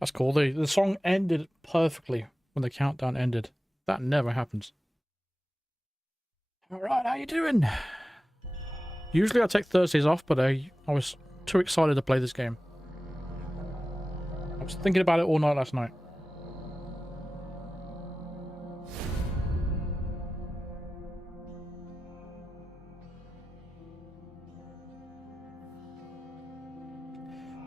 That's cool. The song ended perfectly when the countdown ended. That never happens. Alright, how you doing? Usually I take Thursdays off, but I was too excited to play this game. I was thinking about it all night last night.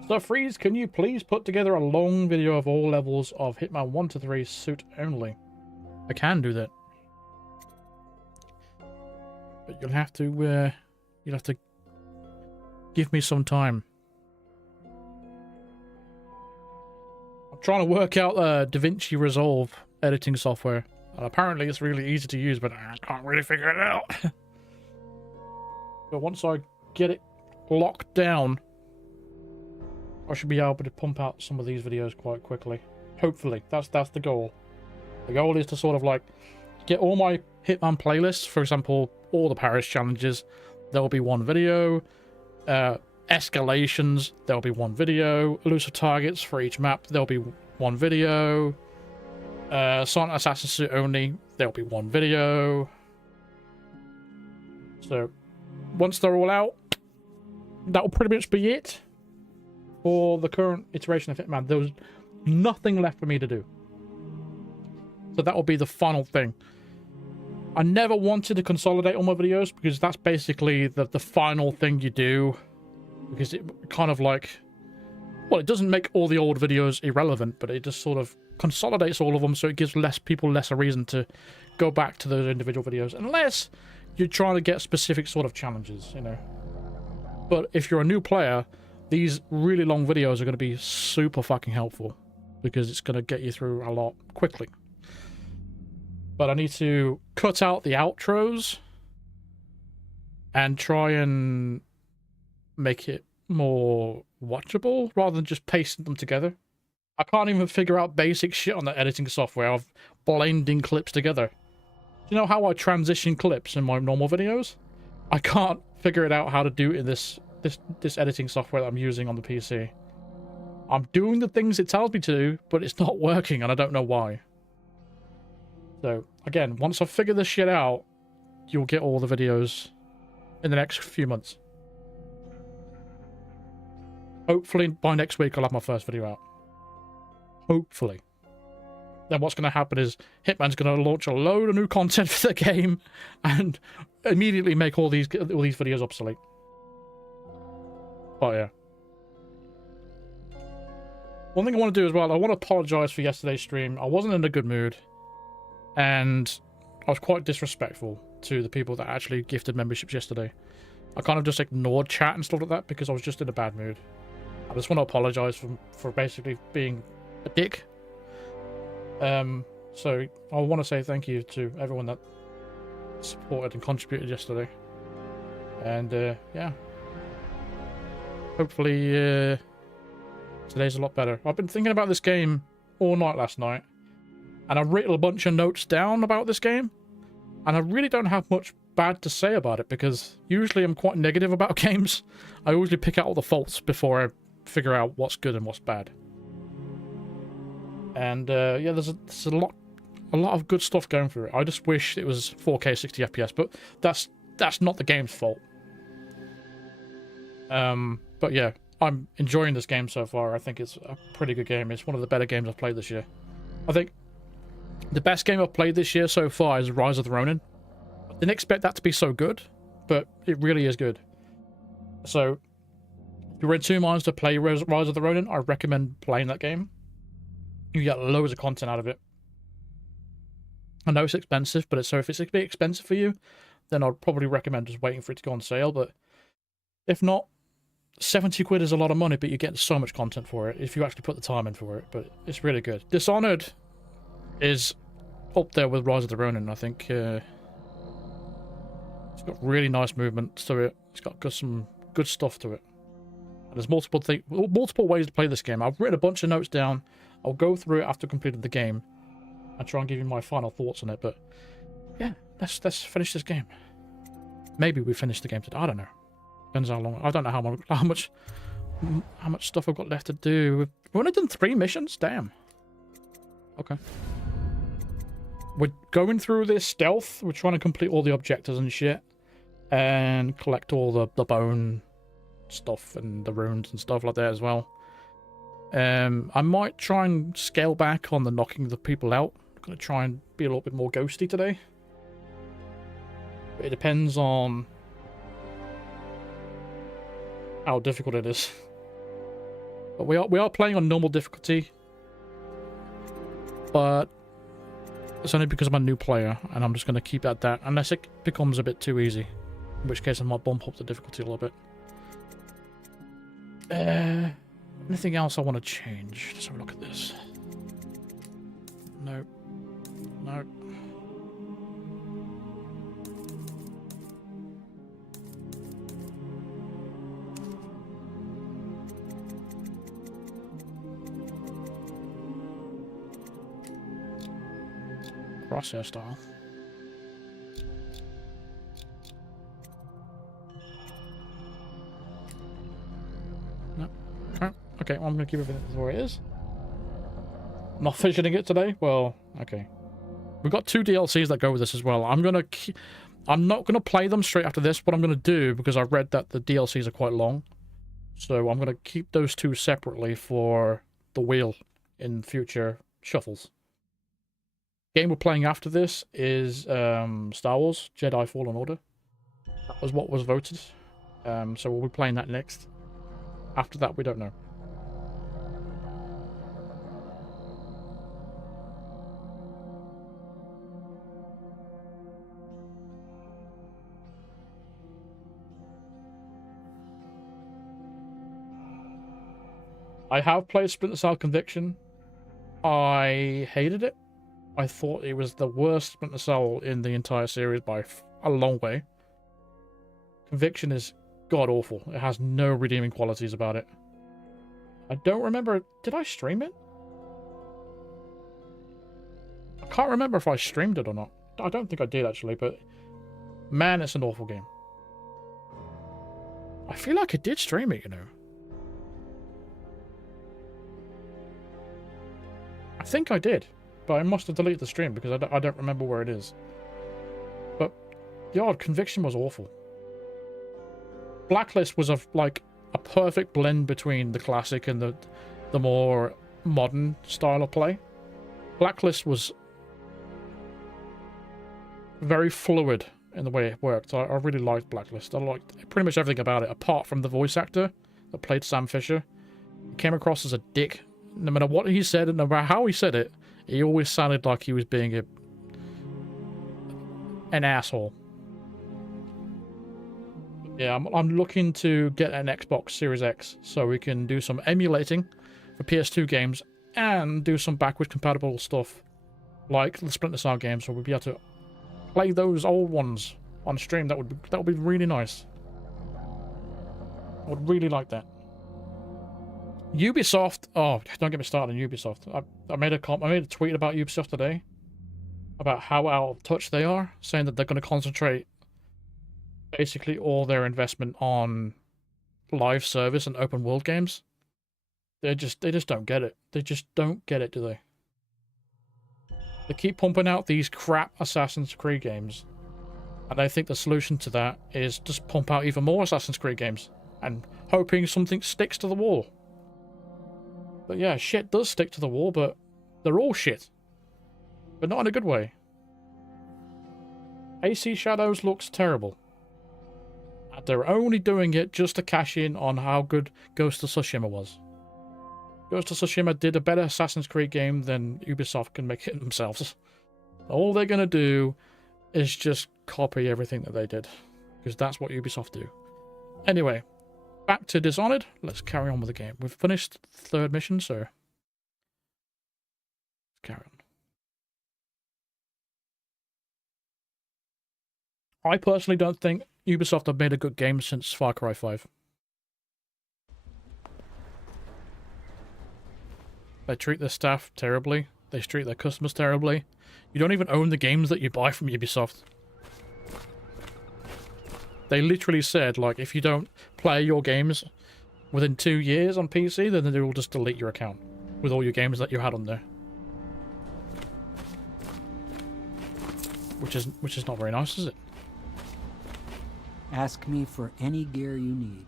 So Freeze, can you please put together a long video of all levels of Hitman 1 to 3 suit only? I can do that. But you'll have to give me some time. I'm trying to work out DaVinci Resolve editing software. And apparently it's really easy to use, but I can't really figure it out. But once I get it locked down, I should be able to pump out some of these videos quite quickly. Hopefully. That's the goal. The goal is to sort of like get all my Hitman playlists, for example, all the Paris challenges, there'll be one video. Escalations, there'll be one video. Elusive targets for each map, there'll be one video. Silent Assassin suit only, there'll be one video. So, once they're all out, that'll pretty much be it. For the current iteration of Hitman, there was nothing left for me to do. So that will be the final thing. I never wanted to consolidate all my videos because that's basically the final thing you do. Because it kind of like... Well, it doesn't make all the old videos irrelevant, but it just sort of consolidates all of them so it gives less people a reason to go back to those individual videos. Unless you're trying to get specific sort of challenges, you know. But if you're a new player, these really long videos are going to be super fucking helpful because it's going to get you through a lot quickly. But I need to cut out the outros and try and make it more watchable rather than just pasting them together. I can't even figure out basic shit on the editing software of blending clips together. Do you know how I transition clips in my normal videos? I can't figure it out how to do it in this editing software that I'm using on the PC. I'm doing the things it tells me to do, but it's not working and I don't know why. So, again, once I figure this shit out, you'll get all the videos in the next few months. Hopefully, by next week, I'll have my first video out. Hopefully. then what's going to happen is Hitman's going to launch a load of new content for the game and immediately make all these videos obsolete. But yeah. One thing I want to do as well, I want to apologize for yesterday's stream. I wasn't in a good mood, and I was quite disrespectful to the people that actually gifted memberships yesterday. I kind of just ignored chat and stuff like that because I was just in a bad mood. I just want to apologize for basically being a dick. So I want to say thank you to everyone that supported and contributed yesterday. And yeah, hopefully today's a lot better. I've been thinking about this game all night last night, and I've written a bunch of notes down about this game, and I really don't have much bad to say about it because usually I'm quite negative about games. I usually pick out all the faults before I figure out what's good and what's bad. And yeah, there's a lot of good stuff going through it. I just wish it was 4K 60 FPS, but that's not the game's fault. But yeah, I'm enjoying this game so far. I think it's a pretty good game. It's one of the better games I've played this year. I think the best game I've played this year so far is Rise of the Ronin. I didn't expect that to be so good, but it really is good. So if you're in two minds to play Rise of the Ronin, I recommend playing that game. You get loads of content out of it. I know it's expensive, but if it's a bit expensive for you, then I'd probably recommend just waiting for it to go on sale. But if not, 70 quid is a lot of money, but you get so much content for it if you actually put the time in for it. But it's really good. Dishonored is up there with Rise of the Ronin. I think it's got really nice movements to it. It's got some good stuff to it. And there's multiple ways to play this game. I've written a bunch of notes down. I'll go through it after completing the game and try and give you my final thoughts on it. But yeah, let's finish this game. Maybe we finish the game today. I don't know. Depends how long. I don't know how much stuff I've got left to do. We've only done 3 missions. Damn. Okay. We're going through this stealth. We're trying to complete all the objectives and shit, and collect all the bone stuff and the runes and stuff like that as well. I might try and scale back on the knocking the people out. I'm gonna try and be a little bit more ghosty today. But it depends on how difficult it is. But we are playing on normal difficulty. But it's only because I'm a new player, and I'm just gonna keep at that unless it becomes a bit too easy. In which case I might bump up the difficulty a little bit. Anything else I want to change? Let's have a look at this. Nope. Nope. Crosshair style. No. Okay, well, I'm going to keep everything where it is. Not fidgeting it today? Well, okay. We've got 2 DLCs that go with this as well. I'm not going to play them straight after this. What I'm going to do, because I read that the DLCs are quite long, so I'm going to keep those 2 separately for the wheel in future shuffles. The game we're playing after this is Star Wars Jedi Fallen Order. That was what was voted. So we'll be playing that next. After that, we don't know. I have played Splinter Cell Conviction. I hated it. I thought it was the worst Splinter Cell in the entire series by a long way. Conviction is god-awful. It has no redeeming qualities about it. I don't remember... Did I stream it? I can't remember if I streamed it or not. I don't think I did, actually, but... Man, it's an awful game. I feel like I did stream it, you know. I think I did. But I must have deleted the stream because I don't remember where it is. But, God, Conviction was awful. Blacklist was like a perfect blend between the classic and the more modern style of play. Blacklist was very fluid in the way it worked. I really liked Blacklist. I liked pretty much everything about it, apart from the voice actor that played Sam Fisher. He came across as a dick. No matter what he said and no matter how he said it, he always sounded like he was being an asshole. Yeah, I'm looking to get an Xbox Series X so we can do some emulating for PS2 games and do some backwards compatible stuff like the Splinter Cell games, so we'll be able to play those old ones on stream. That would be really nice. I would really like that. Ubisoft. Oh, don't get me started on Ubisoft. I made a tweet about Ubisoft today about how out of touch they are, saying that they're going to concentrate basically all their investment on live service and open world games. They just don't get it. They just don't get it, do they? They keep pumping out these crap Assassin's Creed games, and I think the solution to that is just pump out even more Assassin's Creed games and hoping something sticks to the wall. But yeah, shit does stick to the wall, but they're all shit. But not in a good way. AC Shadows looks terrible. And they're only doing it just to cash in on how good Ghost of Tsushima was. Ghost of Tsushima did a better Assassin's Creed game than Ubisoft can make it themselves. All they're going to do is just copy everything that they did. Because that's what Ubisoft do. Anyway, back to Dishonored. Let's carry on with the game. We've finished the third mission, so let's carry on. I personally don't think Ubisoft have made a good game since Far Cry 5. They treat their staff terribly. They treat their customers terribly. You don't even own the games that you buy from Ubisoft. They literally said, like, if you don't play your games within 2 years on PC, then they will just delete your account with all your games that you had on there. Which is not very nice, is it? Ask me for any gear you need.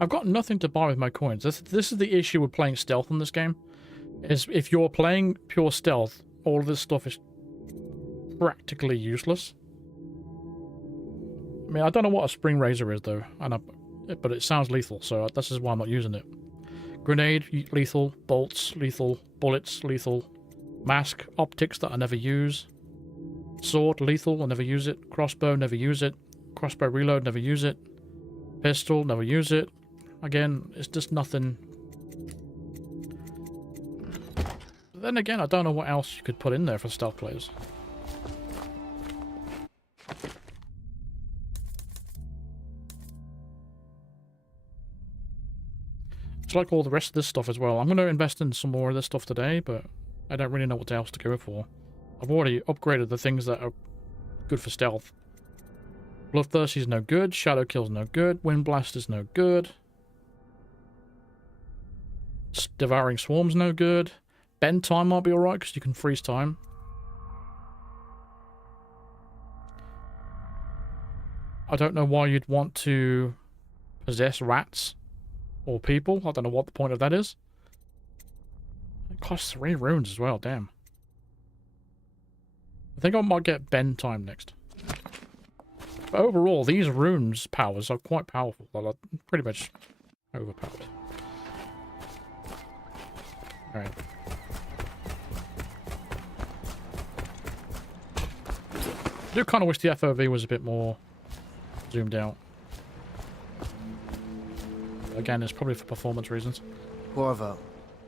I've got nothing to buy with my coins. This is the issue with playing stealth in this game. Is if you're playing pure stealth, all of this stuff is practically useless. I mean, I don't know what a spring razor is though, but it sounds lethal, so this is why I'm not using it. Grenade, lethal. Bolts, lethal. Bullets, lethal. Mask, optics that I never use. Sword, lethal, I never use it. Crossbow, never use it. Crossbow reload, never use it. Pistol, never use it. Again, it's just nothing. But then again, I don't know what else you could put in there for stealth players. It's like all the rest of this stuff as well. I'm going to invest in some more of this stuff today, but I don't really know what else to go for. I've already upgraded the things that are good for stealth. Bloodthirsty is no good. Shadow Kill's no good. Wind Blast is no good. Devouring Swarm's no good. Bend Time might be alright because you can freeze time. I don't know why you'd want to possess rats or people. I don't know what the point of that is. It costs 3 runes as well, damn. I think I might get Bend Time next. But overall, these runes powers are quite powerful. They're pretty much overpowered. Alright. I do kind of wish the FOV was a bit more zoomed out. Again, it's probably for performance reasons. Corvo,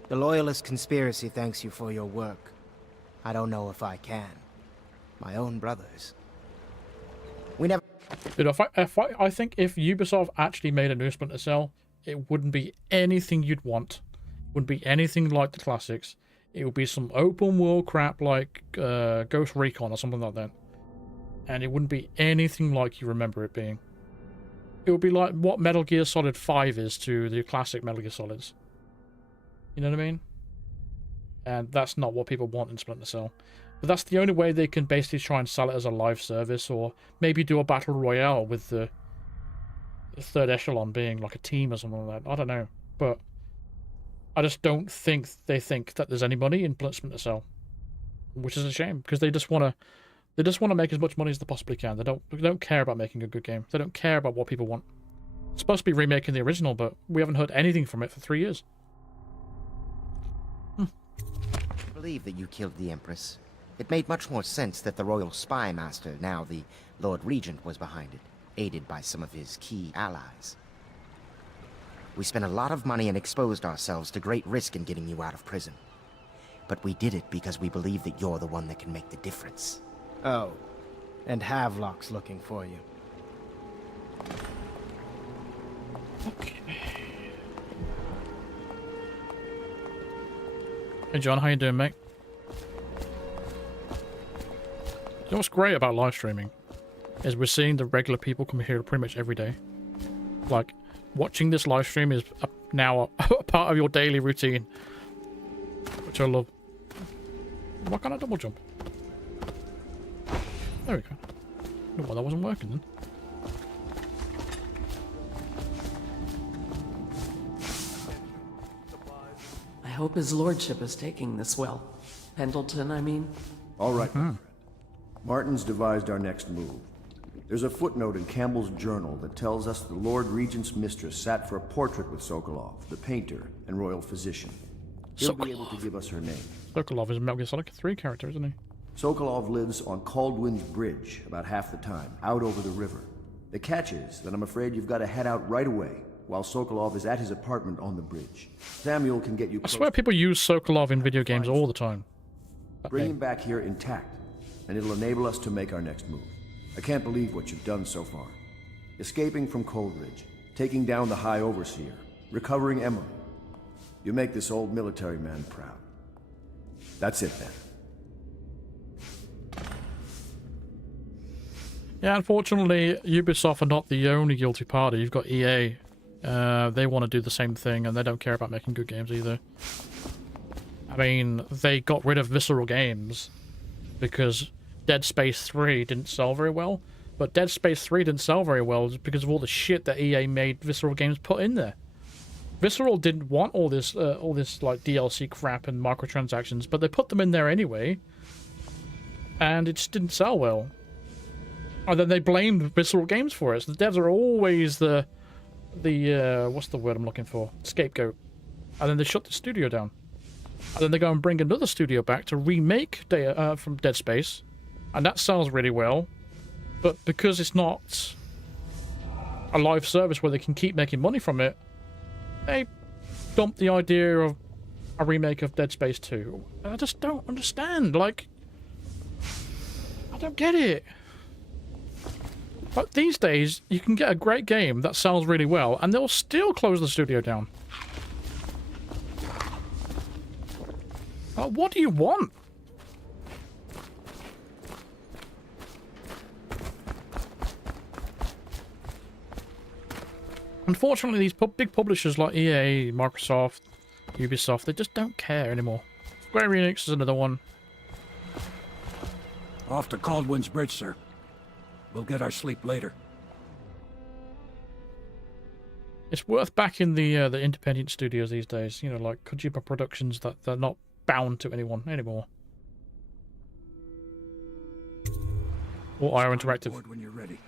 the Loyalist conspiracy thanks you for your work. I don't know if I can. My own brothers. We never... Dude, I think if Ubisoft actually made a new Splinter Cell, it wouldn't be anything you'd want. It wouldn't be anything like the classics. It would be some open world crap like Ghost Recon or something like that. And it wouldn't be anything like you remember it being. It would be like what Metal Gear Solid 5 is to the classic Metal Gear Solids. You know what I mean? And that's not what people want in Splinter Cell. But that's the only way they can basically try and sell it as a live service, or maybe do a battle royale with the third echelon being like a team or something like that. I don't know, but I just don't think they think that there's any money in Splinter Cell, which is a shame because they just want to make as much money as they possibly can. They don't care about making a good game. They don't care about what people want. It's supposed to be remaking the original, but we haven't heard anything from it for 3 years. I believe that you killed the Empress. It made much more sense that the royal spy master, now the Lord Regent, was behind it, aided by some of his key allies. We spent a lot of money and exposed ourselves to great risk in getting you out of prison. But we did it because we believe that you're the one that can make the difference. Oh, and Havelock's looking for you. Okay. Hey John, how you doing, mate? You know what's great about live streaming is we're seeing the regular people come here pretty much every day. Like, watching this live stream is now a part of your daily routine, which I love. Why can't I double jump? There we go. No, well, that wasn't working then. I hope his lordship is taking this well. Pendleton, I mean. All right, my friend. Martin's devised our next move. There's a footnote in Campbell's journal that tells us the Lord Regent's mistress sat for a portrait with Sokolov, the painter and royal physician. He'll be able to give us her name. Sokolov is a Metal Gear Solid 3 character, isn't he? Sokolov lives on Kaldwin's bridge about half the time, out over the river. The catch is that I'm afraid you've got to head out right away, while Sokolov is at his apartment on the bridge. Samuel can get you I swear people use Sokolov in video games all the time. Bring him back here intact, and it'll enable us to make our next move. I can't believe what you've done so far. Escaping from Coldridge, taking down the High Overseer, recovering Emily. You make this old military man proud. That's it then. Yeah, unfortunately, Ubisoft are not the only guilty party. You've got EA. They want to do the same thing, and they don't care about making good games either. I mean, they got rid of Visceral Games because Dead Space 3 didn't sell very well. But Dead Space 3 didn't sell very well just because of all the shit that EA made Visceral Games put in there. Visceral didn't want all this like DLC crap and microtransactions, but they put them in there anyway, and it just didn't sell well. And then they blamed Visceral Games for it. So the devs are always the what's the word I'm looking for? Scapegoat. And then they shut the studio down. And then they go and bring another studio back to remake from Dead Space, and that sells really well. But because it's not a live service where they can keep making money from it, they dumped the idea of a remake of Dead Space 2. I just don't understand. Like, I don't get it. But these days, you can get a great game that sells really well, and they'll still close the studio down. What do you want? Unfortunately, these big publishers like EA, Microsoft, Ubisoft, they just don't care anymore. Square Enix is another one. Off to Kaldwin's bridge, sir. We'll get our sleep later. It's worth backing the independent studios these days. You know, like Kojima Productions, that they're not bound to anyone anymore. Or IO Interactive. When you're ready.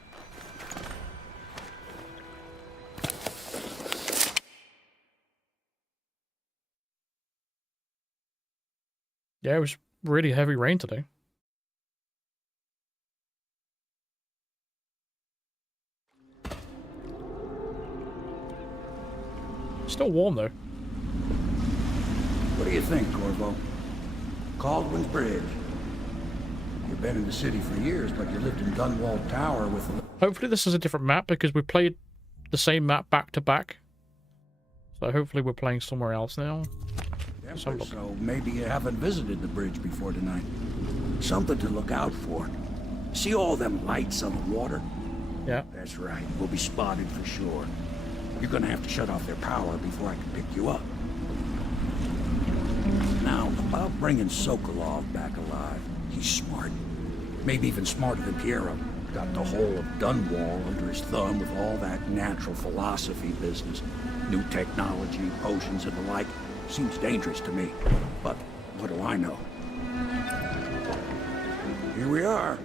Yeah, it was really heavy rain today. Still warm though. What do you think, Corvo? Kaldwin's bridge. You've been in the city for years, but you lived in Dunwall Tower with... Hopefully this is a different map because we played the same map to back. So hopefully we're playing somewhere else now. So maybe you haven't visited the bridge before tonight. Something to look out for. See all them lights on the water? Yeah. That's right. We'll be spotted for sure. You're gonna have to shut off their power before I can pick you up. Now, about bringing Sokolov back alive. He's smart. Maybe even smarter than Piero. Got the whole of Dunwall under his thumb with all that natural philosophy business. New technology, potions and the like. Seems dangerous to me. But what do I know? Here we are.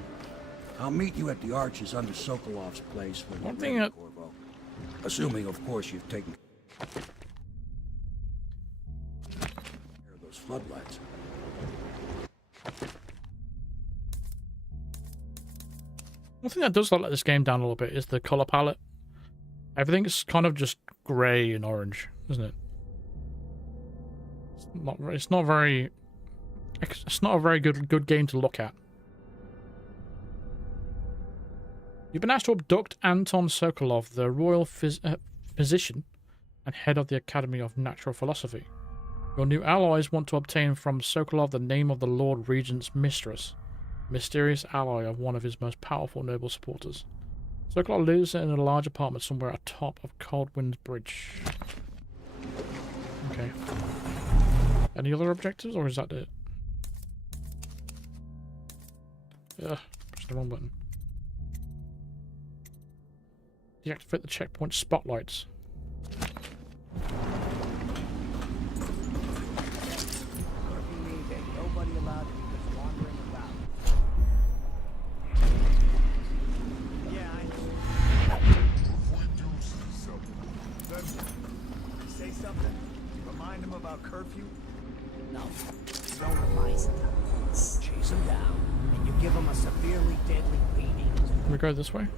I'll meet you at the arches under Sokolov's place when you're ready, Corvo. Assuming, of course, you've taken care of those floodlights. One thing that does let this game down a little bit is the color palette. Everything's kind of just grey and orange, isn't it? It's not a very good game to look at. You've been asked to abduct Anton Sokolov, the royal physician and head of the Academy of Natural Philosophy. Your new allies want to obtain from Sokolov the name of the Lord Regent's mistress, mysterious ally of one of his most powerful noble supporters. Sokolov lives in a large apartment somewhere atop of Kaldwin's bridge. Okay. Any other objectives, or is that it? Ugh, press the wrong button. Deactivate the checkpoint spotlights. Nobody allowed to be just wandering about. Yeah, I know. If we do see something, then Say something? Remind him about curfew? No, you don't advise him. Chase him down, and you give him a severely deadly beating. Can we go this way? Okay,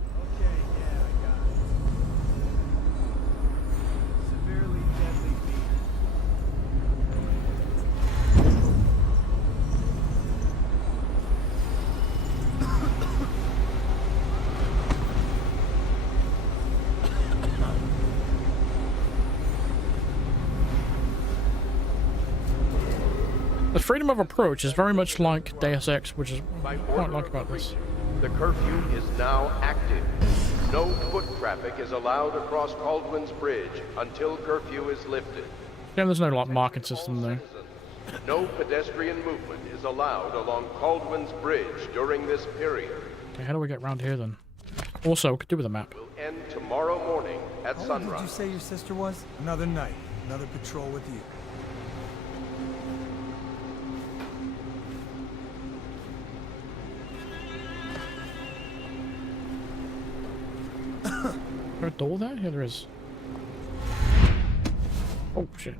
yeah, I got it. Severely deadly beating. The freedom of approach is very much like Deus Ex, which is what I quite like about this. The curfew is now active. No foot traffic is allowed across Kaldwin's bridge until curfew is lifted. Yeah, there's no like marking system there. No pedestrian movement is allowed along Kaldwin's bridge during this period. Okay, how do we get around here then? Also, we could do with a map. Will end tomorrow morning at How old did you sunrise. say your sister was? Another night, another patrol with you. Is there a door there? Yeah, there is. Oh, shit.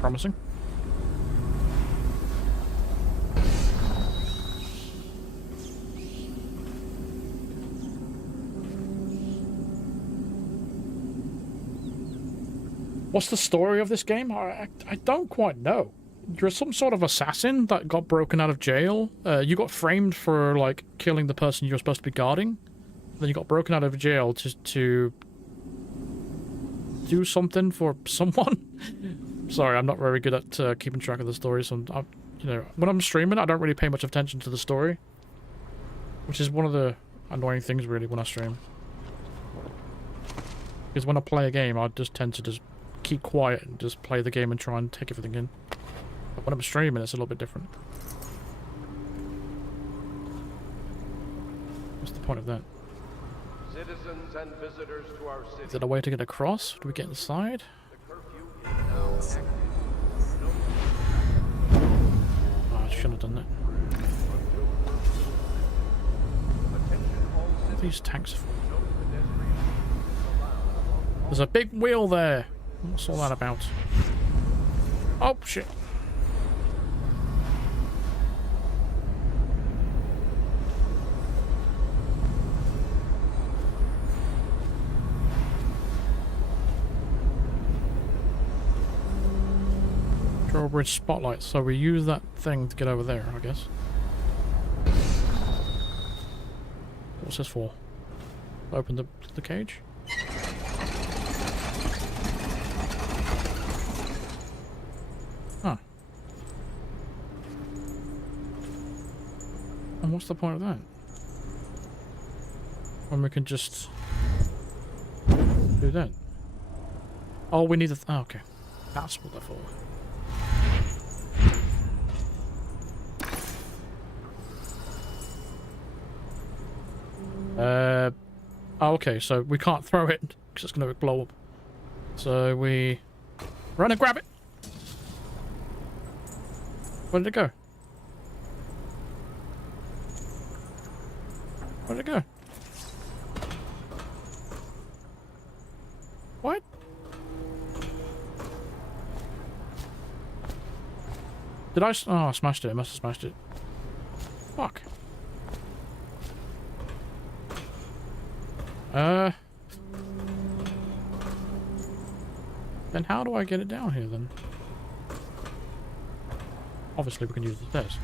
Promising. What's the story of this game? I don't quite know. You're some sort of assassin that got broken out of jail. You got framed for like killing the person you're supposed to be guarding. Then you got broken out of jail to do something for someone. Sorry, I'm not very good at keeping track of the story, so you know, when I'm streaming, I don't really pay much attention to the story, which is one of the annoying things, really, when I stream. Because when I play a game, I just tend to just keep quiet and just play the game and try and take everything in. But when I'm streaming, it's a little bit different. What's the point of that? Citizens and visitors to our city. Is there a way to get across? Do we get inside? The curfew is now active. Oh, I shouldn't have done that. What are these tanks for? There's a big wheel there. What's all that about? Oh, shit. Drawbridge spotlight. So we use that thing to get over there, I guess. What's this for? Open the cage? Huh. And what's the point of that? When we can just do that. Oh, we need oh, okay. That's what they're for. Oh, okay, so we can't throw it because it's going to blow up. So we run and grab it. Where did it go? Where did it go? What? Did I? Oh, I smashed it. I must have smashed it. Fuck. Then how do I get it down here then? Obviously we can use the stairs.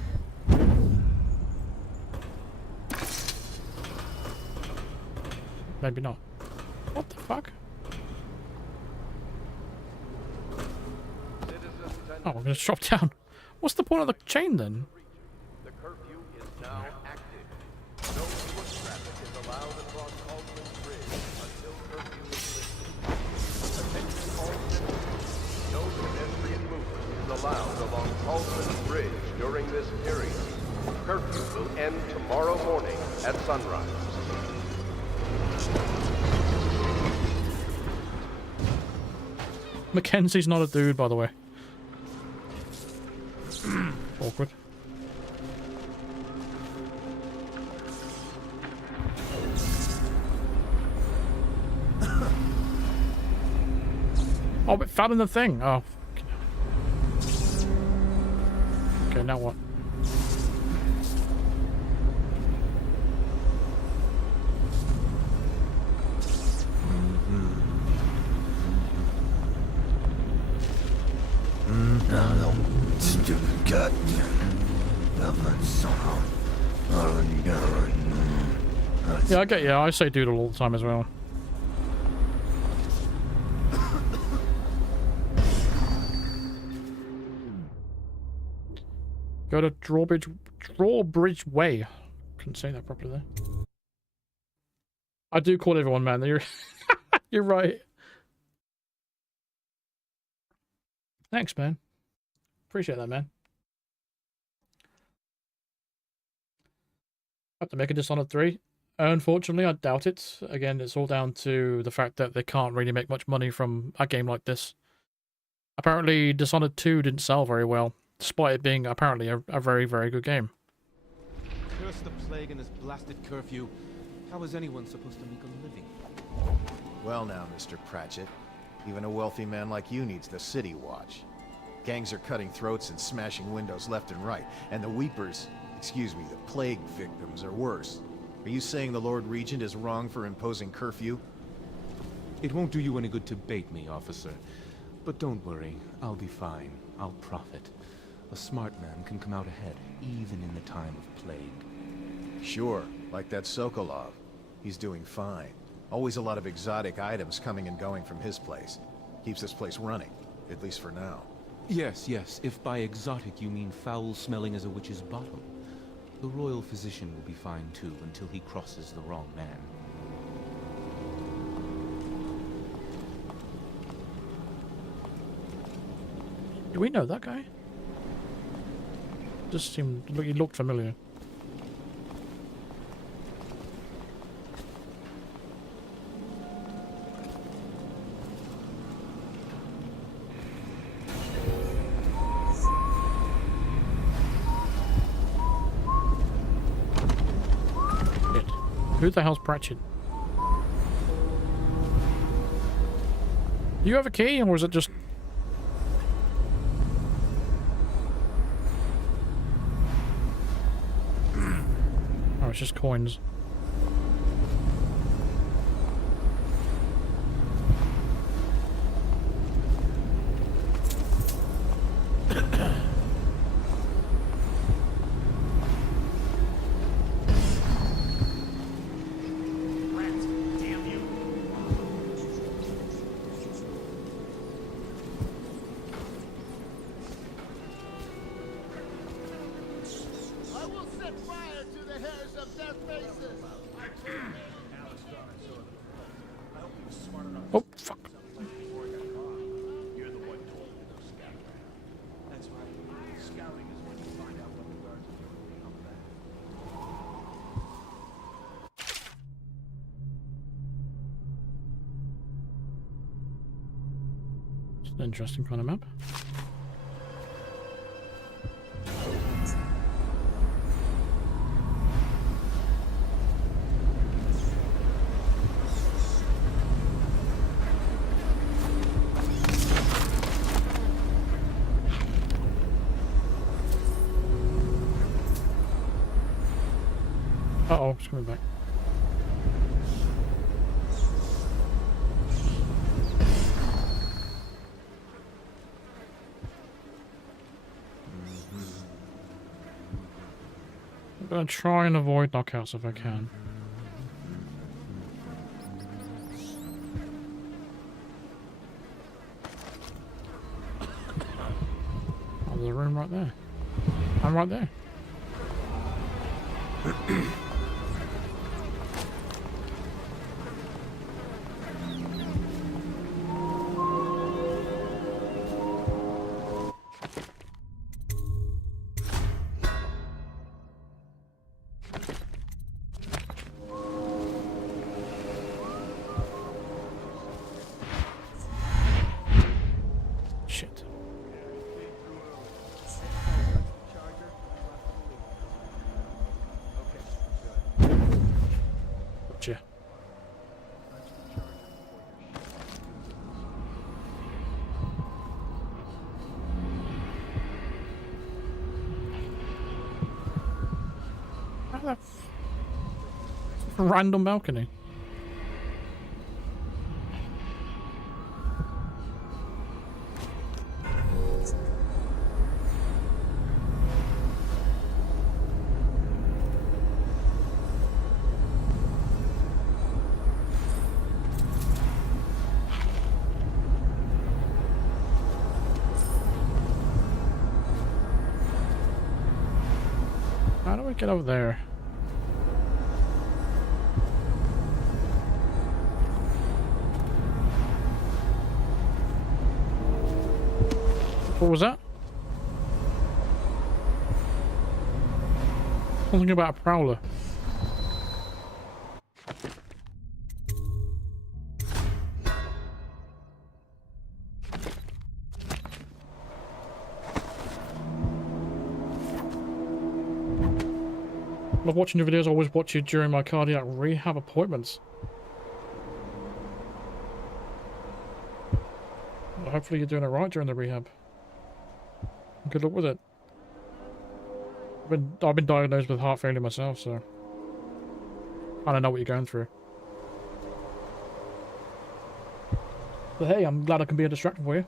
Maybe not. What the fuck? Oh, we're gonna drop down. What's the point of the chain then? The curfew is now active. No foot traffic is allowed across Kaldwin Bridge until curfew is lifted. Attention all citizens. No pedestrian movement is allowed along Kaldwin Bridge during this period. Curfew will end tomorrow morning at sunrise. Mackenzie's not a dude, by the way. Awkward. Oh, it fell in the thing. Oh. Okay, now what? Yeah, I get you. I say doodle all the time as well. Go to Drawbridge Way. Couldn't say that properly there. I do call everyone man. You're you're right. Thanks, man. Appreciate that, man. Have to make a Dishonored 3. Unfortunately, I doubt it. Again, it's all down to the fact that they can't really make much money from a game like this. Apparently, Dishonored 2 didn't sell very well, despite it being apparently a very, very good game. Curse the plague and this blasted curfew. How is anyone supposed to make a living? Well now, Mr. Pratchett. Even a wealthy man like you needs the city watch. Gangs are cutting throats and smashing windows left and right, and the weepers, excuse me, the plague victims are worse. Are you saying the Lord Regent is wrong for imposing curfew? It won't do you any good to bait me, officer. But don't worry, I'll be fine. I'll profit. A smart man can come out ahead, even in the time of plague. Sure, like that Sokolov. He's doing fine. Always a lot of exotic items coming and going from his place. Keeps this place running, at least for now. Yes, yes, if by exotic you mean foul-smelling as a witch's bottom. The royal physician will be fine too, until he crosses the wrong man. Do we know that guy? Just seemed, he looked familiar. Who the hell's Pratchett? Do you have a key, or is it just... Oh, it's just coins. It's an interesting kind of map. Uh-oh, it's coming back. I'm gonna try and avoid knockouts if I can. Oh, there's a room right there. I'm right there. Shit. Gotcha. How the random balcony? How do we get over there? What was that? Something about a prowler. Love watching your videos. I always watch you during my cardiac rehab appointments. Well, hopefully you're doing it right during the rehab. Good luck with it. I've been diagnosed with heart failure myself, so I don't know what you're going through. But hey, I'm glad I can be a distraction for you.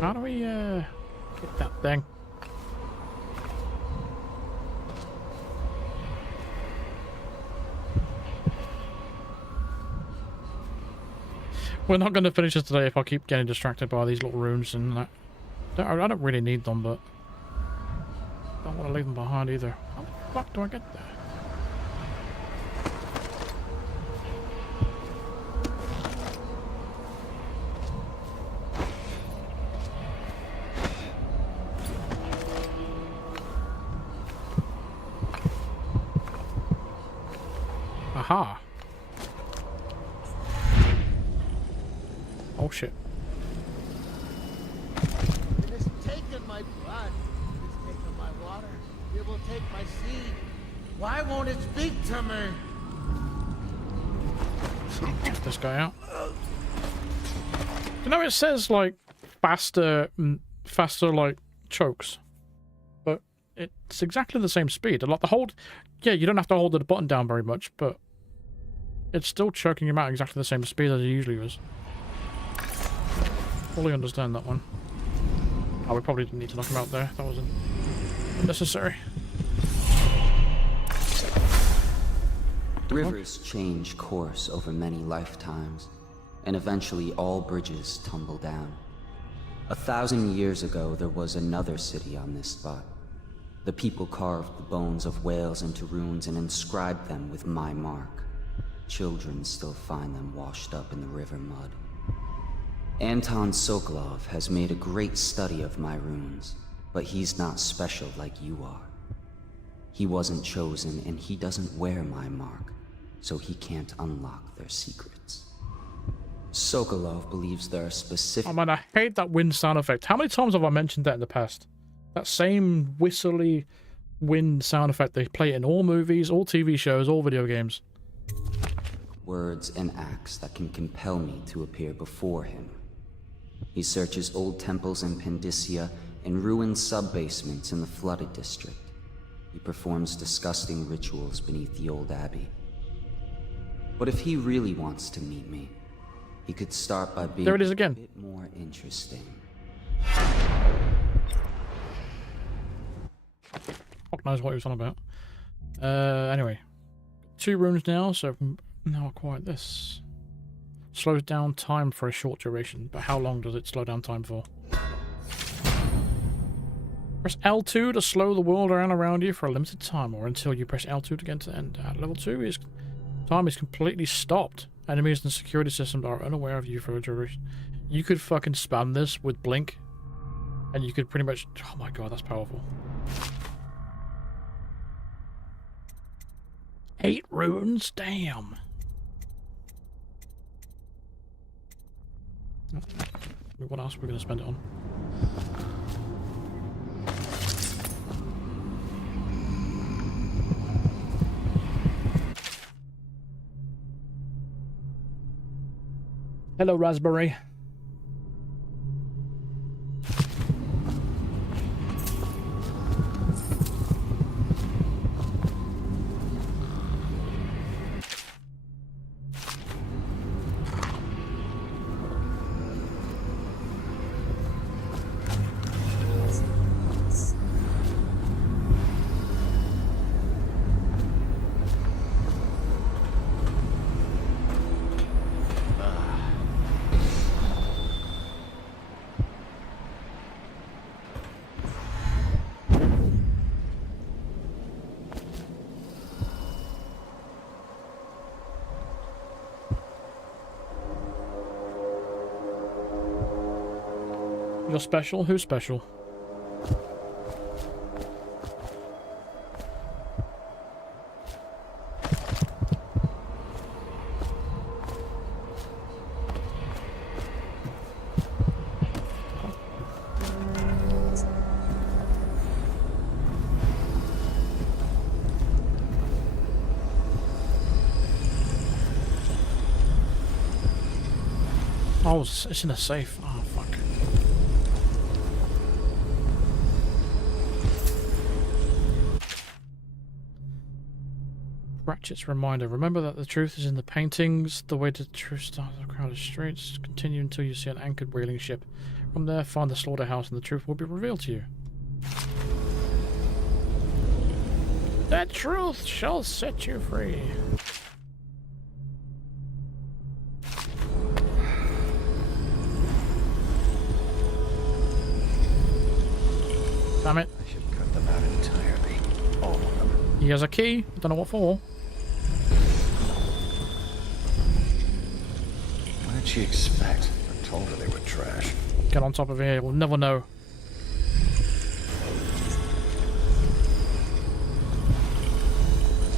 How do we get that thing? We're not going to finish this today if I keep getting distracted by these little rooms and that. I don't really need them, but I don't want to leave them behind either. How the fuck do I get there? Aha. Oh shit. It has taken my blood. It has taken my water. It will take my seed. Why won't it speak to me? Get this guy out. You know, it says like faster like chokes, but it's exactly the same speed. Like the hold, yeah, you don't have to hold the button down very much, but it's still choking him out exactly the same speed as it usually is. Fully understand that one. Oh, we probably didn't need to knock him out there. That wasn't necessary. Rivers change course over many lifetimes, and eventually all bridges tumble down. 1,000 years ago, there was another city on this spot. The people carved the bones of whales into runes and inscribed them with my mark. Children still find them washed up in the river mud. Anton Sokolov has made a great study of my runes, But he's not special like you are. He wasn't chosen, and he doesn't wear my mark, so he can't unlock their secrets. Sokolov believes there are specific... Oh man, I hate that wind sound effect. How many times have I mentioned that in the past? That same whistly wind sound effect. They play it in all movies, all TV shows, all video games. Words and acts that can compel me to appear before him. He searches old temples in Pendicia and ruined sub-basements in the flooded district. He performs disgusting rituals beneath the old abbey. But if he really wants to meet me, he could start by being there it is again. A bit more interesting. Fuck knows what he was on about. Anyway. 2 runes now, so now acquire this. Slows down time for a short duration, but how long does it slow down time for? Press L2 to slow the world around you for a limited time, or until you press L2 to get to the end. At level 2, time is completely stopped. Enemies and security systems are unaware of you for a duration. You could fucking spam this with Blink, and you could pretty much... Oh my god, that's powerful. 8 runes? Damn. What else are we going to spend it on? Hello, Raspberry. You're special? Who's special? Oh, it's in a safe. Oh, fuck. Ratchet's reminder. Remember that the truth is in the paintings. The way to the truth starts in the crowded streets. Continue until you see an anchored whaling ship. From there, find the slaughterhouse and the truth will be revealed to you. That truth shall set you free. Damn it. I should cut them out entirely. All of them. He has a key. I don't know what for. What did she expect? I told her they were trash. Get on top of here. We'll never know.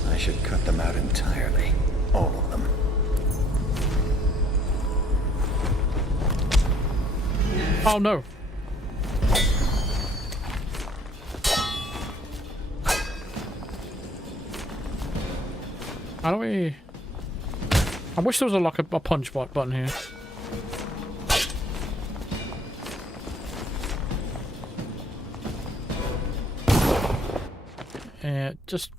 I should cut them out entirely. All of them. Oh no. How do we... I wish there was a punch button here. Yeah, just...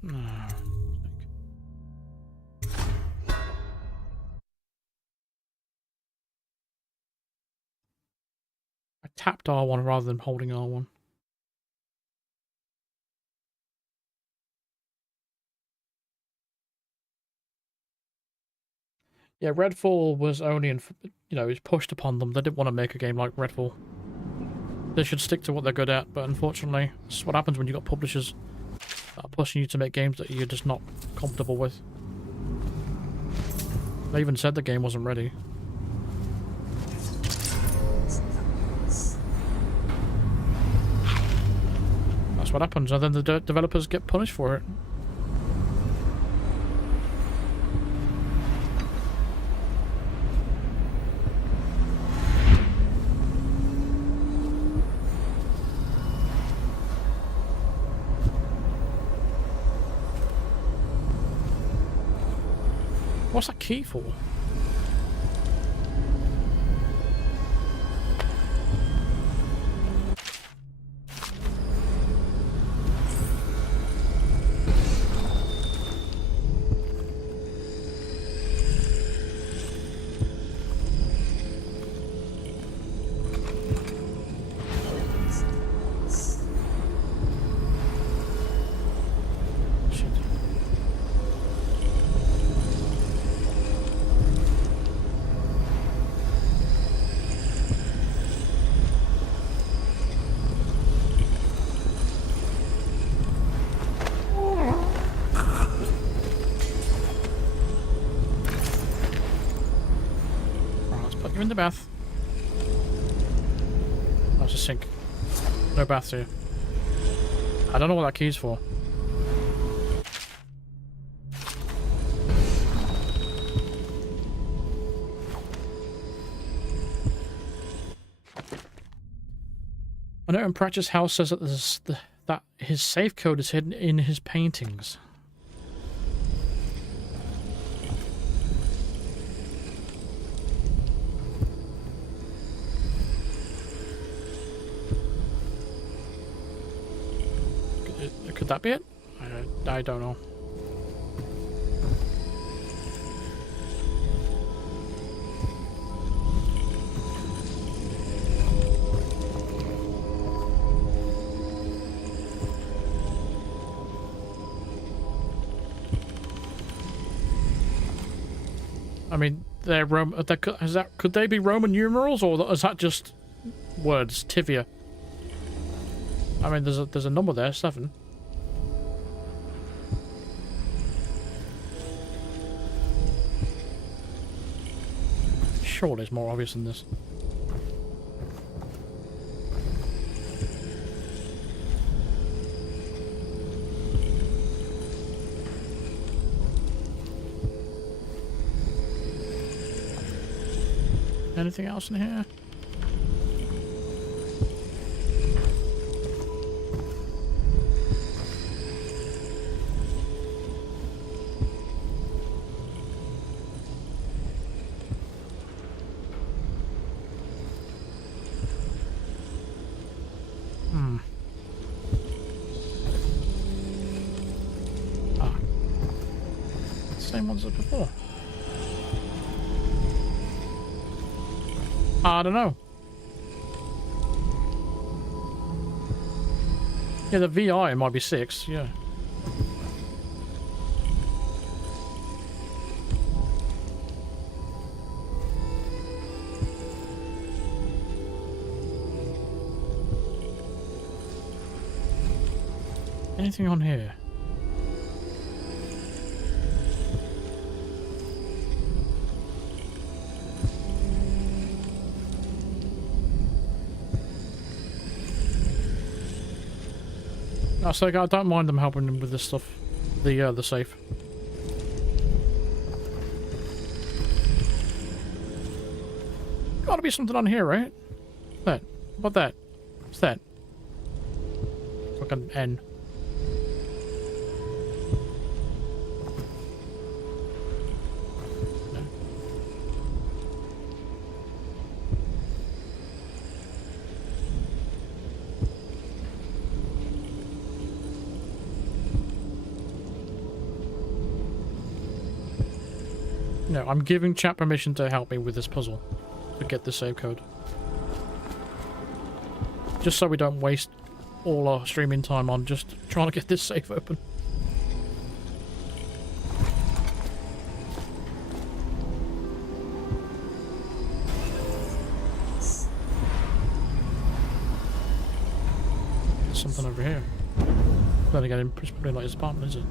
I tapped R1 rather than holding R1. Yeah, Redfall was only, it was pushed upon them. They didn't want to make a game like Redfall. They should stick to what they're good at, but unfortunately, this is what happens when you've got publishers that are pushing you to make games that you're just not comfortable with. They even said the game wasn't ready. That's what happens, and then the developers get punished for it. What's that key for? In the bath. That's a sink. No baths here. I don't know what that key's for. I know in Pratchett's house says that that his safe code is hidden in his paintings. Could that be it? I don't know. I mean, they're could they be Roman numerals, or is that just words? Tivia. I mean, there's a number there, 7. Surely it's more obvious than this. Anything else in here? Same ones as before. I don't know. Yeah, the VI might be 6, yeah. Anything on here? No, so I don't mind them helping him with this stuff. The safe. Gotta be something on here, right? That. What that? What's that? Fucking N. No, I'm giving chat permission to help me with this puzzle. To get the save code. Just so we don't waste all our streaming time on just trying to get this safe open. There's something over here. Then again, it's probably not his apartment, is it?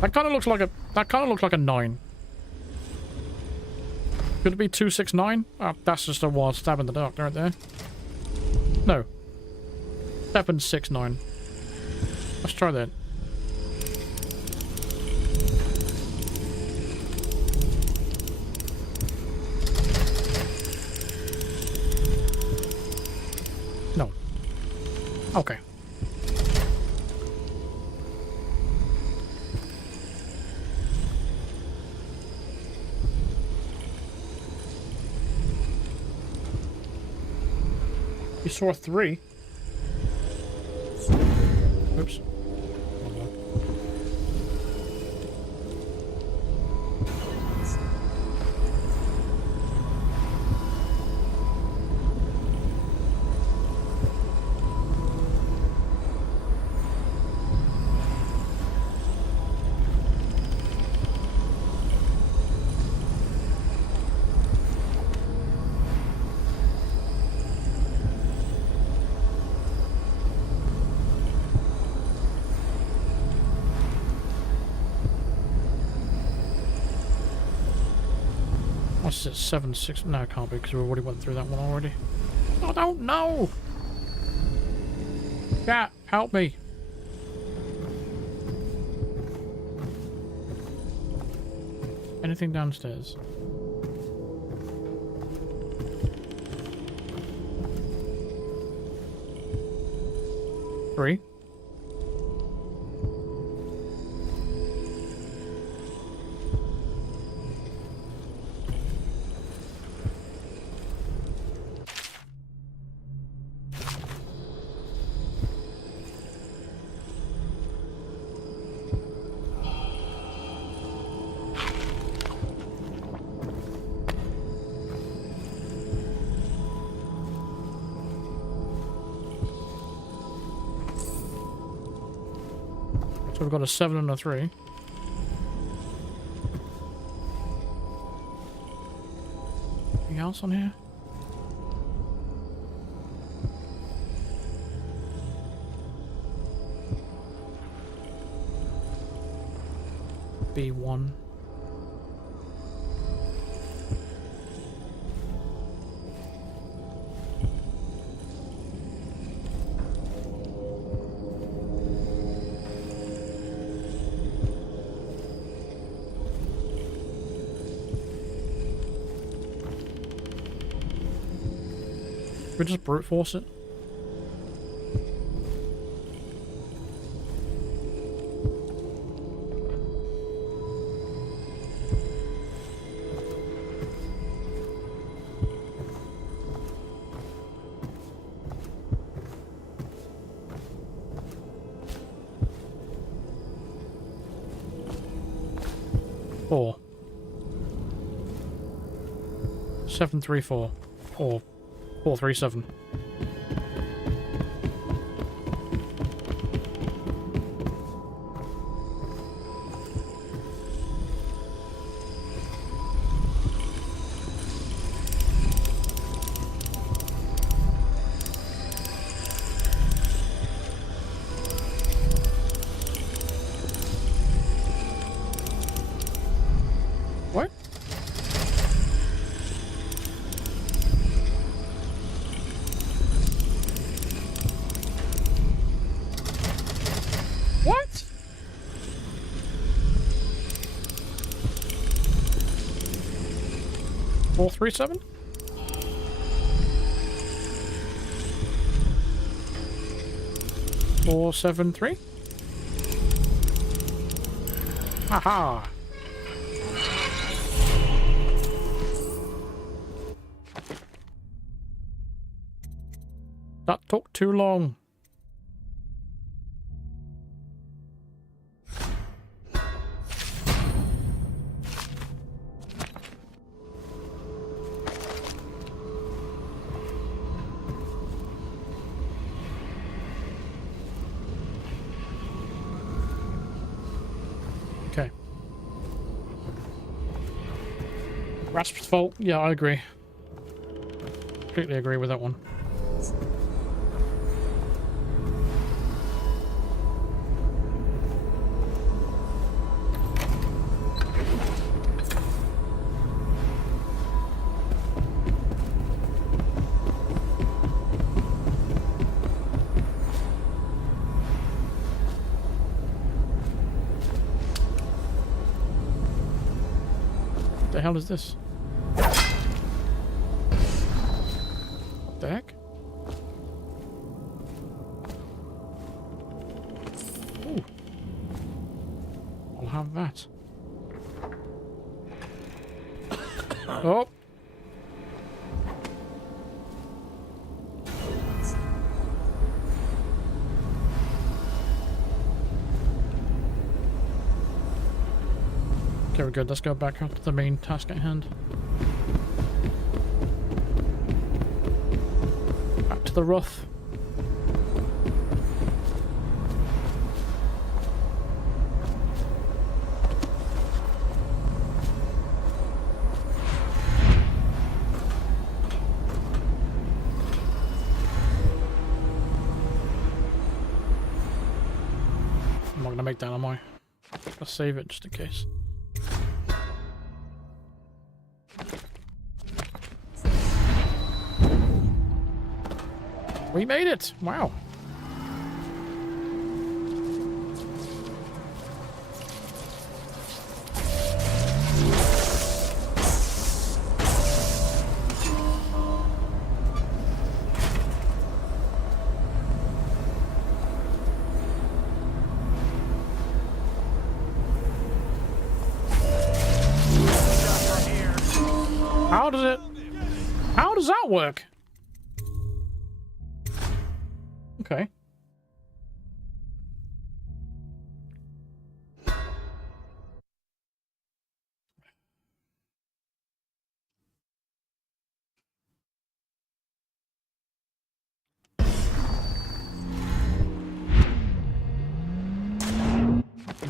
That kind of looks like a. That kind of looks like a 9. Could it be 269? Oh, that's just a wild stab in the dark right there. No. 769. Let's try that. No. Okay. You saw 3. Oops. What's it? 7, 6? No, it can't be because we already went through that one already. I don't know. Cat, help me. Anything downstairs? Three. So we've got a 7 and a 3. Anything else on here? B1. We just brute force it. Four. 7, 3, 4. Or 4, 3, 7. What? What? Four, 3, 7? Four, 7, 3? Haha. That took too long. Okay. Rasp's fault. Yeah, I agree. Completely agree with that one. The hell is this? What the heck? Ooh. I'll have that. Oh. Okay, we're good. Let's go back up to the main task at hand. Back to the rough. I'm not gonna make that, am I? I'll save it just in case. We made it! Wow. How does that work? Okay.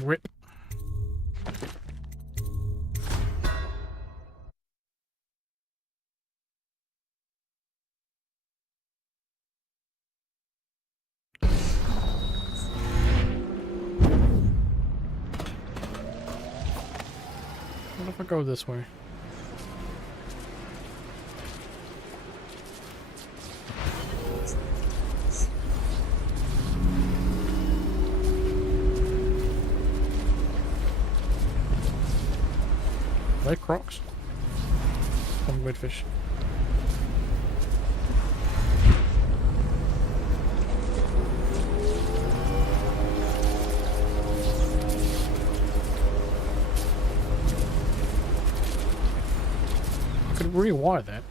Rip. What if I go this way? Are they crocs? Some weird fish. Rewire that.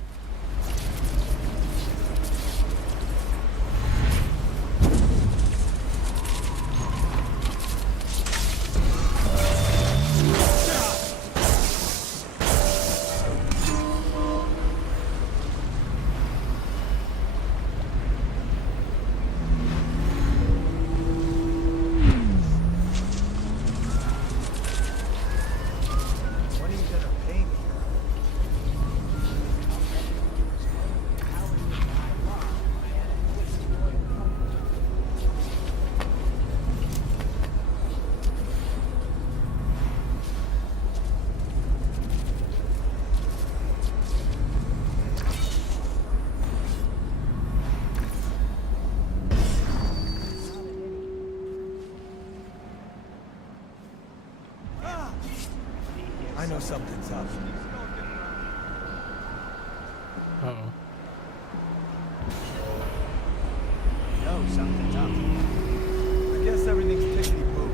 I know something's up. Uh-oh. No, something's up. I guess everything's tickety-boo.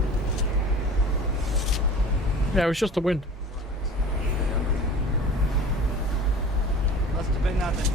Yeah, it was just the wind. Must have been nothing.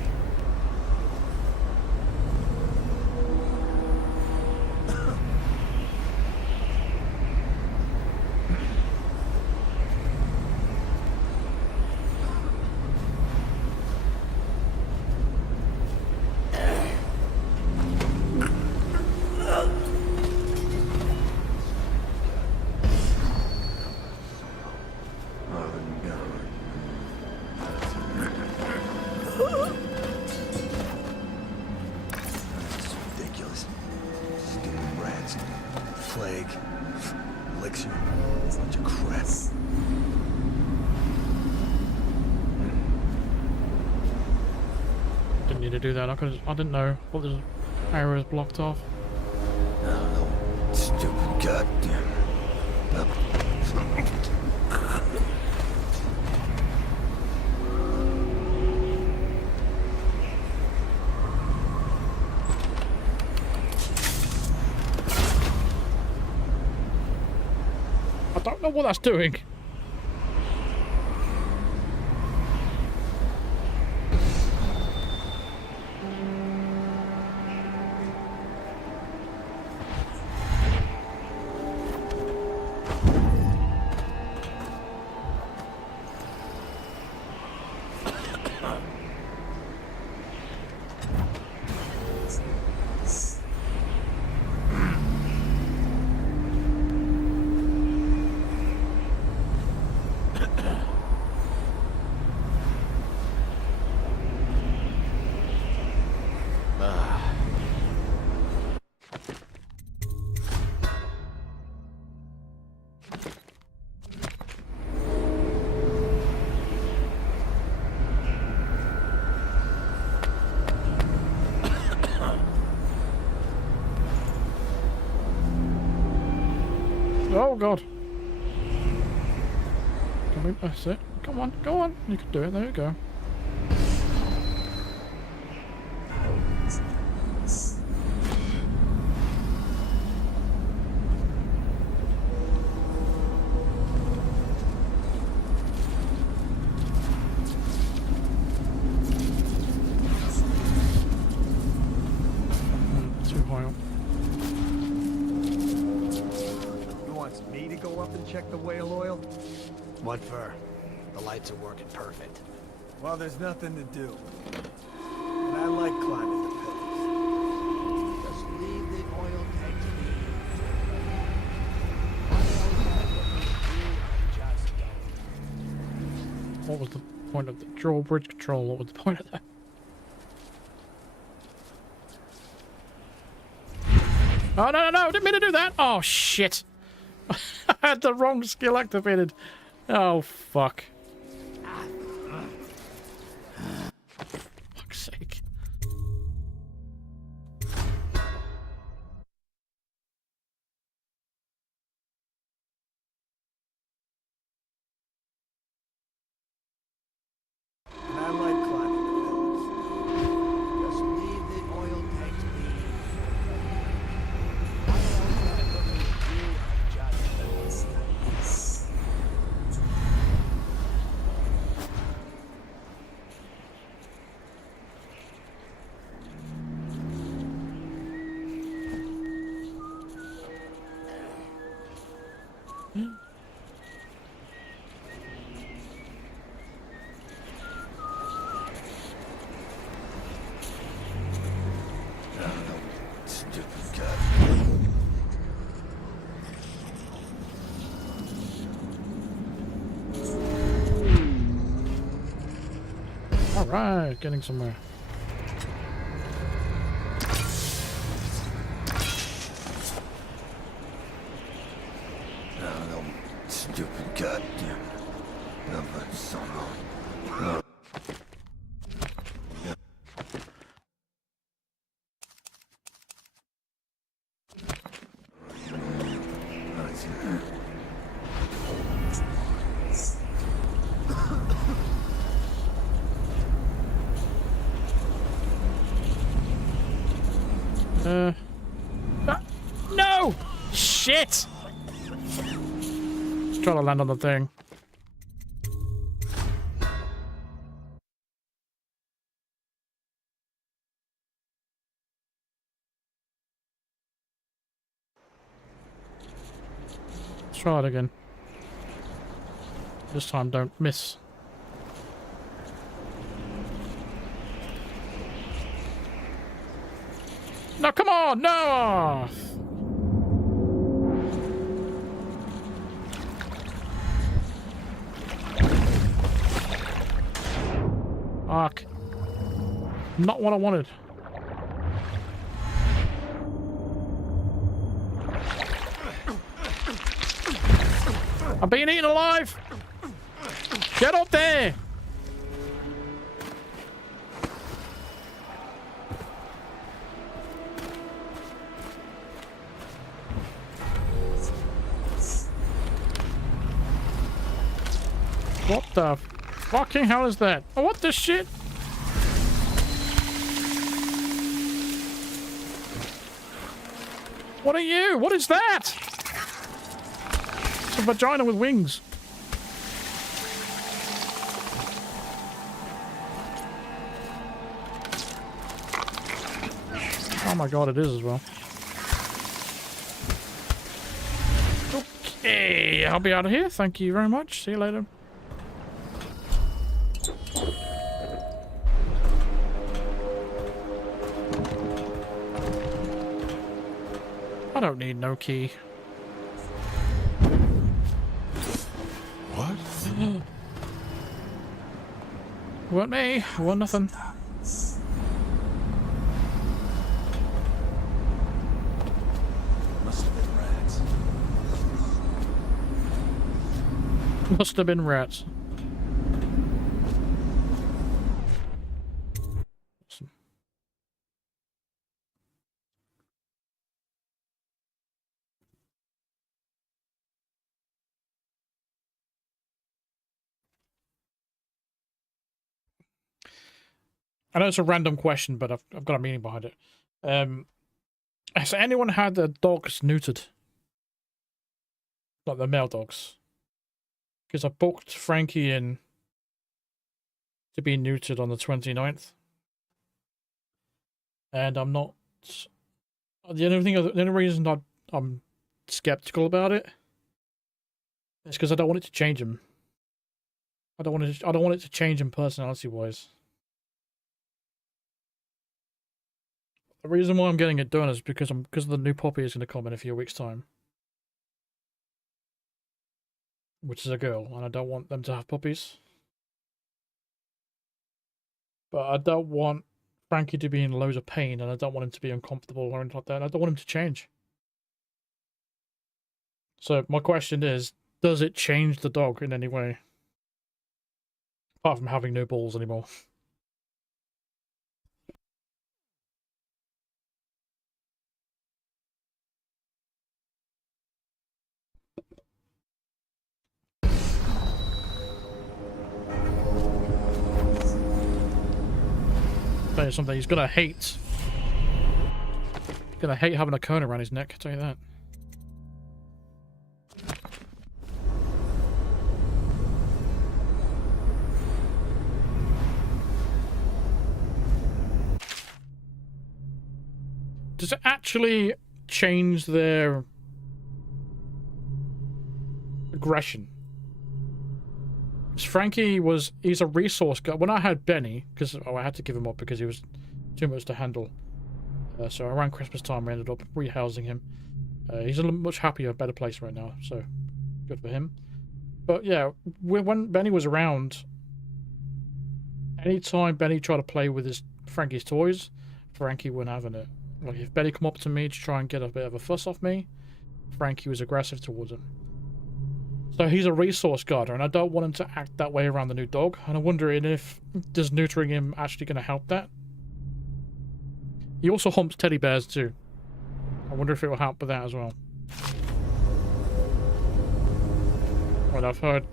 To do that, I didn't know what the area was blocked off. No, stupid goddamn. I don't know what that's doing. Oh god. Can we, that's it. Come on, go on. You can do it. There you go. Too high up. Me to go up and check the whale oil? What for? The lights are working perfect. Well, there's nothing to do. And I like climbing the pillars. Just leave the oil tank to me. Just don't. What was the point of the drawbridge control? What was the point of that? Oh, no, no, no! Didn't mean to do that! Oh, shit! I had the wrong skill activated. Oh, fuck. Fuck's sake. And I like climbing the pillars. Just leave the oil tank to me. Alright, getting somewhere. Stupid goddamn number so long. No! Shit! Just trying to land on the thing. Let's try it again. This time don't miss. No, come on! No! Fuck. Not what I wanted. I'm being eaten alive! Get up there! What the fucking hell is that? Oh, what the shit? What are you? What is that? a vagina with wings. Oh my god, it is as well. Okay, I'll be out of here. Thank you very much. See you later. I don't need no key. What? Weren't me. Weren't nothing. Must have been rats. Must have been rats. Awesome. I know it's a random question, but I've got a meaning behind it. Has anyone had their dogs neutered? Like the male dogs? Because I booked Frankie in to be neutered on the 29th. And I'm not... The only reason I'm skeptical about it is because I don't want it to change him. I don't want it to change him personality-wise. The reason why I'm getting it done is because the new puppy is going to come in a few weeks' time, which is a girl, and I don't want them to have puppies. But I don't want Frankie to be in loads of pain, and I don't want him to be uncomfortable or anything like that. And I don't want him to change. So my question is, does it change the dog in any way? Apart from having no balls anymore. Tell you something, he's gonna hate. He's gonna hate having a cone around his neck, I'll tell you that. Does it actually change their aggression? He's a resource guy. When I had Benny, because I had to give him up because he was too much to handle. So around Christmas time, we ended up rehousing him. He's in a much happier, better place right now, so good for him. But yeah, when Benny was around, anytime Benny tried to play with Frankie's toys, Frankie wasn't having it. Like if Benny come up to me to try and get a bit of a fuss off me, Frankie was aggressive towards him. So he's a resource guarder, and I don't want him to act that way around the new dog. And I'm wondering if does neutering him actually going to help that? He also humps teddy bears too. I wonder if it will help with that as well. Well, I've heard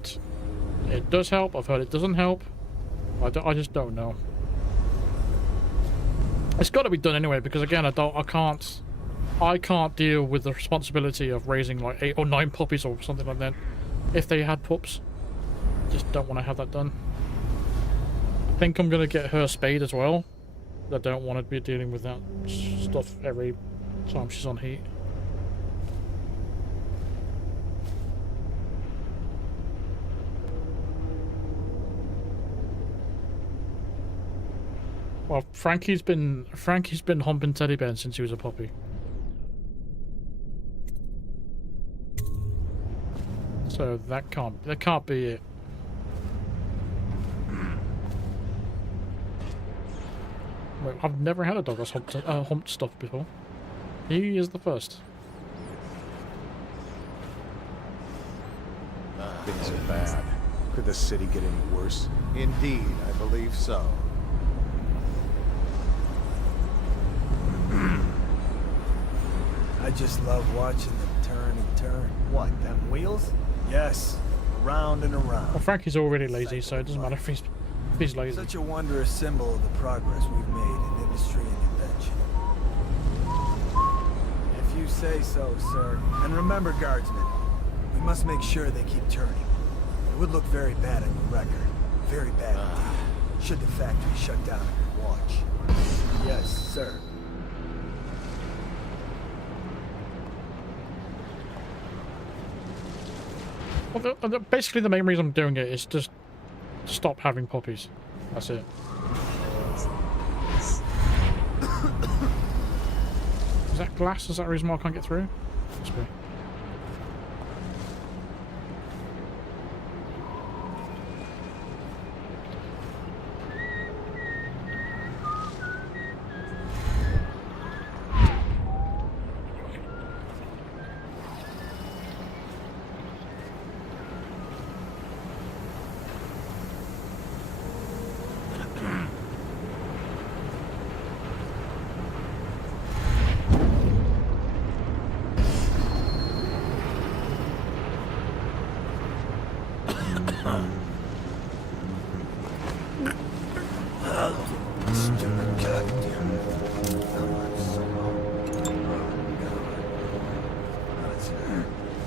it does help. I've heard it doesn't help. I just don't know. It's got to be done anyway because again, I can't deal with the responsibility of raising like 8 or 9 puppies or something like that. If they had pups, just don't want to have that done. I think I'm gonna get her spayed as well. I don't want to be dealing with that stuff every time she's on heat. Well, Frankie's been humping teddy bears since he was a puppy. So that can't be it. Wait, I've never had a dog that's humped stuff before. He is the first. Things are bad. Could the city get any worse? Indeed, I believe so. I just love watching them turn and turn. What, them wheels? Yes, around and around. Well, Frankie's already lazy, so it doesn't matter if he's lazy. Such a wondrous symbol of the progress we've made in industry and invention. If you say so, sir. And remember, guardsmen, we must make sure they keep turning. It would look very bad on your record. Very bad indeed. Should the factory shut down on your watch. Yes, sir. Well, basically the main reason I'm doing it is just to stop having poppies. That's it. Is that glass? Is that the reason why I can't get through? Must be.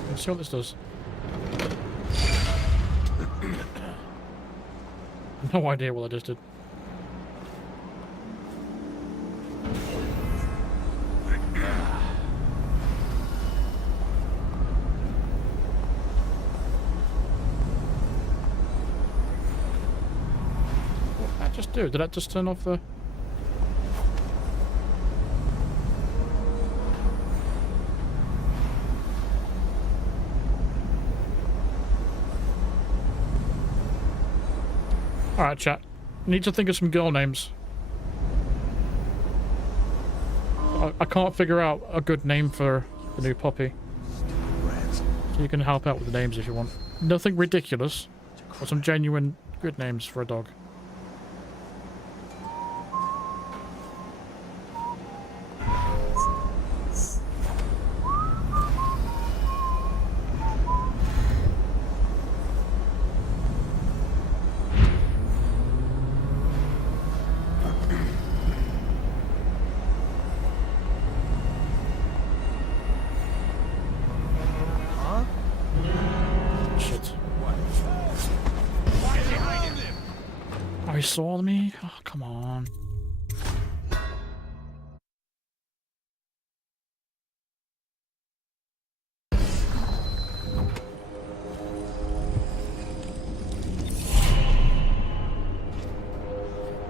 Let's see what this does. No idea what I just did. What did that just do? Did that just turn off the... Alright, chat. Need to think of some girl names. I can't figure out a good name for the new puppy. So you can help out with the names if you want. Nothing ridiculous, but some genuine good names for a dog. Saw me? Oh, come on.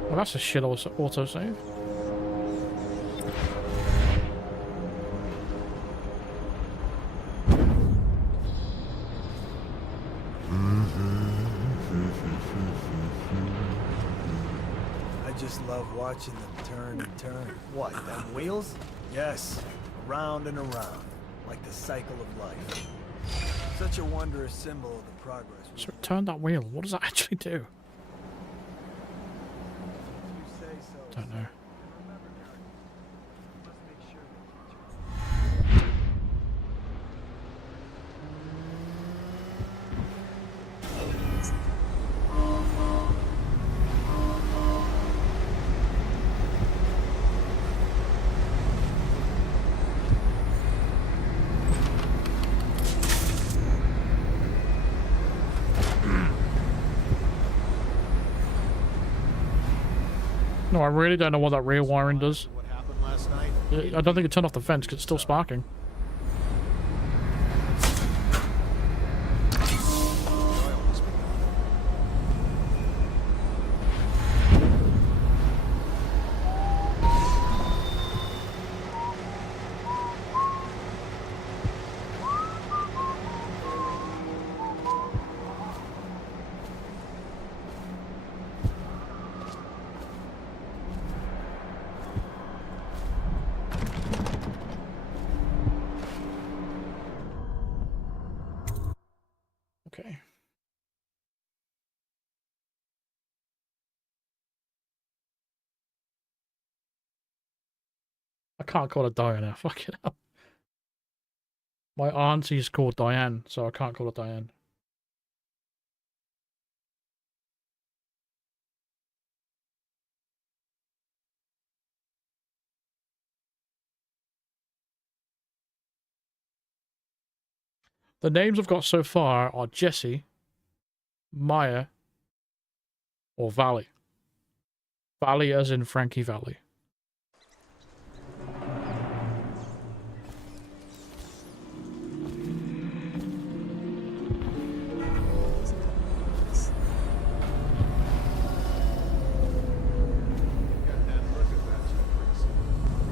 Well, that's a shit autosave. Love watching them turn and turn. What, them wheels? Yes, around and around, like the cycle of life. Such a wondrous symbol of the progress. So turn that wheel. What does that actually do? Don't know. No, I really don't know what that rewiring does. What happened last night? I don't think it turned off the fence because it's still sparking. Okay. I can't call her Diana. Fuck it up. My auntie's called Diane, so I can't call her Diane. The names I've got so far are Jesse, Maya, or Valley. Valley as in Frankie Valley.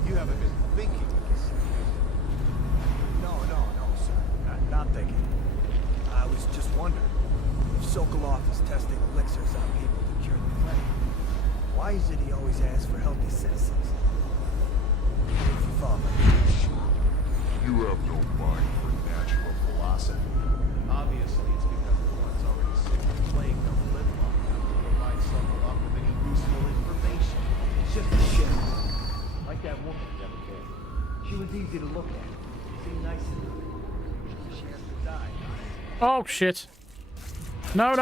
You haven't been thinking this. No, sir. Not thinking. I was just wondering, if Sokolov is testing elixirs on people to cure the plague, why is it he always asks for healthy citizens? If you follow me. You have no mind for natural philosophy. Obviously, it's because the ones already sick of the plague don't live long enough to provide Sokolov with any useful information. It's just a shit. Like that woman the other day. She was easy to look at. Seemed nice enough. She has to die. Oh, shit. No.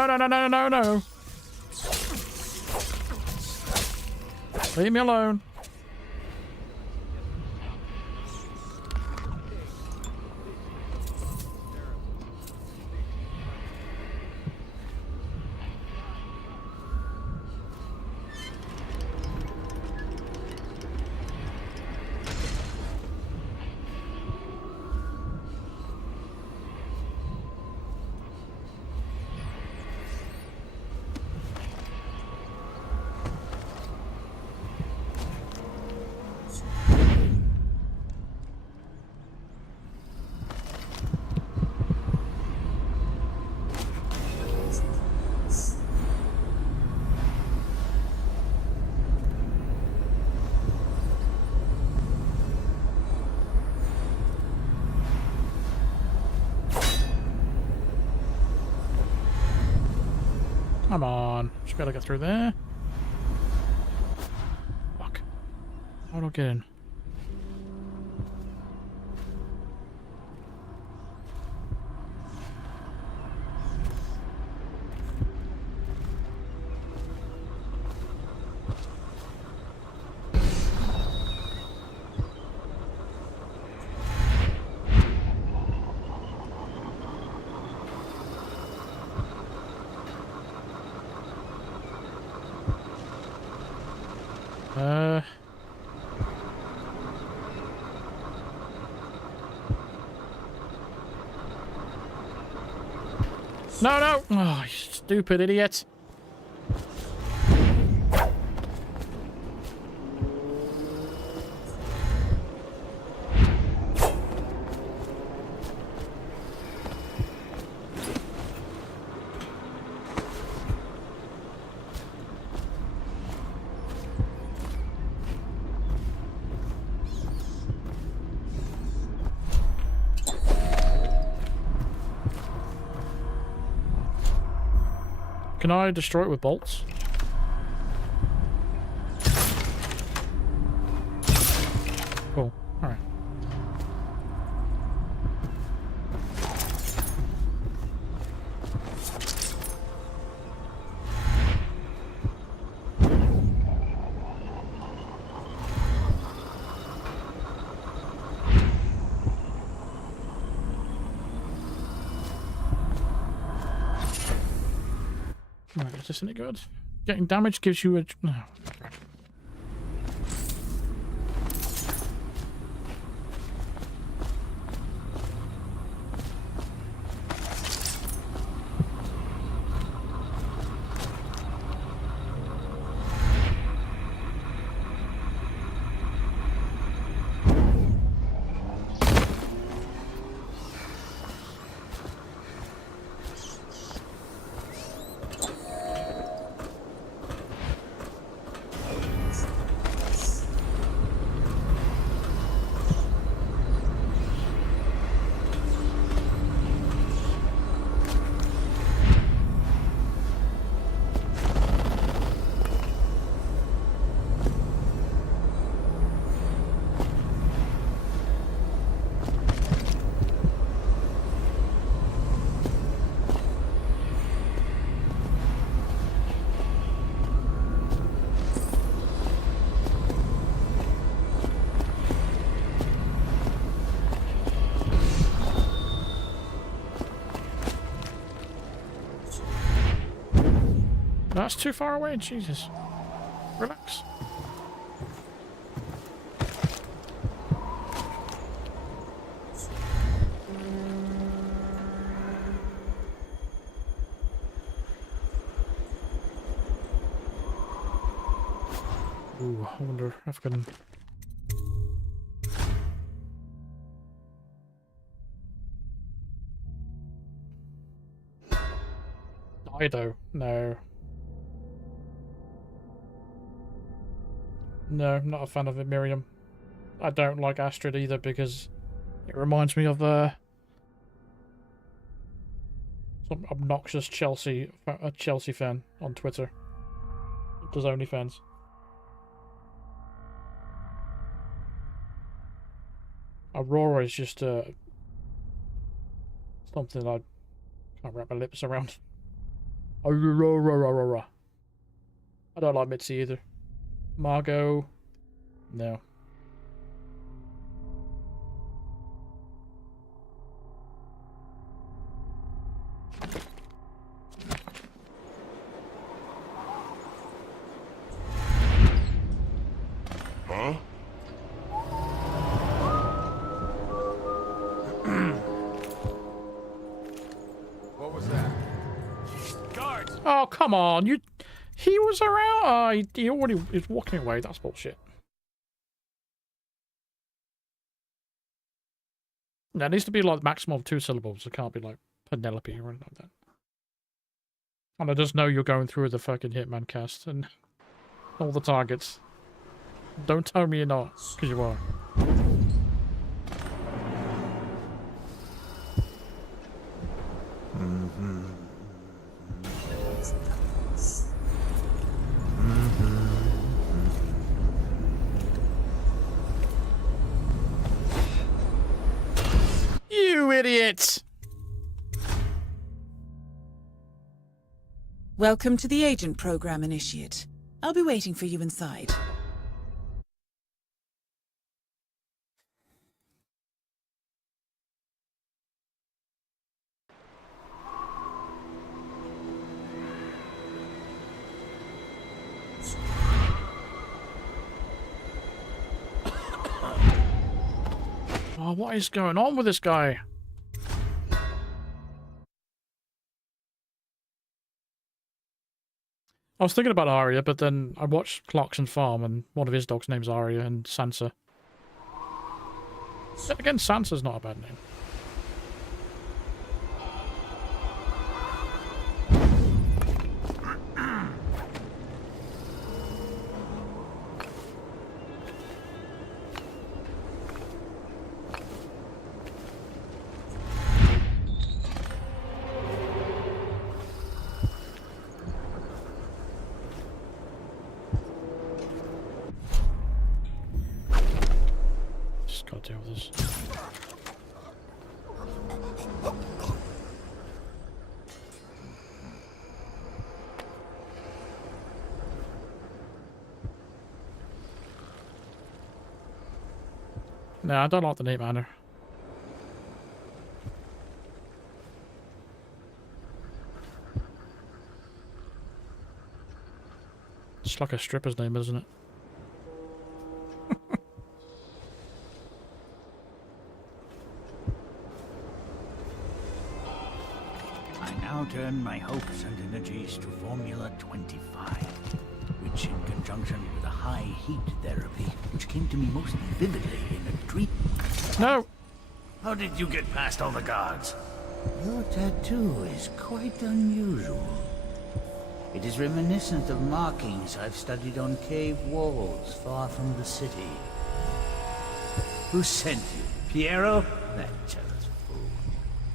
Leave me alone. Come on. Just gotta get through there. Fuck. How do I get in? No! Oh, you stupid idiot. Can I destroy it with bolts? Cool. Alright. Is this any good? Getting damage gives you a... No. That's too far away, Jesus. Relax. Ooh, I wonder if I can... Dido? No. No, not a fan of it, Miriam. I don't like Astrid either because it reminds me of some obnoxious Chelsea fan on Twitter. Does OnlyFans. Aurora is just something I can't wrap my lips around. Aurora. I don't like Mitzi either. Margot, no. Huh? What was that? Guards! Oh, come on. He was around. He already is walking away. That's bullshit. That needs to be like maximum of 2 syllables. It can't be like Penelope or anything like that. And I just know you're going through the fucking Hitman cast and all the targets. Don't tell me you're not, because you are. You idiot! Welcome to the Agent Program, Initiate. I'll be waiting for you inside. Oh, what is going on with this guy? I was thinking about Arya, but then I watched Clarkson Farm, and one of his dogs' name's Arya, and Sansa. Then again, Sansa's not a bad name. Gotta deal with this. No, I don't like the name Anna. It's like a stripper's name, isn't it? Turn my hopes and energies to Formula 25, which in conjunction with a high heat therapy, which came to me most vividly in a dream. No! How did you get past all the guards? Your tattoo is quite unusual. It is reminiscent of markings I've studied on cave walls far from the city. Who sent you? Piero? That jealous fool.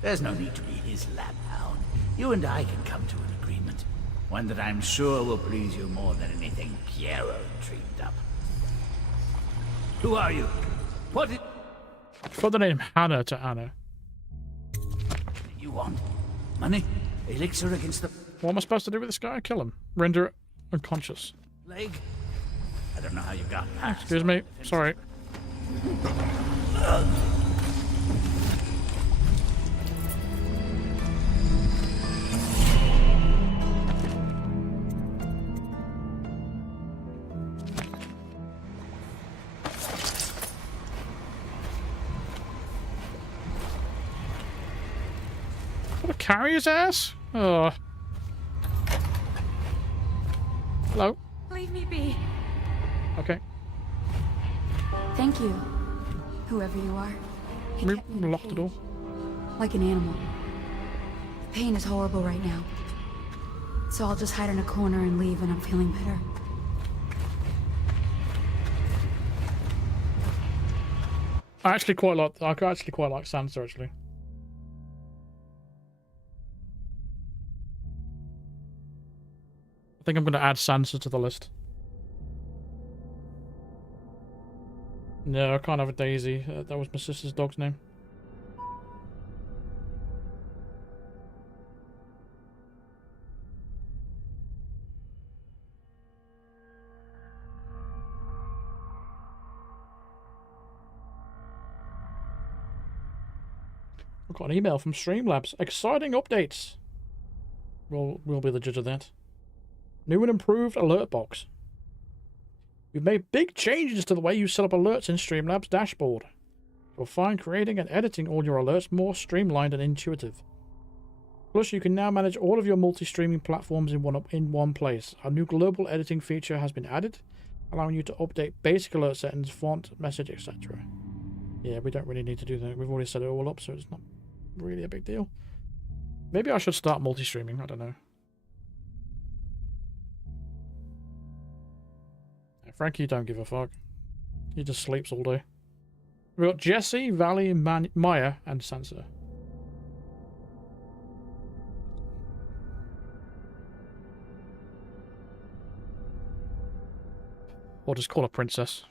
There's no need to be his lab hound. You and I can come to an agreement. One that I'm sure will please you more than anything Piero dreamed up. Who are you? What did... Put the name Hannah to Anna. You want? Money? Elixir against the... What am I supposed to do with this guy? Kill him. Render it unconscious. Leg? I don't know how you got past. Excuse me. Sorry. carry his ass? Oh. Hello. Leave me be. Okay. Thank you, whoever you are. You kept me in a Lock the door. cage, like an animal. The pain is horrible right now. So I'll just hide in a corner and leave when I'm feeling better. I actually quite like Sansa actually. I think I'm going to add Sansa to the list. No, I can't have a Daisy. That was my sister's dog's name. I've got an email from Streamlabs. Exciting updates. We'll be the judge of that. New and improved alert box. We've made big changes to the way you set up alerts in Streamlabs dashboard. You'll find creating and editing all your alerts more streamlined and intuitive. Plus, you can now manage all of your multi-streaming platforms in one place. A new global editing feature has been added, allowing you to update basic alert settings, font, message, etc. Yeah, we don't really need to do that. We've already set it all up, so it's not really a big deal. Maybe I should start multi-streaming. I don't know. Frankie don't give a fuck. He just sleeps all day. We've got Jesse, Valley, Maya, and Sansa. Or just call her Princess.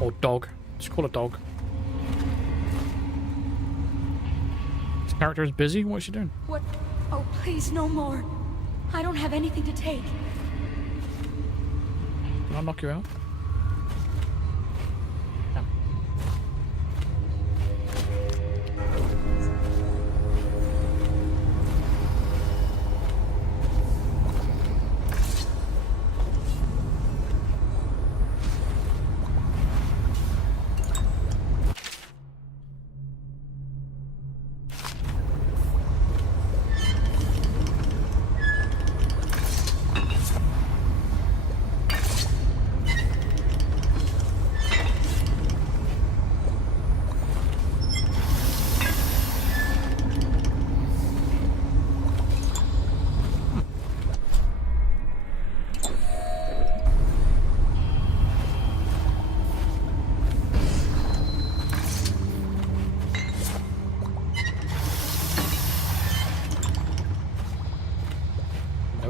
Or Dog. Just call her Dog. This character is busy? What is she doing? What? Oh, please, no more. I don't have anything to take. Can I knock you out? Yeah.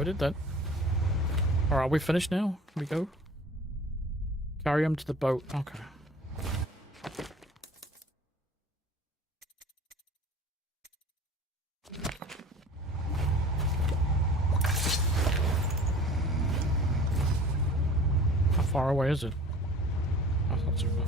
Did that. Alright, are we finished now? Can we go? Carry him to the boat. Okay. How far away is it? That's not too far.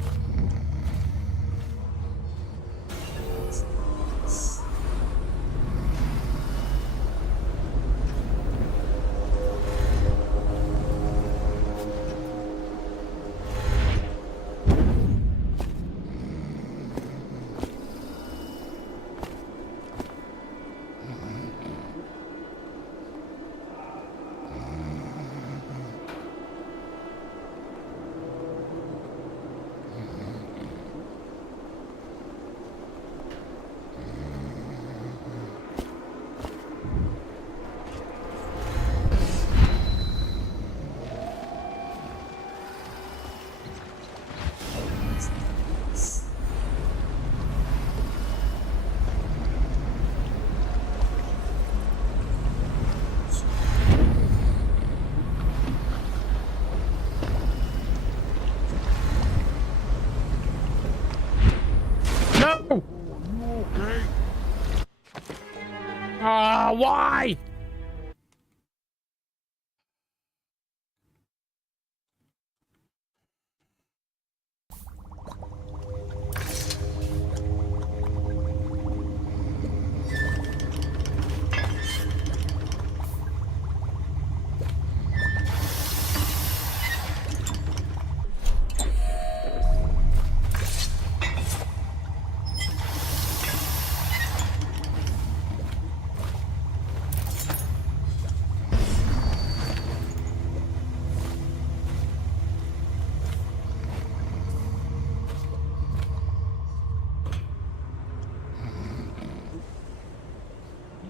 Why?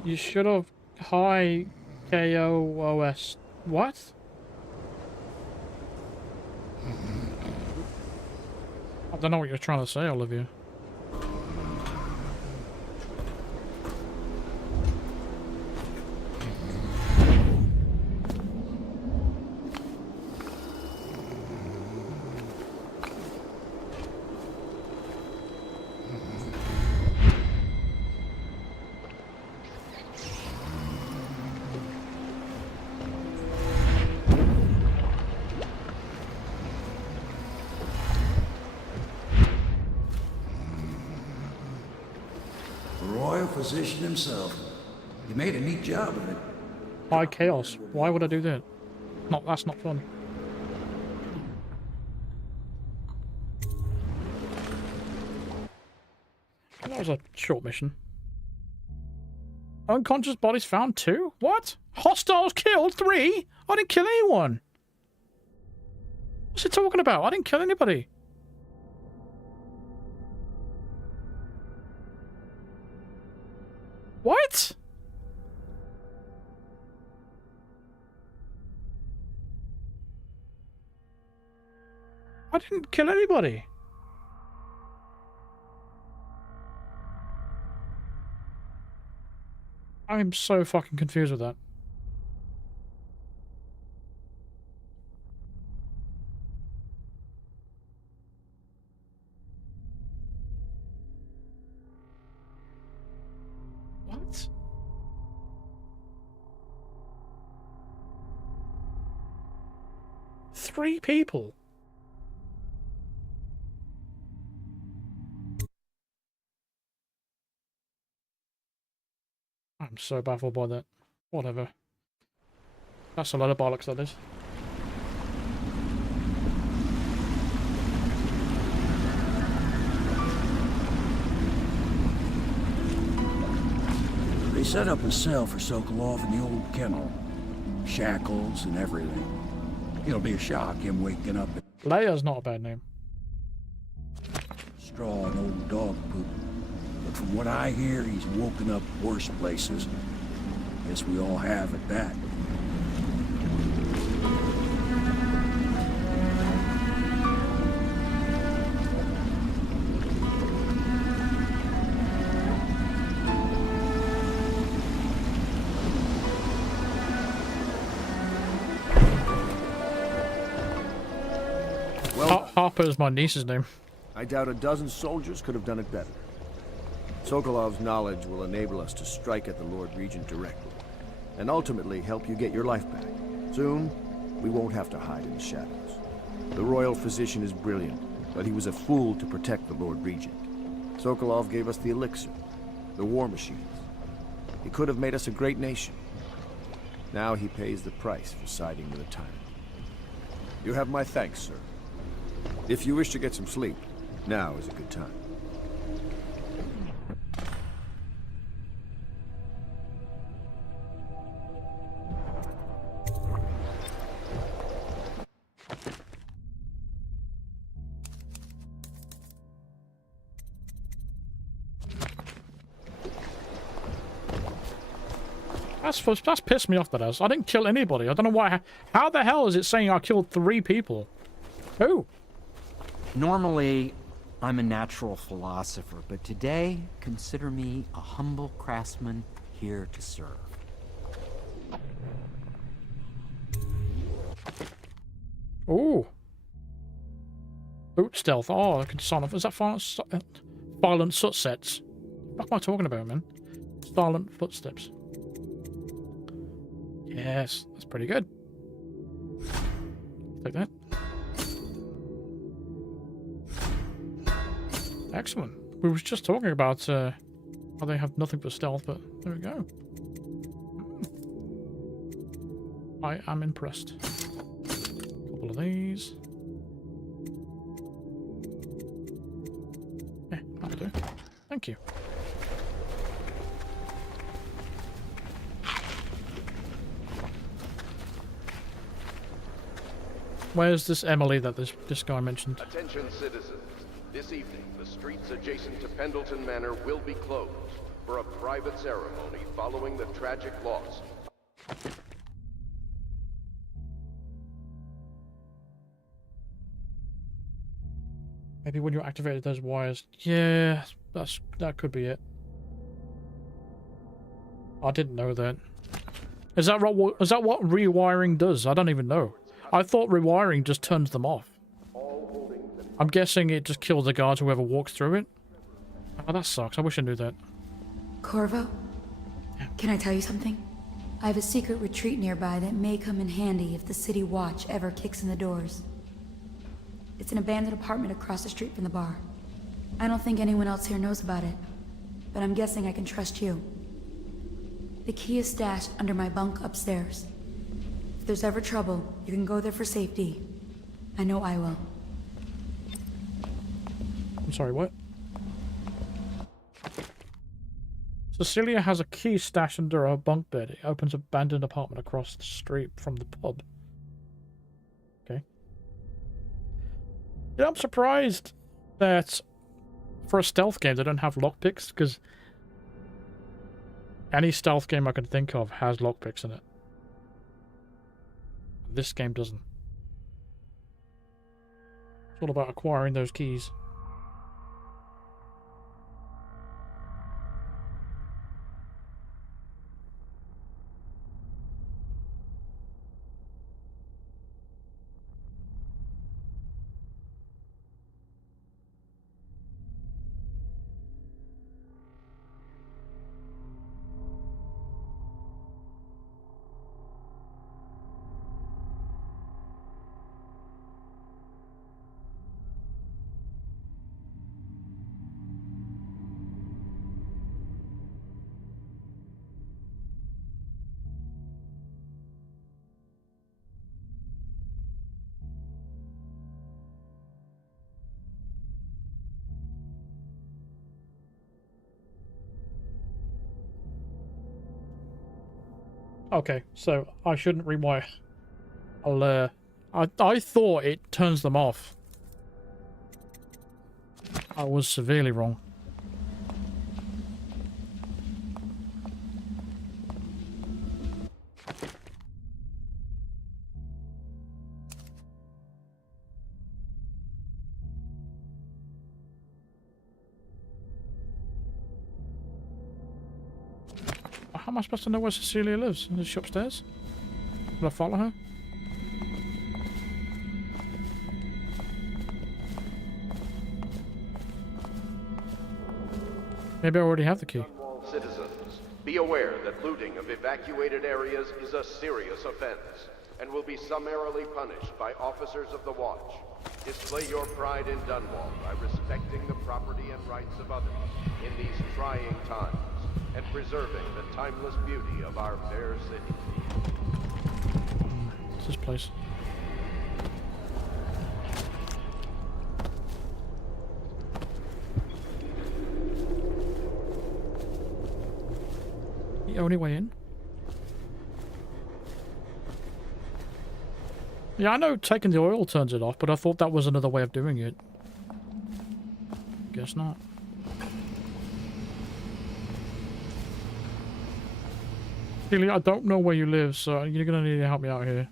You should have high KOOS. What? I don't know what you're trying to say, Olivia. Physician himself. He made a neat job of it. High chaos. Why would I do that? That's not fun. That was a short mission. Unconscious bodies found 2? What? Hostiles killed 3? I didn't kill anyone. What's he talking about? I didn't kill anybody. What? I didn't kill anybody. I'm so fucking confused with that. What? Three people? I'm so baffled by that. Whatever. That's a lot of bollocks, that is. They set up a cell for Sokolov in the old kennel. Shackles and everything. It'll be a shock, him waking up. Leia's not a bad name. Straw and old dog poop. But from what I hear, he's woken up worse places. Guess we all have at that. Harper's my niece's name. I doubt a dozen soldiers could have done it better. Sokolov's knowledge will enable us to strike at the Lord Regent directly, and ultimately help you get your life back. Soon, we won't have to hide in the shadows. The royal physician is brilliant, but he was a fool to protect the Lord Regent. Sokolov gave us the elixir, the war machines. He could have made us a great nation. Now he pays the price for siding with a tyrant. You have my thanks, sir. If you wish to get some sleep, now is a good time. That's pissed me off, that has. I didn't kill anybody. I don't know why. How the hell is it saying I killed 3 people? Who? Normally, I'm a natural philosopher, but today, consider me a humble craftsman here to serve. Ooh. Boot stealth. Oh, I can sign off. Is that violent footsteps? What am I talking about, man? Silent footsteps. Yes, that's pretty good. Take that. Excellent. We were just talking about how they have nothing but stealth, but there we go. I am impressed. Couple of these. Yeah, that'll do. Thank you. Where's this Emily that this guy mentioned? Attention citizens. This evening, the streets adjacent to Pendleton Manor will be closed. for a private ceremony following the tragic loss. Maybe when you activated those wires. Yeah, that could be it. I didn't know that. Is that what rewiring does? I don't even know. I thought rewiring just turns them off. I'm guessing it just kills the guards whoever walks through it. Oh, that sucks. I wish I knew that. Corvo? Can I tell you something? I have a secret retreat nearby that may come in handy if the City Watch ever kicks in the doors. It's an abandoned apartment across the street from the bar. I don't think anyone else here knows about it, but I'm guessing I can trust you. The key is stashed under my bunk upstairs. If there's ever trouble, you can go there for safety. I know I will. I'm sorry, what? Cecilia has a key stashed under her bunk bed. It opens an abandoned apartment across the street from the pub. Okay. Yeah, I'm surprised that for a stealth game they don't have lockpicks, because any stealth game I can think of has lockpicks in it. This game doesn't. It's all about acquiring those keys. Okay, so I shouldn't rewire. I thought it turns them off. I was severely wrong. How am I supposed to know where Cecilia lives? Is she upstairs? Will I follow her? Maybe I already have the key. Citizens, be aware that looting of evacuated areas is a serious offense and will be summarily punished by officers of the Watch. Display your pride in Dunwall by respecting the property and rights of others in these trying times, and preserving the timeless beauty of our fair city. What's this place? The only way in? Yeah, I know taking the oil turns it off, but I thought that was another way of doing it. Guess not. Really, I don't know where you live, so you're gonna need to help me out here.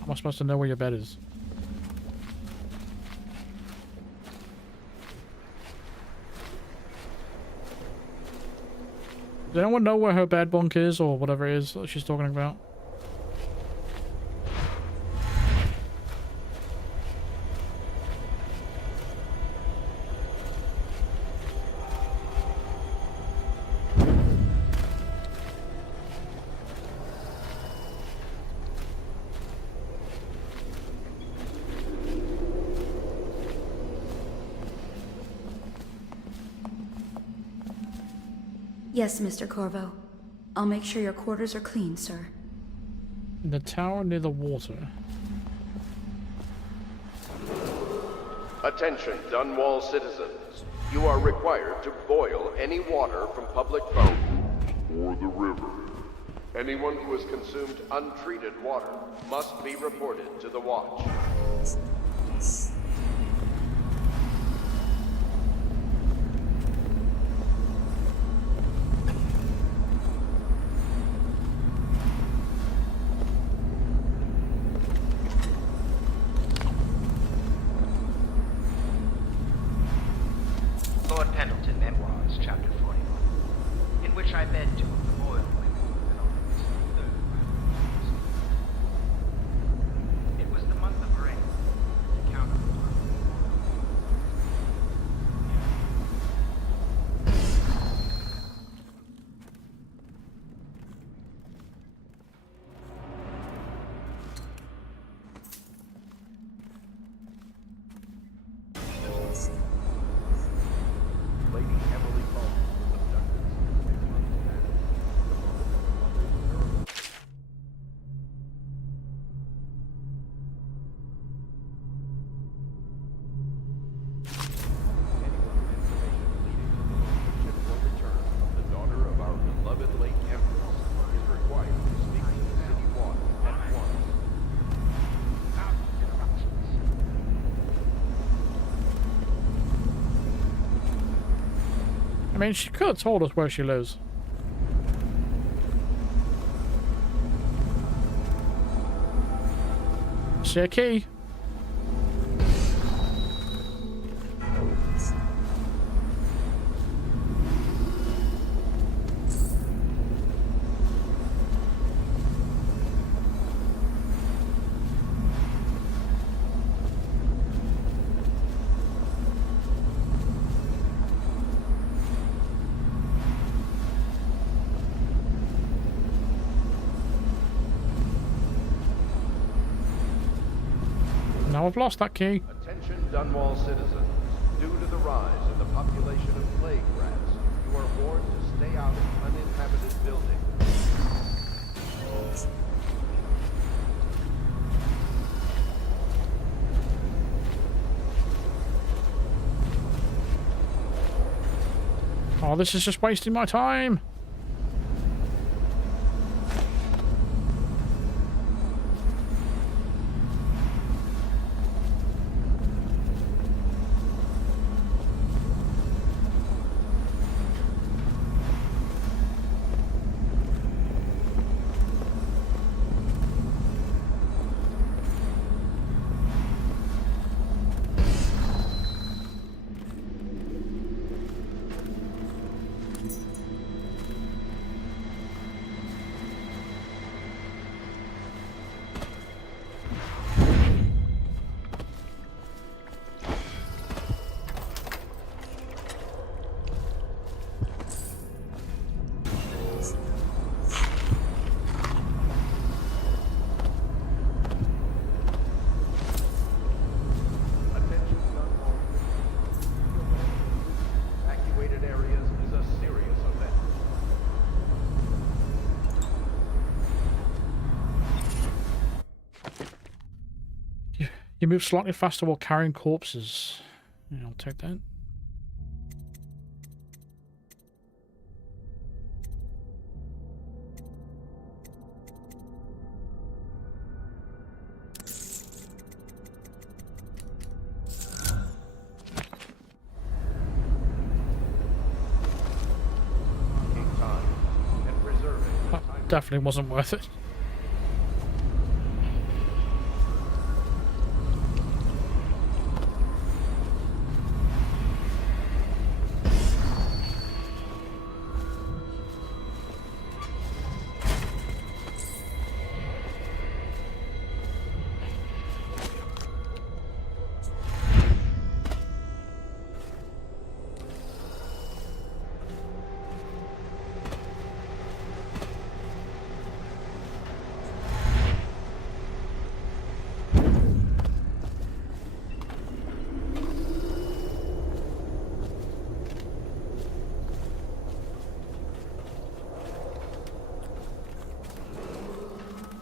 How am I supposed to know where your bed is? Does anyone know where her bed bunk is, or whatever it is that she's talking about? Yes, Mr. Corvo. I'll make sure your quarters are clean, sir. In the tower near the water. Attention, Dunwall citizens. You are required to boil any water from public fountains or the river. Anyone who has consumed untreated water must be reported to the Watch. Claude Pendleton, Memoirs, Chapter 41, in which I bed two of the Boyle women and only missed the third by the It was the month of rain, to count on the Lady Emily Bowles was abducted some 6 months back. The moment her mother's terrible... Anyone with information leading to the location or return of the daughter of our beloved late Empress is required to speak to the City Watch at once. I mean, she could have told us where she lives. See a key? Now I've lost that key. Attention Dunwall citizens. Due to the rise in the population of plague rats, you are warned to stay out of uninhabited buildings. Oh, this is just wasting my time. You move slightly faster while carrying corpses. Yeah, I'll take that. That definitely wasn't worth it.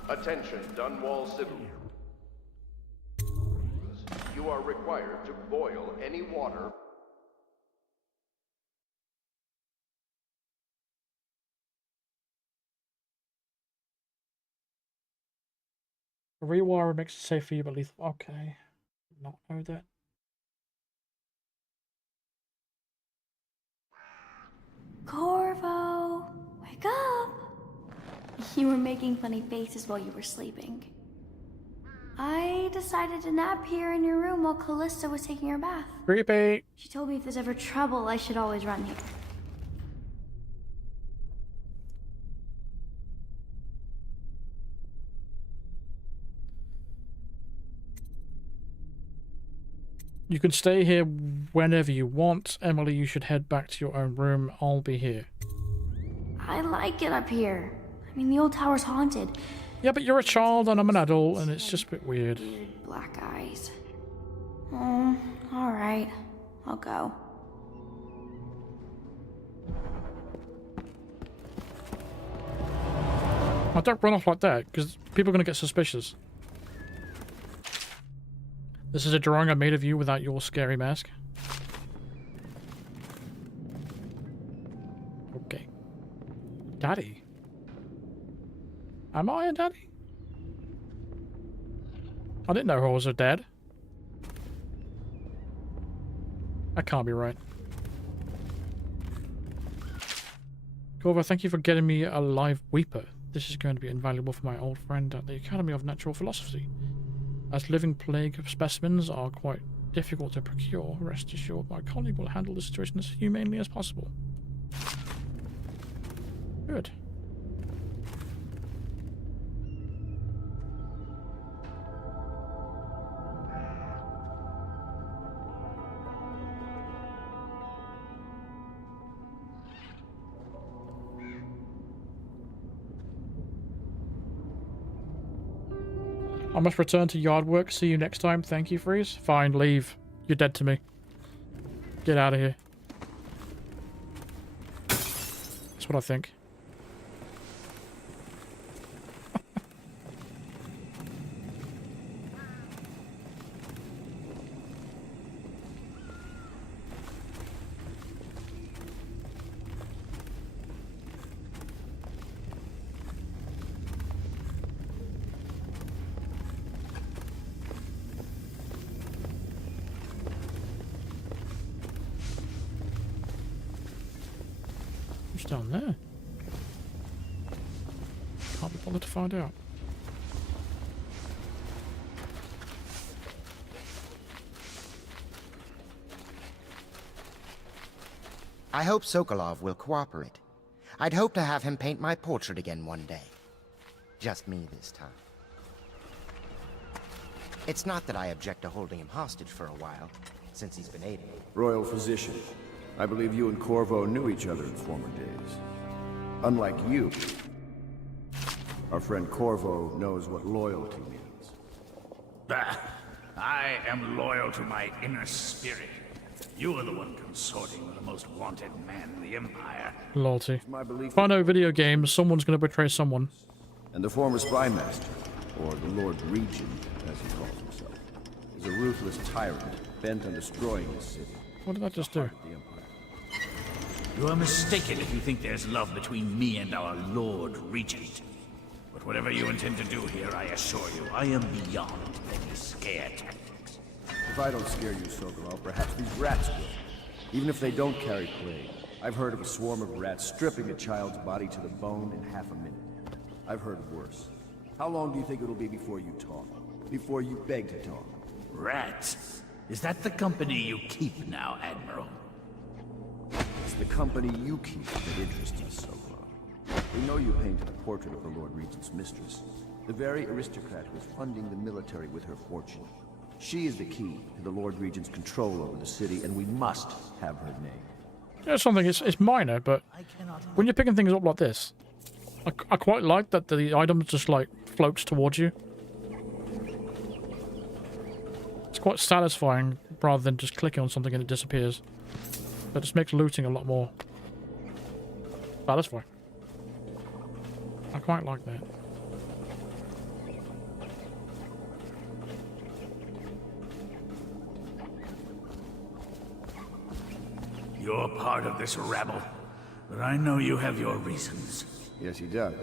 Attention, Dunwall civilians. You are required to boil any water. A rewire makes it safe for you, but lethal. Okay. Not know that. Corvo, wake up! You were making funny faces while you were sleeping. I decided to nap here in your room while Callista was taking her bath. Creepy. She told me if there's ever trouble, I should always run here. You can stay here whenever you want. Emily, you should head back to your own room. I'll be here. I like it up here. I mean, the old tower's haunted. Yeah, but you're a child and I'm an adult, and it's just a bit weird. Black eyes. Oh, alright. I'll go. I don't run off like that, because people are going to get suspicious. This is a drawing I made of you without your scary mask. Okay. Daddy? Am I a daddy? I didn't know I was a dad. That can't be right. Corvo, thank you for getting me a live weeper. This is going to be invaluable for my old friend at the Academy of Natural Philosophy. As living plague specimens are quite difficult to procure, rest assured my colleague will handle the situation as humanely as possible. Good. I must return to yard work. See you next time. Thank you, Freeze. Fine, leave. You're dead to me. Get out of here. That's what I think. Down there. Can't be bothered to find out. I hope Sokolov will cooperate. I'd hope to have him paint my portrait again one day. Just me this time. It's not that I object to holding him hostage for a while, since he's been aiding me. Royal Physician, I believe you and Corvo knew each other in former days. Unlike you, our friend Corvo knows what loyalty means. I am loyal to my inner spirit. You are the one consorting with the most wanted man in the Empire. Loyalty. If I know video games, someone's going to betray someone. And the former spy master, or the Lord Regent, as he calls himself, is a ruthless tyrant bent on destroying the city. What did that just do? You are mistaken if you think there's love between me and our Lord Regent. But whatever you intend to do here, I assure you, I am beyond any scare tactics. If I don't scare you, Sokolov, perhaps these rats will. Even if they don't carry plague. I've heard of a swarm of rats stripping a child's body to the bone in half a minute. I've heard worse. How long do you think it'll be before you talk? Before you beg to talk? Rats? Is that the company you keep now, Admiral? It's the company you keep that interests us, Sokolov. We know you painted a portrait of the Lord Regent's mistress, the very aristocrat who is funding the military with her fortune. She is the key to the Lord Regent's control over the city, and we must have her name. Yeah, something, it's minor, but when you're picking things up like this, I quite like that the item just, like, floats towards you. It's quite satisfying, rather than just clicking on something and it disappears. That just makes looting a lot more satisfying. I quite like that. You're part of this rabble, but I know you have your reasons. Yes, he does.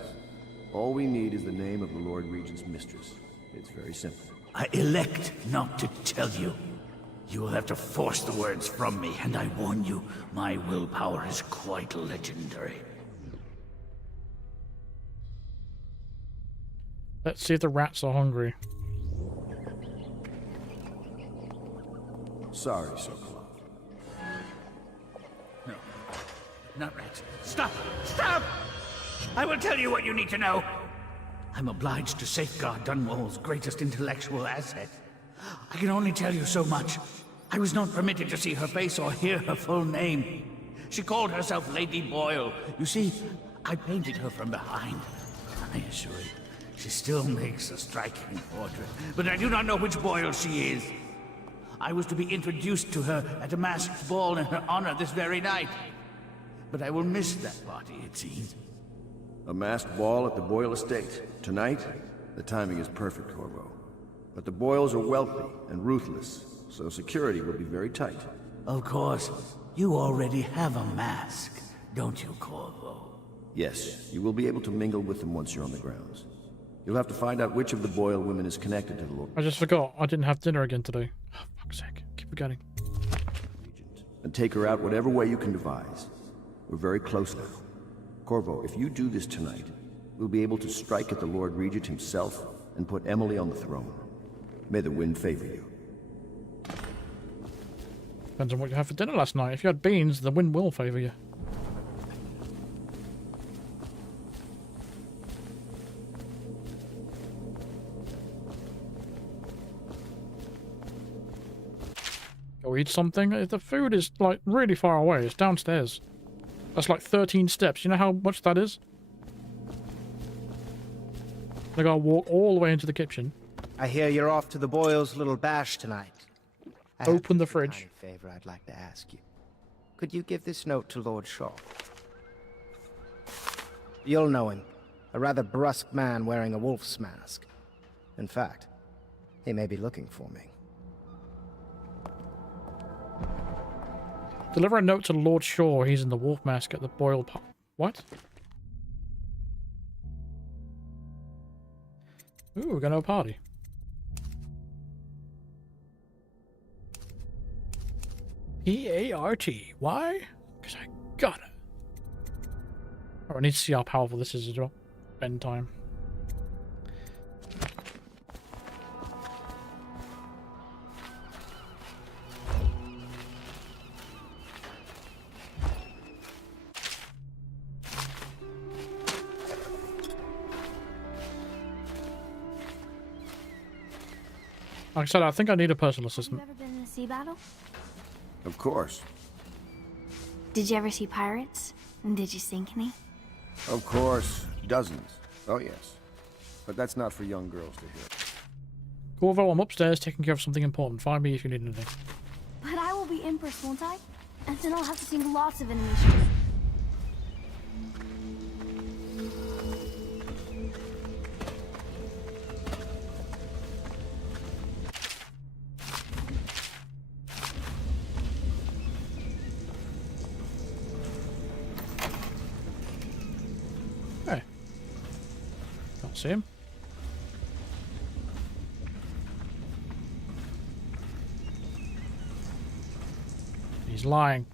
All we need is the name of the Lord Regent's mistress. It's very simple. I elect not to tell you. You will have to force the words from me, and I warn you, my willpower is quite legendary. Let's see if the rats are hungry. Sorry, Sokolov. No. Not right. Stop! Stop! I will tell you what you need to know. I'm obliged to safeguard Dunwall's greatest intellectual asset. I can only tell you so much. I was not permitted to see her face or hear her full name. She called herself Lady Boyle. You see, I painted her from behind. I assure you, she still makes a striking portrait, but I do not know which Boyle she is. I was to be introduced to her at a masked ball in her honor this very night. But I will miss that party, it seems. A masked ball at the Boyle estate. Tonight? The timing is perfect, Corvo. But the Boyles are wealthy and ruthless, so security will be very tight. Of course. You already have a mask, don't you, Corvo? Yes, you will be able to mingle with them once you're on the grounds. You'll have to find out which of the Boyle women is connected to the Lord. I just forgot. I didn't have dinner again today. Oh, fuck's sake. Keep forgetting. And take her out whatever way you can devise. We're very close now. Corvo, if you do this tonight, we'll be able to strike at the Lord Regent himself and put Emily on the throne. May the wind favor you. Depends on what you had for dinner last night. If you had beans, the wind will favour you. Go eat something. The food is like really far away. It's downstairs. That's like 13 steps. You know how much that is? I gotta walk all the way into the kitchen. I hear you're off to the Boyles' little bash tonight. Open the fridge. Favor I'd like to ask you. Could you give this note to Lord Shaw? You'll know him. A rather brusque man wearing a wolf's mask. In fact, he may be looking for me. Deliver a note to Lord Shaw. He's in the wolf mask at the Boyle pub. What? Ooh, we're going to a party. P-A-R-T. Why? Because I got it. Oh, I need to see how powerful this is as well. Spend time. Like I said, I think I need a personal assistant. Have you ever been in a sea battle? Of course. Did you ever see pirates? And did you sink any? Of course. Dozens. Oh, yes. But that's not for young girls to hear. Corvo, I'm upstairs taking care of something important. Find me if you need anything. But I will be Empress, won't I? And then I'll have to sink lots of enemy ships. See him? He's lying.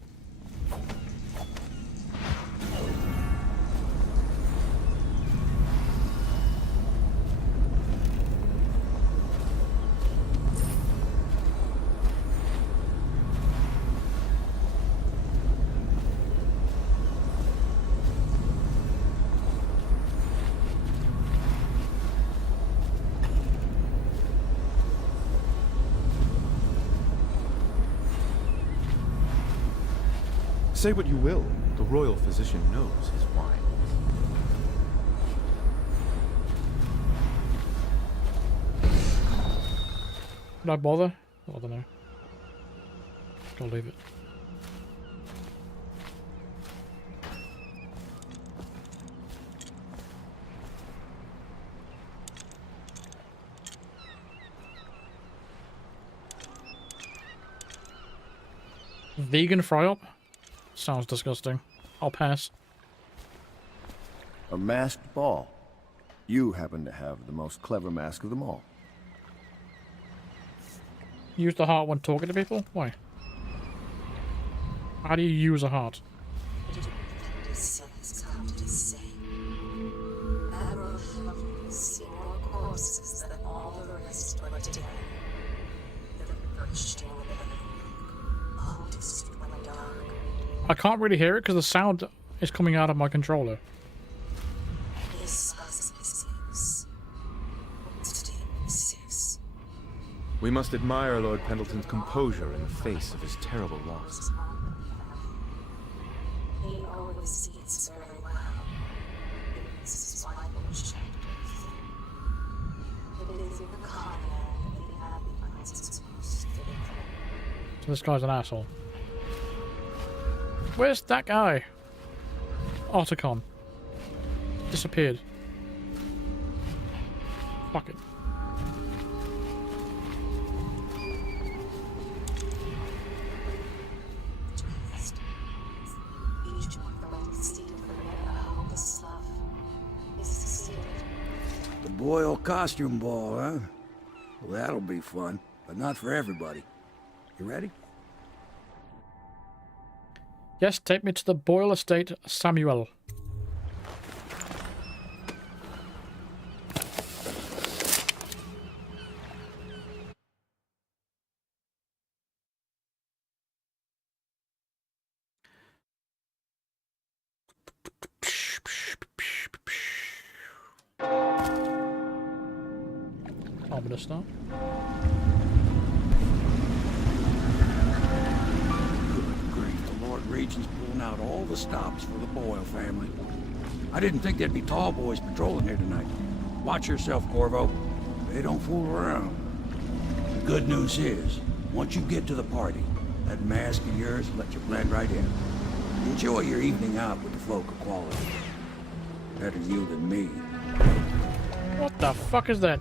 Say what you will, the royal physician knows his wine. Should I bother? I don't know. I'll leave it. Vegan fry-up? Sounds disgusting. I'll pass. A masked ball. You happen to have the most clever mask of them all. Use the heart when talking to people? Why? How do you use a heart? I can't really hear it because the sound is coming out of my controller. We must admire Lord Pendleton's composure in the face of his terrible loss. He always speaks very well. This is why bullshit. It is in the common that the Abbey finds its most fitting. So this guy's an asshole. Where's that guy? Otacon. Disappeared. Fuck it. The Boyle costume ball, huh? Well, that'll be fun, but not for everybody. You ready? Yes, take me to the Boyle estate, Samuel. Ominous now. The Lord Regent's pulling out all the stops for the Boyle family. I didn't think there'd be tall boys patrolling here tonight. Watch yourself, Corvo. They don't fool around. The good news is, once you get to the party, that mask of yours will let you blend right in. Enjoy your evening out with the folk of quality. Better you than me. What the fuck is that?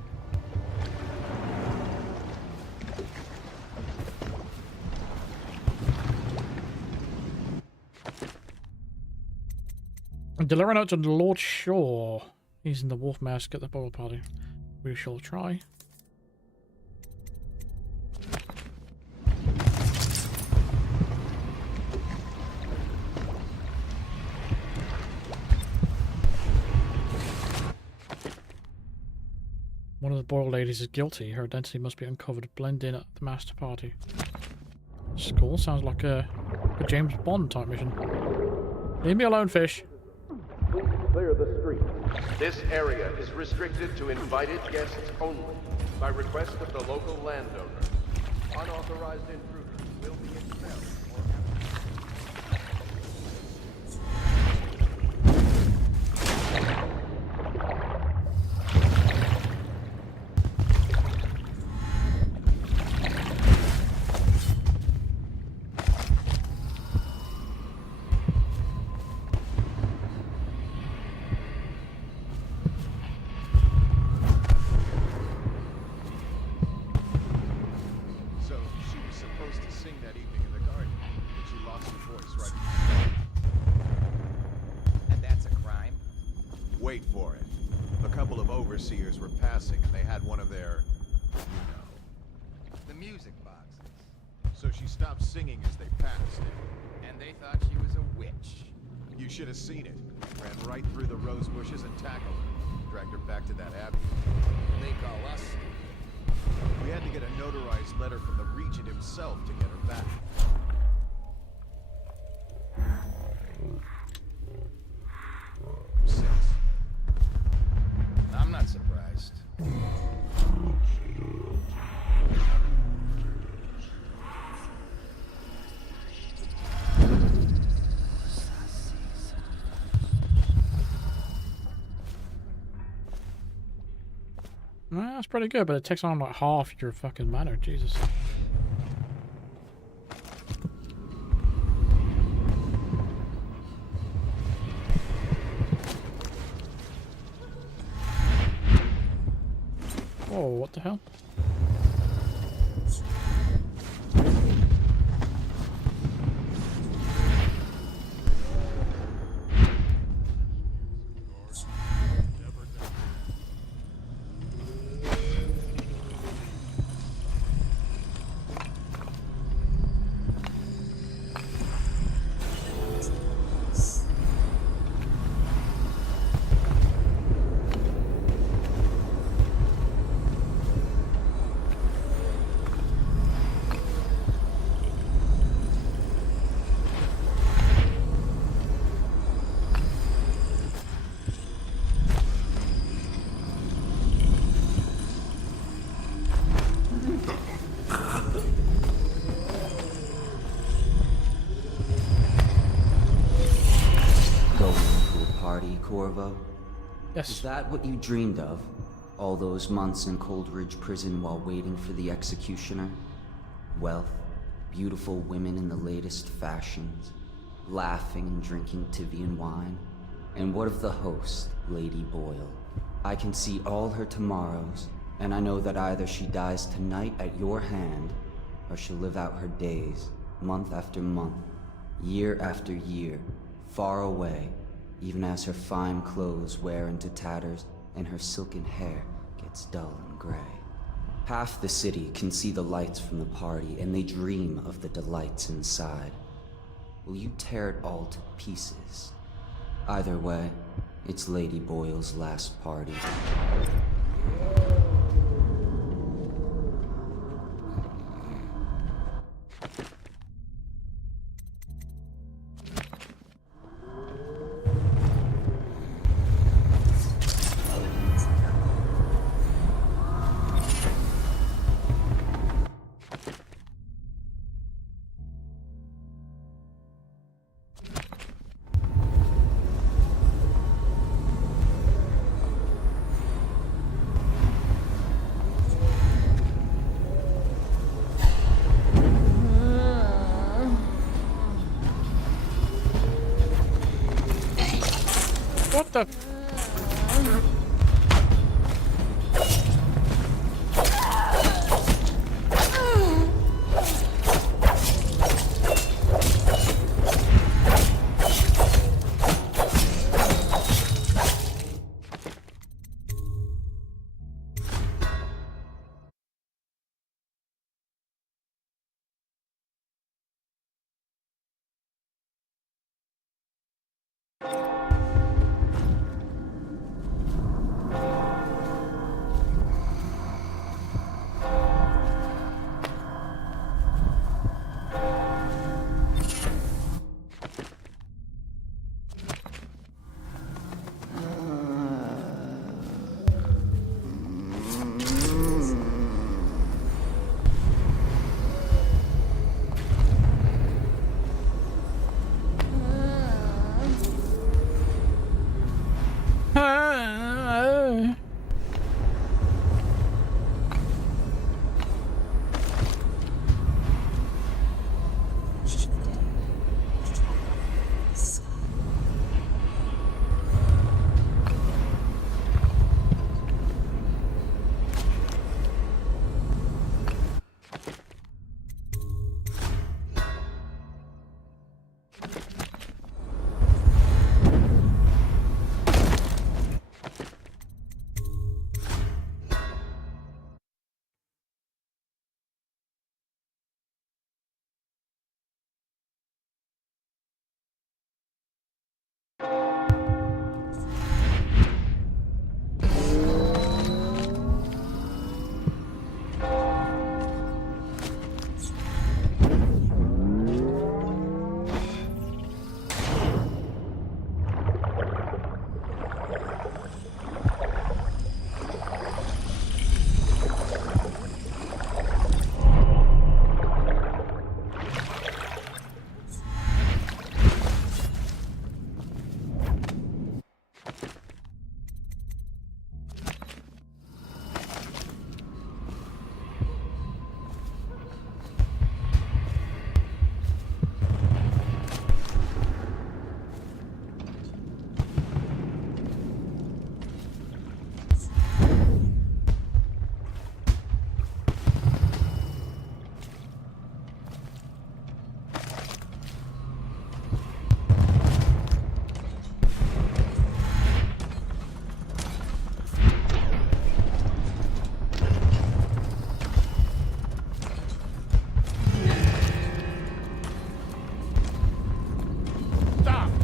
Deliver a note to Lord Shaw. He's in the wolf mask at the Boyle party. We shall try. One of the Boyle ladies is guilty. Her identity must be uncovered. Blend in at the master party. School sounds like a James Bond type mission. Leave me alone, fish. Clear the street. This area is restricted to invited guests only, by request of the local landowner. Unauthorized intruders will be expelled. Wait for it. A couple of overseers were passing and they had one of their, you know, the music boxes. So she stopped singing as they passed. And they thought she was a witch. You should have seen it. Ran right through the rose bushes and tackled her. Dragged her back to that abbey. They call us. We had to get a notarized letter from the regent himself to get her back. I'm not surprised. Well, that's pretty good, but it takes on like half your fucking mana, Jesus. Oh, what the hell? party, Corvo? Yes. Is that what you dreamed of? All those months in Coldridge Prison while waiting for the executioner? Wealth, beautiful women in the latest fashions, laughing and drinking Tivian wine? And what of the host, Lady Boyle? I can see all her tomorrows, and I know that either she dies tonight at your hand, or she'll live out her days, month after month, year after year, far away, even as her fine clothes wear into tatters and her silken hair gets dull and gray. Half the city can see the lights from the party, and they dream of the delights inside. Will you tear it all to pieces? Either way, it's Lady Boyle's last party. What the?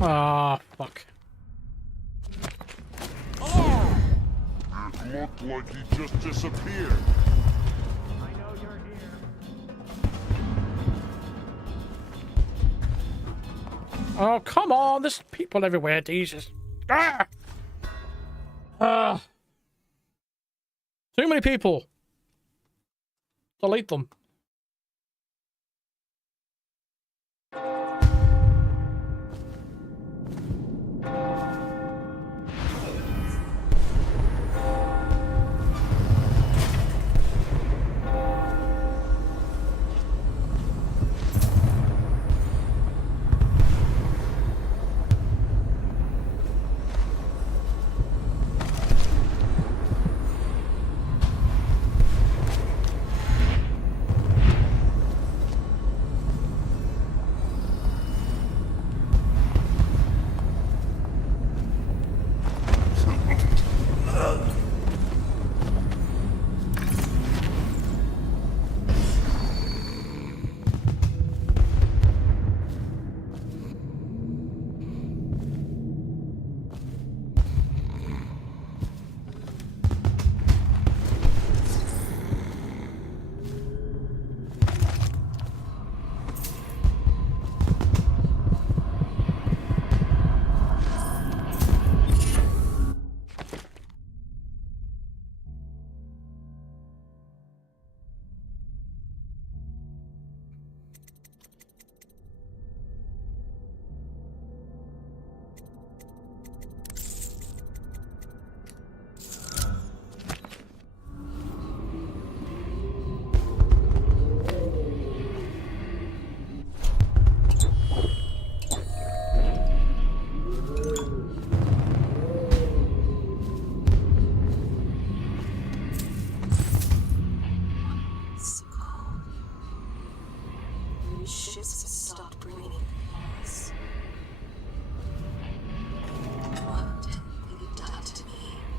Ah, fuck. It looked like he just disappeared. I know you're here. Oh, come on. There's people everywhere, Jesus. Ah! Too many people. Delete them.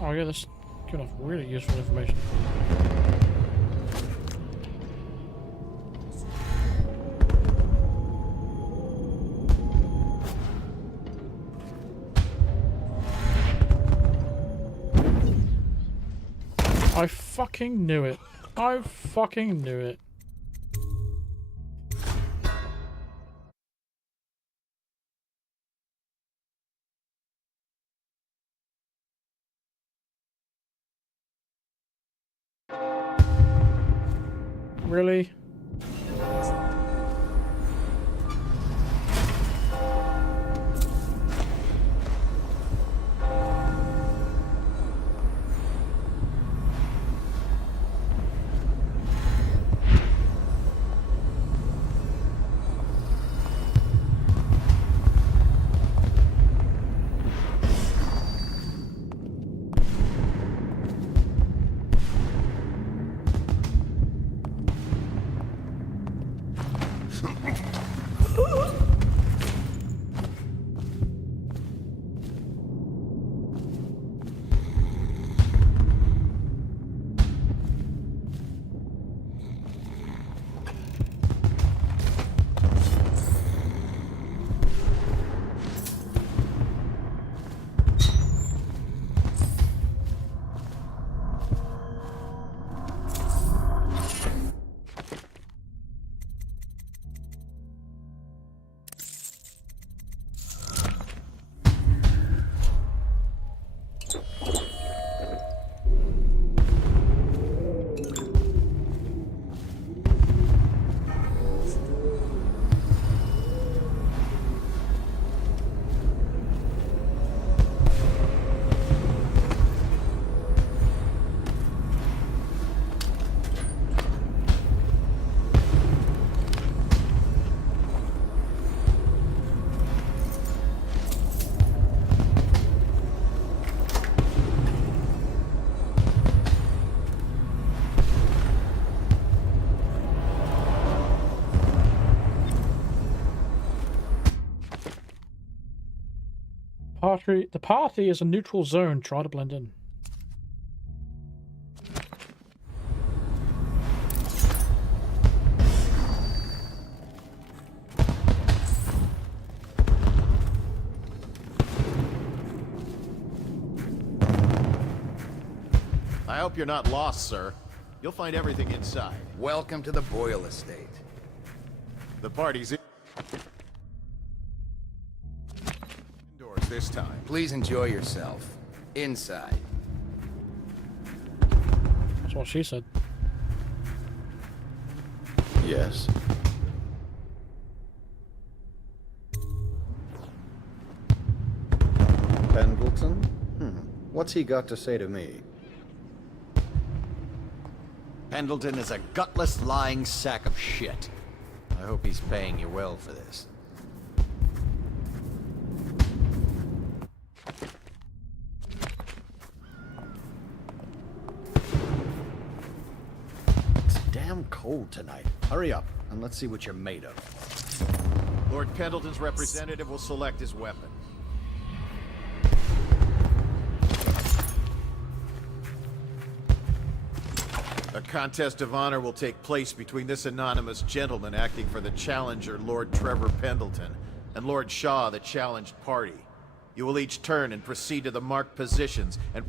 Oh yeah, that's giving off really useful information. I fucking knew it. I fucking knew it. Really? The party is a neutral zone. Try to blend in. I hope you're not lost, sir. You'll find everything inside. Welcome to the Boyle estate. The party's indoors this time. Please enjoy yourself. Inside. That's what she said. Yes. Pendleton? What's he got to say to me? Pendleton is a gutless, lying sack of shit. I hope he's paying you well for this. It's damn cold tonight. Hurry up, and let's see what you're made of. Lord Pendleton's representative will select his weapon. A contest of honor will take place between this anonymous gentleman acting for the challenger, Lord Trevor Pendleton, and Lord Shaw, the challenged party. You will each turn and proceed to the marked positions and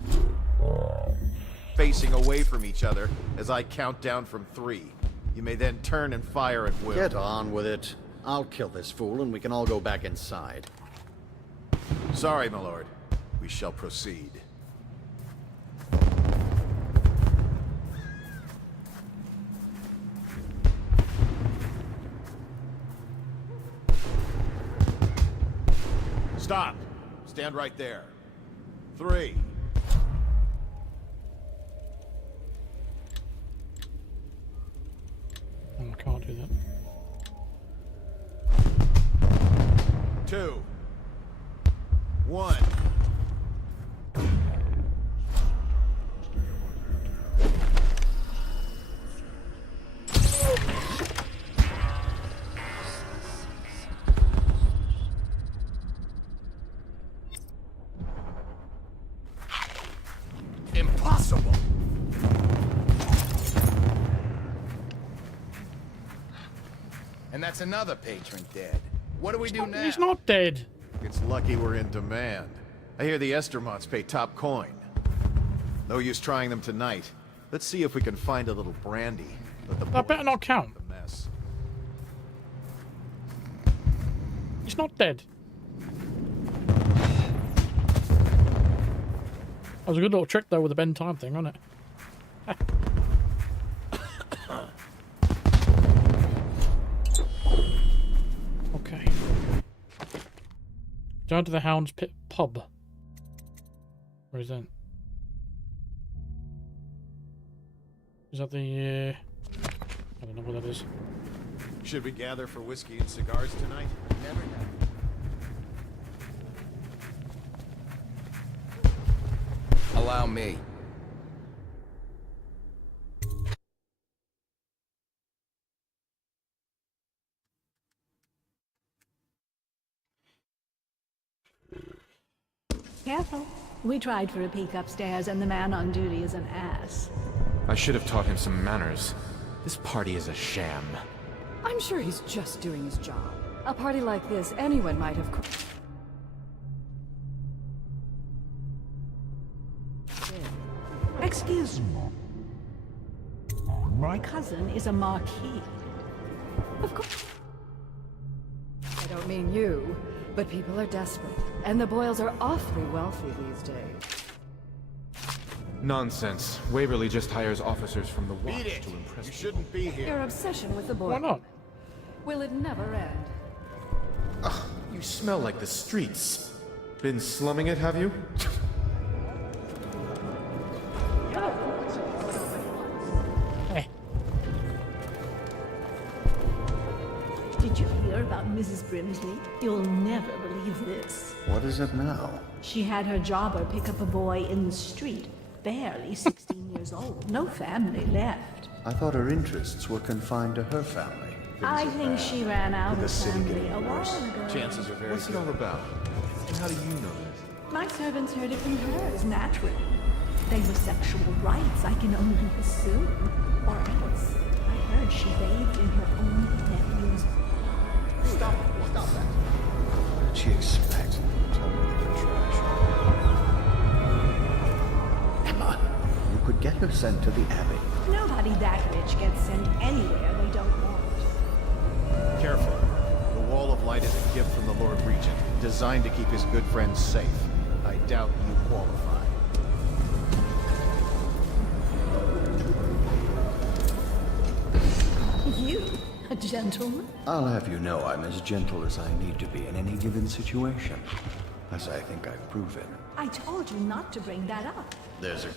facing away from each other as I count down from 3. You may then turn and fire at will. Get on with it. I'll kill this fool and we can all go back inside. Sorry, my lord. We shall proceed. Stop! Stand right there. 3. Oh, I can't do that. 2. 1. impossible! And that's another patron dead. What do we do now? He's not dead. It's lucky we're in demand. I hear the Estermonts pay top coin. No use trying them tonight. Let's see if we can find a little brandy. That better not count. The mess. He's not dead. That was a good little trick though with the bend time thing, wasn't it? Okay. Down to the Hound's Pit pub. Where is that? Is that the I don't know what that is. Should we gather for whiskey and cigars tonight? Never know. Allow me. Careful. We tried for a peek upstairs, and the man on duty is an ass. I should have taught him some manners. This party is a sham. I'm sure he's just doing his job. A party like this, anyone might have... Excuse me. My cousin is a marquis. Of course. I don't mean you, but people are desperate, and the Boyles are awfully wealthy these days. Nonsense. Waverly just hires officers from the Watch to impress You shouldn't be here. Your obsession with the Boyle. Why not? Will it never end? Ugh, you smell like the streets. Been slumming it, have you? Did you hear about Mrs. Brimsley? You'll never believe this. What is it now? She had her jobber pick up a boy in the street, barely 16 years old. No family left. I thought her interests were confined to her family. I think she ran out The of city family getting a while worse. ago. Chances are very What's it good. all about? And how do you know this? My servants heard it from hers, naturally. They were sexual rights, I can only assume. Or else, I heard she bathed in her own nephew's. Stop that. What did she expect? Tell me they were trash. Emma, you could get her sent to the Abbey. Nobody that rich gets sent anywhere they don't want. Careful. The Wall of Light is a gift from the Lord Regent, designed to keep his good friends safe. I doubt you qualify. You, a gentleman? I'll have you know I'm as gentle as I need to be in any given situation. As I think I've proven. I told you not to bring that up. There's a...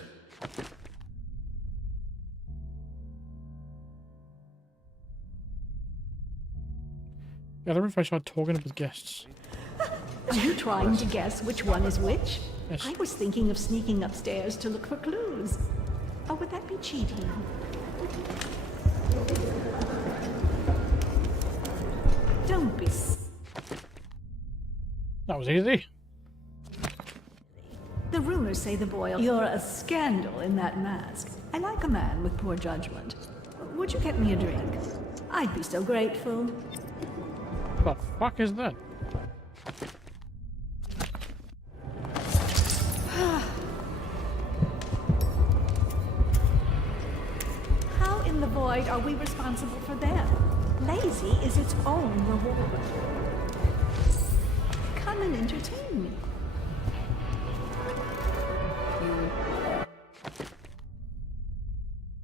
Gather information about talking with guests. Are you trying to guess which one is which? Yes. I was thinking of sneaking upstairs to look for clues. Or would that be cheating? Don't be... That was easy. The rumors say the Boyle... You're a scandal in that mask. I like a man with poor judgment. Would you get me a drink? I'd be so grateful. What the fuck is that? How in the void are we responsible for them? Lazy is its own reward. Come and entertain me.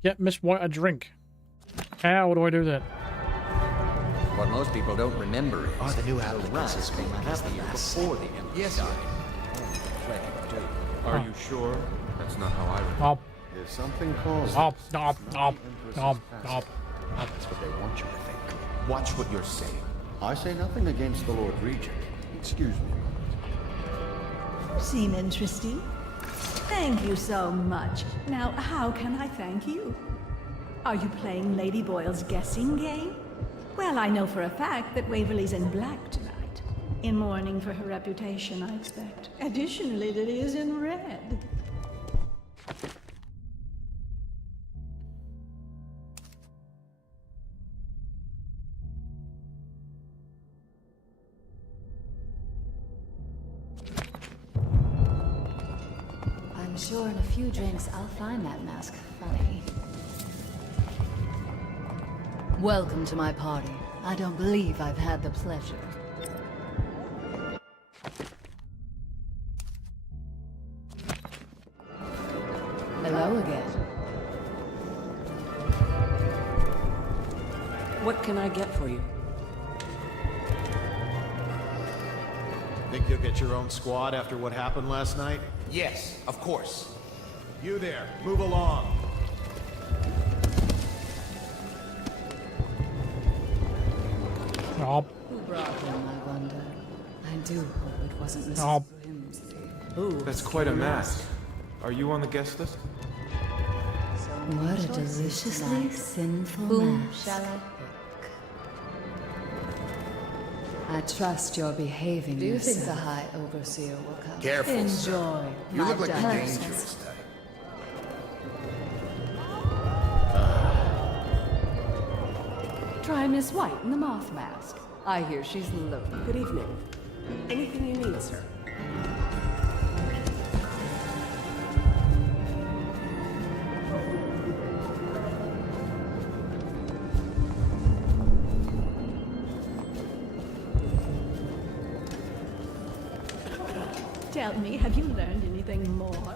Get Miss White a drink. How do I do that? What most people don't remember is... Are the new applicants came out the year before the Emperor Yes, died. Are you sure? That's not how I remember. Up, There's something called... up, up, up, up, up. That's what they want you to think. Watch what you're saying. I say nothing against the Lord Regent. Excuse me. You seem interesting. Thank you so much. Now, how can I thank you? Are you playing Lady Boyle's guessing game? Well, I know for a fact that Waverly's in black tonight. In mourning for her reputation, I expect. Additionally, that he is in red. I'm sure in a few drinks I'll find that mask funny. Welcome to my party. I don't believe I've had the pleasure. Hello again. What can I get for you? Think you'll get your own squad after what happened last night? Yes, of course. You there, move along. Oh. Who brought him, I wonder? I do hope it wasn't Mrs. Oh. Grimsby. That's quite a mask. Are you on the guest list? What a deliciously sinful mask. Shall I pick? I trust you're behaving Do you yourself. think the High Overseer will come? Careful, Enjoy. sir. You look like a my dangerous type. Try Miss White in the moth mask. I hear she's loaded. Good evening. Anything you need, sir? Tell me, have you learned anything more?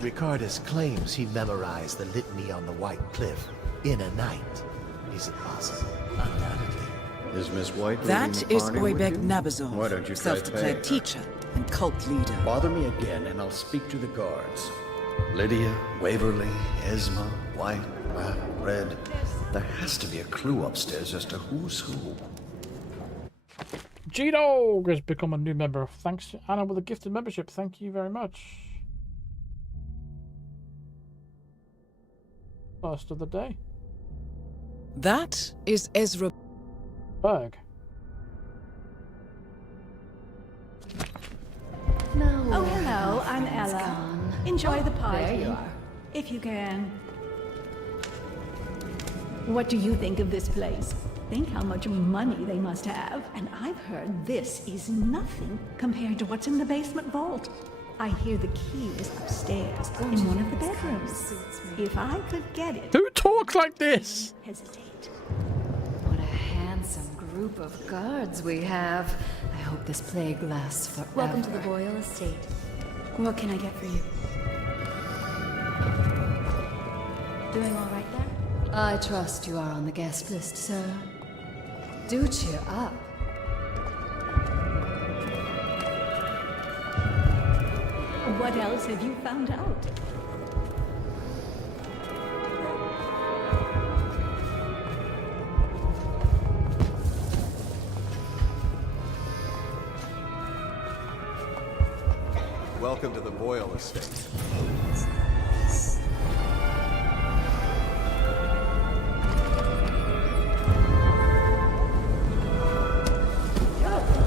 Ricardus claims he memorized the litany on the White Cliff in a night. Is it possible? Undoubtedly. Is Miss White That leading the is party with Oibek you? Nabazon, Why don't you try self-declared paying her? teacher and cult leader. Bother me again and I'll speak to the guards. Lydia, Waverly, Esma, White, Black, Red. There has to be a clue upstairs as to who's who. G-Dog has become a new member. Thanks, Anna, with a gifted membership. Thank you very much. First of the day. That is Ezra Berg. No. Oh, hello, I'm Ella. Gone. Enjoy the There party. you are. If you can. What do you think of this place? Think how much money they must have. And I've heard this is nothing compared to what's in the basement vault. I hear the key is upstairs in one of the bedrooms. If I could get it. Who talks like this? Hesitate. What a handsome group of guards we have. I hope this plague lasts forever. Welcome to the Boyle estate. What can I get for you? Doing all right there? I trust you are on the guest list, sir. Do cheer up. What else have you found out? Welcome to the Boyle estate.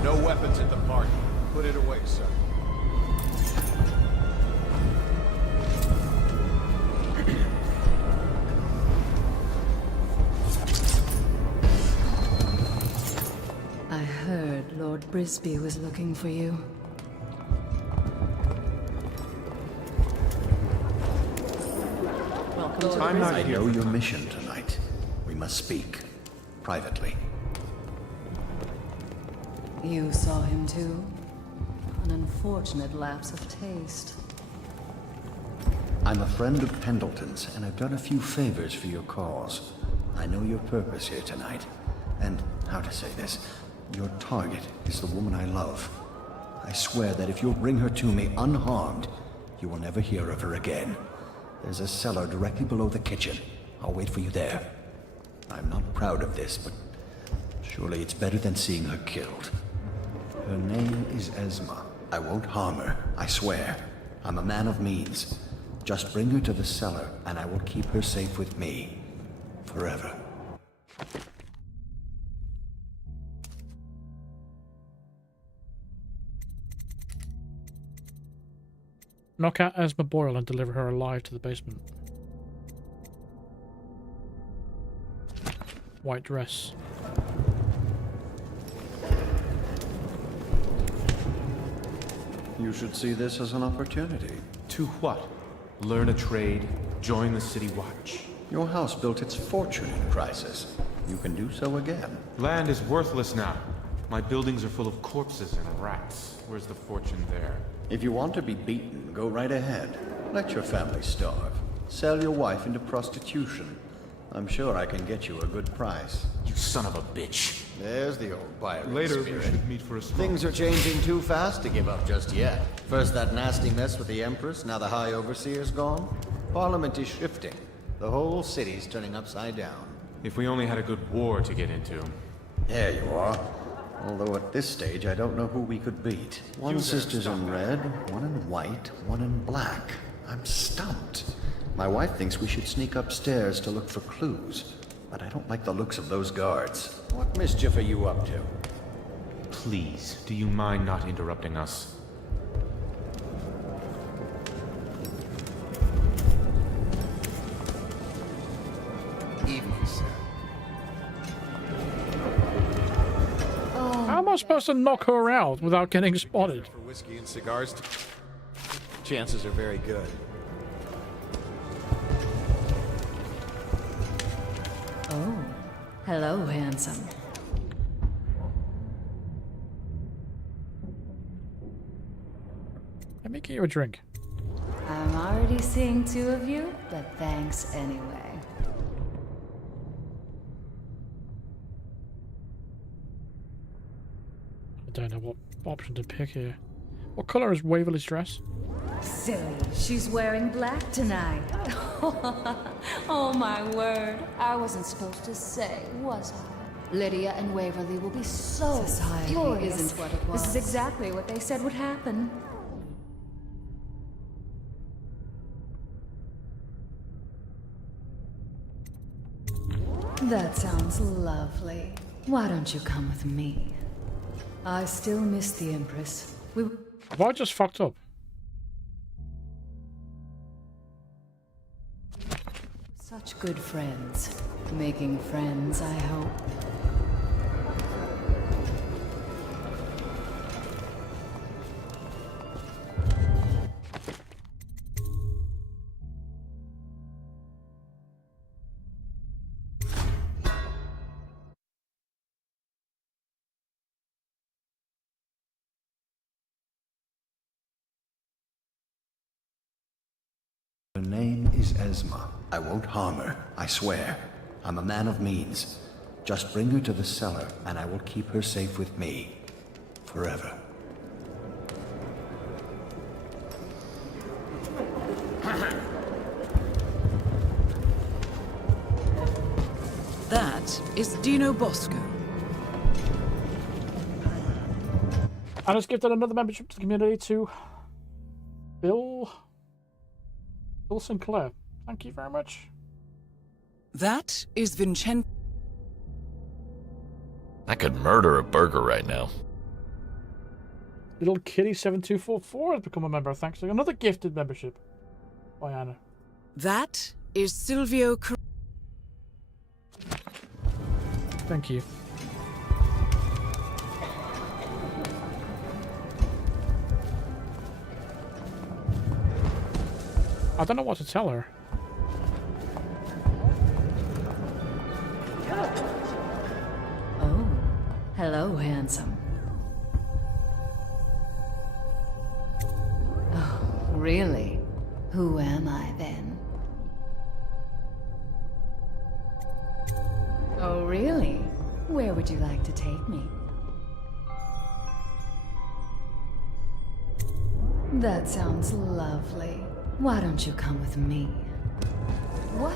No weapons at the party. Put it away, sir. I heard Lord Brisby was looking for you. Welcome to I'm not I here. know your mission tonight. We must speak. Privately. You saw him too? An unfortunate lapse of taste. I'm a friend of Pendleton's, and I've done a few favors for your cause. I know your purpose here tonight. And, how to say this, your target is the woman I love. I swear that if you'll bring her to me unharmed, you will never hear of her again. There's a cellar directly below the kitchen. I'll wait for you there. I'm not proud of this, but surely it's better than seeing her killed. Her name is Esma. I won't harm her, I swear. I'm a man of means. Just bring her to the cellar, and I will keep her safe with me. Forever. Knock out Esma Boyle and deliver her alive to the basement. White dress. You should see this as an opportunity. To what? Learn a trade? Join the City Watch? Your house built its fortune in crisis. You can do so again. Land is worthless now. My buildings are full of corpses and rats. Where's the fortune there? If you want to be beaten, go right ahead. Let your family starve. Sell your wife into prostitution. I'm sure I can get you a good price. You son of a bitch. There's the old pirate Later spirit. we should meet for a smoke. Things are changing too fast to give up just yet. First that nasty mess with the Empress, now the High Overseer's gone. Parliament is shifting. The whole city's turning upside down. If we only had a good war to get into. There you are. Although at this stage, I don't know who we could beat. One sister's in red, one in white, one in black. I'm stumped. My wife thinks we should sneak upstairs to look for clues, but I don't like the looks of those guards. What mischief are you up to? Please, do you mind not interrupting us? Evening, sir. How am I supposed to knock her out without getting spotted? For whiskey and cigars, chances are very good. Oh, hello, handsome. Let me get you a drink. I'm already seeing two of you, but thanks anyway. I don't know what option to pick here. What colour is Waverly's dress? Silly, she's wearing black tonight. Oh my word. I wasn't supposed to say, was I? Lydia and Waverly will be so Society furious. isn't what it was. This is exactly what they said would happen. That sounds lovely. Why don't you come with me? I still miss the Empress. Have I just fucked up? Such good friends. Making friends, I hope. Her name is Esma. I won't harm her, I swear. I'm a man of means. Just bring her to the cellar, and I will keep her safe with me. Forever. That is Dino Bosco. And it's gifted another membership to the community to Bill Sinclair. Thank you very much. That is Vincent. I could murder a burger right now. Little Kitty 7244 has become a member. Thanks to another gifted membership by Anna. That is Silvio. Thank you. I don't know what to tell her. Oh, hello, handsome. Oh, really? Who am I then? Oh, really? Where would you like to take me? That sounds lovely. Why don't you come with me? What?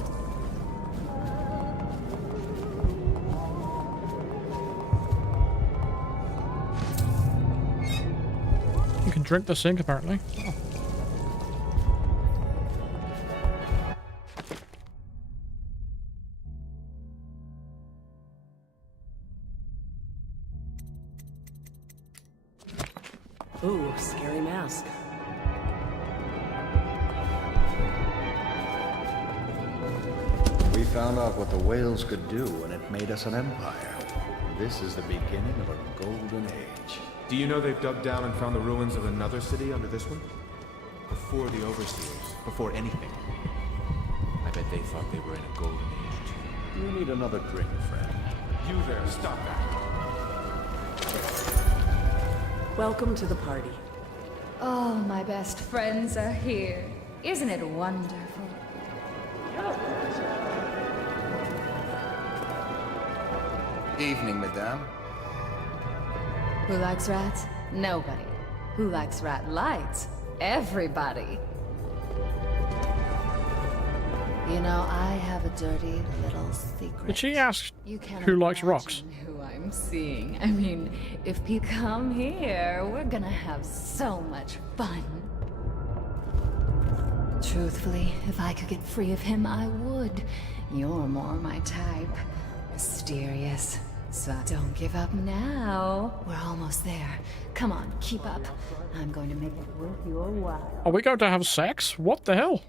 You can drink the sink, apparently. Oh. Ooh, scary mask. We found out what the whales could do, and it made us an empire. This is the beginning of a golden age. Do you know they've dug down and found the ruins of another city under this one? Before the Overseers, before anything. I bet they thought they were in a golden age too. You need another drink, friend. You there, stop that! Welcome to the party. Oh, my best friends are here. Isn't it wonderful? Evening, madame. Who likes rats? Nobody. Who likes rat lights? Everybody. You know, I have a dirty little secret. Did she ask You can't who likes rocks? imagine who I'm seeing. I mean, if people come here, we're gonna have so much fun. Truthfully, if I could get free of him, I would. You're more my type. Mysterious. So don't give up now. We're almost there. Come on, keep up. I'm going to make it worth your while. Are we going to have sex? What the hell?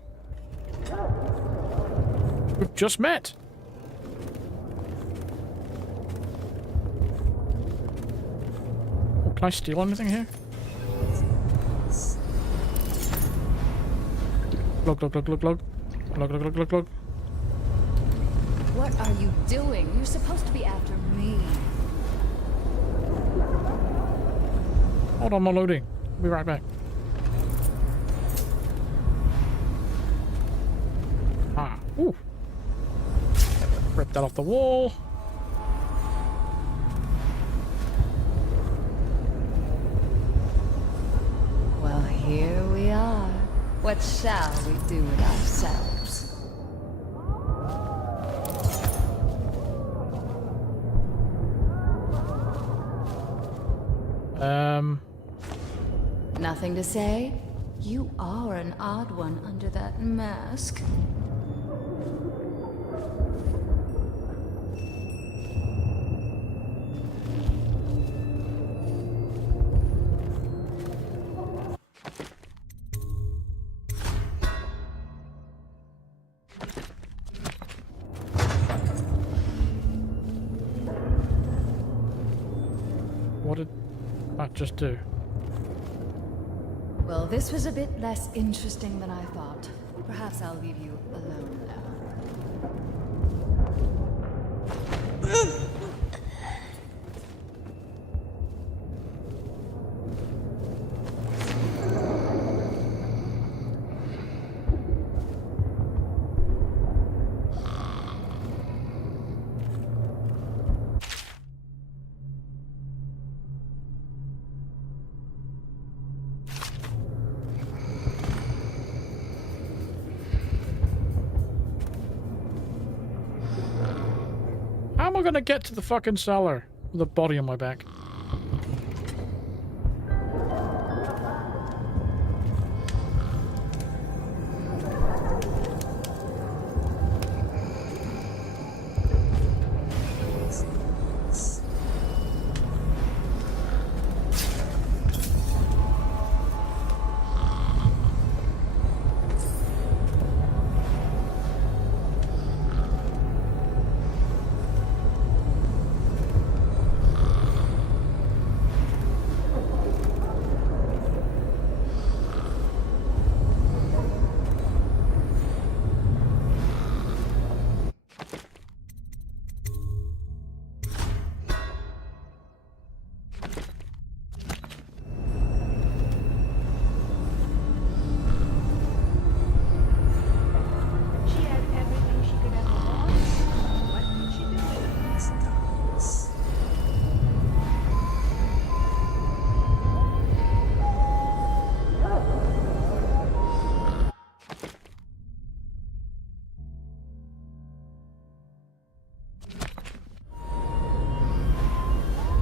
We've just met. Oh, can I steal anything here? Look. Look. What are you doing? You're supposed to be after me. Hold on, I'm loading. I'll be right back. Ah, ooh. Rip that off the wall. Well, here we are. What shall we do with ourselves? Nothing to say? You are an odd one under that mask. What did that just do? Well, this was a bit less interesting than I thought. Perhaps I'll leave you alone now. How am I gonna get to the fucking cellar with a body on my back?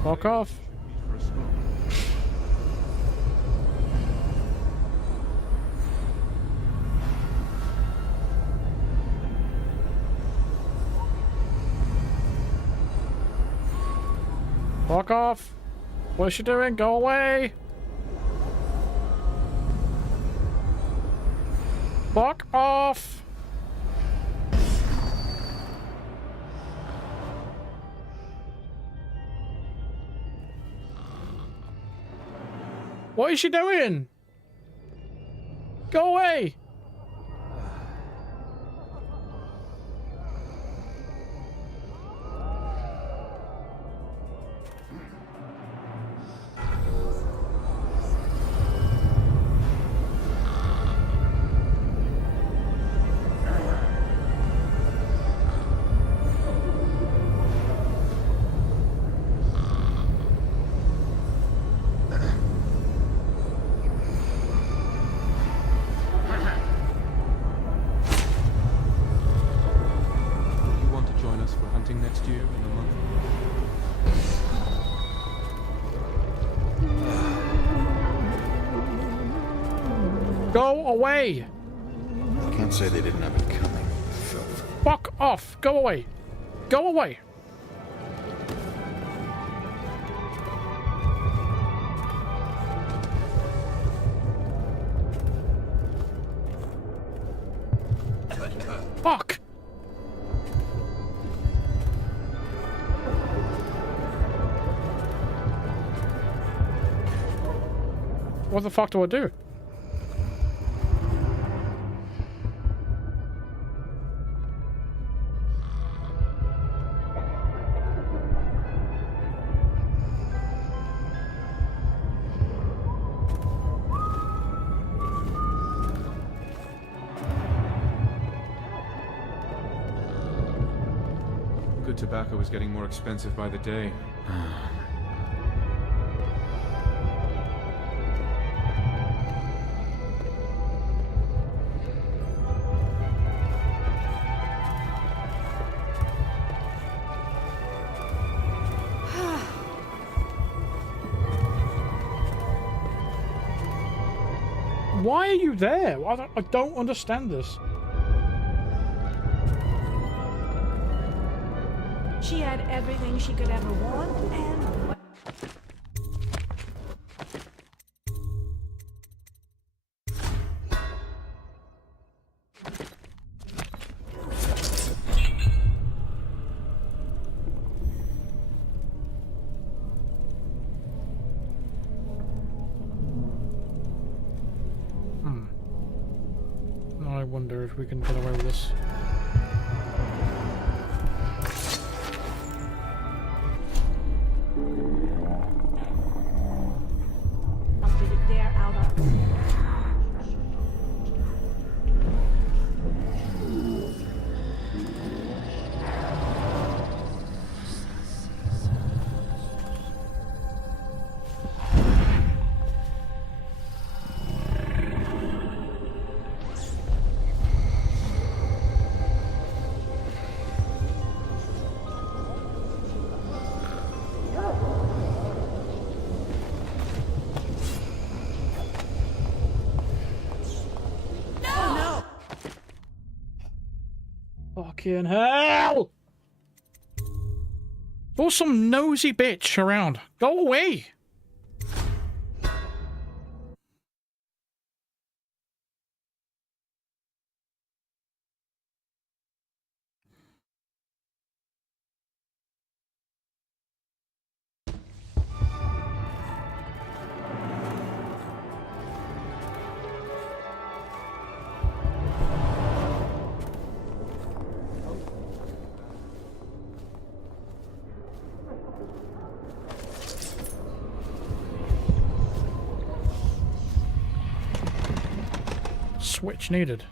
Walk off. Walk off. What's she doing? Go away. Walk off. What is she doing? Go away! Next year in a month. Go away! I can't say they didn't have it coming. Filth. Fuck off! Go away! Go away! Fuck! What the fuck do I do? Good tobacco is getting more expensive by the day. Why are you there? I don't understand this. She had everything she could ever want, and I wonder if we can get away with this. Fucking hell! There's some nosy bitch around. Go away! Switch needed.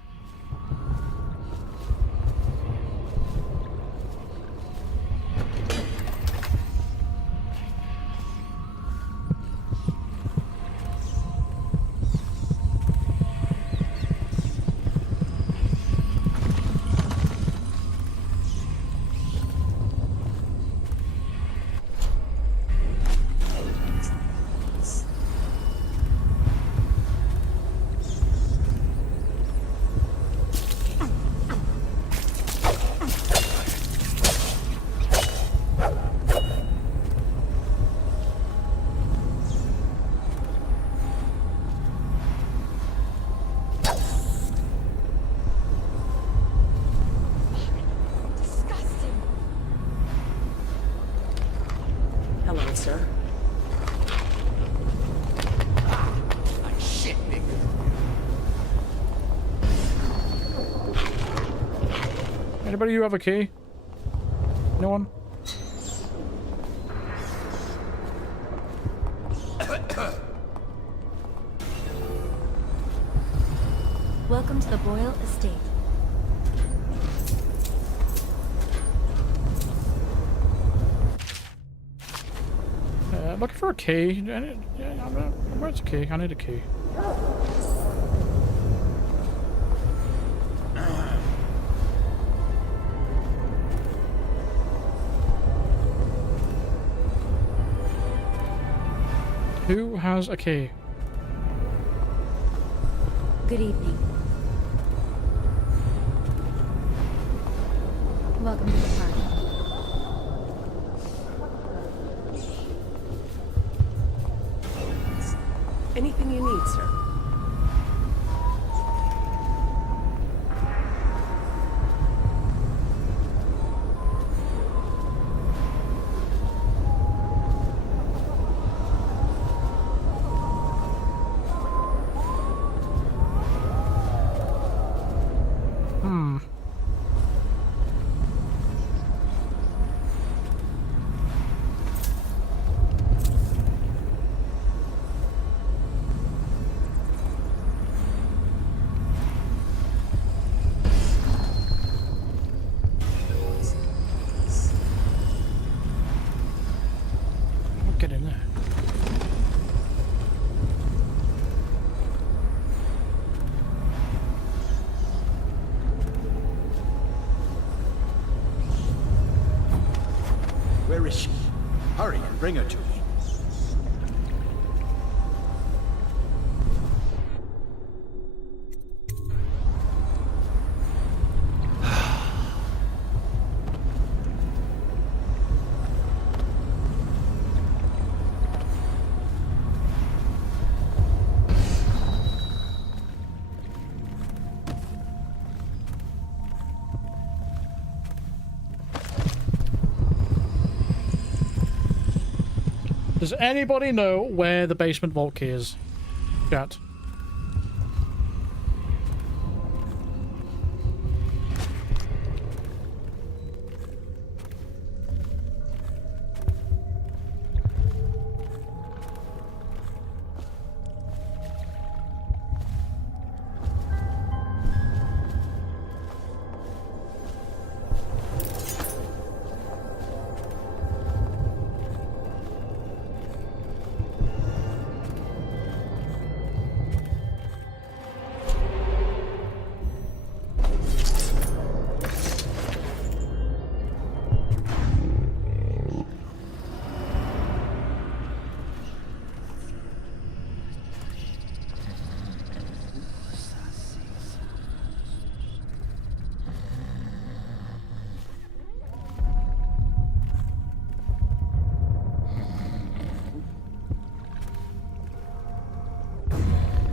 Anybody who have a key? No one? Welcome to the Boyle estate. Looking for a key. Where's the key? I need a key. Who has a key? Good evening. Welcome to the party. Anything you need, sir? Where is she? Hurry and bring her to me. Does anybody know where the basement vault key is? Chat.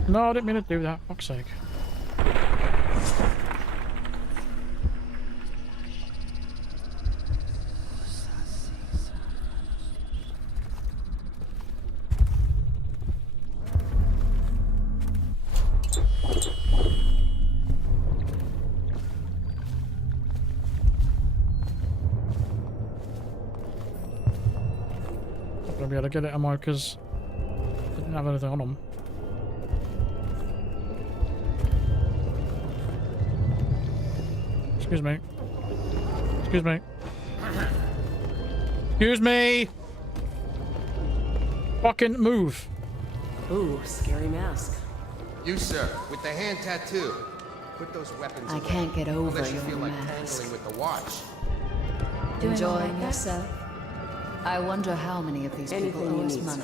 No, I didn't mean to do that. Fuck's sake. Not gonna be able to get it, am I? Because I didn't have anything on them. Excuse me. Excuse me. Excuse me! Fucking move. Ooh, scary mask. You, sir, with the hand tattoo. Put those weapons I away. can't get over Unless you your feel like mask. tangling with the watch. Enjoying yourself? I wonder how many of these people owe us money.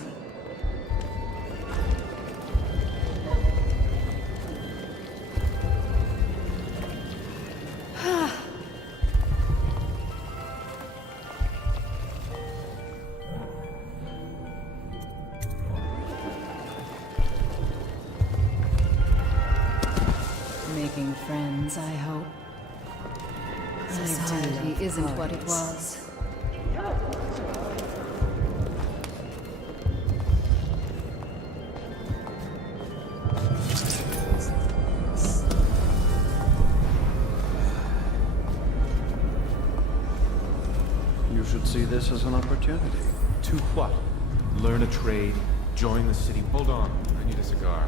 Making friends, I hope. Society isn't what it was. should see this as an opportunity. To what? Learn a trade, join the city. Hold on, I need a cigar.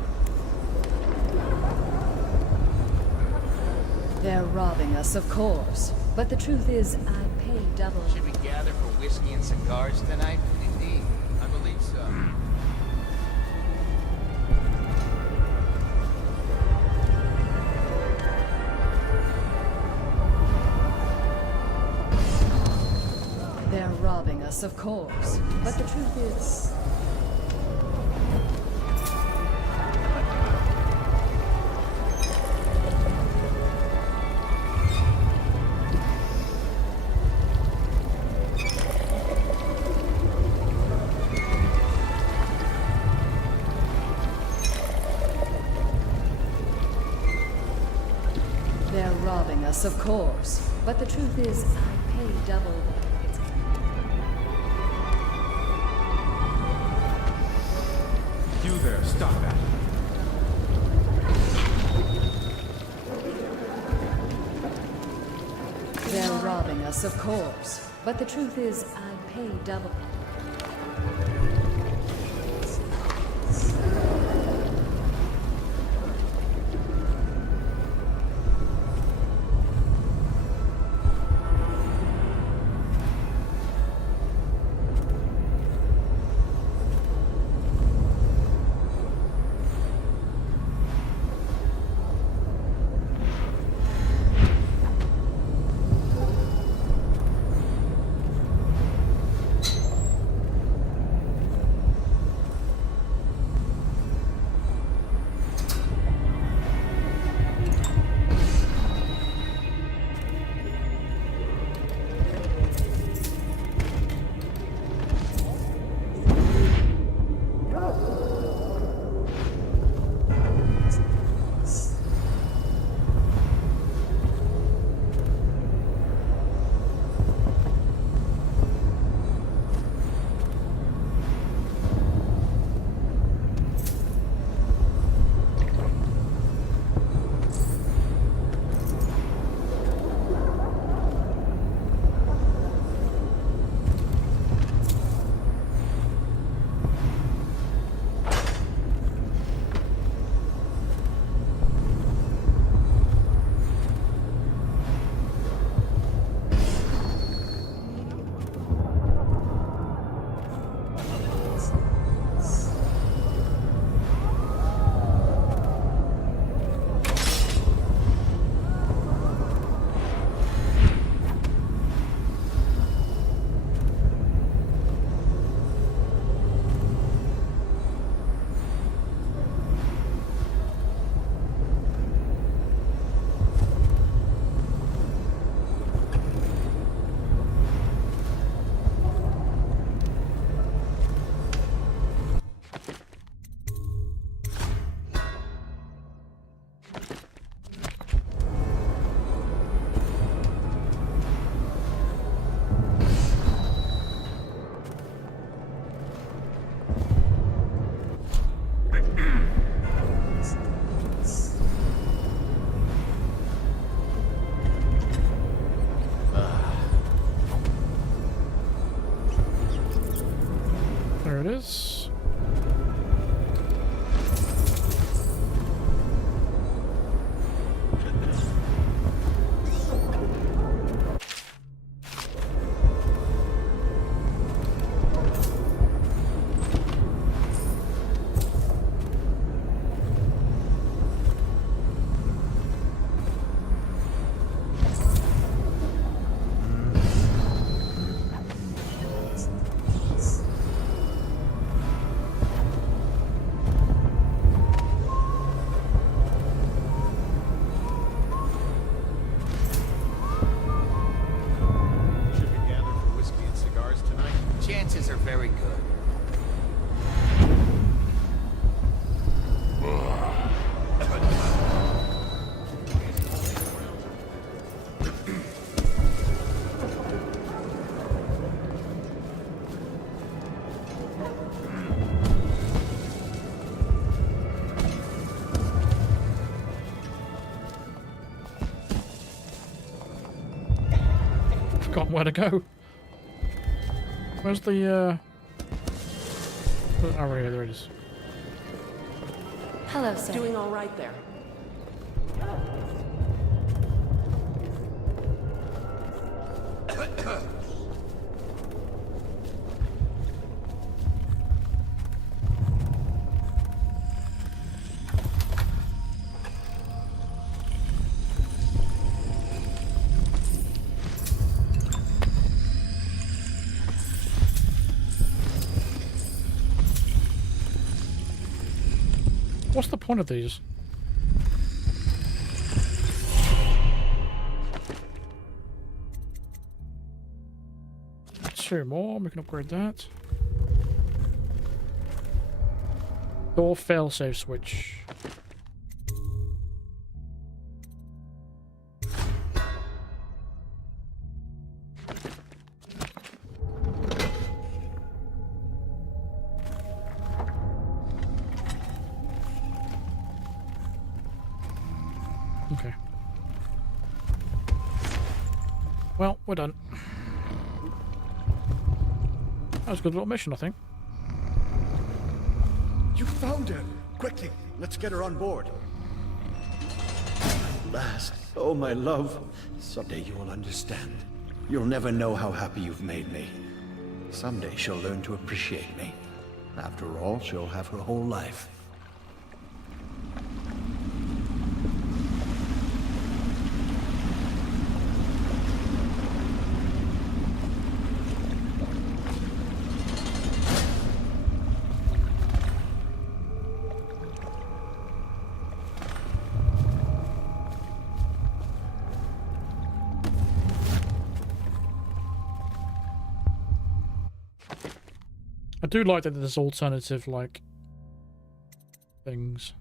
They're robbing us, of course. But the truth is, I'd pay double. Should we gather for whiskey and cigars tonight? Indeed, I believe so. They're robbing us, of course. But the truth is... They're robbing us, of course. But the truth is, I pay double. You there, stop that. They're robbing us, of course. But the truth is, I pay double. There it is. Chances are very good. Forgotten where to go. Where's the oh, right here, there it is. Hello, sir. Doing all right there. What's the point of these? Two more, we can upgrade that. Door failsafe switch. Okay. Well, we're done. That was a good little mission, I think. You found her! Quickly, let's get her on board. At last. Oh, my love. Someday you will understand. You'll never know how happy you've made me. Someday she'll learn to appreciate me. After all, she'll have her whole life. I do like that there's alternative, like, things.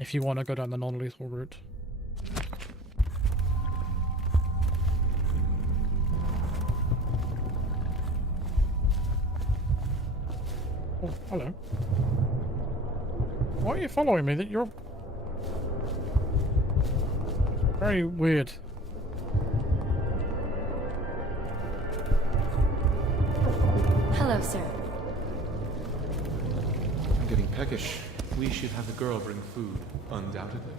If you want to go down the non-lethal route. Oh, hello. Why are you following me? That you're... very weird. Hello, sir. I'm getting peckish. We should have the girl bring food, undoubtedly.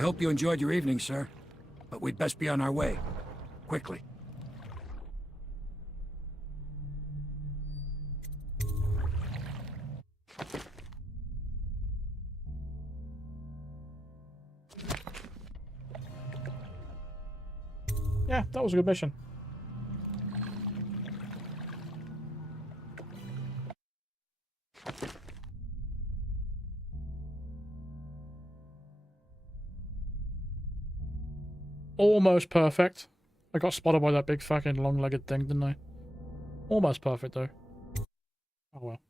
hope you enjoyed your evening, sir. But we'd best be on our way. Quickly. Yeah, that was a good mission. Almost perfect. I got spotted by that big fucking long-legged thing, didn't I? Almost perfect, though. Oh well.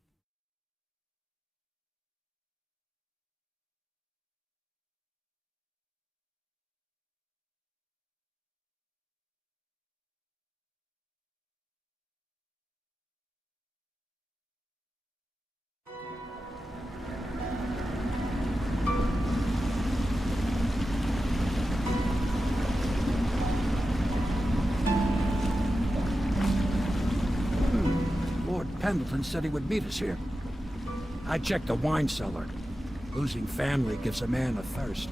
Lord Pendleton said he would meet us here. I checked the wine cellar. Losing family gives a man a thirst.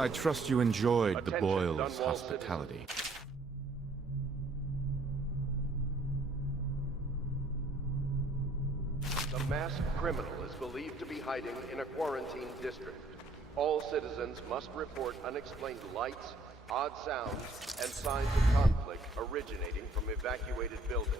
I trust you enjoyed the Attention, Boyle's Dunwall hospitality. The masked criminal is believed to be hiding in a quarantine district. All citizens must report unexplained lights, odd sounds, and signs of conflict originating from evacuated buildings.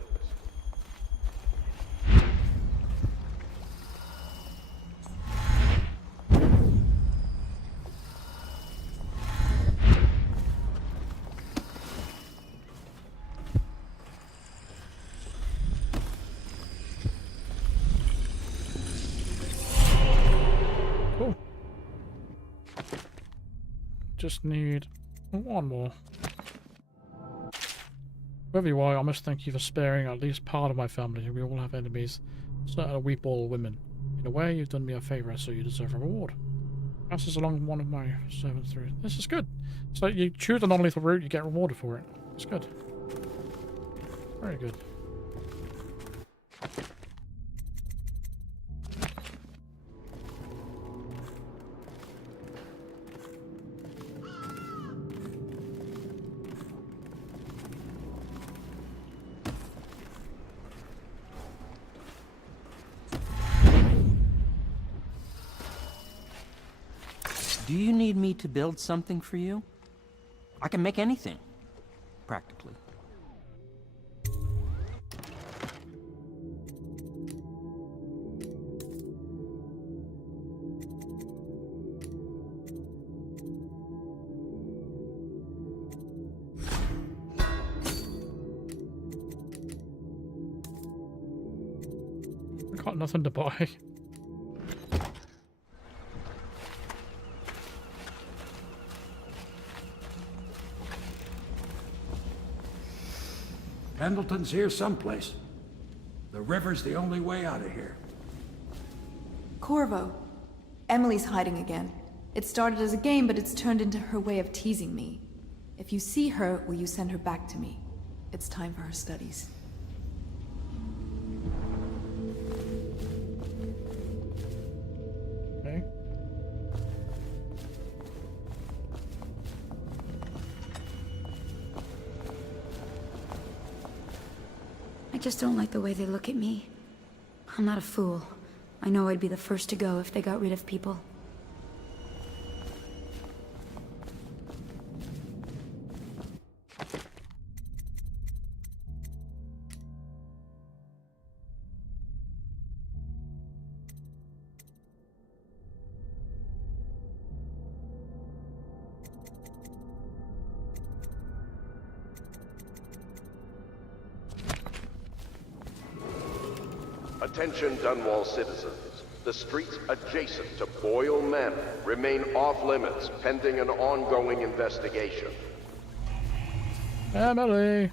Just need one more. Whoever you are, I must thank you for sparing at least part of my family. We all have enemies. Certain are weep all women. In a way, you've done me a favor, so you deserve a reward. Passes along one of my servants through. This is good. So you choose a non-lethal route, you get rewarded for it. It's good. Very good. Do you need me to build something for you? I can make anything, practically. I got nothing to buy. Pendleton's here someplace. The river's the only way out of here. Corvo. Emily's hiding again. It started as a game, but it's turned into her way of teasing me. If you see her, will you send her back to me? It's time for her studies. Okay. I just don't like the way they look at me. I'm not a fool. I know I'd be the first to go if they got rid of people. Attention Dunwall citizens. The streets adjacent to Boyle Manor remain off limits pending an ongoing investigation. Emily.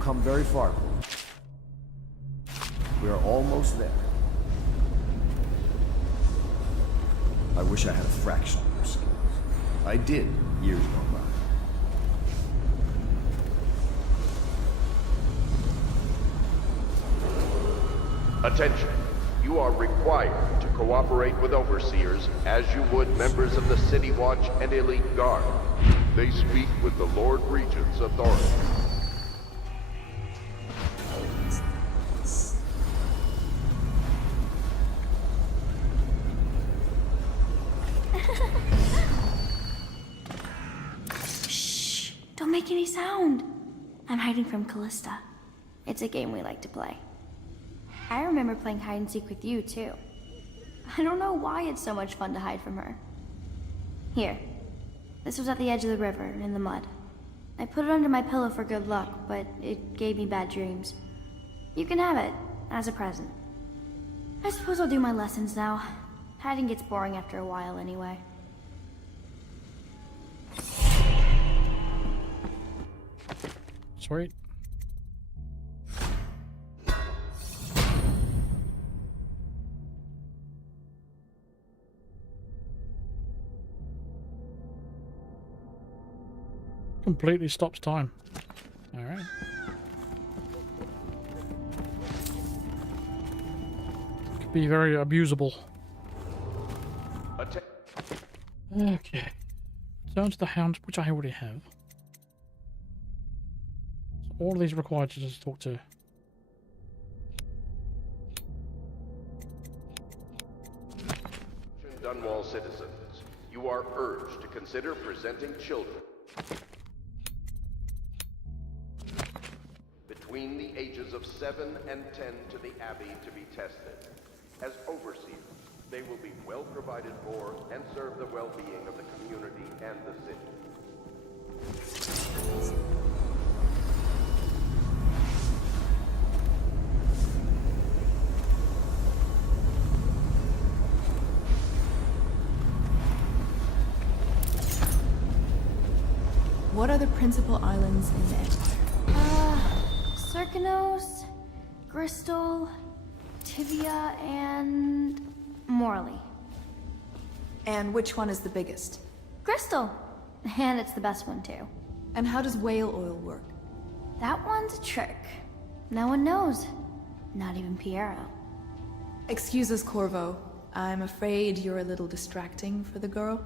Come very far. We are almost there. I wish I had a fraction of your skills. I did years gone by. Attention. You are required to cooperate with overseers as you would members of the City Watch and Elite Guard. They speak with the Lord Regent's authority. Don't make any sound. I'm hiding from Callista. It's a game we like to play. I remember playing hide and seek with you, too. I don't know why it's so much fun to hide from her. Here. This was at the edge of the river, in the mud. I put it under my pillow for good luck, but it gave me bad dreams. You can have it, as a present. I suppose I'll do my lessons now. Hiding gets boring after a while, anyway. Sweet. Completely stops time. All right. Could be very abusable. Okay. Turn to the hound, which I already have. All of these required to just talk to. Dunwall citizens, you are urged to consider presenting children between the ages of 7 and 10 to the Abbey to be tested. As overseers, they will be well provided for and serve the well-being of the community and the city. What are the principal islands in the Empire? Circanos, Bristol, Tivia, and Morley. And which one is the biggest? Crystal! And it's the best one, too. And how does whale oil work? That one's a trick. No one knows. Not even Piero. Excuse us, Corvo. I'm afraid you're a little distracting for the girl.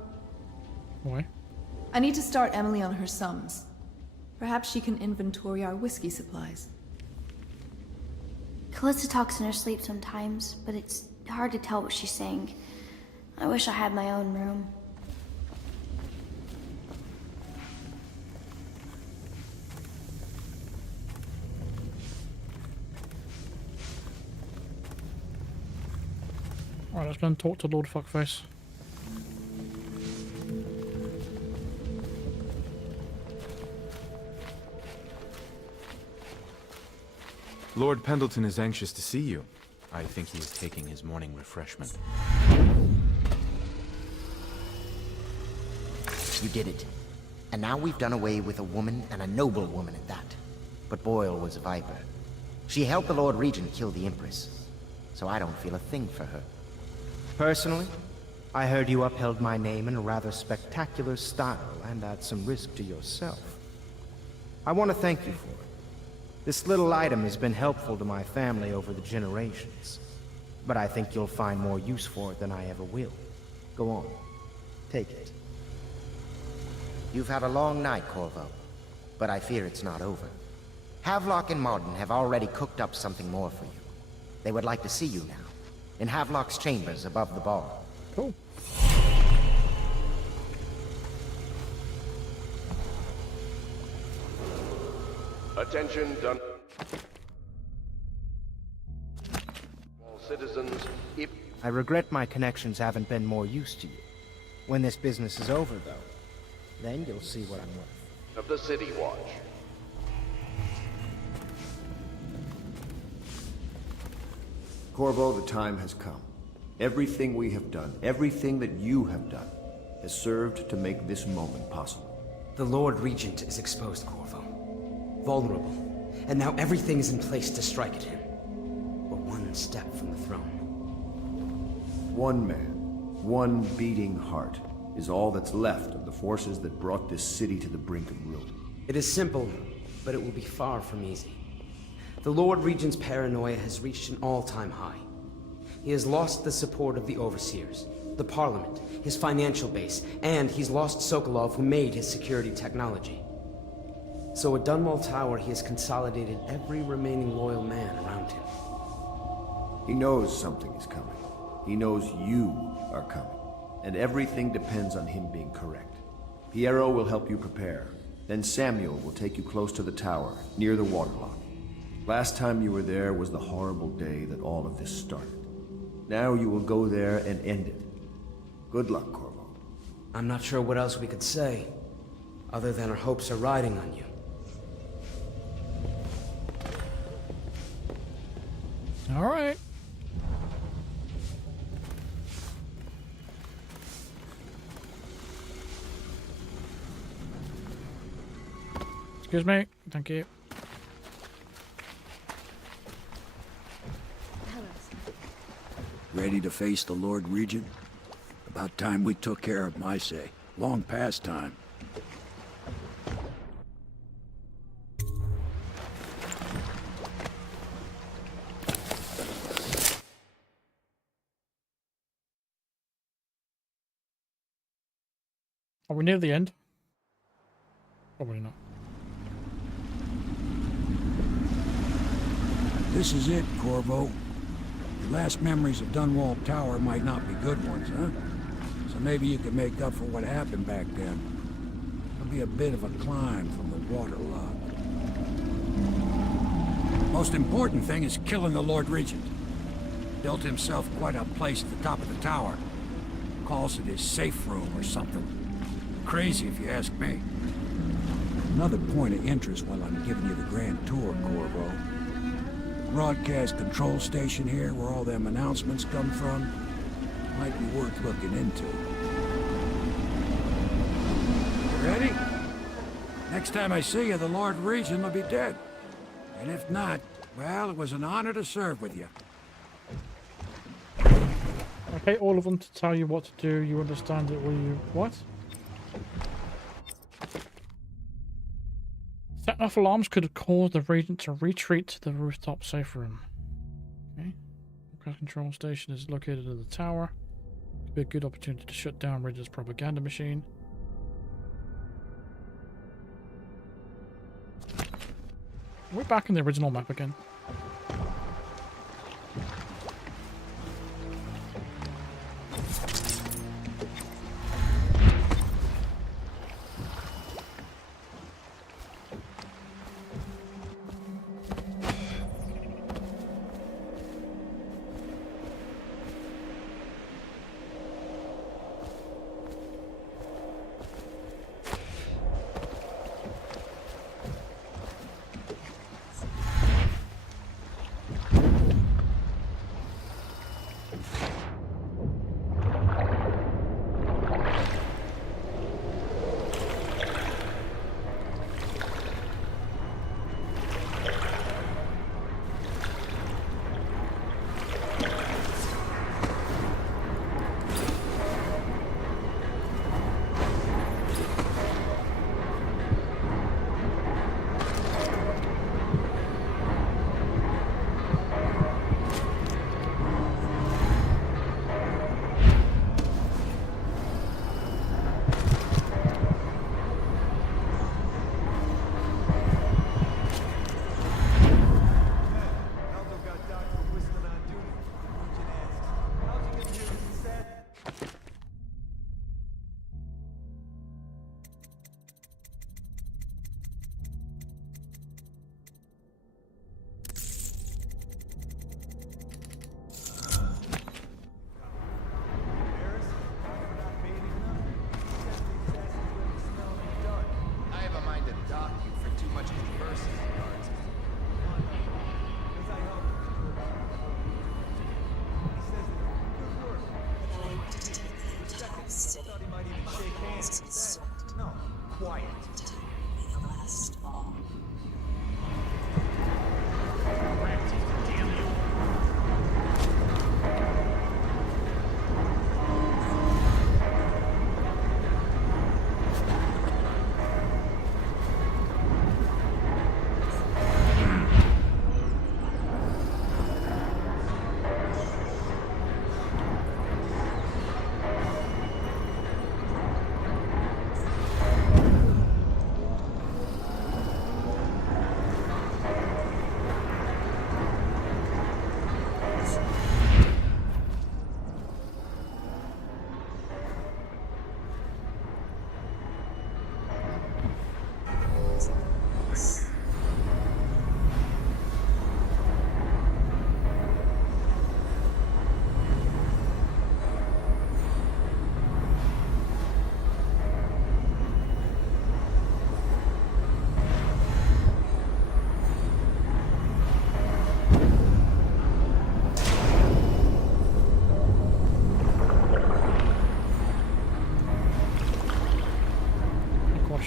Why? I need to start Emily on her sums. Perhaps she can inventory our whiskey supplies. Callista talks in her sleep sometimes, but it's hard to tell what she's saying. I wish I had my own room. Alright, let's go and talk to Lord Fuckface. Lord Pendleton is anxious to see you. I think he is taking his morning refreshment. You did it. And now we've done away with a woman, and a noble woman at that. But Boyle was a viper. She helped the Lord Regent kill the Empress, so I don't feel a thing for her. Personally, I heard you upheld my name in a rather spectacular style and at some risk to yourself. I want to thank you for it. This little item has been helpful to my family over the generations. but I think you'll find more use for it than I ever will. Go on. Take it. You've had a long night, Corvo, but I fear it's not over. Havelock and Martin have already cooked up something more for you. They would like to see you now, in Havelock's chambers above the bar. Cool. Attention, done. All citizens, if... I regret my connections haven't been more use to you. When this business is over, though, then you'll see what I'm worth. of the City Watch. Corvo, the time has come. Everything we have done, everything that you have done, has served to make this moment possible. The Lord Regent is exposed, Corvo. Vulnerable. And now everything is in place to strike at him. We're one step from the throne. One man, one beating heart, is all that's left of the forces that brought this city to the brink of ruin. It is simple, but it will be far from easy. The Lord Regent's paranoia has reached an all-time high. He has lost the support of the Overseers, the Parliament, his financial base, and he's lost Sokolov, who made his security technology. So at Dunwall Tower, he has consolidated every remaining loyal man around him. He knows something is coming. He knows you are coming. And everything depends on him being correct. Piero will help you prepare. Then Samuel will take you close to the tower, near the waterlock. Last time you were there was the horrible day that all of this started. Now you will go there and end it. Good luck, Corvo. I'm not sure what else we could say, other than our hopes are riding on you. All right. Excuse me. Thank you. Ready to face the Lord Regent? About time we took care of my say. Long past time. Are we near the end? Probably not. This is it, Corvo. Your last memories of Dunwall Tower might not be good ones, huh? So maybe you can make up for what happened back then. It'll be a bit of a climb from the waterlock. Most important thing is killing the Lord Regent. Built himself quite a place at the top of the tower. Calls it his safe room or something. Crazy if you ask me. Another point of interest while I'm giving you the grand tour, Corvo. Broadcast control station here, where all them announcements come from, might be worth looking into. You ready? Next time I see you, the Lord Regent will be dead. And if not, well, it was an honor to serve with you. Okay, all of them to tell you what to do. You understand it, will you? What? Setting off alarms could have caused the Regent to retreat to the rooftop safe room. Okay. Broadcast control station is located in the tower. Could be a good opportunity to shut down Regent's propaganda machine. We're back in the original map again.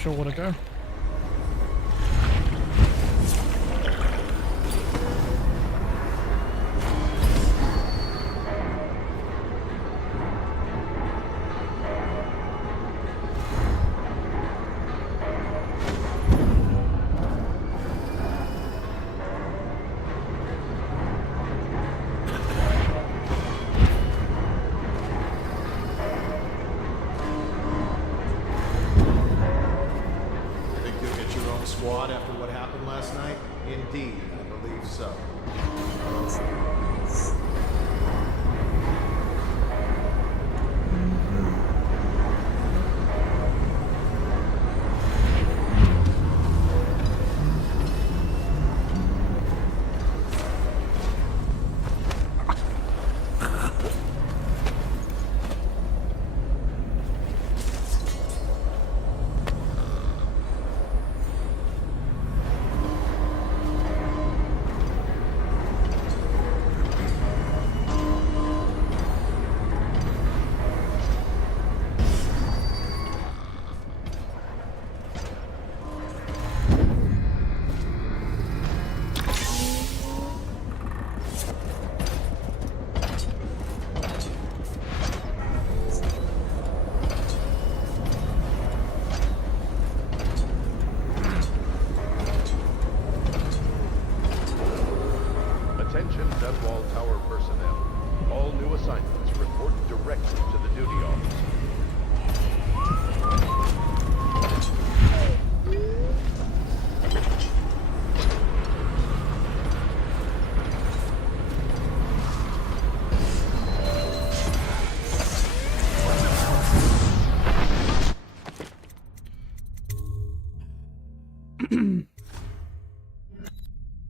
sure where to go. Squad after what happened last night? Indeed, I believe so. Attention Dunwall Tower personnel. All new assignments report directly to the duty office.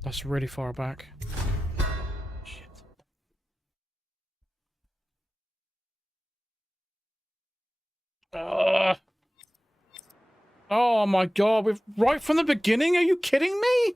That's really far back. Oh my god, we've right from the beginning? Are you kidding me?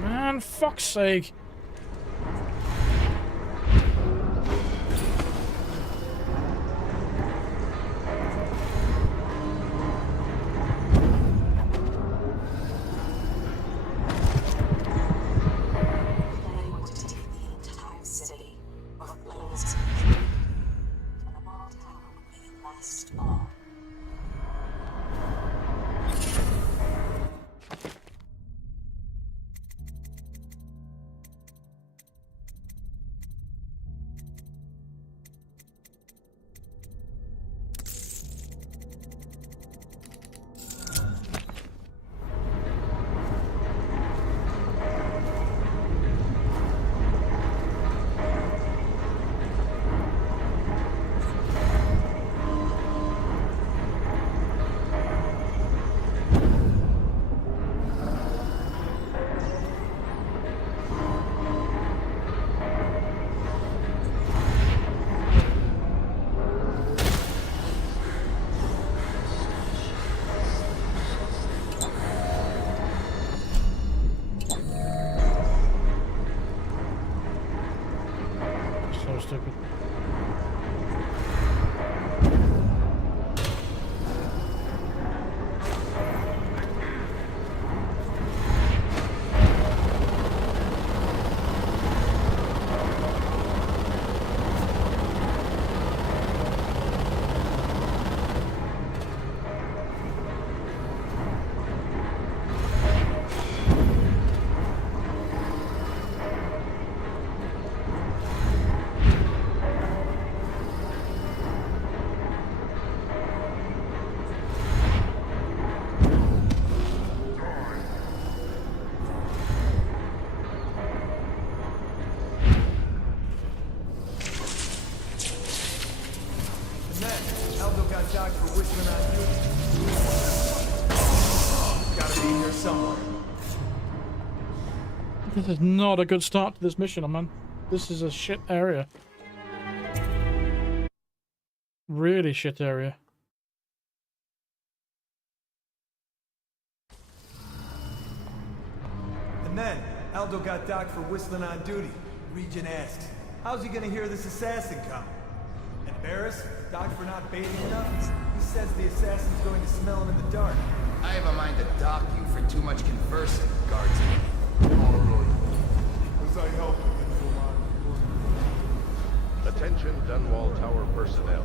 Man, fuck's sake. Stupid. This is not a good start to this mission, man. This is a shit area. Really shit area. And then, Aldo got docked for whistling on duty. Regent asks, how's he gonna hear this assassin coming? Embarrassed? Docked for not baiting enough? He says the assassin's going to smell him in the dark. I have a mind to dock you for too much conversing, guardsman. As I help Attention Dunwall Tower personnel.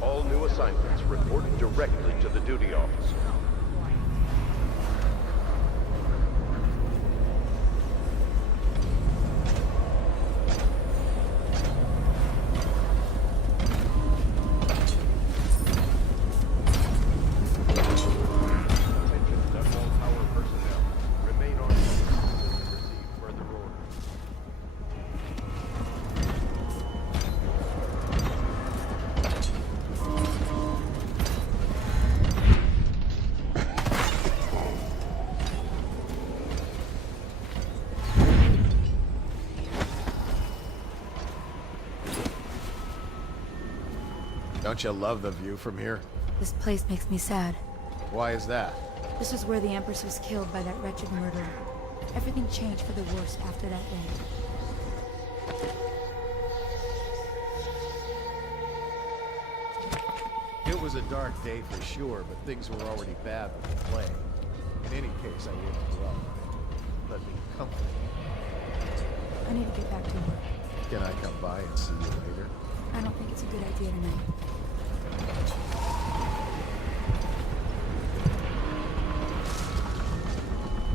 All new assignments report directly to the duty officer. Don't you love the view from here? This place makes me sad. Why is that? This was where the Empress was killed by that wretched murderer. Everything changed for the worse after that day. It was a dark day for sure, but things were already bad with the plague. In any case, I wouldn't dwell on it. Let me comfort you. I need to get back to work. Can I come by and see you later? I don't think it's a good idea tonight.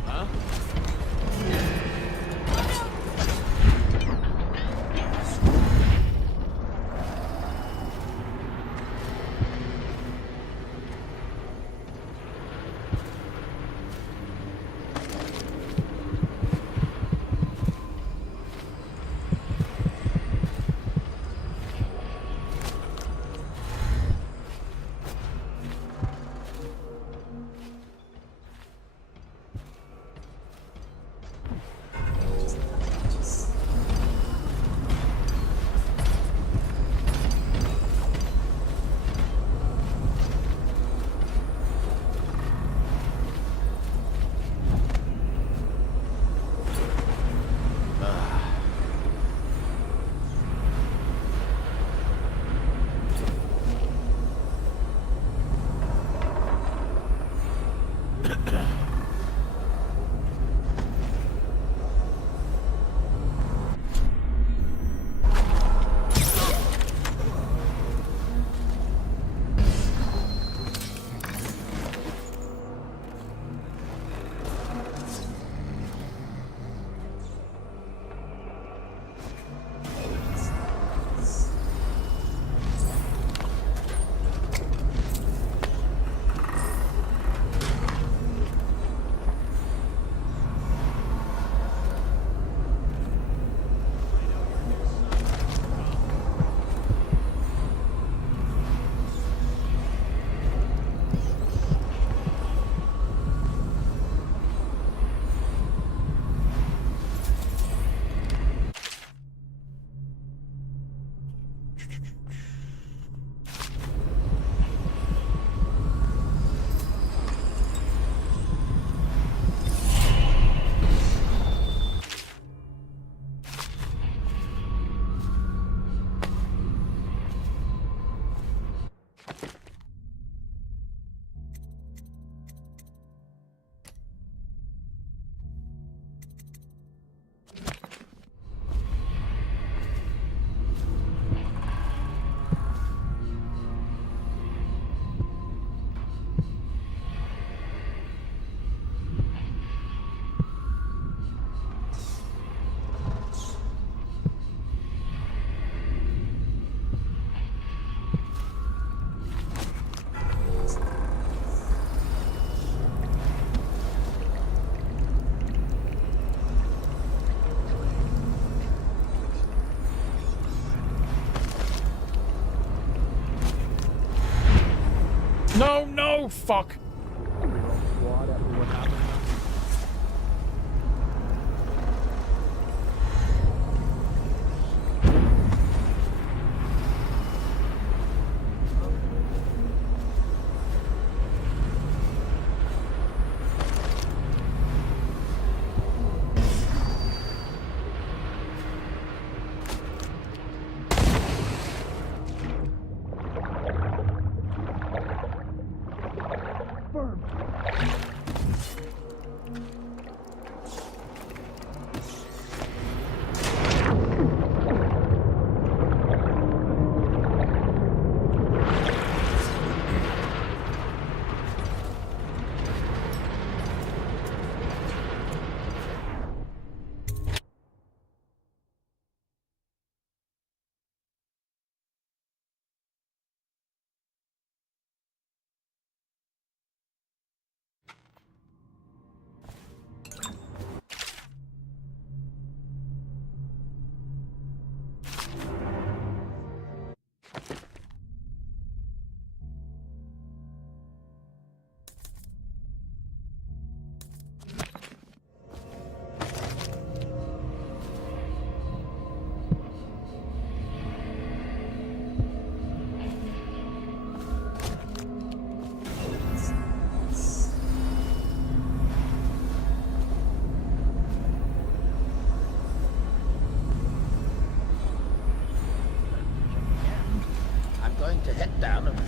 Huh? No, no, fuck.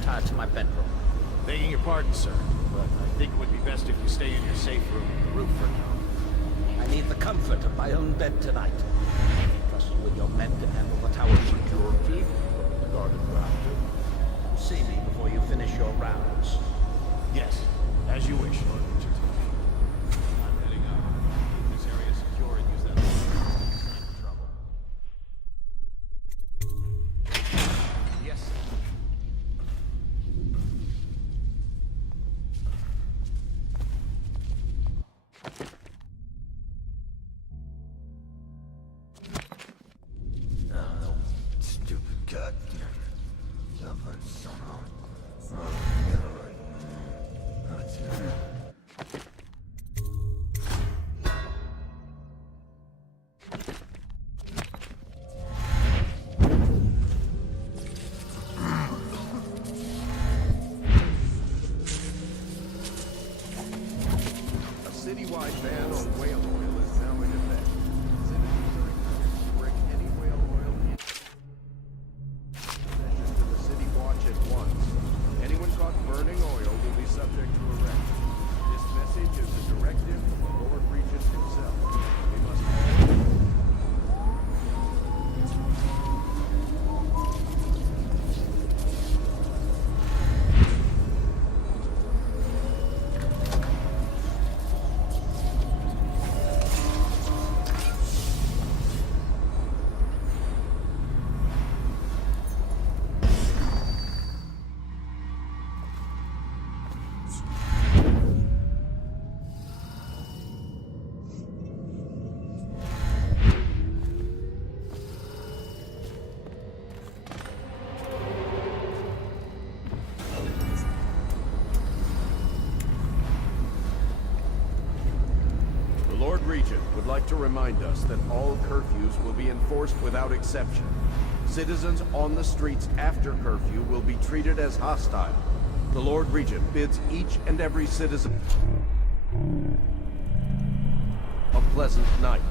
retire to my bedroom. Begging your pardon, sir, but I think it would be best if you stay in your safe room on the roof for now. I need the comfort of my own bed tonight. Trust you and your men can handle the tower security. Guarded raptor. See me before you finish your rounds. Yes, as you wish. I'm heading up. Keep this area secure and use that trouble. Yes, sir. Stupid goddamn. A citywide ban on whale oil is now in effect. Citizens are encouraged to bring any whale oil in possession to the city watch at once. Anyone caught burning oil will be subject to arrest. This message is a directive from the Lord Regent himself. We must all... The Lord Regent would like to remind us that all curfews will be enforced without exception. Citizens on the streets after curfew will be treated as hostile. The Lord Regent bids each and every citizen a pleasant night.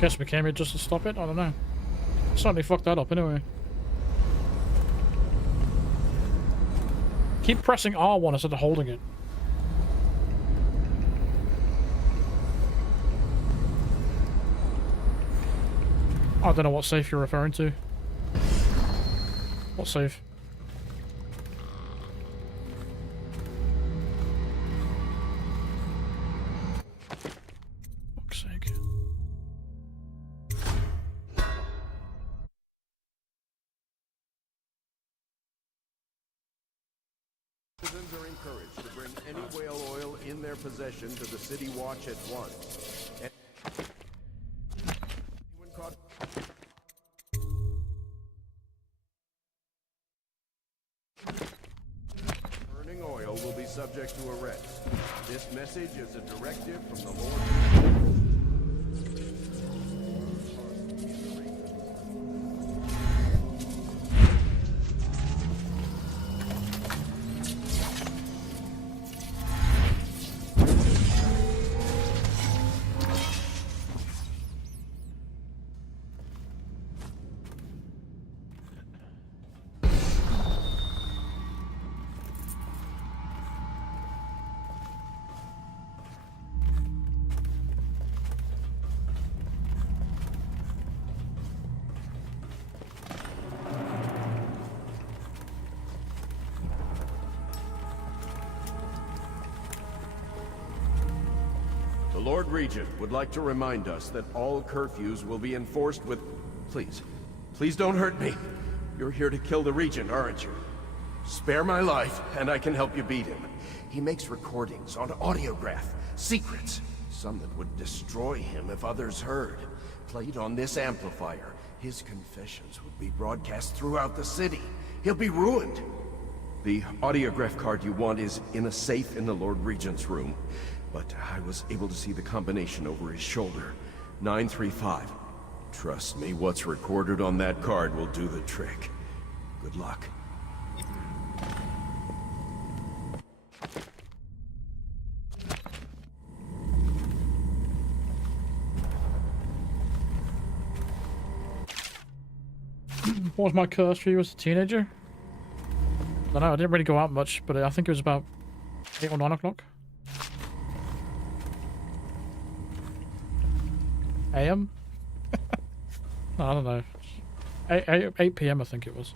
Guess we came here just to stop it? I don't know. Certainly fucked that up anyway. Keep pressing R1 instead of holding it. I don't know what safe you're referring to. What safe? Fuck's sake. Citizens are encouraged to bring any whale oil in their possession to the city watch at once. Anyone caught... burning oil will be subject to arrest. This message is a directive from the Lord. Lord Regent would like to remind us that all curfews will be enforced with... Please don't hurt me. You're here to kill the Regent, aren't you? Spare my life, and I can help you beat him. He makes recordings on audiograph, secrets, some that would destroy him if others heard. Played on this amplifier, his confessions would be broadcast throughout the city. He'll be ruined. The audiograph card you want is in a safe in the Lord Regent's room. But I was able to see the combination over his shoulder. 935. Trust me, what's recorded on that card will do the trick. Good luck. What was my curse for you as a teenager? I don't know, I didn't really go out much, but I think it was about 8 or 9 o'clock. AM? I don't know. 8 PM I think it was.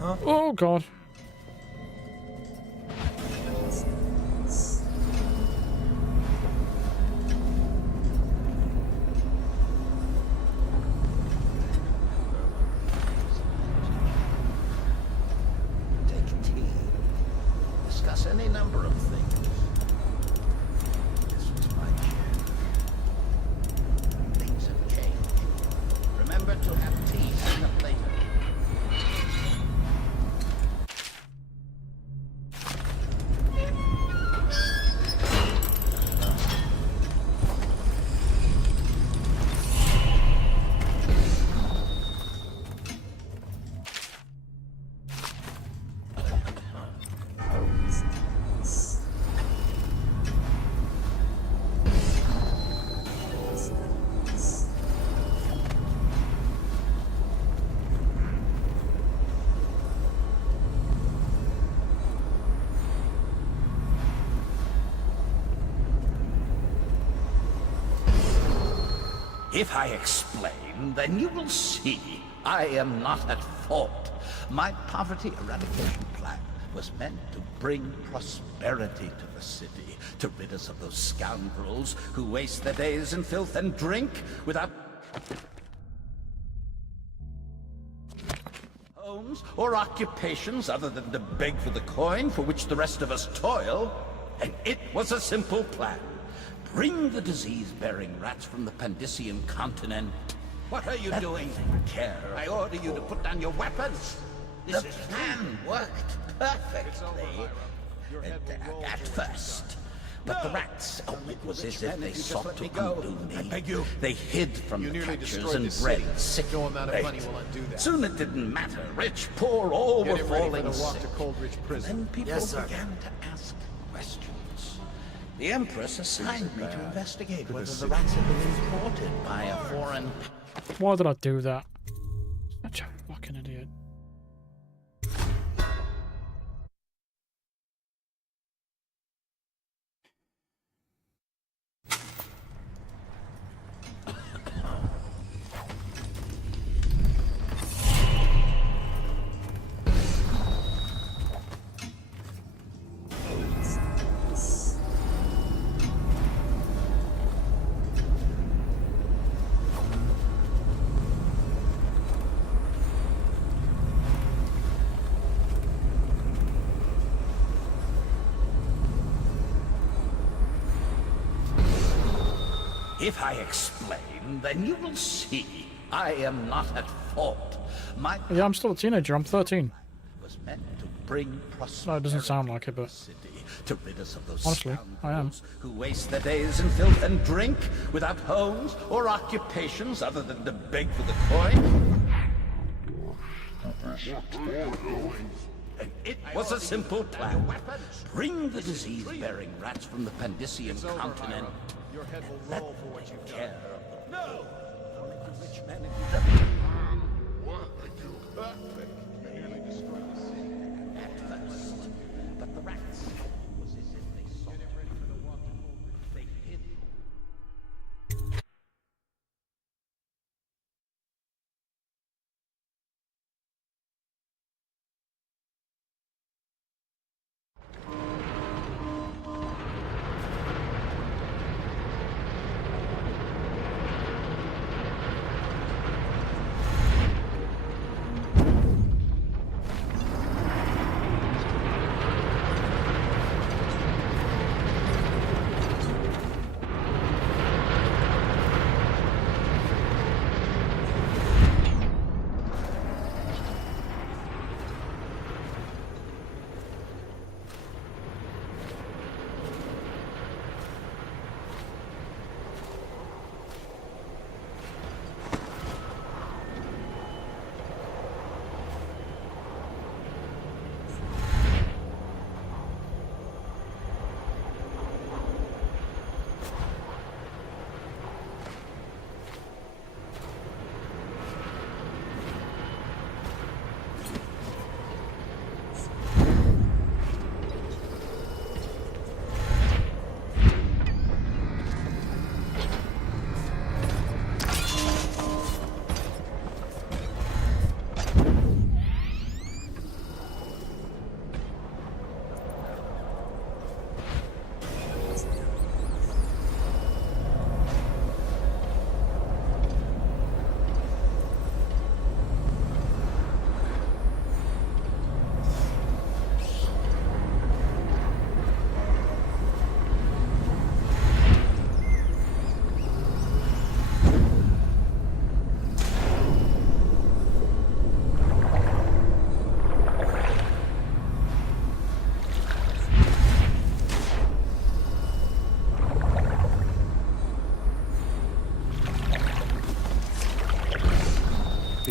Huh? Oh god. Take tea. Discuss any number of things. This was my chair. Things have changed. Remember to have tea sooner or later. If I explain, then you will see I am not at fault. My poverty eradication plan was meant to bring prosperity to the city, to rid us of those scoundrels who waste their days in filth and drink without homes or occupations other than to beg for the coin for which the rest of us toil. And it was a simple plan. Bring the disease-bearing rats from the Pandician continent. What are you doing? Care. I order you to put down your weapons. The plan worked perfectly. At first. But the rats, it was as if they sought to undo me. I beg you. They hid from the catchers and bred sick bait. Soon it didn't matter. Rich, poor, all were falling sick. And then people began to ask questions. The Empress assigned me to investigate whether the rats had been imported by a foreign... Why did I do that? Such a fucking idiot. If I explain, then you will see I am not at fault. My Yeah, I'm still a teenager. I'm 13. was meant to bring prosperity. No, it doesn't sound like it, but to rid us of those honestly, I am. who waste their days in filth and drink without homes or occupations other than to beg for the coin. And it was a simple plan. Bring the disease-bearing rats from the Pandician continent. Your head will Let roll for what you've done. care of them. No! Only the rich men in What? I do perfect. You nearly destroyed the city. at first. But the rats was as if they sought. Get him ready for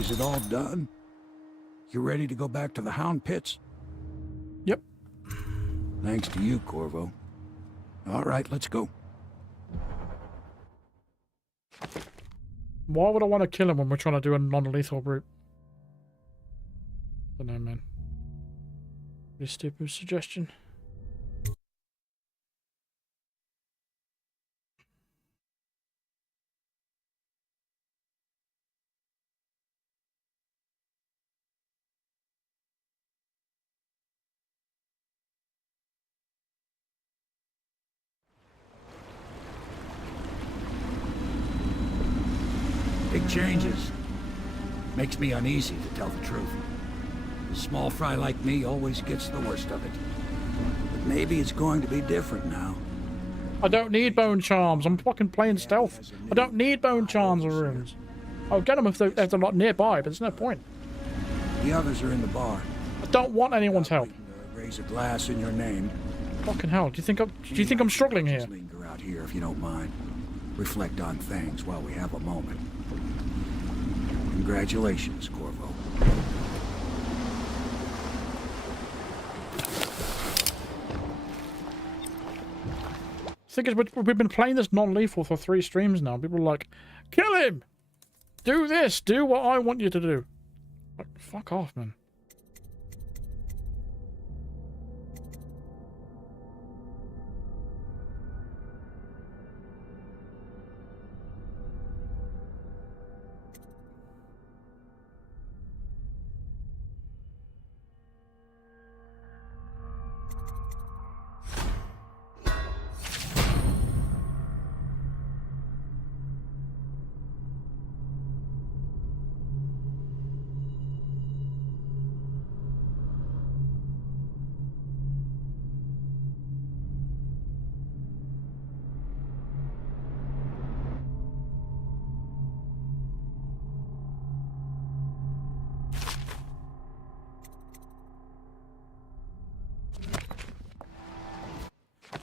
Is it all done? You ready to go back to the Hound Pits? Yep. Thanks to you, Corvo. All right, let's go. Why would I want to kill him when we're trying to do a non-lethal route? Don't know, man. Pretty stupid suggestion. Big changes. Makes me uneasy, to tell the truth. A small fry like me always gets the worst of it. But maybe it's going to be different now. I don't need bone charms. I'm fucking playing stealth. I don't need bone charms or runes. I'll get them if they're not nearby, but there's no point. The others are in the bar. I don't want anyone's help. Raise a glass in your name. Fucking hell! Do you think I'm struggling here? Linger out here if you don't mind. Reflect on things while we have a moment. Congratulations, Corvo. The thing is, we've been playing this non-lethal for 3 streams now. People are like, kill him! Do this! Do what I want you to do. Like, fuck off, man.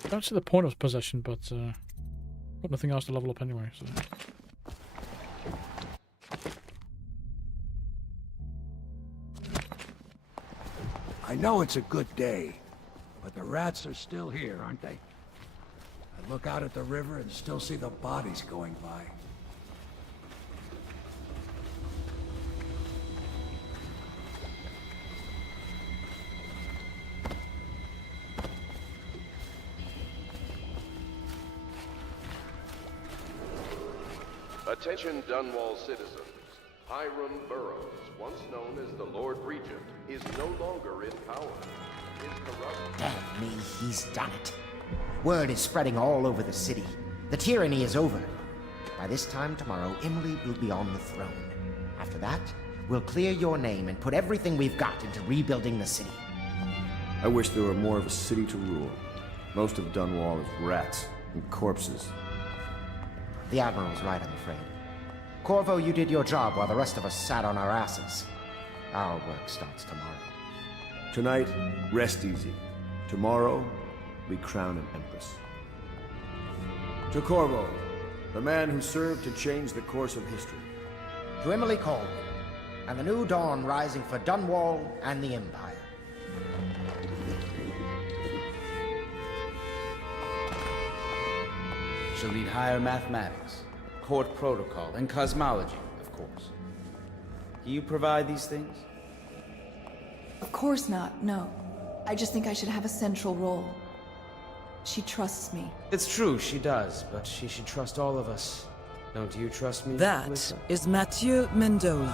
I don't see the point of possession, but got nothing else to level up anyway, so... I know it's a good day, but the rats are still here, aren't they? I look out at the river and still see the bodies going by. Attention Dunwall citizens. Hiram Burroughs, once known as the Lord Regent, is no longer in power. His corrupt... Damn me, he's done it. Word is spreading all over the city. The tyranny is over. By this time tomorrow, Emily will be on the throne. After that, we'll clear your name and put everything we've got into rebuilding the city. I wish there were more of a city to rule. Most of Dunwall is rats and corpses. The Admiral's right, I'm afraid. Corvo, you did your job while the rest of us sat on our asses. Our work starts tomorrow. Tonight, rest easy. Tomorrow, we crown an empress. To Corvo, the man who served to change the course of history. To Emily Kaldwin, and the new dawn rising for Dunwall and the Empire. She'll need higher mathematics, court protocol, and cosmology, of course. Do you provide these things? Of course not, no. I just think I should have a central role. She trusts me. It's true, she does, but she should trust all of us. Don't you trust me, That Melissa? is Mathieu Mendola.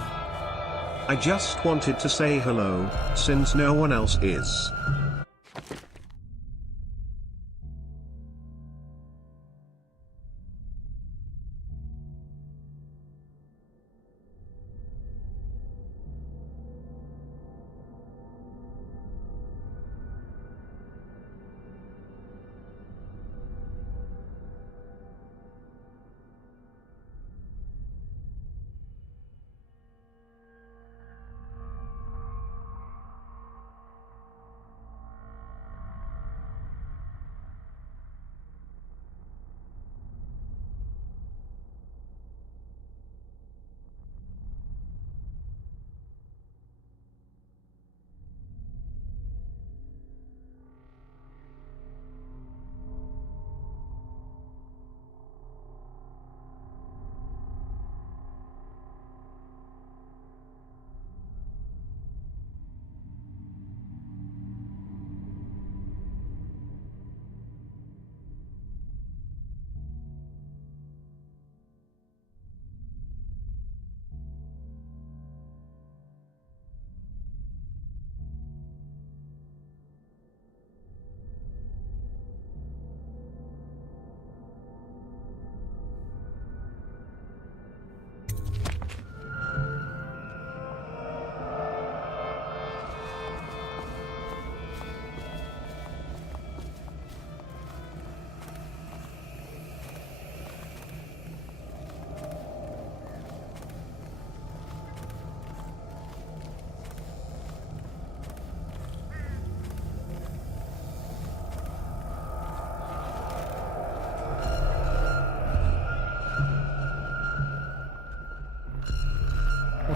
I just wanted to say hello, since no one else is.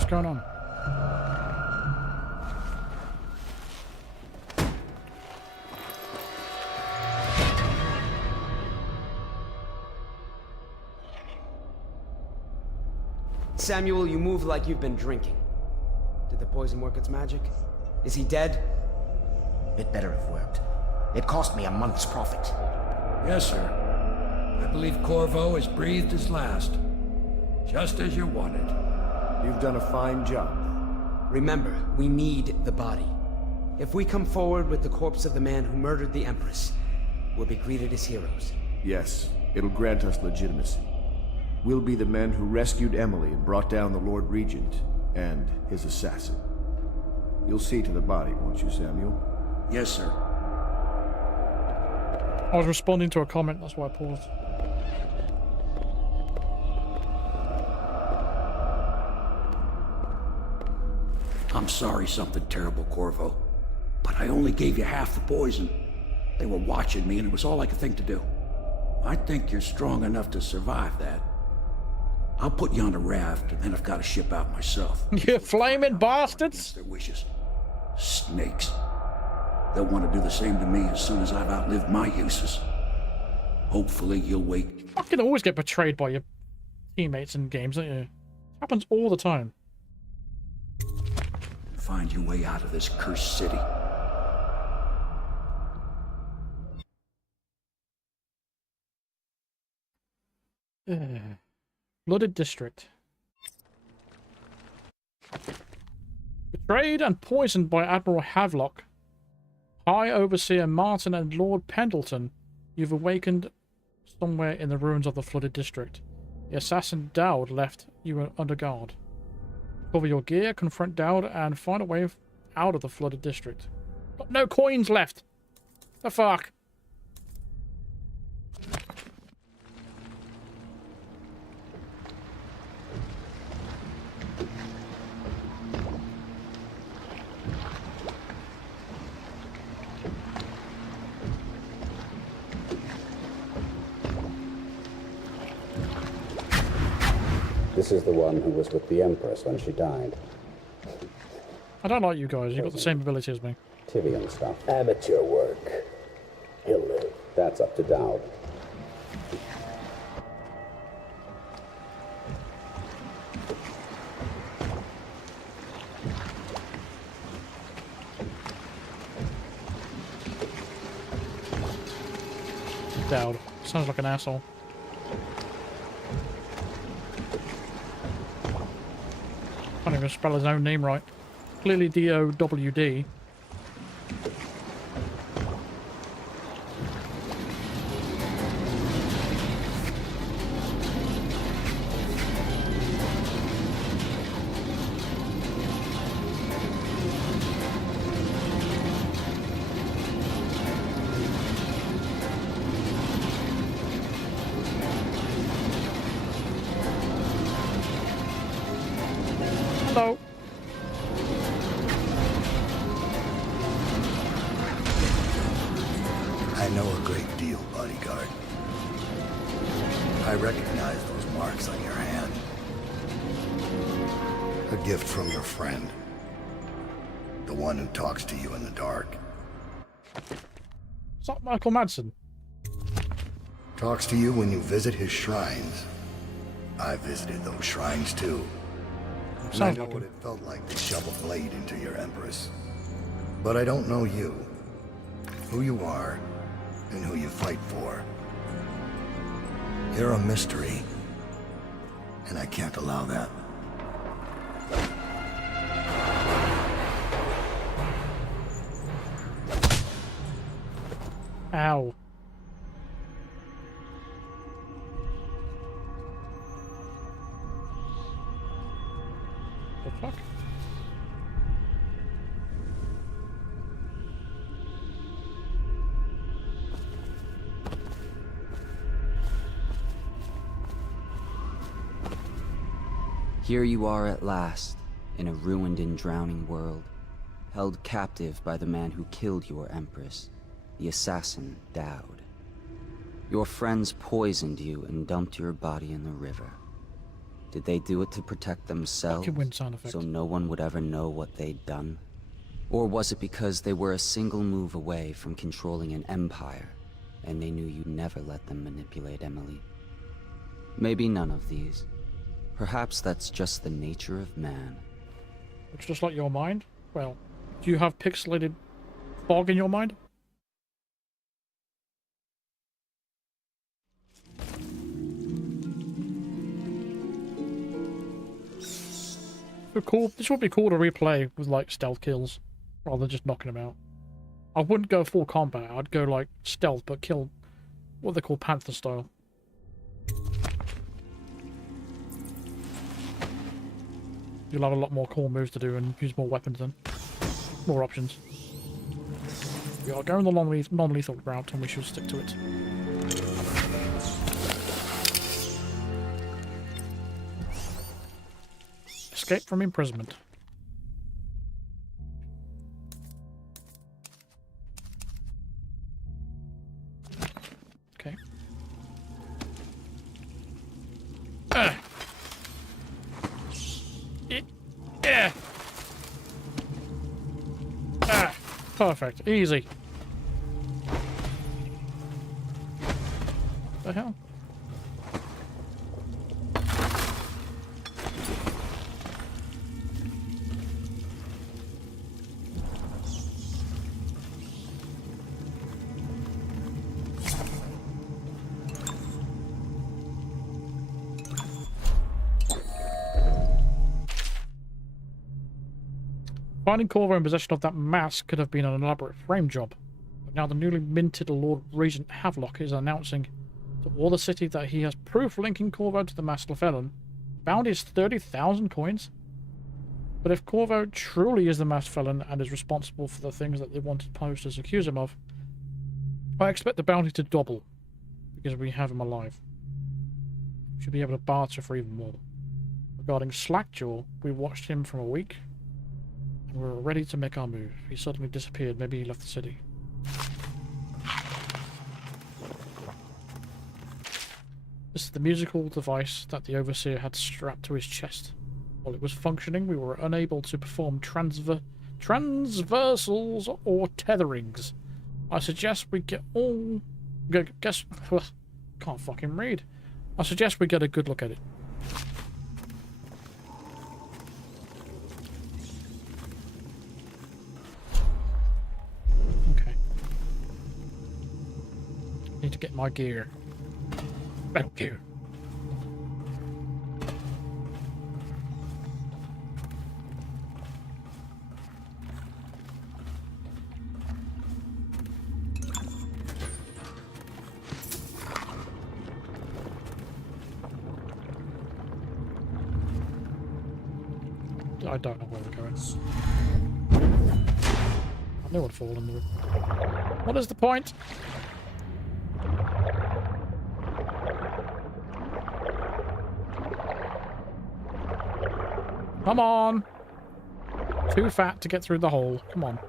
going on? Samuel, you move like you've been drinking. Did the poison work its magic? Is he dead? It better have worked. It cost me a month's profit. Yes, sir. I believe Corvo has breathed his last. Just as you wanted. You've done a fine job. Remember, we need the body. If we come forward with the corpse of the man who murdered the Empress, we'll be greeted as heroes. Yes, it'll grant us legitimacy. We'll be the men who rescued Emily and brought down the Lord Regent and his assassin. You'll see to the body, won't you, Samuel? Yes, sir. I was responding to a comment, that's why I paused. I'm sorry something terrible, Corvo. But I only gave you half the poison. They were watching me and it was all I could think to do. I think you're strong enough to survive that. I'll put you on a raft and then I've got to ship out myself. You flaming bastards! Their wishes. Snakes. They'll want to do the same to me as soon as I've outlived my uses. Hopefully you'll wake. You fucking always get betrayed by your teammates in games, don't you? It happens all the time. Find your way out of this cursed city. Flooded district. Betrayed and poisoned by Admiral Havelock, High Overseer Martin and Lord Pendleton, you've awakened somewhere in the ruins of the flooded district. The assassin Dowd left you under guard. Cover your gear, confront Dowd, and find a way out of the flooded district. Got no coins left! The fuck? This is the one who was with the Empress when she died. I don't like you guys. You've got the same ability as me. Tivian stuff. Amateur work. He'll live. That's up to Dowd. Dowd. Sounds like an asshole. Can't even spell his own name right. Clearly D-O-W-D. Hello. I know a great deal, bodyguard. I recognize those marks on your hand. A gift from your friend. The one who talks to you in the dark. Is that Michael Madsen? Talks to you when you visit his shrines. I visited those shrines too. And I know what it felt like to shove a blade into your Empress. But I don't know you. Who you are, and who you fight for. You're a mystery. And I can't allow that. Ow. The fuck? Here you are at last, in a ruined and drowning world, held captive by the man who killed your Empress, the assassin Dowd. Your friends poisoned you and dumped your body in the river. Did they do it to protect themselves, Fucking wind sound effect. so no one would ever know what they'd done? Or was it because they were a single move away from controlling an empire, and they knew you'd never let them manipulate Emily? Maybe none of these. Perhaps that's just the nature of man. It's just like your mind? Well, do you have pixelated fog in your mind? Cool. This would be cool to replay with like stealth kills rather than just knocking them out. I wouldn't go full combat. I'd go like stealth but kill what they call Panther style. You'll have a lot more cool moves to do and use more weapons then. More options. We are going the non-lethal route and we should stick to it. Escape from imprisonment. Okay. Perfect. Easy. What the hell? Finding Corvo in possession of that mask could have been an elaborate frame job. But now the newly minted Lord Regent Havelock is announcing to all the city that he has proof linking Corvo to the masked felon. Bounty is 30,000 coins. But if Corvo truly is the masked felon and is responsible for the things that the wanted posters accuse him of, I expect the bounty to double, because we have him alive. We should be able to barter for even more. Regarding Slackjaw, we watched him for a week, and we were ready to make our move. He suddenly disappeared. Maybe he left the city. This is the musical device that the Overseer had strapped to his chest. While it was functioning, we were unable to perform transversals or tetherings. I suggest we get all... can't fucking read. I suggest we get a good look at it. Okay. Need to get my gear. Metal gear. I don't know where we're going. I know what fall in the room. What is the point? Come on! Too fat to get through the hole. Come on.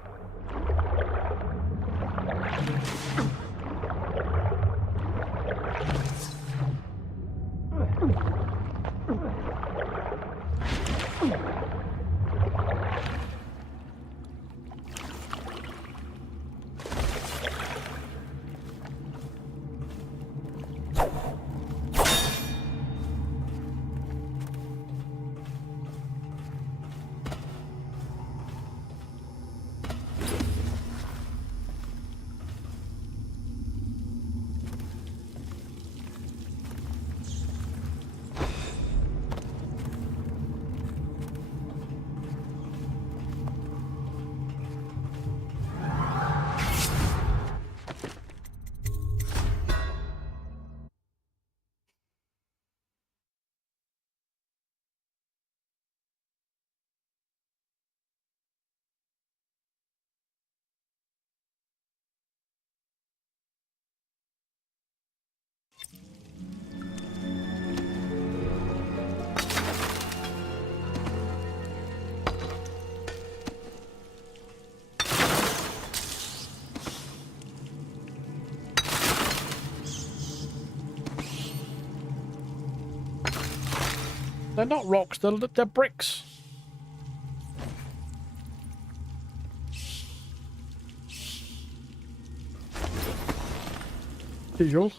They're not rocks, they're bricks. Usual.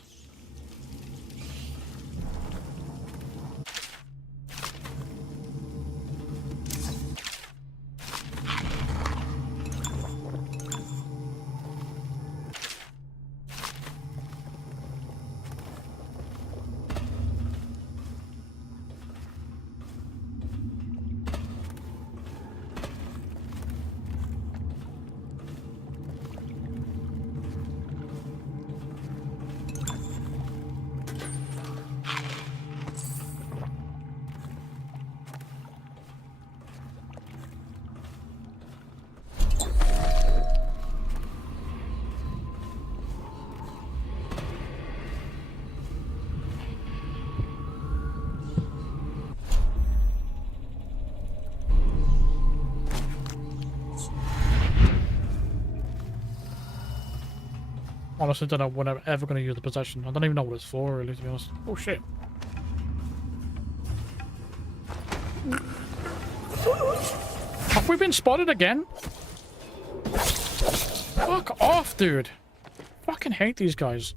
Honestly, don't know when I'm ever going to use the possession. I don't even know what it's for, really, to be honest. Oh, shit. Have we been spotted again? Fuck off, dude. Fucking hate these guys.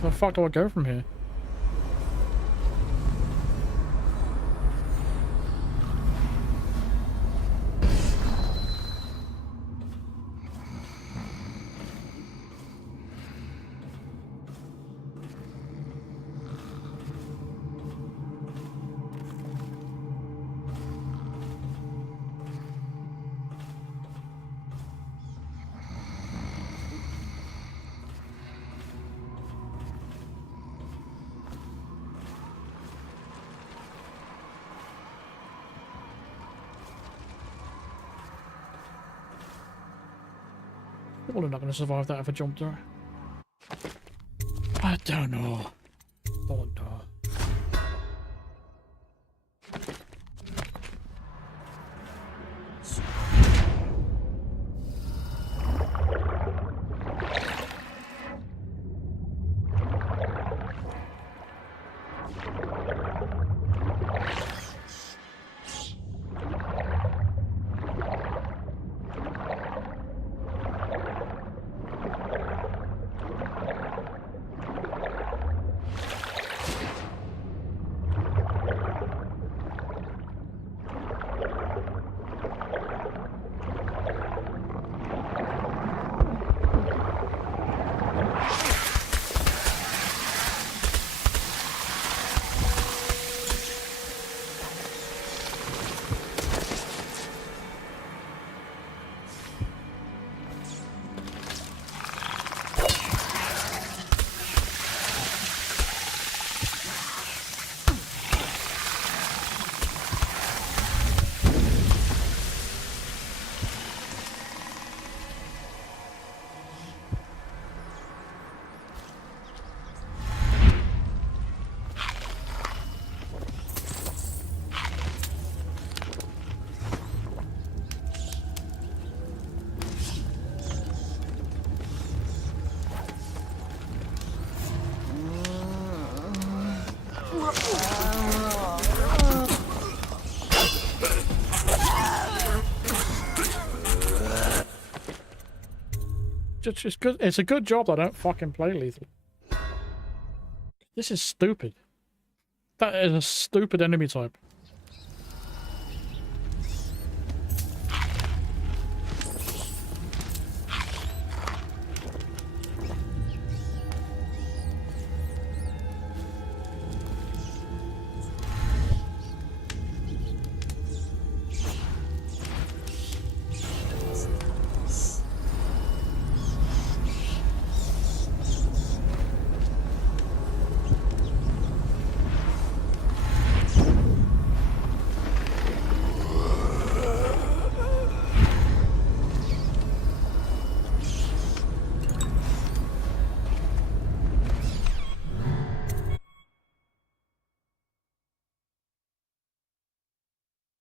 Where the fuck do I go from here? People are not going to survive that if I jumped there. I don't know. Don't know. just good. It's a good job I don't fucking play lethal. This is stupid. That is a stupid enemy type.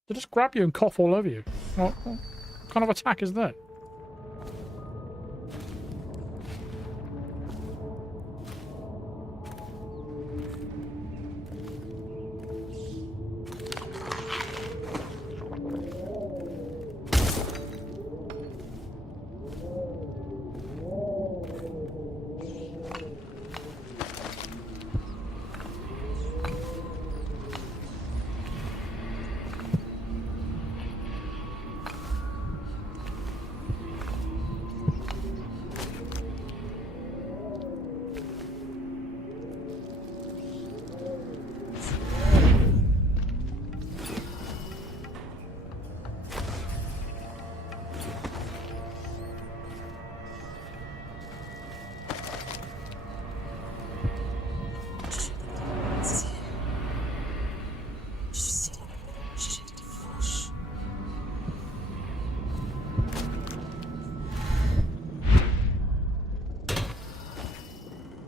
They just grab you and cough all over you. What kind of attack is that?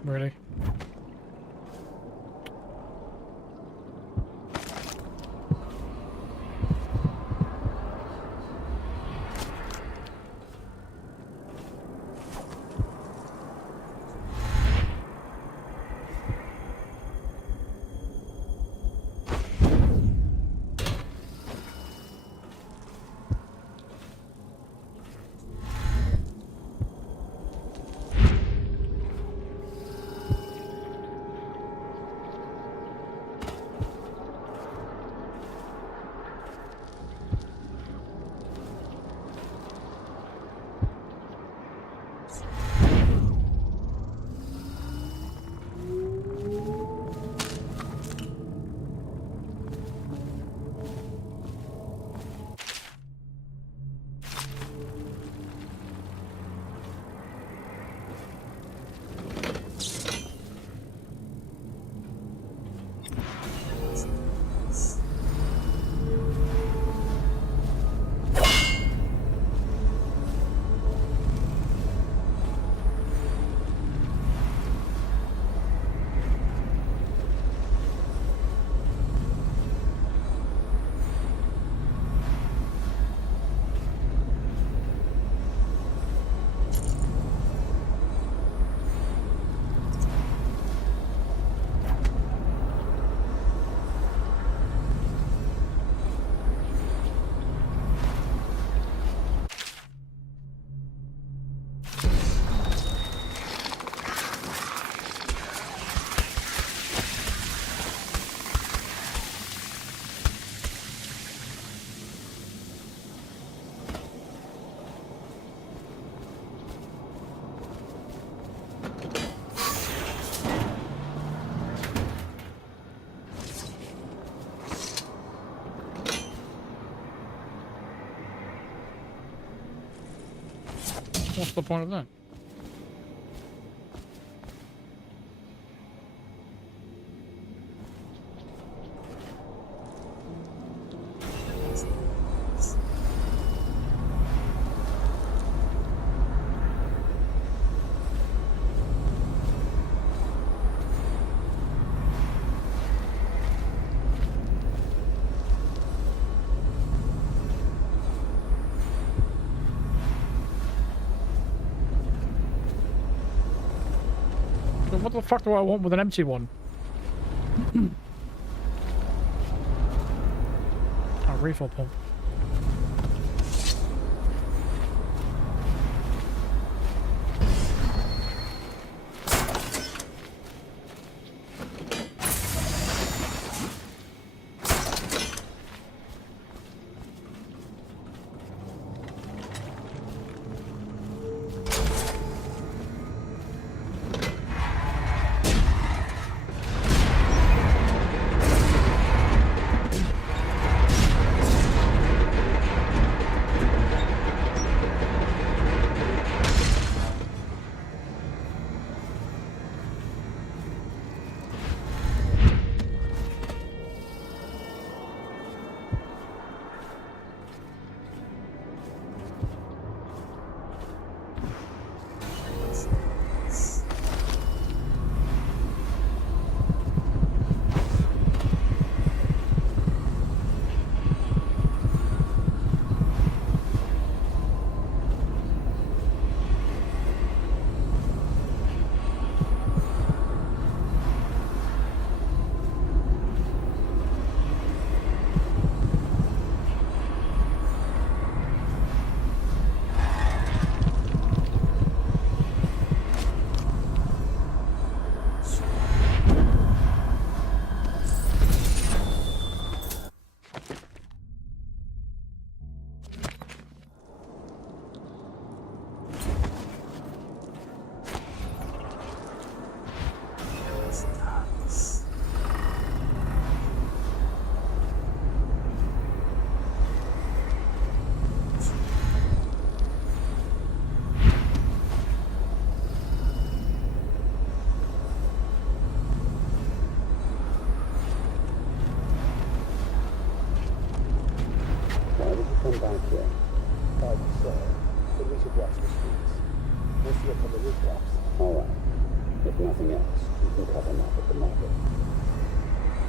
Really? What's the point of that? What the fuck do I want with an empty one? A refill pump. Come back here. Hard to say, but we should watch the streets. We'll see up on the rooftops. All right. If nothing else, you can cut him off at the market.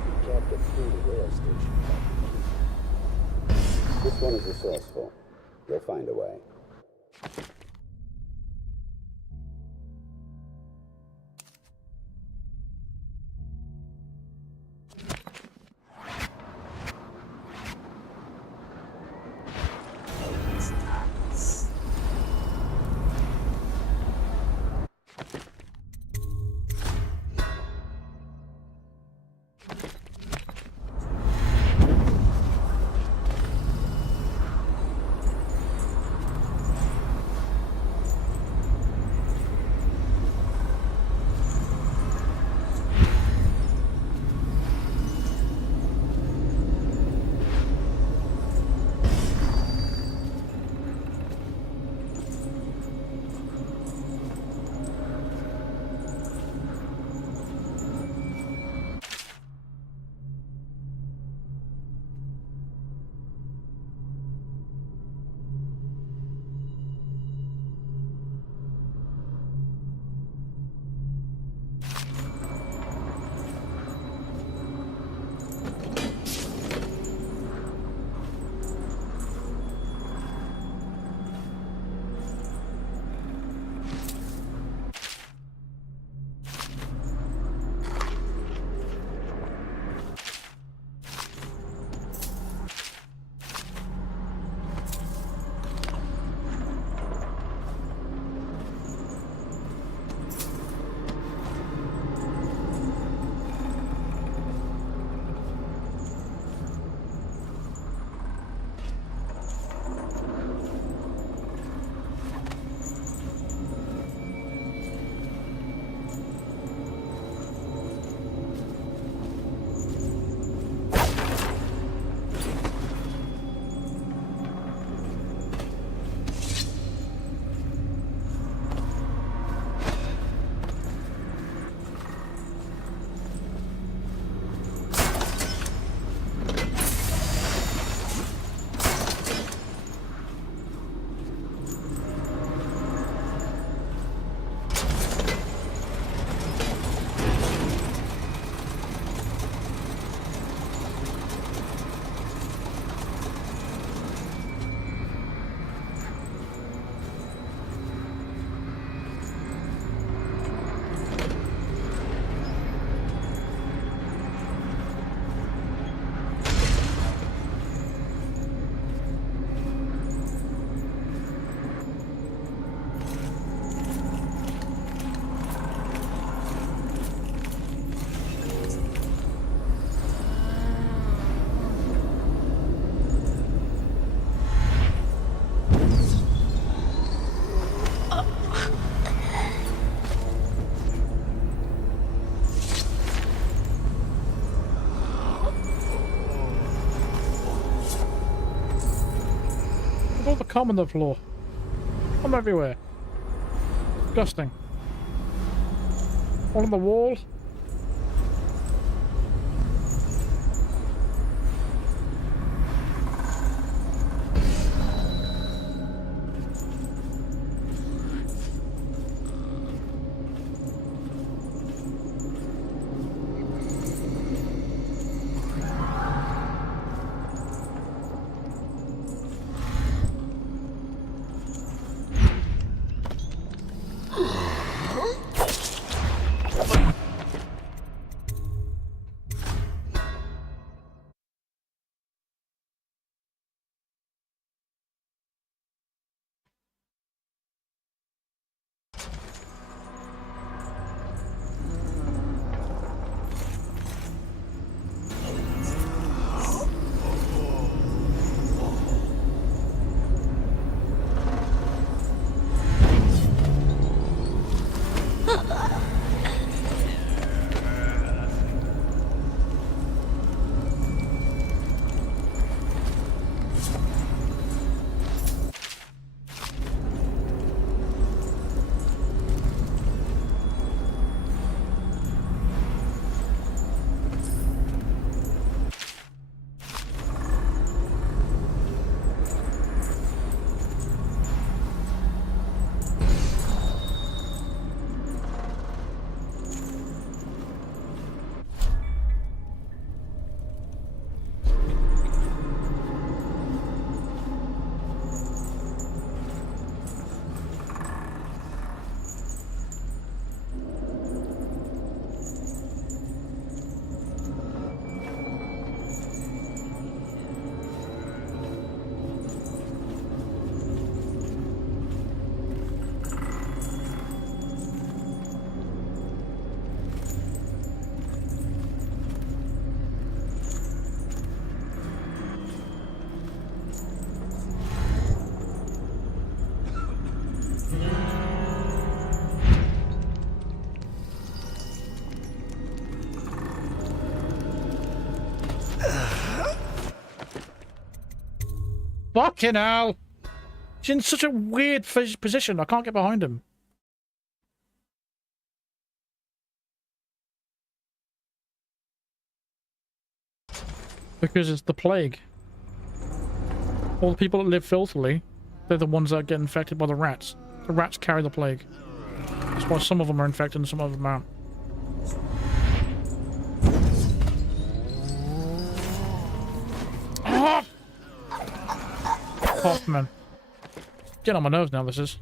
You can't get through the rail station. This one is resourceful. You'll find a way. All the cum on the floor. Cum everywhere. Disgusting. All on the wall. Fucking hell! He's in such a weird position. I can't get behind him. Because it's the plague. All the people that live filthily, they're the ones that get infected by the rats. The rats carry the plague. That's why some of them are infected and some of them aren't. Oh! Hoffman. Get on my nerves now, this is.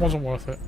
Wasn't worth it.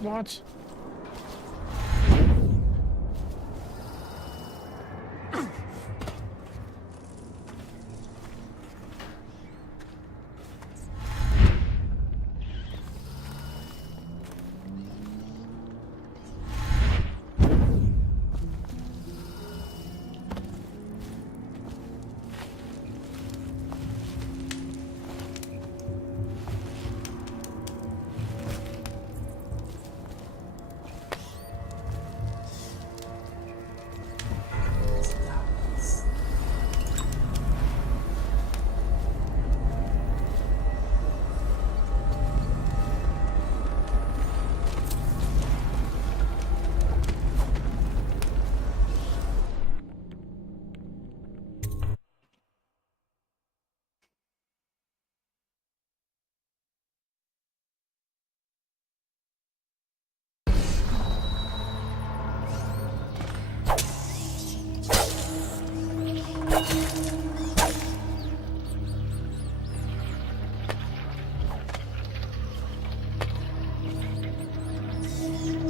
What?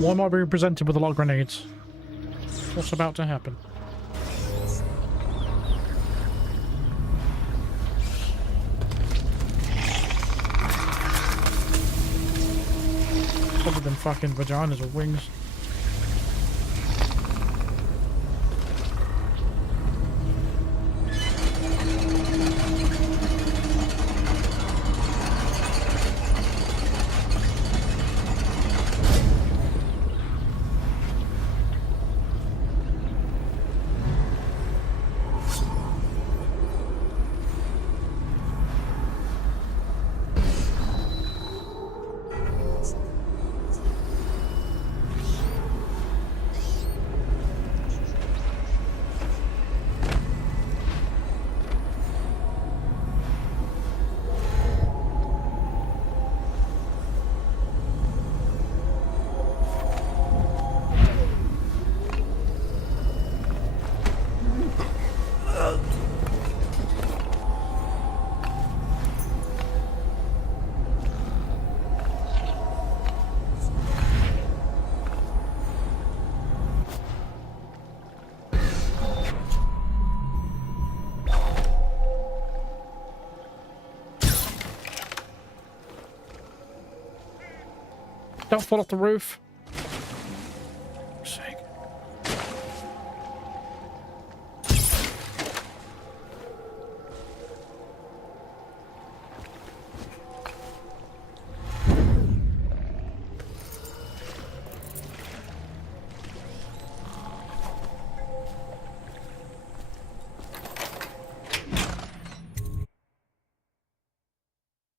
Why am I being presented with a lot of grenades? What's about to happen? Probably them fucking vaginas or wings. Don't fall off the roof. For sake.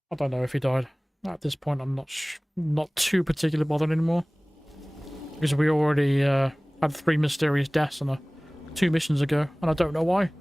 I don't know if he died. At this point, I'm not too particularly bothered anymore. Because we already had 3 mysterious deaths on 2 missions ago, and I don't know why.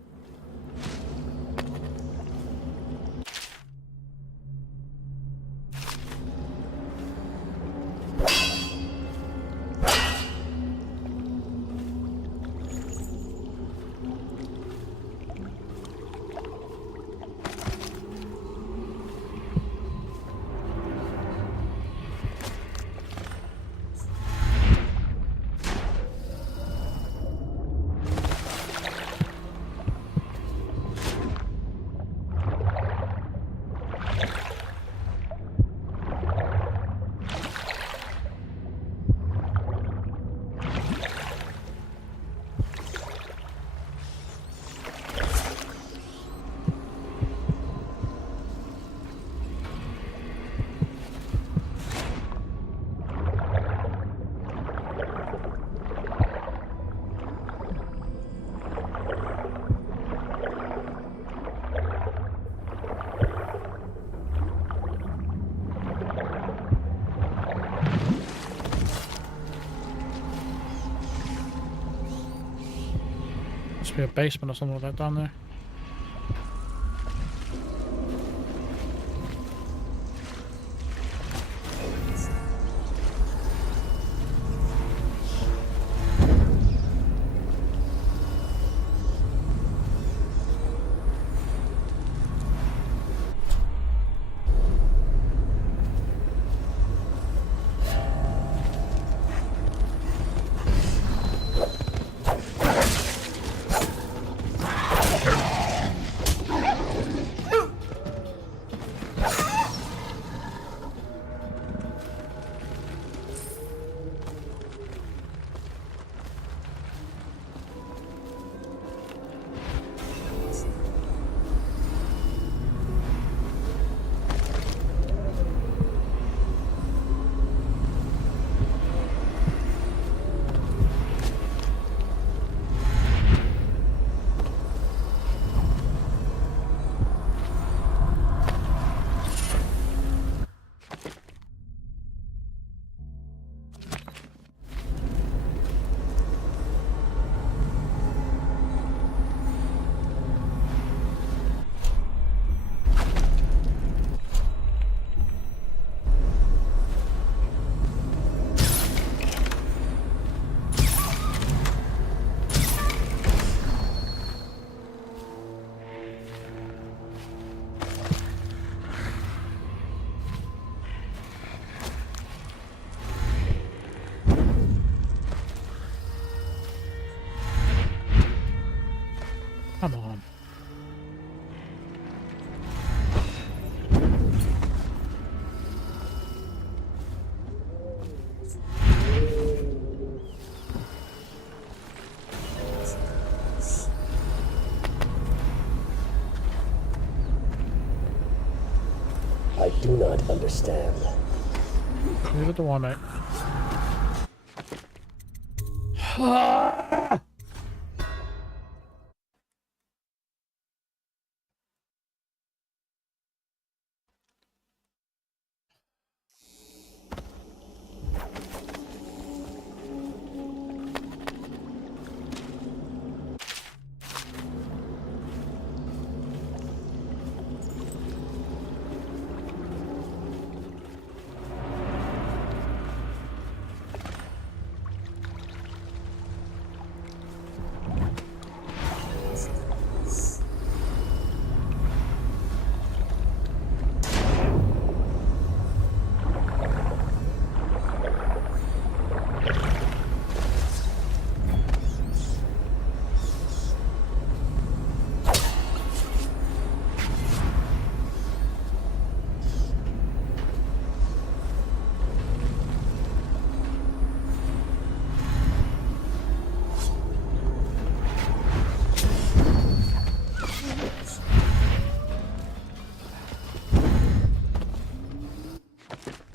Must be a basement or something like that down there. I do not understand. Neither do I, mate.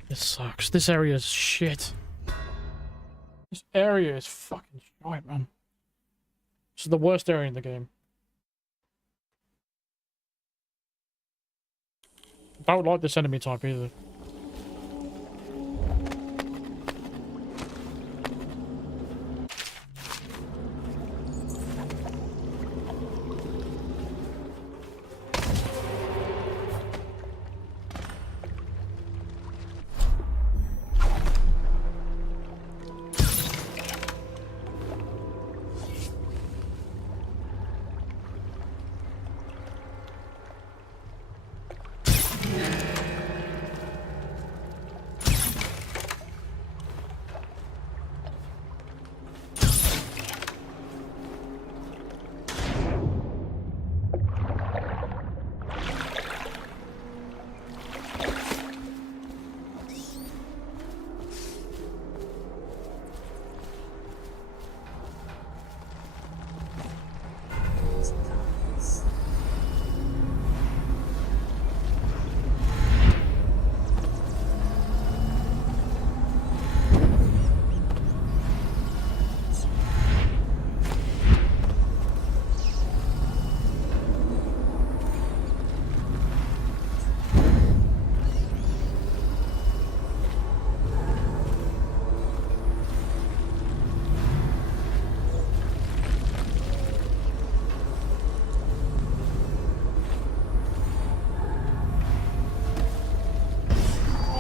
This sucks. This area is shit. This area is fucking shite, man. This is the worst area in the game. I don't like this enemy type either.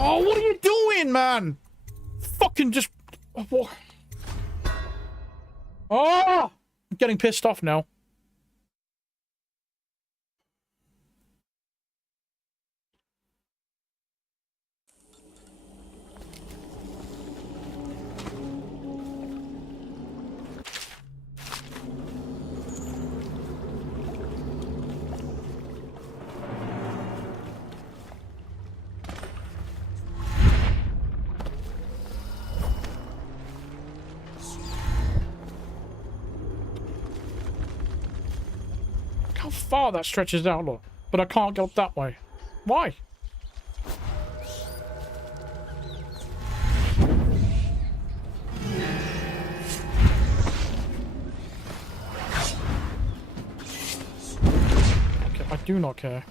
Oh, what are you doing, man? Fucking just... Oh! I'm getting pissed off now. How far that stretches out, look. But I can't go up that way. Why? Okay, I do not care.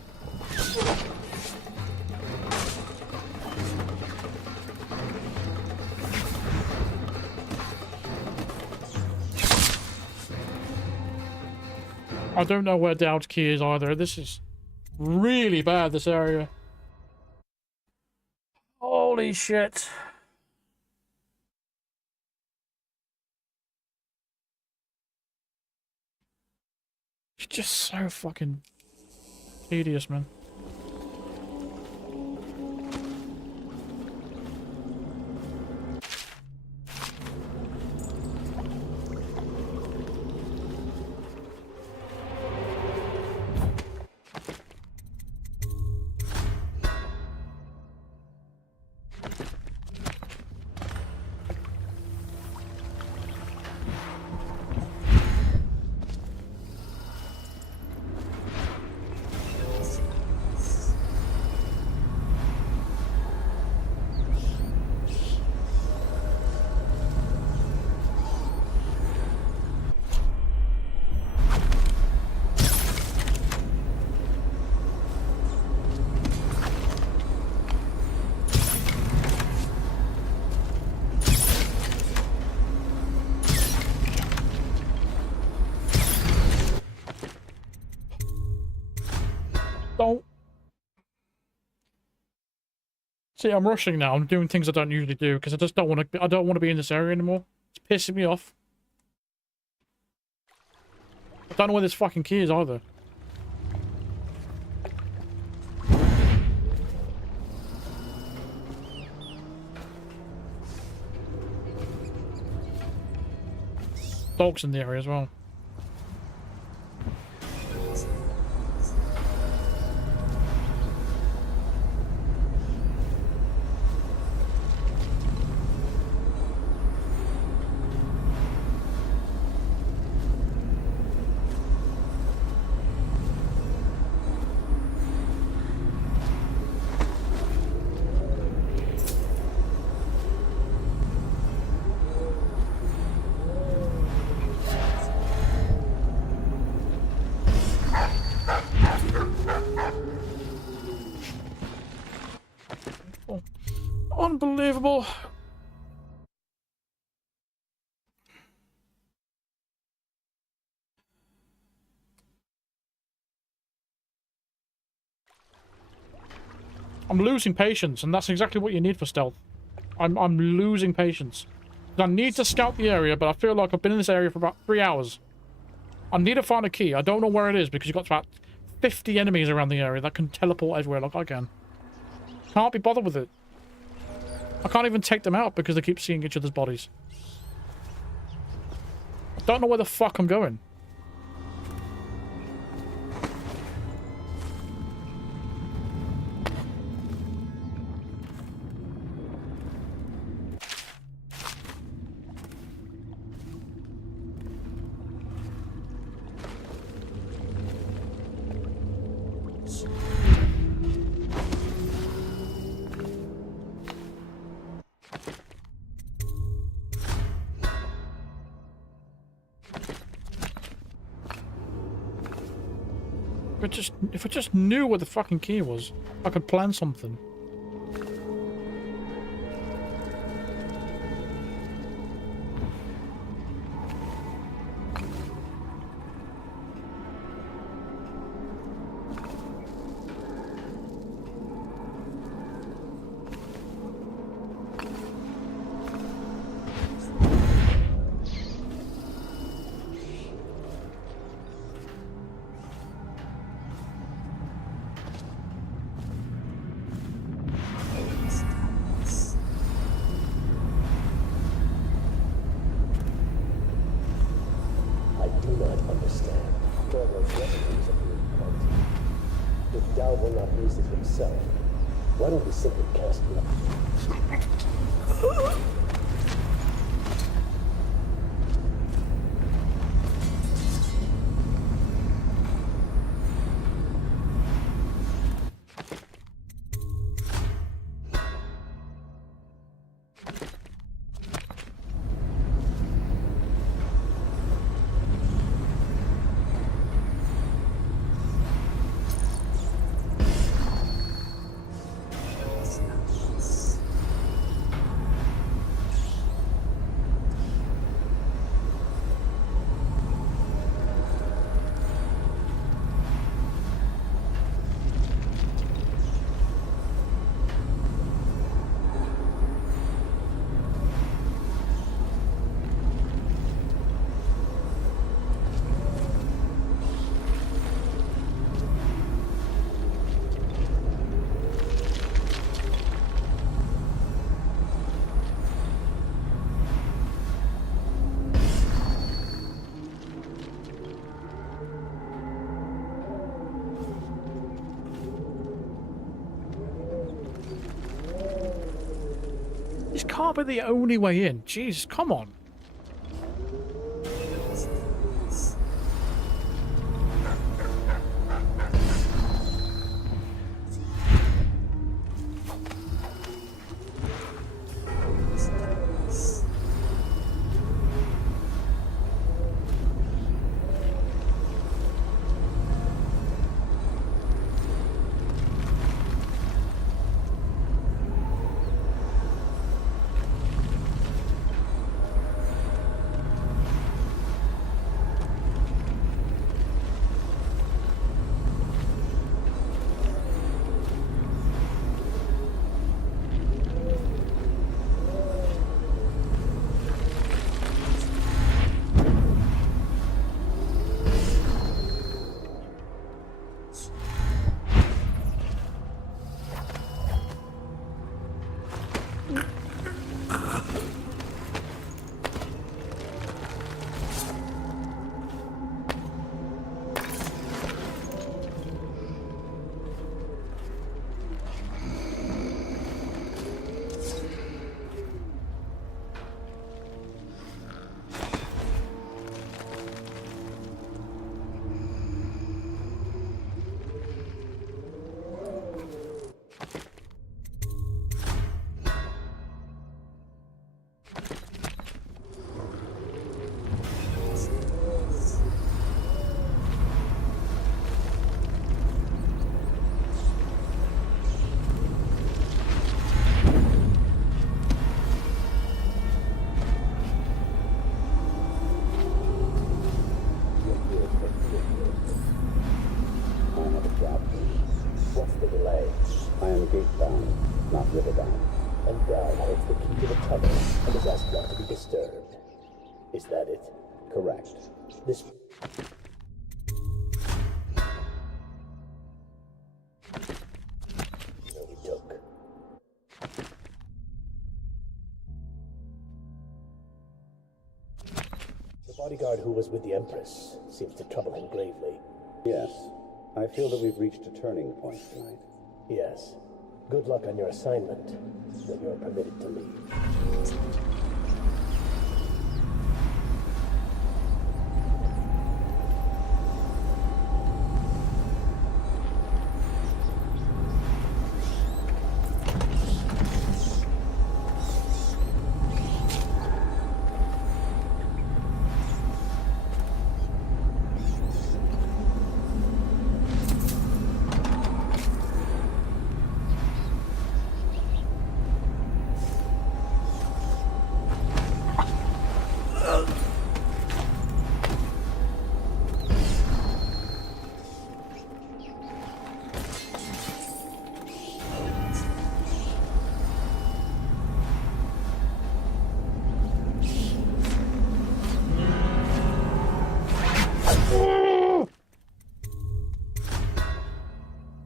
I don't know where Dowd's key is either. This is really bad, this area. Holy shit. It's just so fucking tedious, man. See, I'm rushing now. I'm doing things I don't usually do because I just don't want to. I don't want to be in this area anymore. It's pissing me off. I don't know where this fucking key is either. Dogs in the area as well. Unbelievable. I'm losing patience, and that's exactly what you need for stealth. I'm losing patience. I need to scout the area, but I feel like I've been in this area for about 3 hours. I need to find a key. I don't know where it is because you've got about 50 enemies around the area that can teleport everywhere like I can. Can't be bothered with it. I can't even take them out because they keep seeing each other's bodies. I don't know where the fuck I'm going. If I just knew where the fucking key was, I could plan something. Why don't we simply cast it up? This can't be the only way in. Jeez, come on. gate-bound, not river-bound. And God holds the key to the tunnel and is asked not to be disturbed. Is that it? Correct. This... The bodyguard who was with the Empress seems to trouble him gravely. Yes. I feel that we've reached a turning point tonight. Yes. Good luck on your assignment when you're permitted to leave.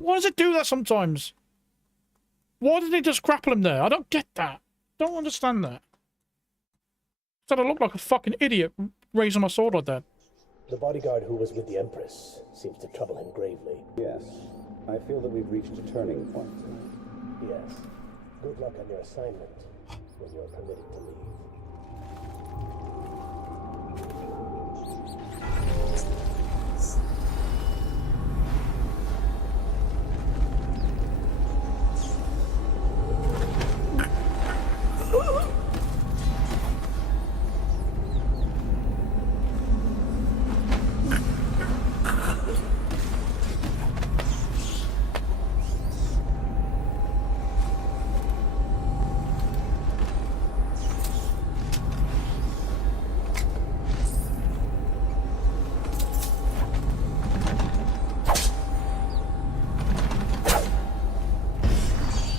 Why does it do that sometimes? Why did he just grapple him there? I don't get that. Don't understand that. Said I look like a fucking idiot raising my sword like that. The bodyguard who was with the Empress seems to trouble him gravely. Yes. I feel that we've reached a turning point tonight. Yes. Good luck on your assignment when you're permitted to leave.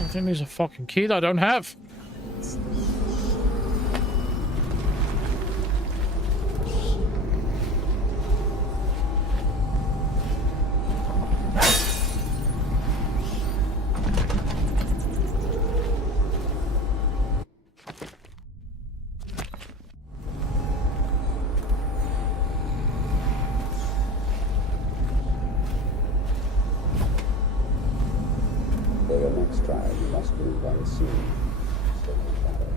I think there's a fucking key that I don't have. For your next trial, you must move unseen. Stay in shadow.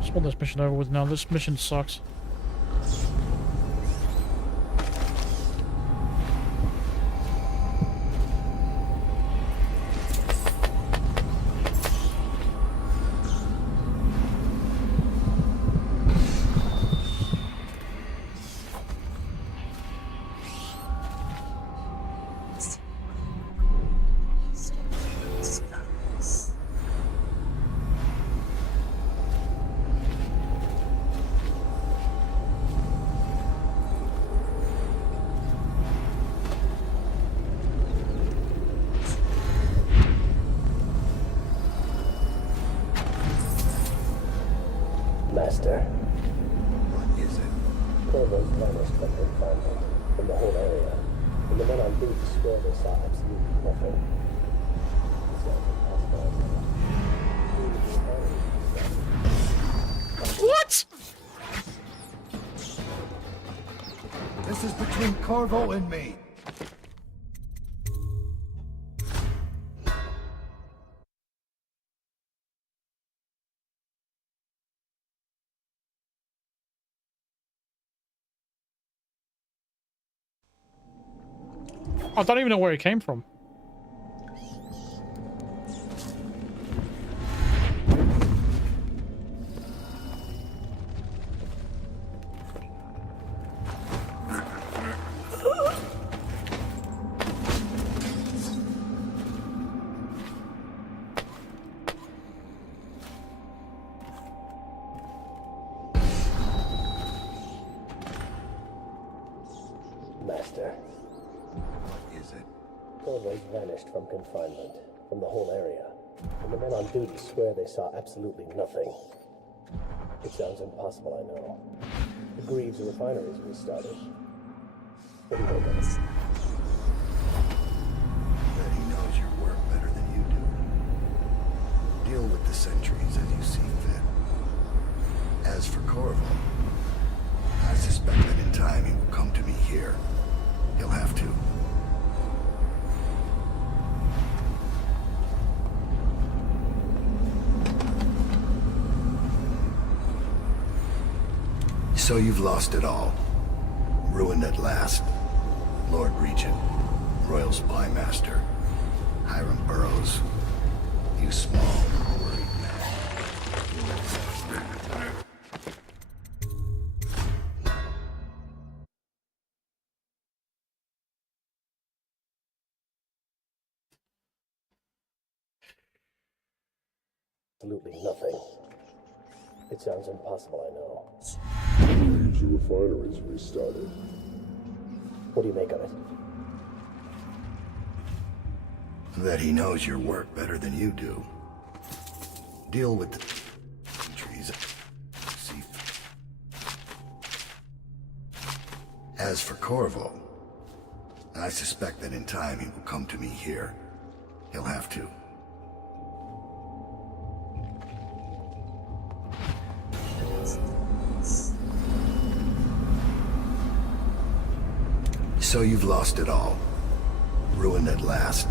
Just want this mission over with now. This mission sucks. Master. What is it? Corvo's vanished from confinement, from the whole area, and the men on duty swear they saw absolutely nothing. What? This is between Corvo and me. I don't even know where it came from. Master. What is it? Always vanished from confinement, from the whole area. And the men on duty swear they saw absolutely nothing. It sounds impossible, I know. The Greaves refineries restarted. What do you make of it? That he knows your work better than you do. Deal with the sentries as you see fit. As for Corvo, I suspect that in time he will come to me here. He'll have to. So you've lost it all. Ruined at last. Lord Regent, Royal Spy Master, Hiram Burrows. You small, worried Absolutely nothing. It sounds impossible, I know. Greaves refineries restarted. What do you make of it? that he knows your work better than you do. Deal with the trees. See. As for Corvo, I suspect that in time he will come to me here. He'll have to. So you've lost it all. Ruined at last.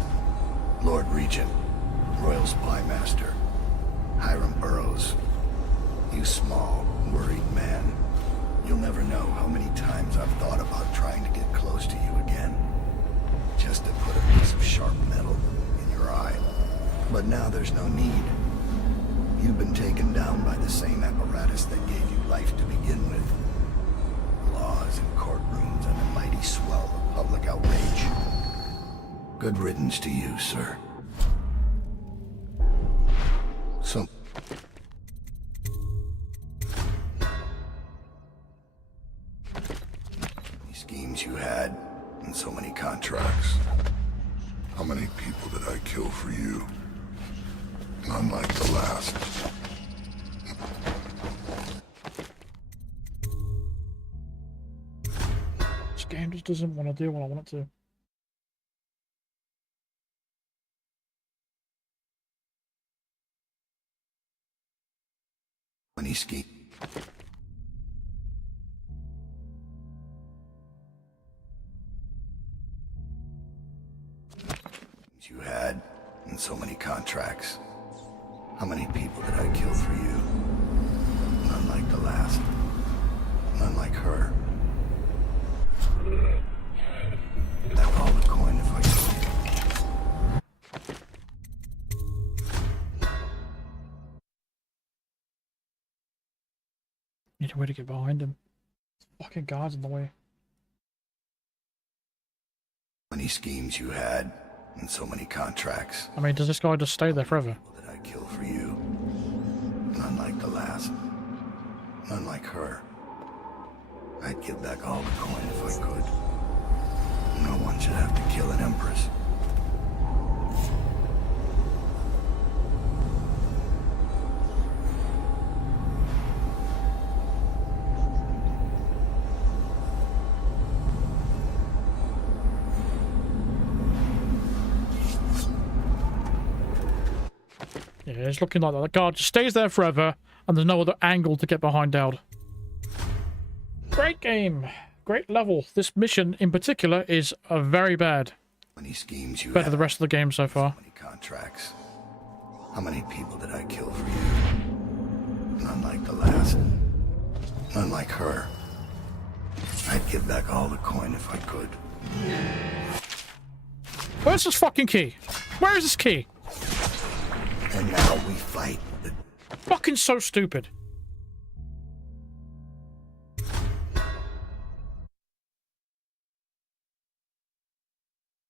Lord Regent, Royal Spy Master, Hiram Burrows. You small, worried man. You'll never know how many times I've thought about trying to get close to you again. Just to put a piece of sharp metal in your eye. But now there's no need. You've been taken down by the same apparatus that gave you life to begin with. Laws and courtrooms and a mighty swell of public outrage. Good riddance to you, sir. So... many schemes you had, and so many contracts. How many people did I kill for you? None like the last. This game just doesn't want to do what I want it to. Many schemes you had, and so many contracts. How many people did I kill for you? None like the last. None like her. Back all the coin if I could. Need a way to get behind him. Fucking guards in the way. Many schemes you had, and so many contracts. I mean, does this guy just stay there forever? Did I kill for you? None like the last. None like her. I'd give back all the coin if I could. No one should have to kill an empress. Yeah, it's looking like that. The guard just stays there forever, and there's no other angle to get behind Dowd. Great game. Great level. This mission in particular is very bad. Many schemes you Better than the rest of the game so far. Many contracts. How many people did I kill for you? None like the last. None like her. I'd give back all the coin if I could. Where's this fucking key? Where is this key? And now we fight. Fucking so stupid.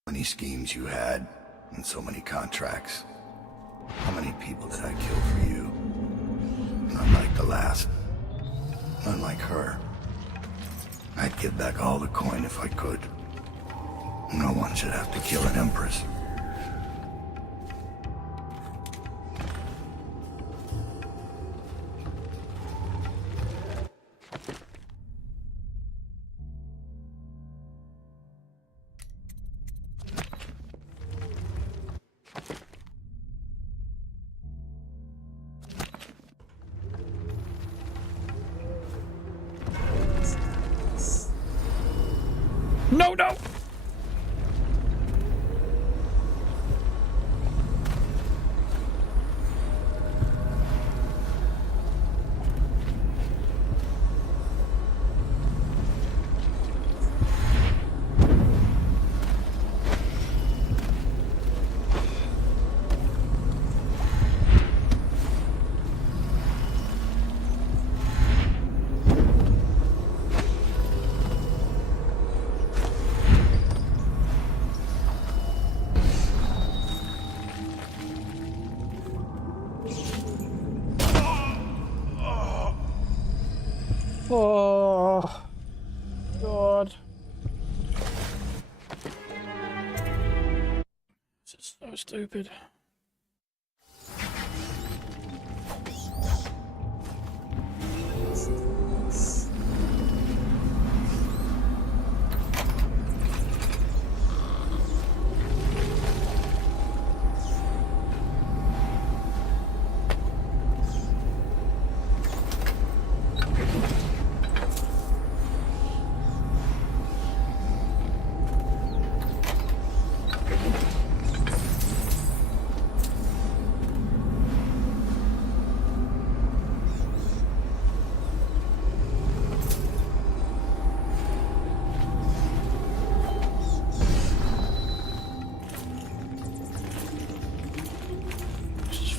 Many schemes you had, and so many contracts. How many people did I kill for you? None like the last. None like her. I'd give back all the coin if I could. No one should have to kill an empress. No, no! Oh, God. This is so stupid.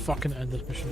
Fucking end this mission.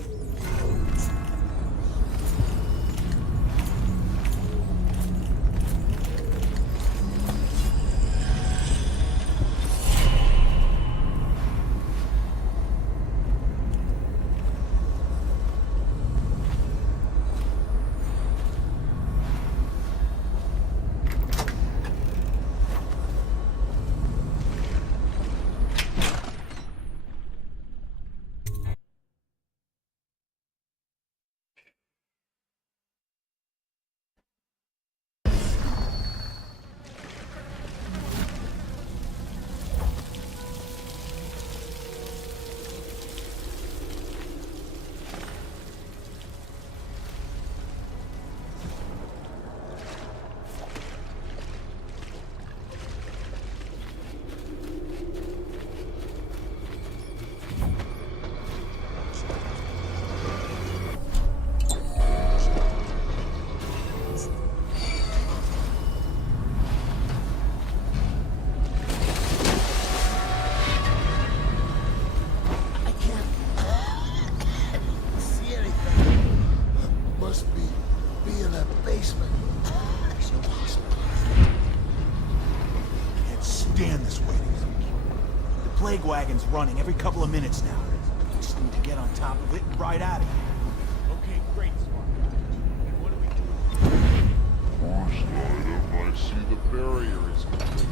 Plague wagon's running every couple of minutes now. We just need to get on top of it and ride out of here. Okay, great, smart guy. And what do we do? First item, I see the barrier is complete.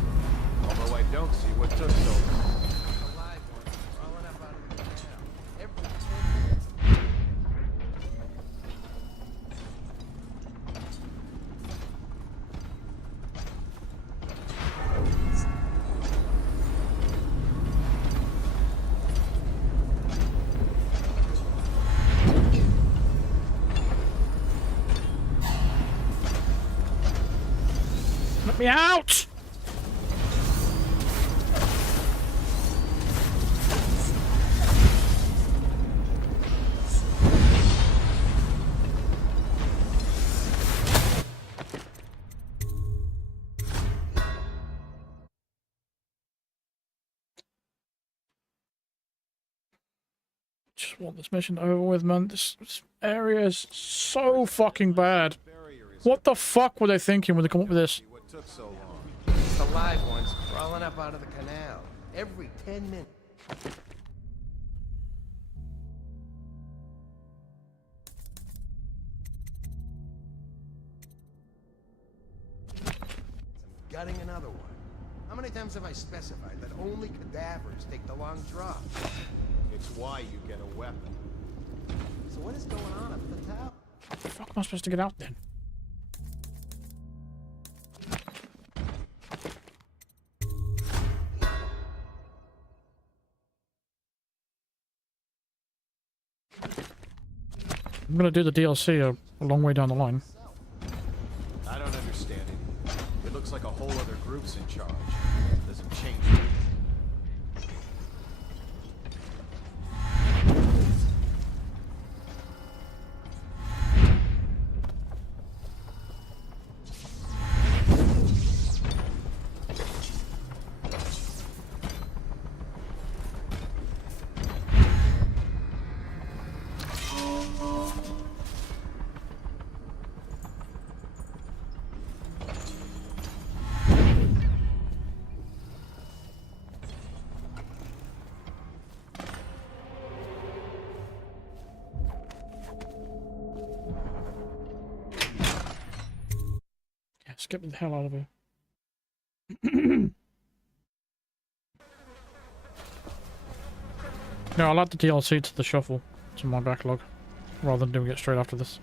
Although I don't see what took so long. Let me out! Just want this mission over with, man. This area is so fucking bad. What the fuck were they thinking when they come up with this? What took so long? It's the live ones crawling up out of the canal every 10 minutes. I'm gutting another one. many times have I specified that only cadavers take the long drop? It's why you get a weapon. So what is going on up at the top? How the fuck am I supposed to get out then? I'm gonna do the DLC a long way down the line. I don't understand it. It looks like a whole other group's in charge. Doesn't change anything. Let's get the hell out of here. No, I'll add the DLC to the shuffle, to my backlog, rather than doing it straight after this.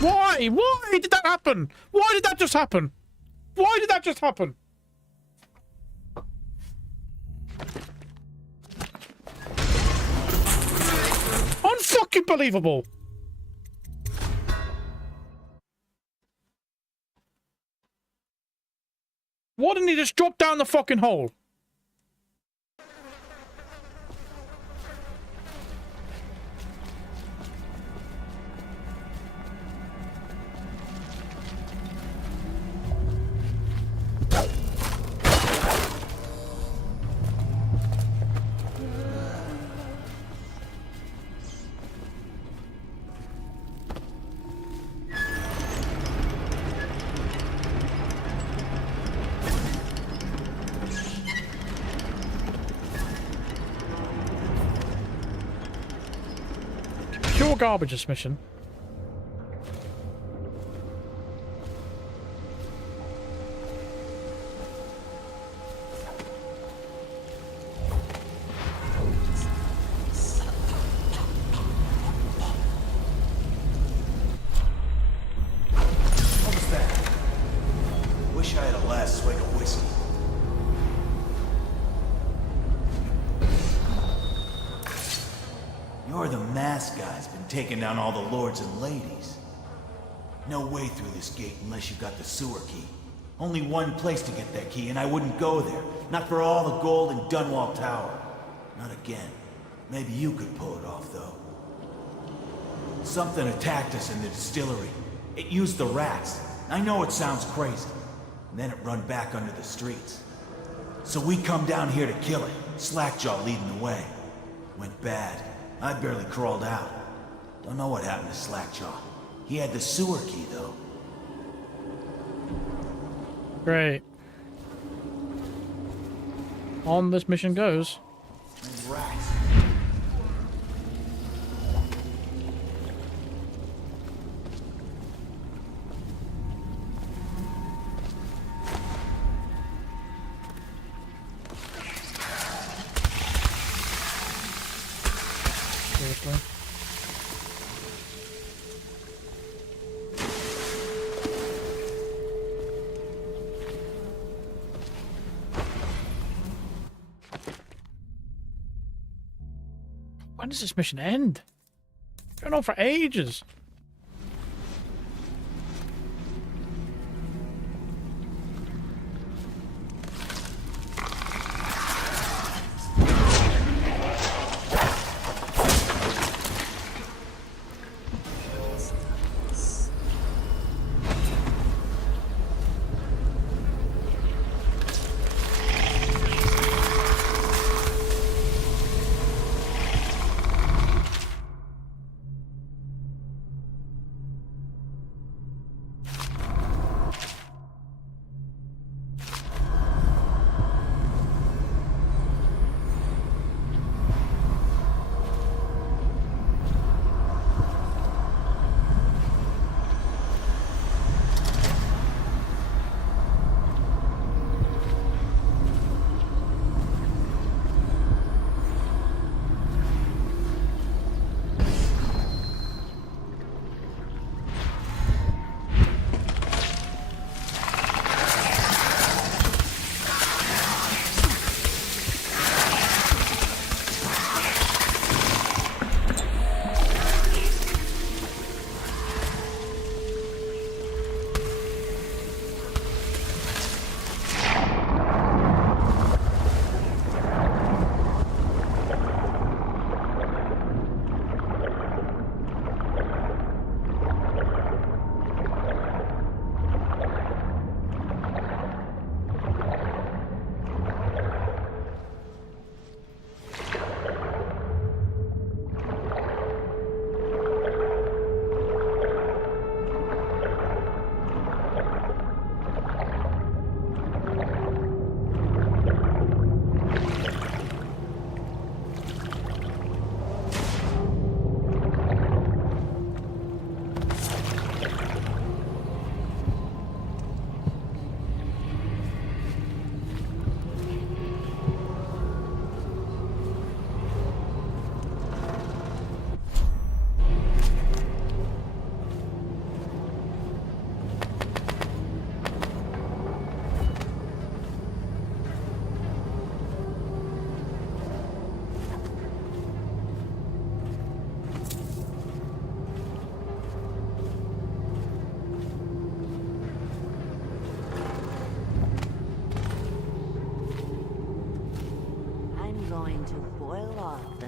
Why? Why did that happen? Why did that just happen? Why did that just happen? Unfucking believable. Why didn't he just drop down the fucking hole? Pure garbage, this mission. What was that? Wish I had a last swig of whiskey. You're the mask guy's been taking down all the lords and ladies. No way through this gate unless you got the sewer key. Only one place to get that key, and I wouldn't go there. Not for all the gold in Dunwall Tower. Not again. Maybe you could pull it off, though. Something attacked us in the distillery. It used the rats. I know it sounds crazy. And then it run back under the streets. So we come down here to kill it, Slackjaw leading the way. Went bad. I barely crawled out. Don't know what happened to Slackjaw. He had the sewer key, though. Great. On this mission goes. And rats. Seriously. When does this mission end? It's going on for ages.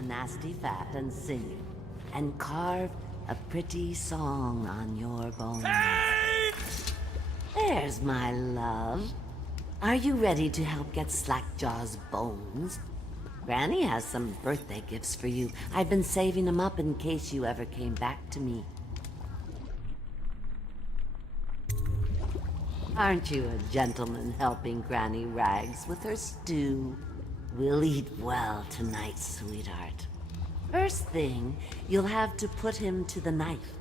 Nasty fat and sinew, and carve a pretty song on your bones. There's my love. Are you ready to help get Slackjaw's bones? Granny has some birthday gifts for you. I've been saving them up in case you ever came back to me. Aren't you a gentleman helping Granny Rags with her stew? We'll eat well tonight, sweetheart. First thing, you'll have to put him to the knife.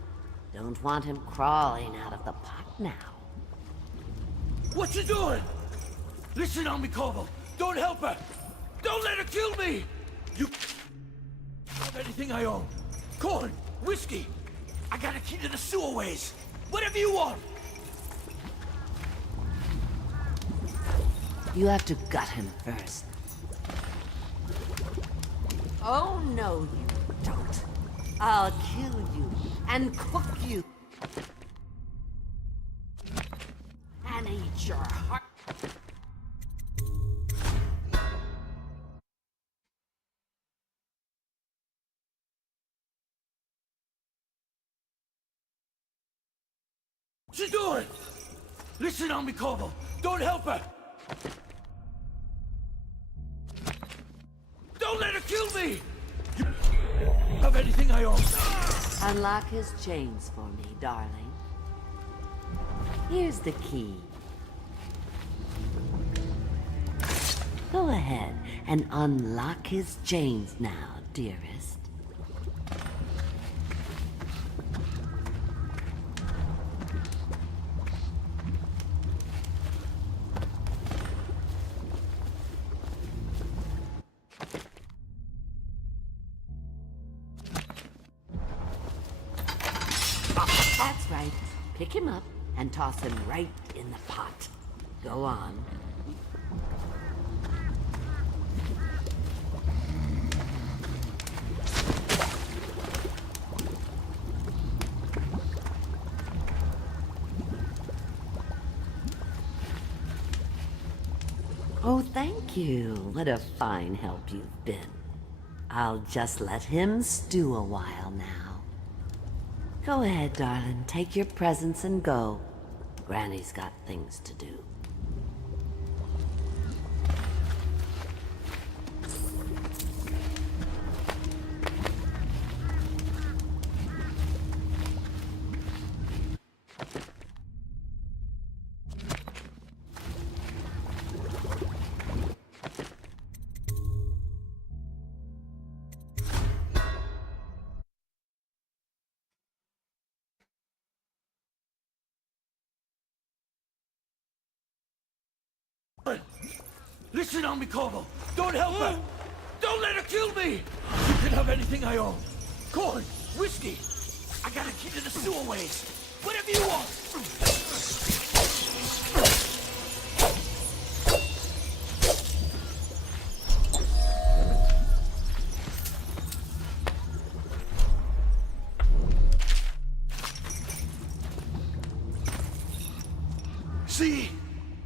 Don't want him crawling out of the pot now. What you doing? Listen on me, Corvo. Don't help her. Don't let her kill me. You have anything I own. Corn, whiskey. I got a key to the sewerways. Whatever you want. You have to gut him first. Oh, no, you don't. I'll kill you and cook you. And eat your heart. She's doing? Listen on me, Corvo. Don't help her. Don't let her kill me. You have anything I own. Unlock his chains for me, darling. Here's the key. Go ahead and unlock his chains now, dearest. That's right. Pick him up and toss him right in the pot. Go on. Oh, thank you. What a fine help you've been. I'll just let him stew a while now. Go ahead, darling. Take your presents and go. Granny's got things to do. Listen on me, Corvo. Don't help her. Don't let her kill me. You can have anything I own. Corn, whiskey. I got a key to the sewerways. Whatever you want. See?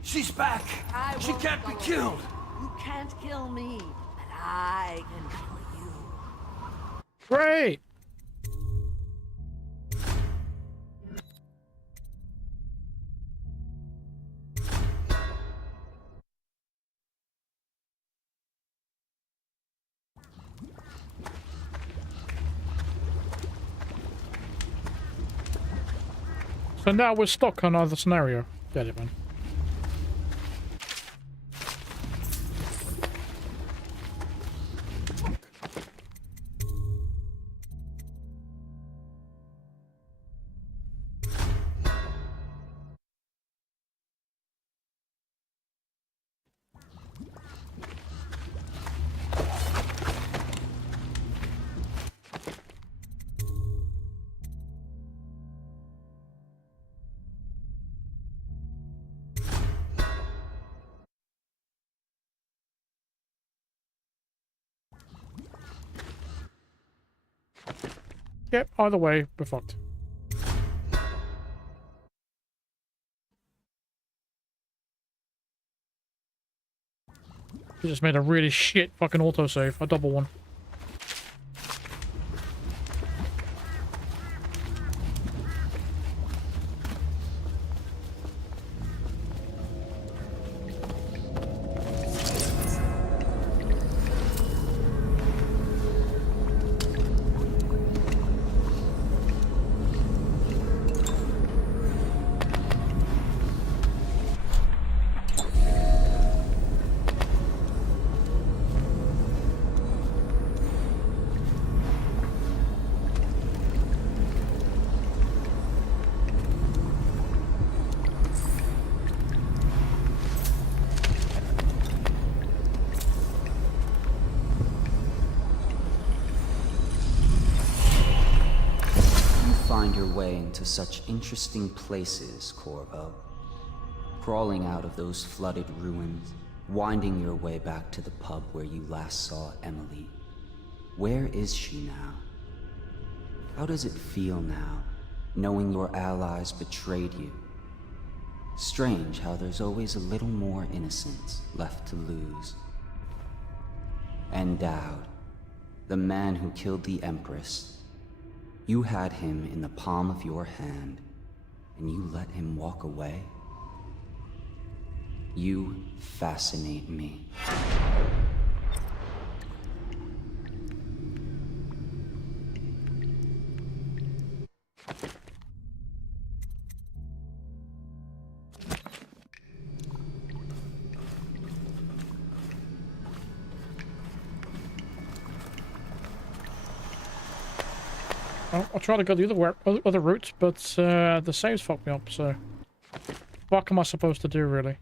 She's back. She can't be killed. You can't kill me, but I can kill you. Great. So now we're stuck on another scenario. Get it, man. Yep, either way, we're fucked. He just made a really shit fucking autosave, a double one. To such interesting places, Corvo. Crawling out of those flooded ruins, winding your way back to the pub where you last saw Emily. Where is she now? How does it feel now, knowing your allies betrayed you? Strange how there's always a little more innocence left to lose. And Dowd, the man who killed the Empress. You had him in the palm of your hand, and you let him walk away? You fascinate me. I'll try to go the other route, but the saves fucked me up, so... What am I supposed to do, really?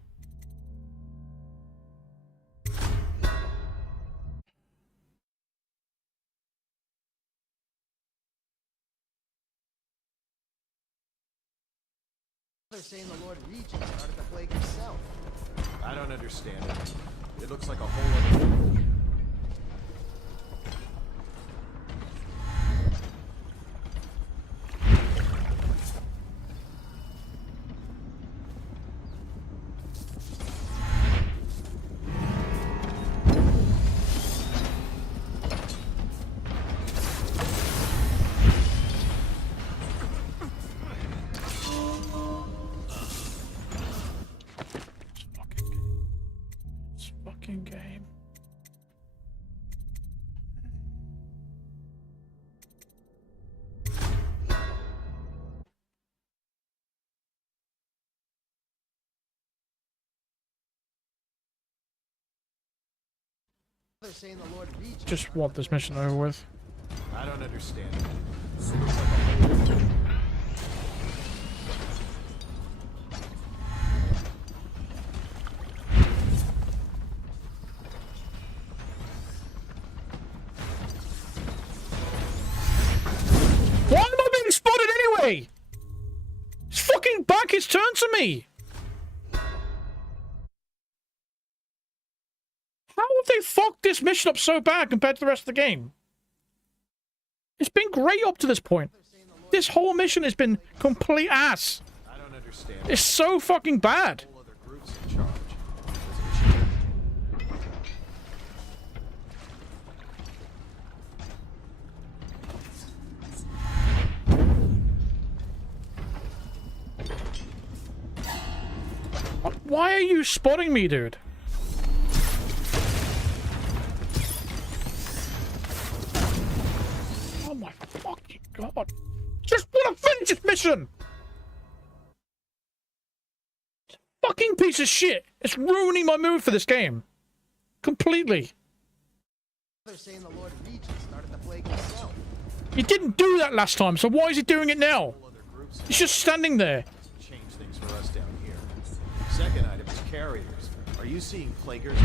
They're saying the Lord Regent started the plague himself. I don't understand it. It looks like a whole other... Game. They're saying the Lord Regent... Just want this mission over with. I don't understand it. It looks like a whole... Why am I being spotted anyway? It's fucking back his turn to me. How have they fucked this mission up so bad compared to the rest of the game? It's been great up to this point. This whole mission has been complete ass. I don't understand. It's so fucking bad. Other groups in charge. Why are you spotting me, dude? Oh my fucking god. Just want to finish this mission! It's a fucking piece of shit. It's ruining my mood for this game. Completely. They're saying the Lord Regent started the plague himself. He didn't do that last time, so why is he doing it now? He's just standing there. Change things for us down here. Second item is carriers. Are you seeing plaguers?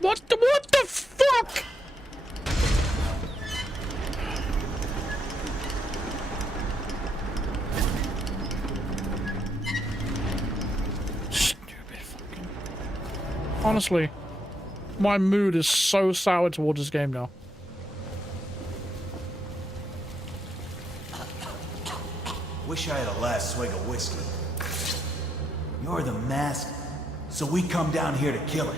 What the fuck? Stupid fucking... Honestly, my mood is so sour towards this game now. Wish I had a last swig of whiskey. You're the mask, so we come down here to kill it.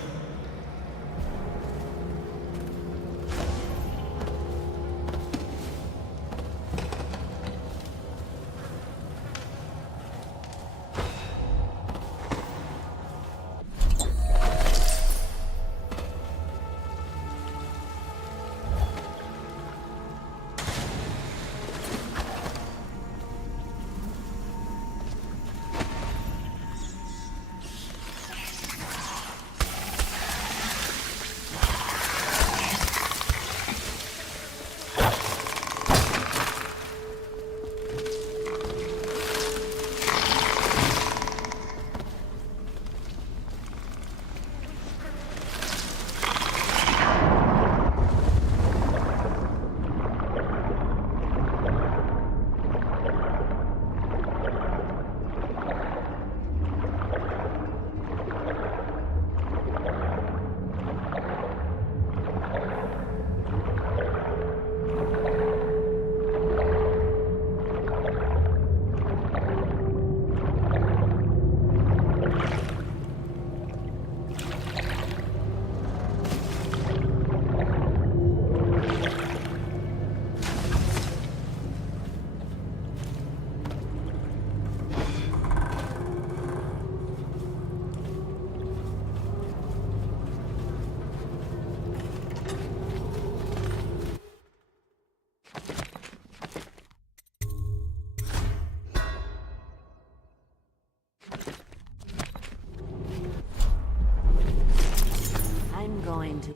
going to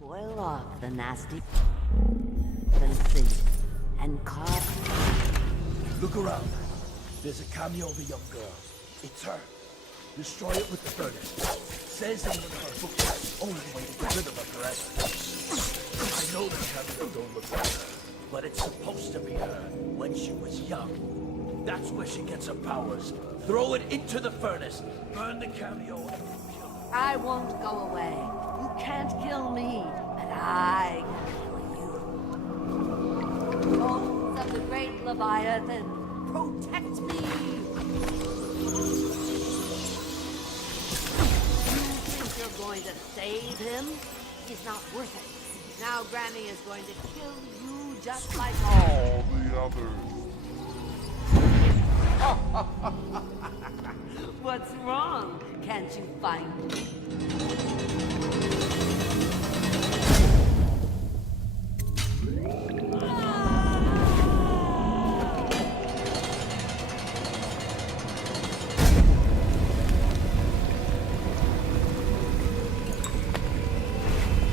boil off the nasty and sing and carve. Look around. There's a cameo of a young girl. It's her. Destroy it with the furnace. Says in one of her books that's the only way to get rid of her forever. I know the cameo don't look like her, but it's supposed to be her when she was young. That's where she gets her powers. Throw it into the furnace. Burn the cameo and kill her. I won't go away. You can't kill me, but I can kill you. Bones of the great Leviathan, protect me! You think you're going to save him? He's not worth it. Now Granny is going to kill you just like all the others. What's wrong? Can't you find me?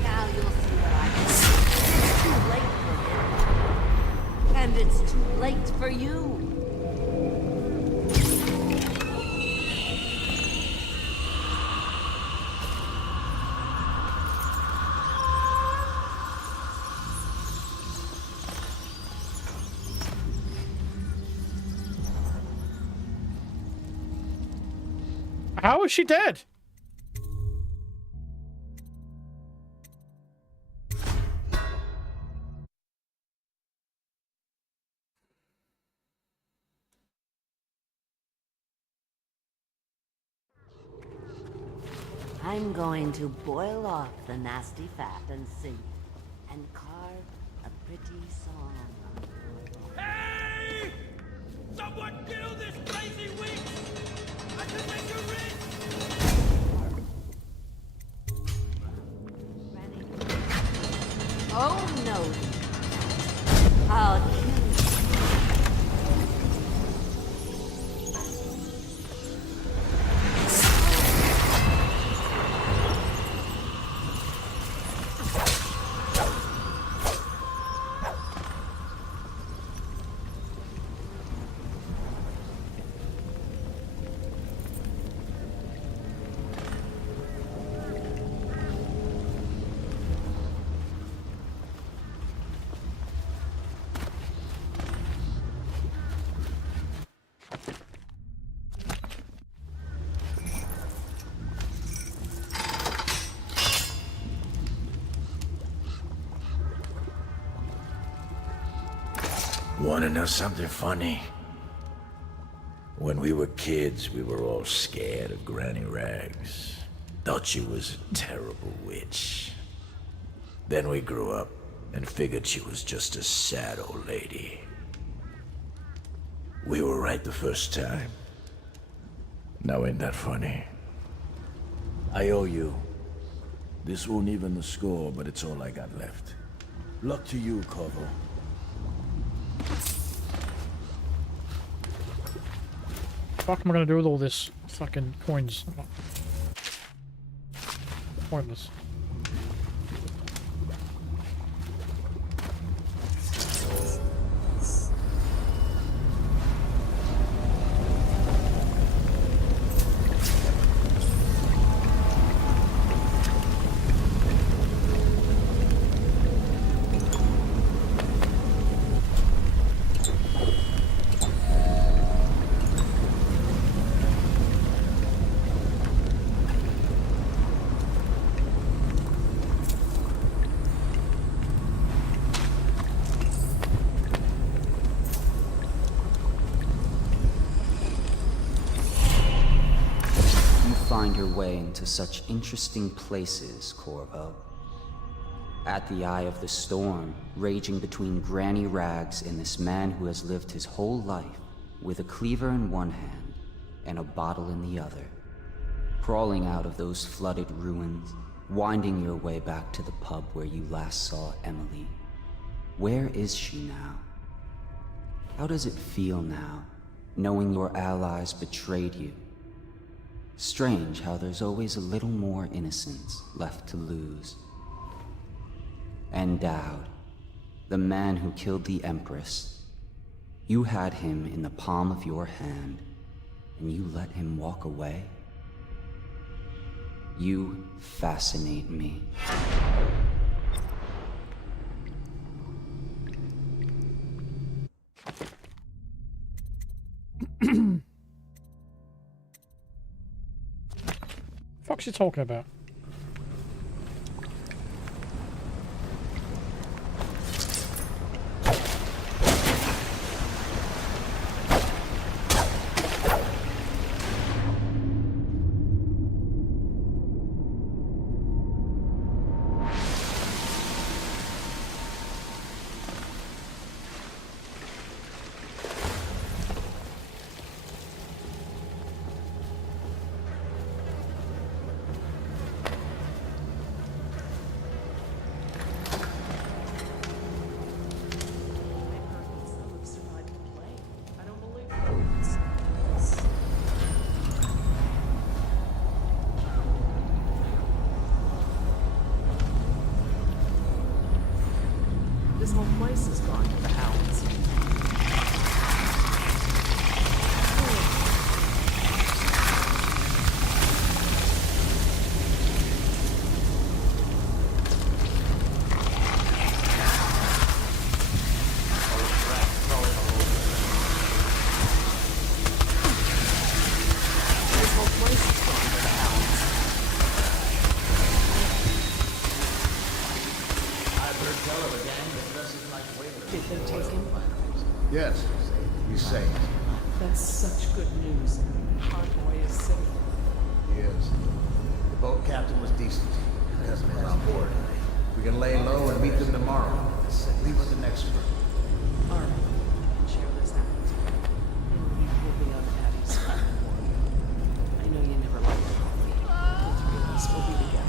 Now you'll see what I can do. It's too late for him. And it's too late for you. How is she dead? I'm going to boil off the nasty fat and sing and carve a pretty song. Hey! Someone kill this crazy witch! I can make her rich! Oh no! I'll kill you. Wanna know something funny? When we were kids, we were all scared of Granny Rags. Thought she was a terrible witch. Then we grew up and figured she was just a sad old lady. We were right the first time. Now ain't that funny? I owe you. This won't even the score, but it's all I got left. Luck to you, Corvo. What am I gonna do with all this fucking coins? Pointless. Find your way into such interesting places, Corvo. At the eye of the storm, raging between Granny Rags and this man who has lived his whole life with a cleaver in one hand and a bottle in the other. Crawling out of those flooded ruins, winding your way back to the pub where you last saw Emily. Where is she now? How does it feel now, knowing your allies betrayed you? Strange how there's always a little more innocence left to lose. And Dowd, the man who killed the Empress. You had him in the palm of your hand, and you let him walk away? You fascinate me. Fuck's you talking about? This whole place has gone to the hounds. Yes, he's safe. That's such good news. Our boy is safe. He is. The boat captain was decent. Cousin was on board. We can lay low and meet them tomorrow. Leave with the next group. All right. Share this out. And we will be on Abby's side. I know you never liked coffee. The three of us will be together.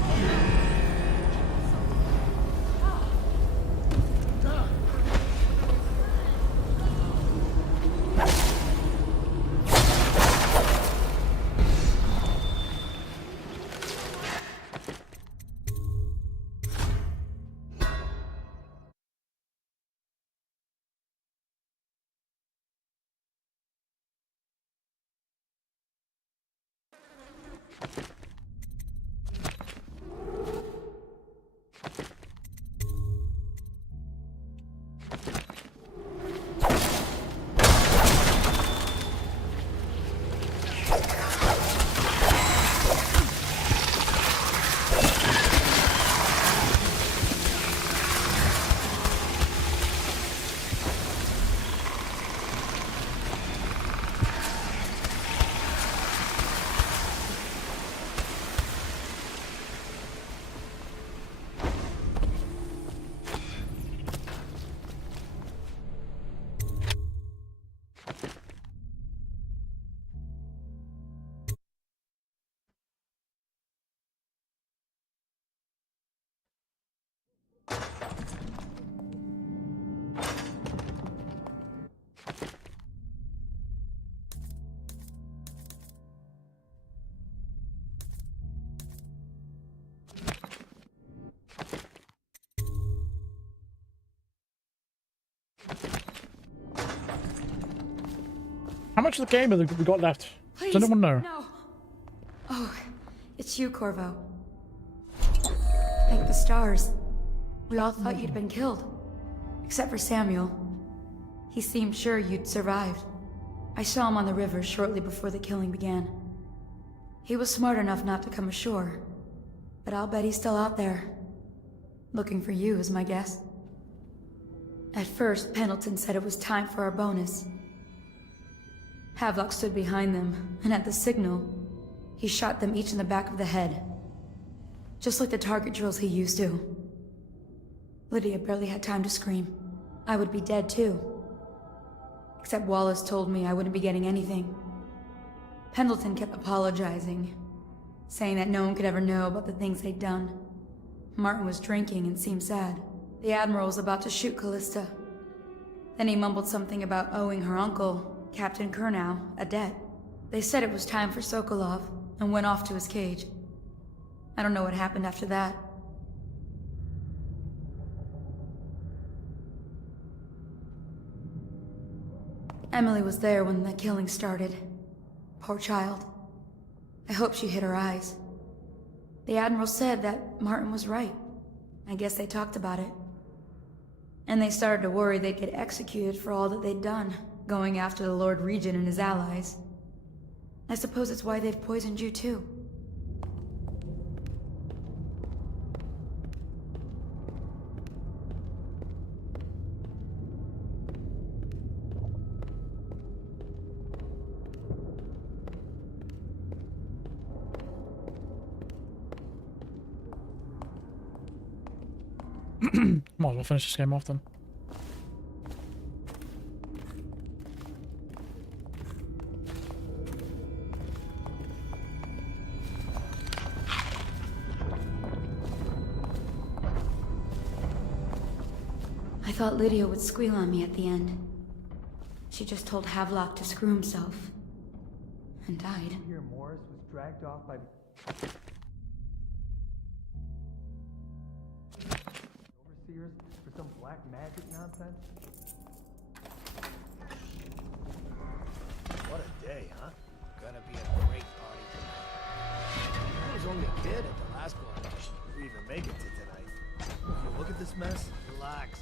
How much of the game have we got left? Please, Does anyone know? No. Oh, it's you, Corvo. Thank the stars. We all thought you'd been killed. Except for Samuel. He seemed sure you'd survived. I saw him on the river shortly before the killing began. He was smart enough not to come ashore. But I'll bet he's still out there. Looking for you, is my guess. At first, Pendleton said it was time for our bonus. Havelock stood behind them, and at the signal, he shot them each in the back of the head. Just like the target drills he used to. Lydia barely had time to scream. I would be dead too. Except Wallace told me I wouldn't be getting anything. Pendleton kept apologizing, saying that no one could ever know about the things they'd done. Martin was drinking and seemed sad. The Admiral was about to shoot Callista. Then he mumbled something about owing her uncle, Captain Kurnow, a debt. They said it was time for Sokolov, and went off to his cage. I don't know what happened after that. Emily was there when the killing started. Poor child. I hope she hid her eyes. The Admiral said that Martin was right. I guess they talked about it. And they started to worry they'd get executed for all that they'd done, going after the Lord Regent and his allies. I suppose it's why they've poisoned you too. Might as well finish this game off then. I thought Lydia would squeal on me at the end. She just told Havelock to screw himself. And died. Here Morris was dragged off by overseers for some black magic nonsense? What a day, huh? Gonna be a great party tonight. I was only a kid at the last coronation. If we even make it to tonight. You look at this mess? Relax.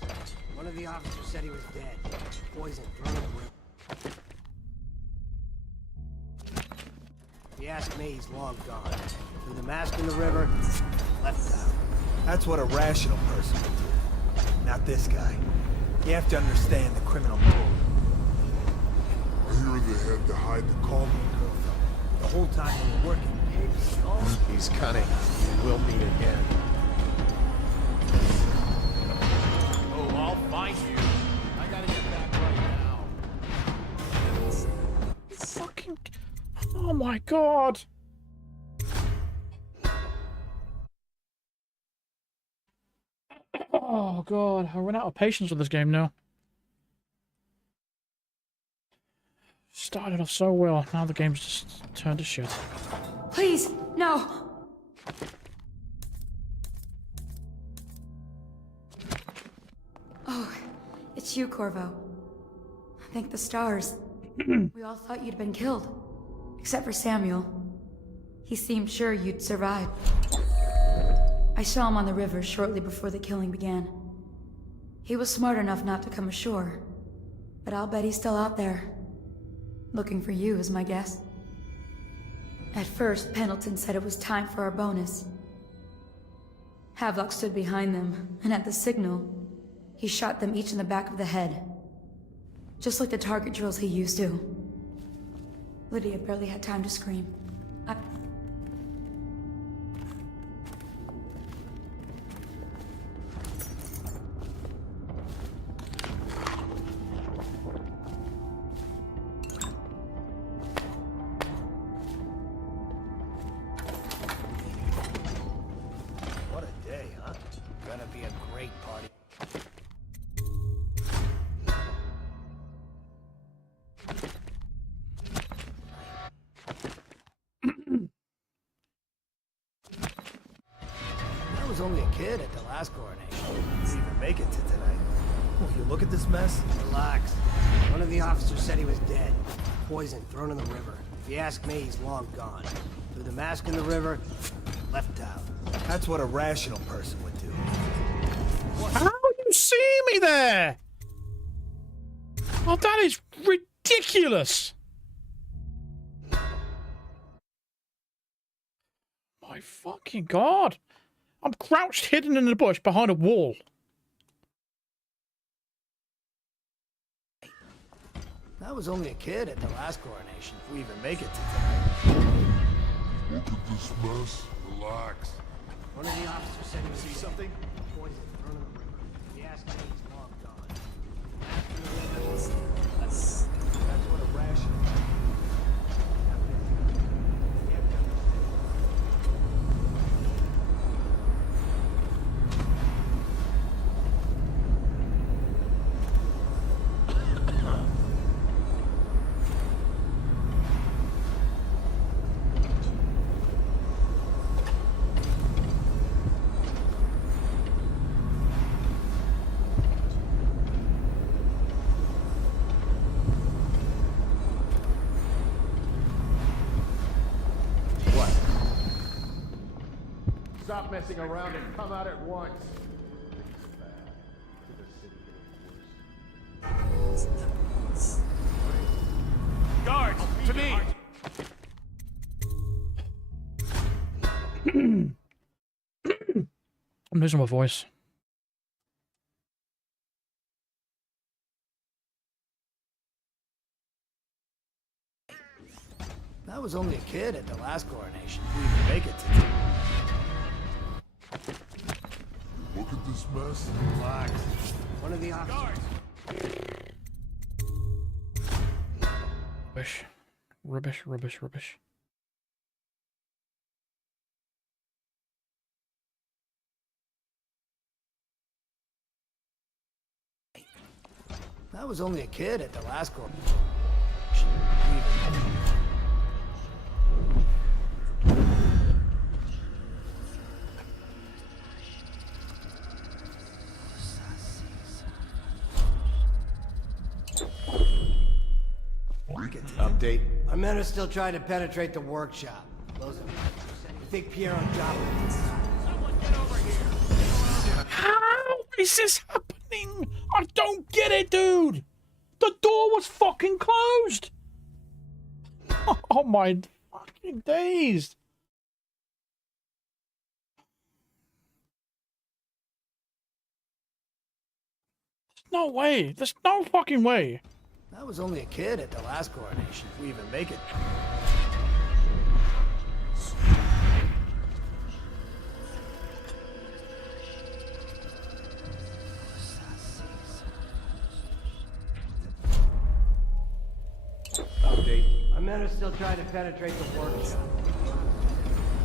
One of the officers said he was dead. Poison thrown in the river. If you ask me, he's long gone. Threw the mask in the river, left out. That's what a rational person would do. Not this guy. You have to understand the criminal mode. I hear they had to hide the Kaldwin girl from The whole time we were working, He's cunning. We'll meet again. Oh, I'll find you. I gotta get back right now. Fucking... Oh my god! Oh god, I run out of patience with this game now. Started off so well, now the game's just turned to shit. Please, no! Oh, it's you, Corvo. Thank the stars. We all thought you'd been killed. Except for Samuel. He seemed sure you'd survive. I saw him on the river shortly before the killing began. He was smart enough not to come ashore. But I'll bet he's still out there. Looking for you is my guess. At first, Pendleton said it was time for our bonus. Havelock stood behind them, and at the signal, he shot them each in the back of the head. Just like the target drills he used to. Lydia barely had time to scream. What a day, huh? Gonna be a great party. I was only a kid at the last coronation. Let's even make it to tonight. You look at this mess? Relax. One of the officers said he was dead. Poison thrown in the river. If you ask me, he's long gone. Threw the mask in the river, left out. That's what a rational person would do. How you see me there? Oh, that is ridiculous! My fucking god! I'm crouched hidden in the bush behind a wall. I was only a kid at the last coronation. If we even make it to tonight. Look at this mess. Relax. One of the officers said he was See something? poison thrown in the river. If you ask me, he's long gone. That's what a rational. Stop messing around and come out at once. Guards, to me! I'm losing my voice. That was only a kid at the last coronation. We even make it to tonight. Look at this mess. Relax. One of the officers. Rubbish. Rubbish, rubbish, rubbish. That was only a kid at the last coronation. Update. Our men are still trying to penetrate the workshop. Close it. I think Piero Joplin inside. How is this happening? I don't get it, dude! The door was fucking closed! Oh my fucking days! No way! There's no fucking way! That was only a kid at the last coronation. If we even make it. Update. Our men are still trying to penetrate the workshop.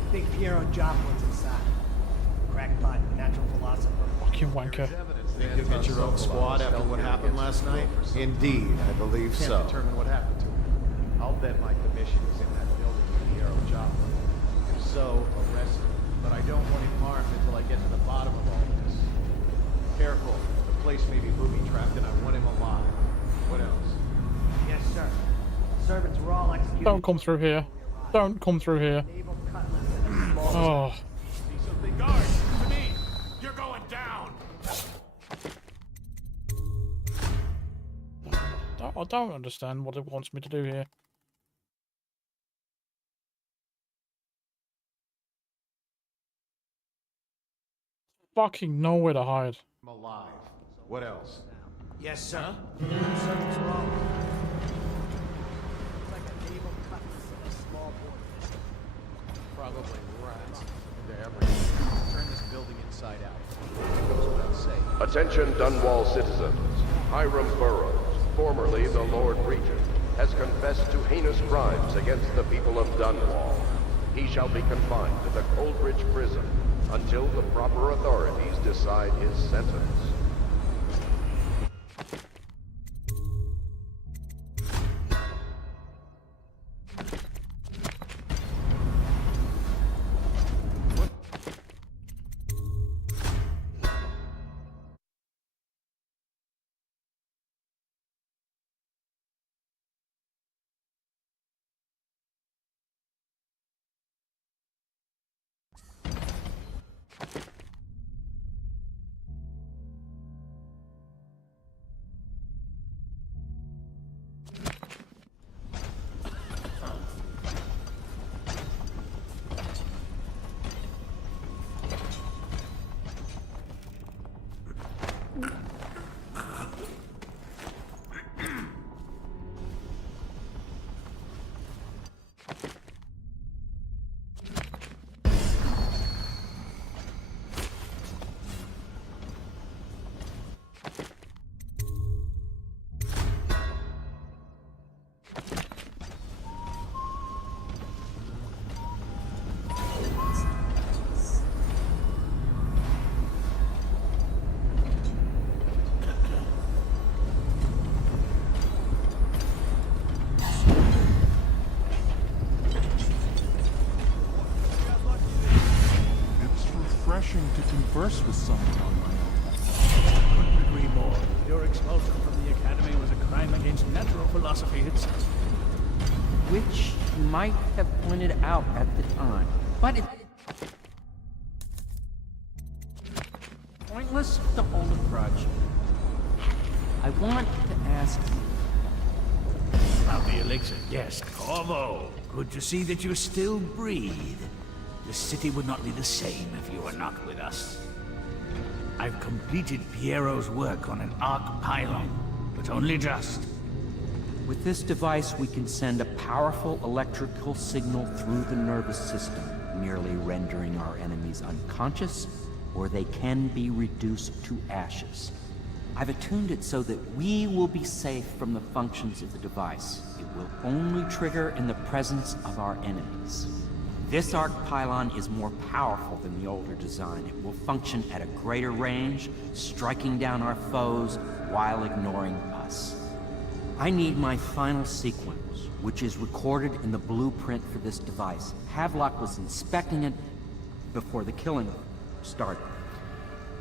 I think Piero Joplin's inside. Crackpot, natural philosopher. Fucking wanker. Think you'll get your own squad after what happened last night? Indeed, I believe so. Can't determine what happened to him. I'll bet my commission is in that building with Piero Joplin. If so, arrest him. But I don't want him harmed until I get to the bottom of all this. Careful. The place may be booby-trapped and I want him alive. What else? Yes, sir. Servants were all executed. Don't come through here. Don't come through here. Oh. See something, guards, to me! You're going down! I don't understand what it wants me to do here. Fucking nowhere to hide. I'm alive. What else? Yes, sir. Servants were all. It's like a naval cutlass and a small board. Probably rats. Into everything. Turn this building inside out. It goes without saying. Attention Dunwall citizens. Hiram Burrows, formerly the Lord Regent, has confessed to heinous crimes against the people of Dunwall. He shall be confined to the Coldridge prison until the proper authorities decide his sentence. To converse with someone on my own. Couldn't agree more. Your expulsion from the Academy was a crime against natural philosophy itself. Which you might have pointed out at the time. But it... pointless to hold a grudge. I want to ask you. About the elixir, yes. Corvo, good to see that you still breathe. The city would not be the same if you were not with us. I've completed Piero's work on an arc pylon, but only just. With this device, we can send a powerful electrical signal through the nervous system, merely rendering our enemies unconscious, or they can be reduced to ashes. I've attuned it so that we will be safe from the functions of the device. It will only trigger in the presence of our enemies. This arc pylon is more powerful than the older design. It will function at a greater range, striking down our foes while ignoring us. I need my final sequence, which is recorded in the blueprint for this device. Havelock was inspecting it before the killing started.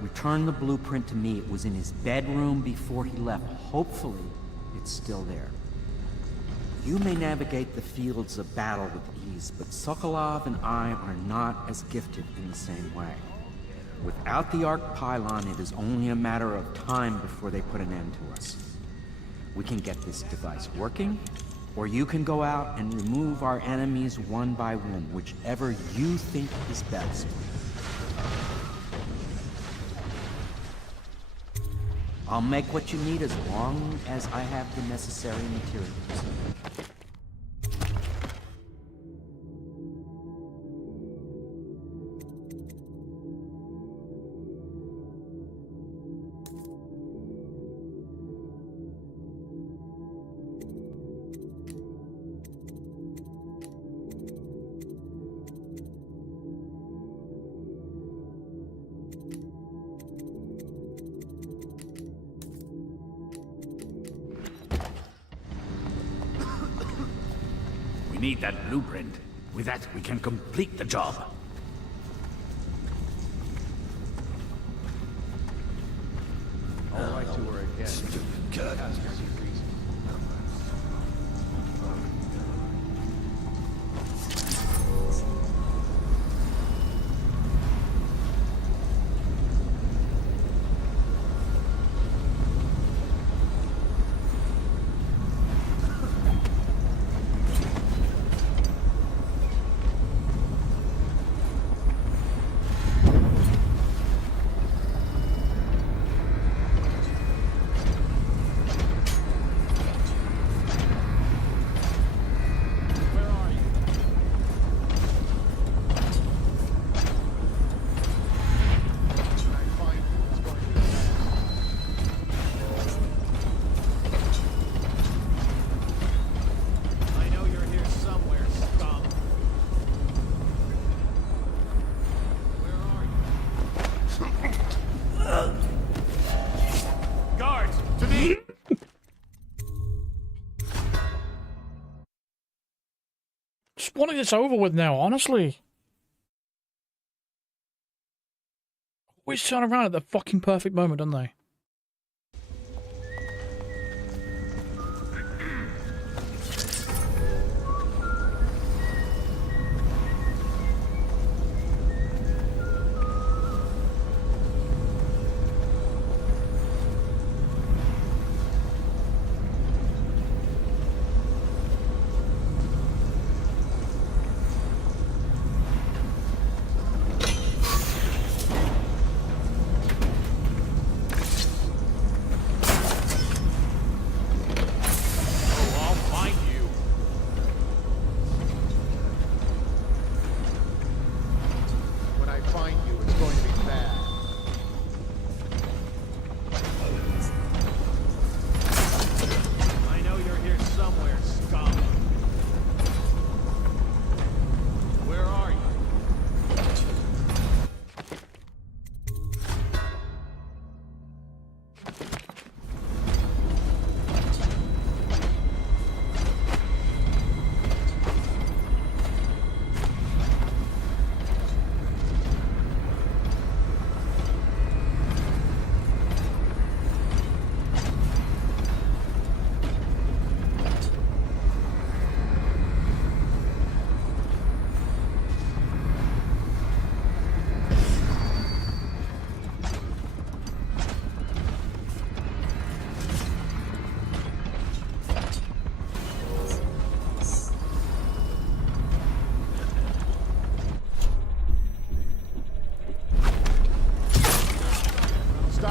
Return the blueprint to me. It was in his bedroom before he left. Hopefully, it's still there. You may navigate the fields of battle with ease, but Sokolov and I are not as gifted in the same way. Without the arc pylon, it is only a matter of time before they put an end to us. We can get this device working, or you can go out and remove our enemies one by one, whichever you think is best. I'll make what you need as long as I have the necessary materials. We need that blueprint. With that, we can complete the job. I'll write to her again. Ask her. Just wanting this over with now, honestly. Always turn around at the fucking perfect moment, don't they?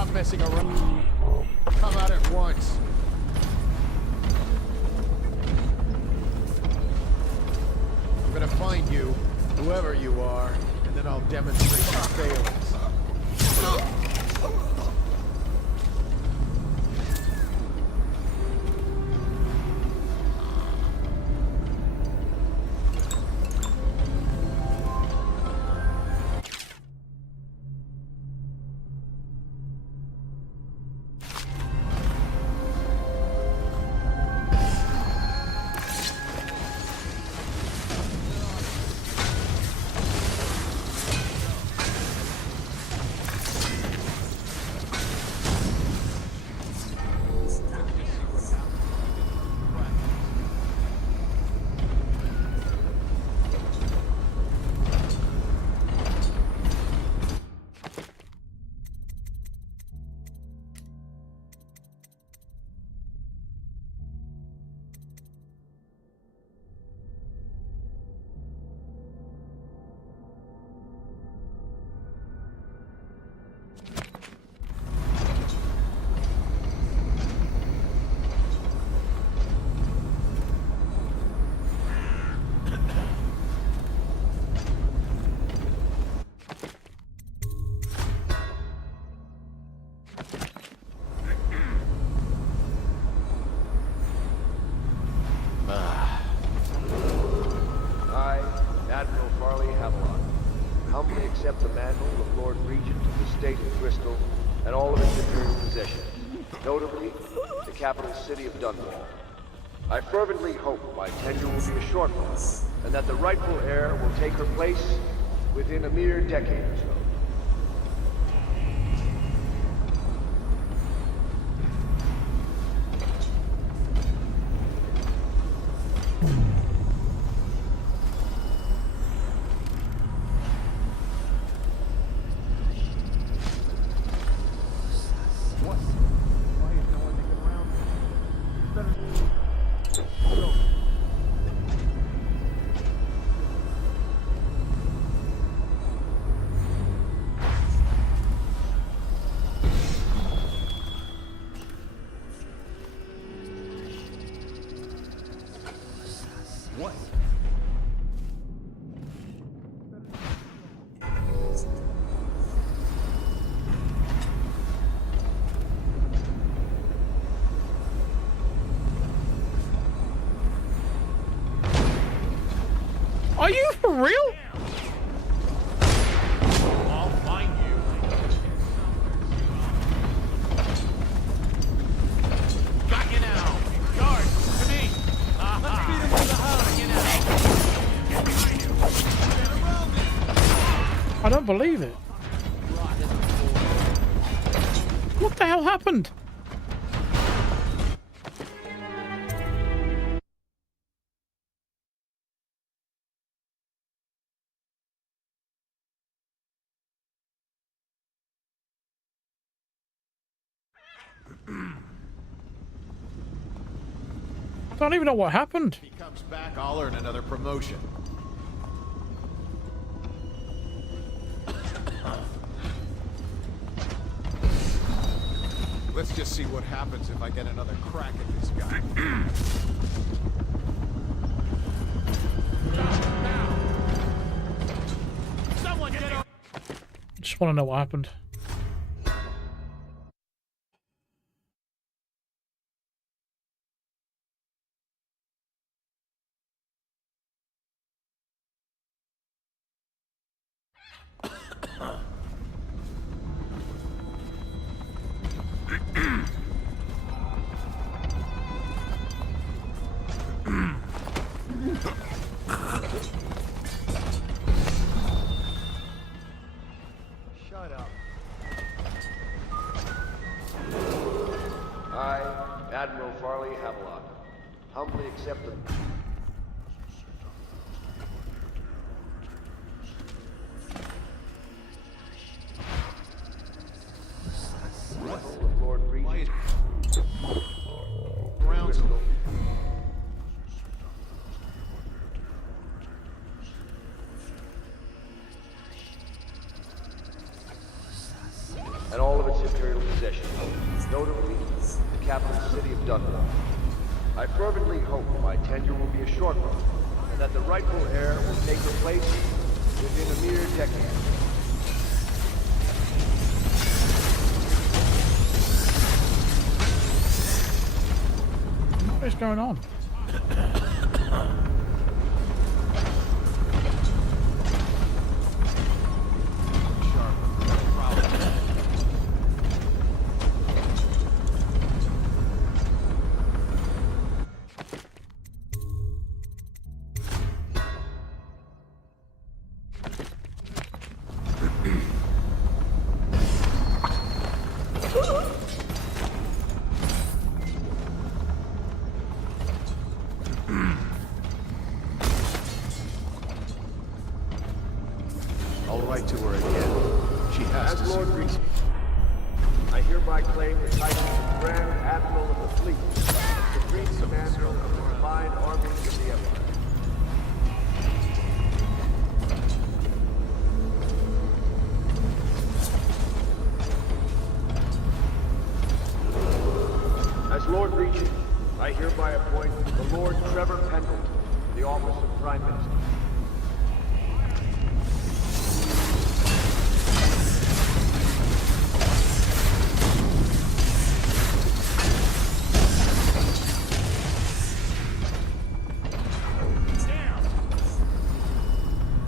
Stop messing around. Come out at once. I'm gonna find you, whoever you are, and then I'll demonstrate your failings. Accept the mantle of Lord Regent of the State of Bristol and all of its imperial possessions, notably the capital city of Dunwall. I fervently hope my tenure will be a short one, and that the rightful heir will take her place within a mere decade or so. Are you for real? I'll find you. Got you now. Guard, to me. Let's beat him with the house. Get behind you. Get around it. I don't believe it. What the hell happened? I don't even know what happened. If he comes back, I'll earn another promotion. Let's just see what happens if I get another crack at this guy. Someone get over. Just want to know what happened. Shut up. I, Admiral Farley Havelock, humbly accept the... mantle of Lord Regent. Bristol. And all of its Imperial possessions, notably the capital city of Dunbar. I fervently hope my tenure will be a short one, and that the rightful heir will take her place within a mere decade. What is going on? I'll write to her again. She has to As see Lord reason. Regent, I hereby claim the title of Grand Admiral of the Fleet, Supreme Commander of the Combined Armies of the Empire. As Lord Regent, I hereby appoint the Lord Trevor Pendleton to the office of Prime Minister.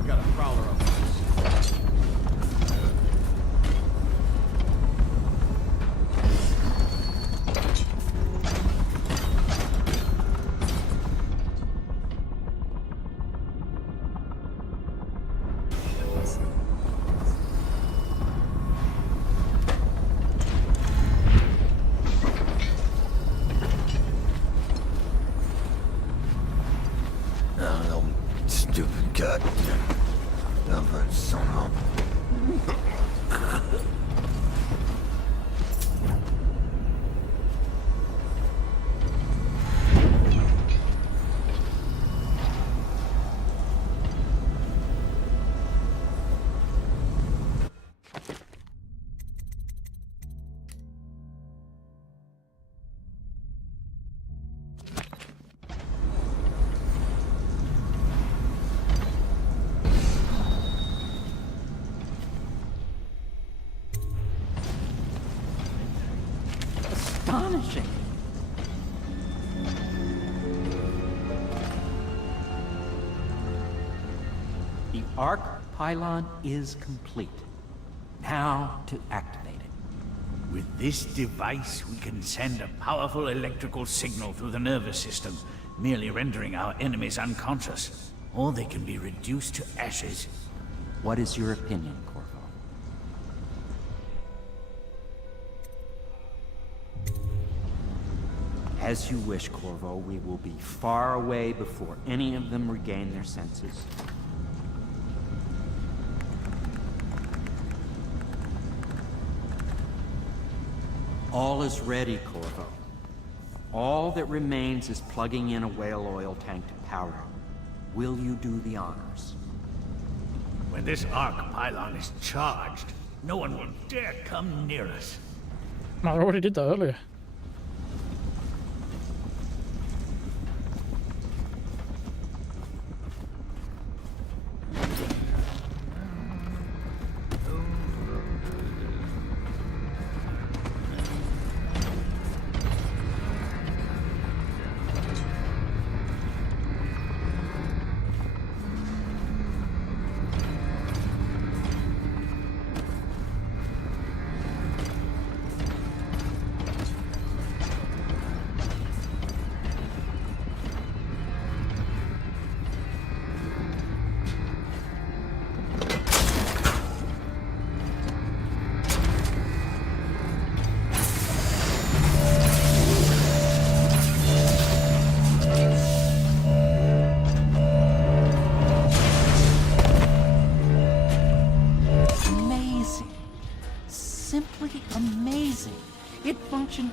Got a prowler up. No, stupid god. Never son of. Astonishing. The arc pylon is complete. Now to activate it. With this device, we can send a powerful electrical signal through the nervous system, merely rendering our enemies unconscious. Or they can be reduced to ashes. What is your opinion, Corvo? As you wish, Corvo. We will be far away before any of them regain their senses. All is ready, Corvo. All that remains is plugging in a whale oil tank to power it. Will you do the honors? When this arc pylon is charged, no one will dare come near us. I already did that earlier.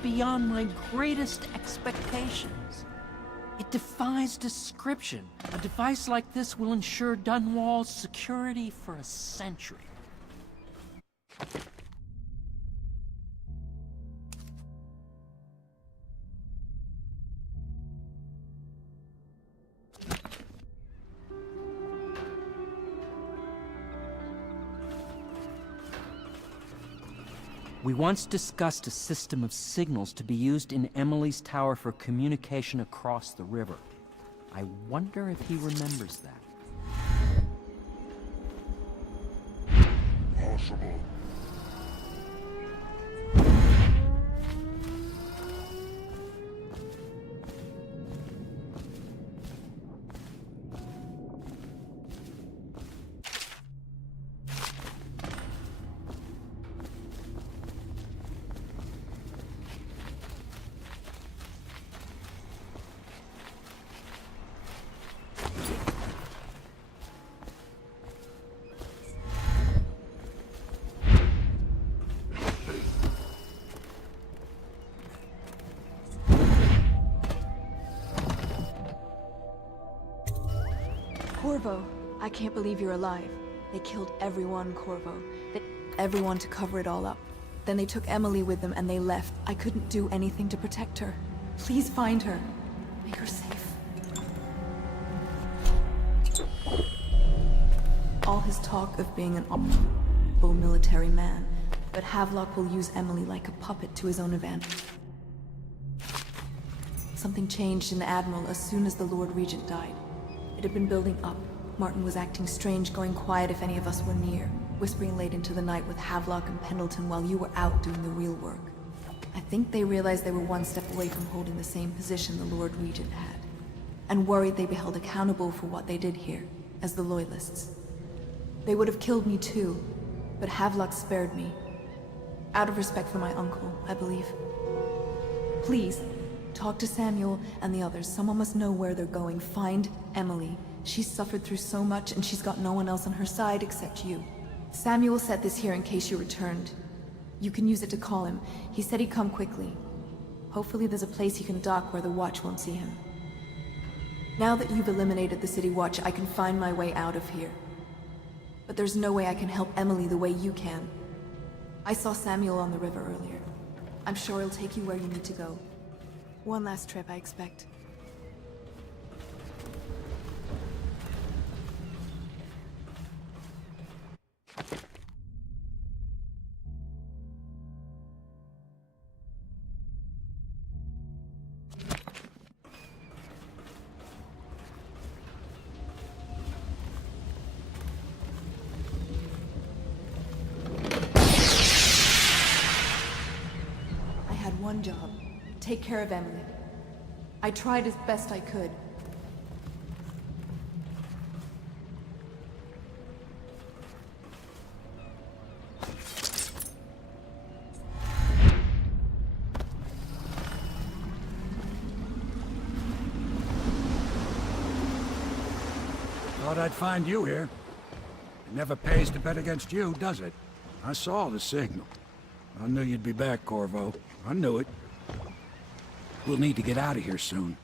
Beyond my greatest expectations. It defies description. A device like this will ensure Dunwall's security for a century. We once discussed a system of signals to be used in Emily's tower for communication across the river. I wonder if he remembers that. Possible. Corvo, I can't believe you're alive. They killed everyone, Corvo. Everyone to cover it all up. Then they took Emily with them and they left. I couldn't do anything to protect her. Please find her. Make her safe. All his talk of being an honorable military man, but Havelock will use Emily like a puppet to his own advantage. Something changed in the Admiral as soon as the Lord Regent died. It had been building up. Martin was acting strange, going quiet if any of us were near, whispering late into the night with Havelock and Pendleton while you were out doing the real work. I think they realized they were one step away from holding the same position the Lord Regent had, and worried they'd be held accountable for what they did here, as the Loyalists. They would have killed me too, but Havelock spared me. Out of respect for my uncle, I believe. Please, talk to Samuel and the others. Someone must know where they're going. Find Emily. She's suffered through so much and she's got no one else on her side except you. Samuel set this here in case you returned. You can use it to call him. He said he'd come quickly. Hopefully there's a place he can dock where the Watch won't see him. Now that you've eliminated the City Watch, I can find my way out of here. But there's no way I can help Emily the way you can. I saw Samuel on the river earlier. I'm sure he'll take you where you need to go. One last trip, I expect. I had one job. Take care of Emily. I tried as best I could. Thought I'd find you here. It never pays to bet against you, does it? I saw the signal. I knew you'd be back, Corvo. I knew it. We'll need to get out of here soon.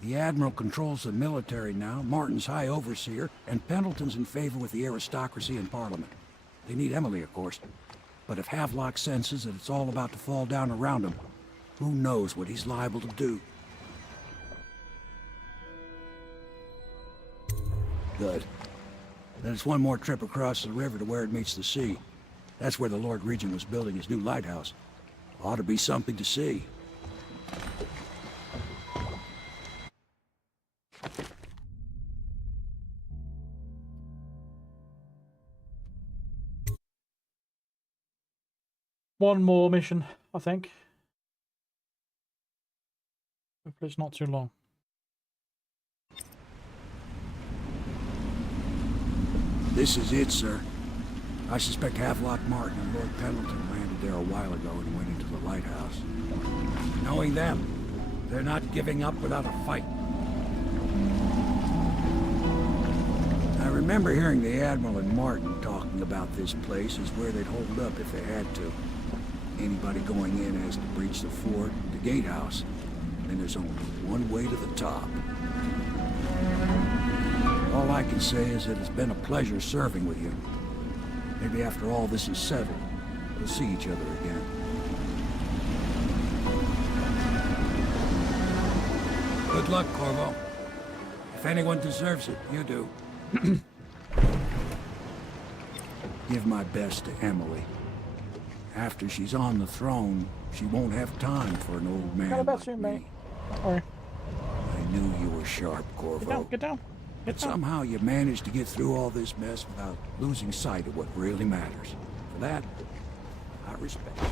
The Admiral controls the military now, Martin's High Overseer, and Pendleton's in favor with the aristocracy and Parliament. They need Emily, of course. But if Havelock senses that it's all about to fall down around him, who knows what he's liable to do. Good. Then it's one more trip across the river to where it meets the sea. That's where the Lord Regent was building his new lighthouse. Ought to be something to see. One more mission, I think. Hopefully it's not too long. This is it, sir. I suspect Havelock Martin and Lord Pendleton landed there a while ago and went into the lighthouse. Knowing them, they're not giving up without a fight. I remember hearing the Admiral and Martin talking about this place as where they'd hold up if they had to. Anybody going in has to breach the fort, the gatehouse, and there's only one way to the top. All I can say is that it's been a pleasure serving with you. Maybe after all this is settled, we'll see each other again. Good luck, Corvo. If anyone deserves it, you do. Give my best to Emily. After she's on the throne, she won't have time for an old man Got a like soon, me. mate. Don't worry. I knew you were sharp, Corvo. Get down. But somehow you managed to get through all this mess without losing sight of what really matters. For that, I respect you.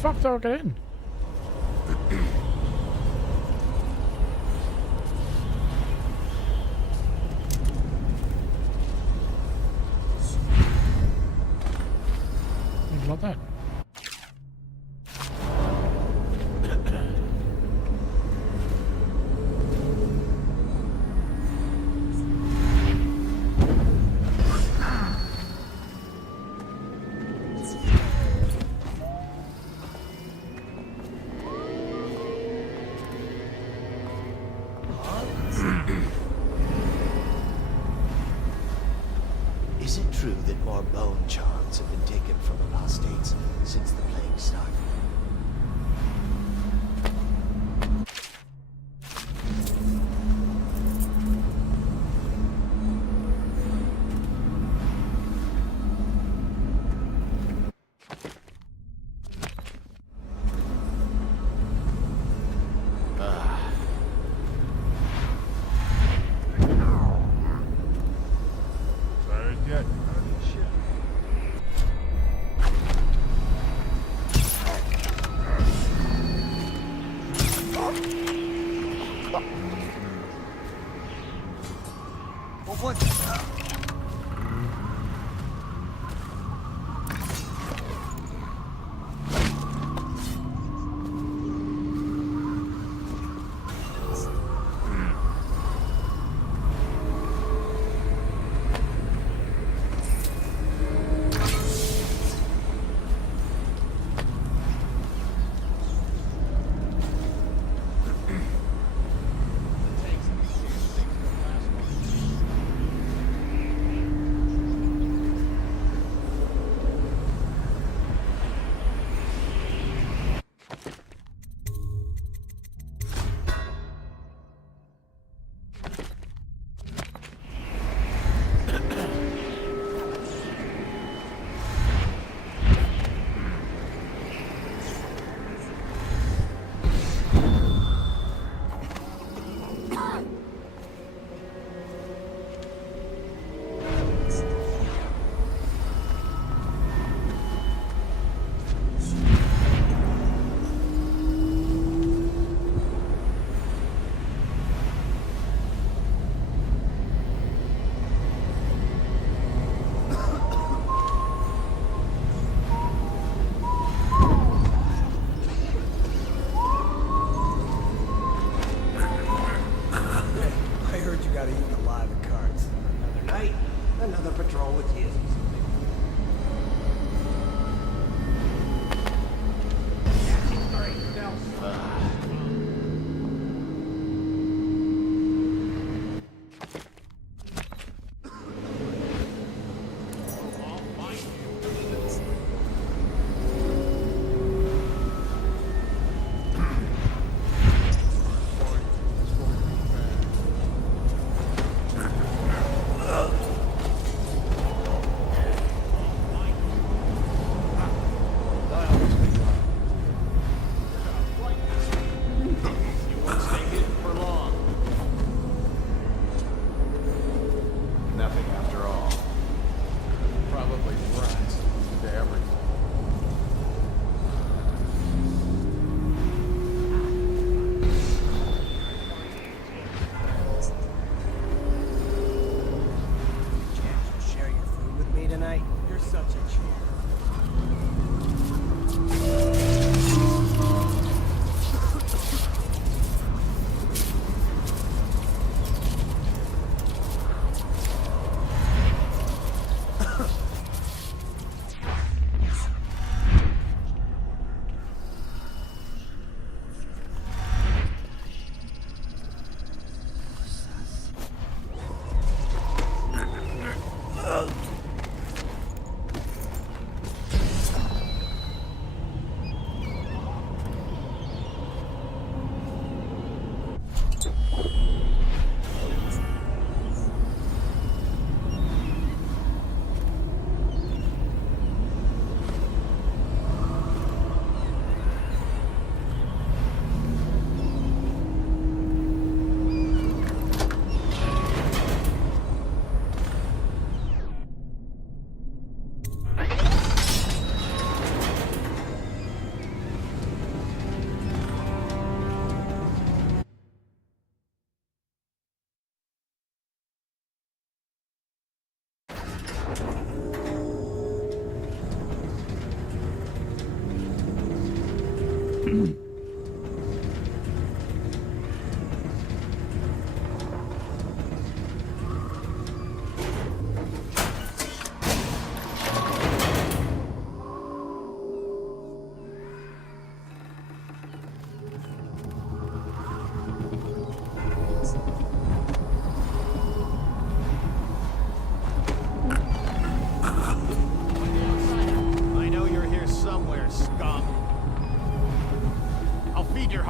Fuck, do I get in? Like that. Is it true that more bone charms have been taken from apostates since the plague started? Another patrol with you.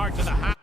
hard to the hat.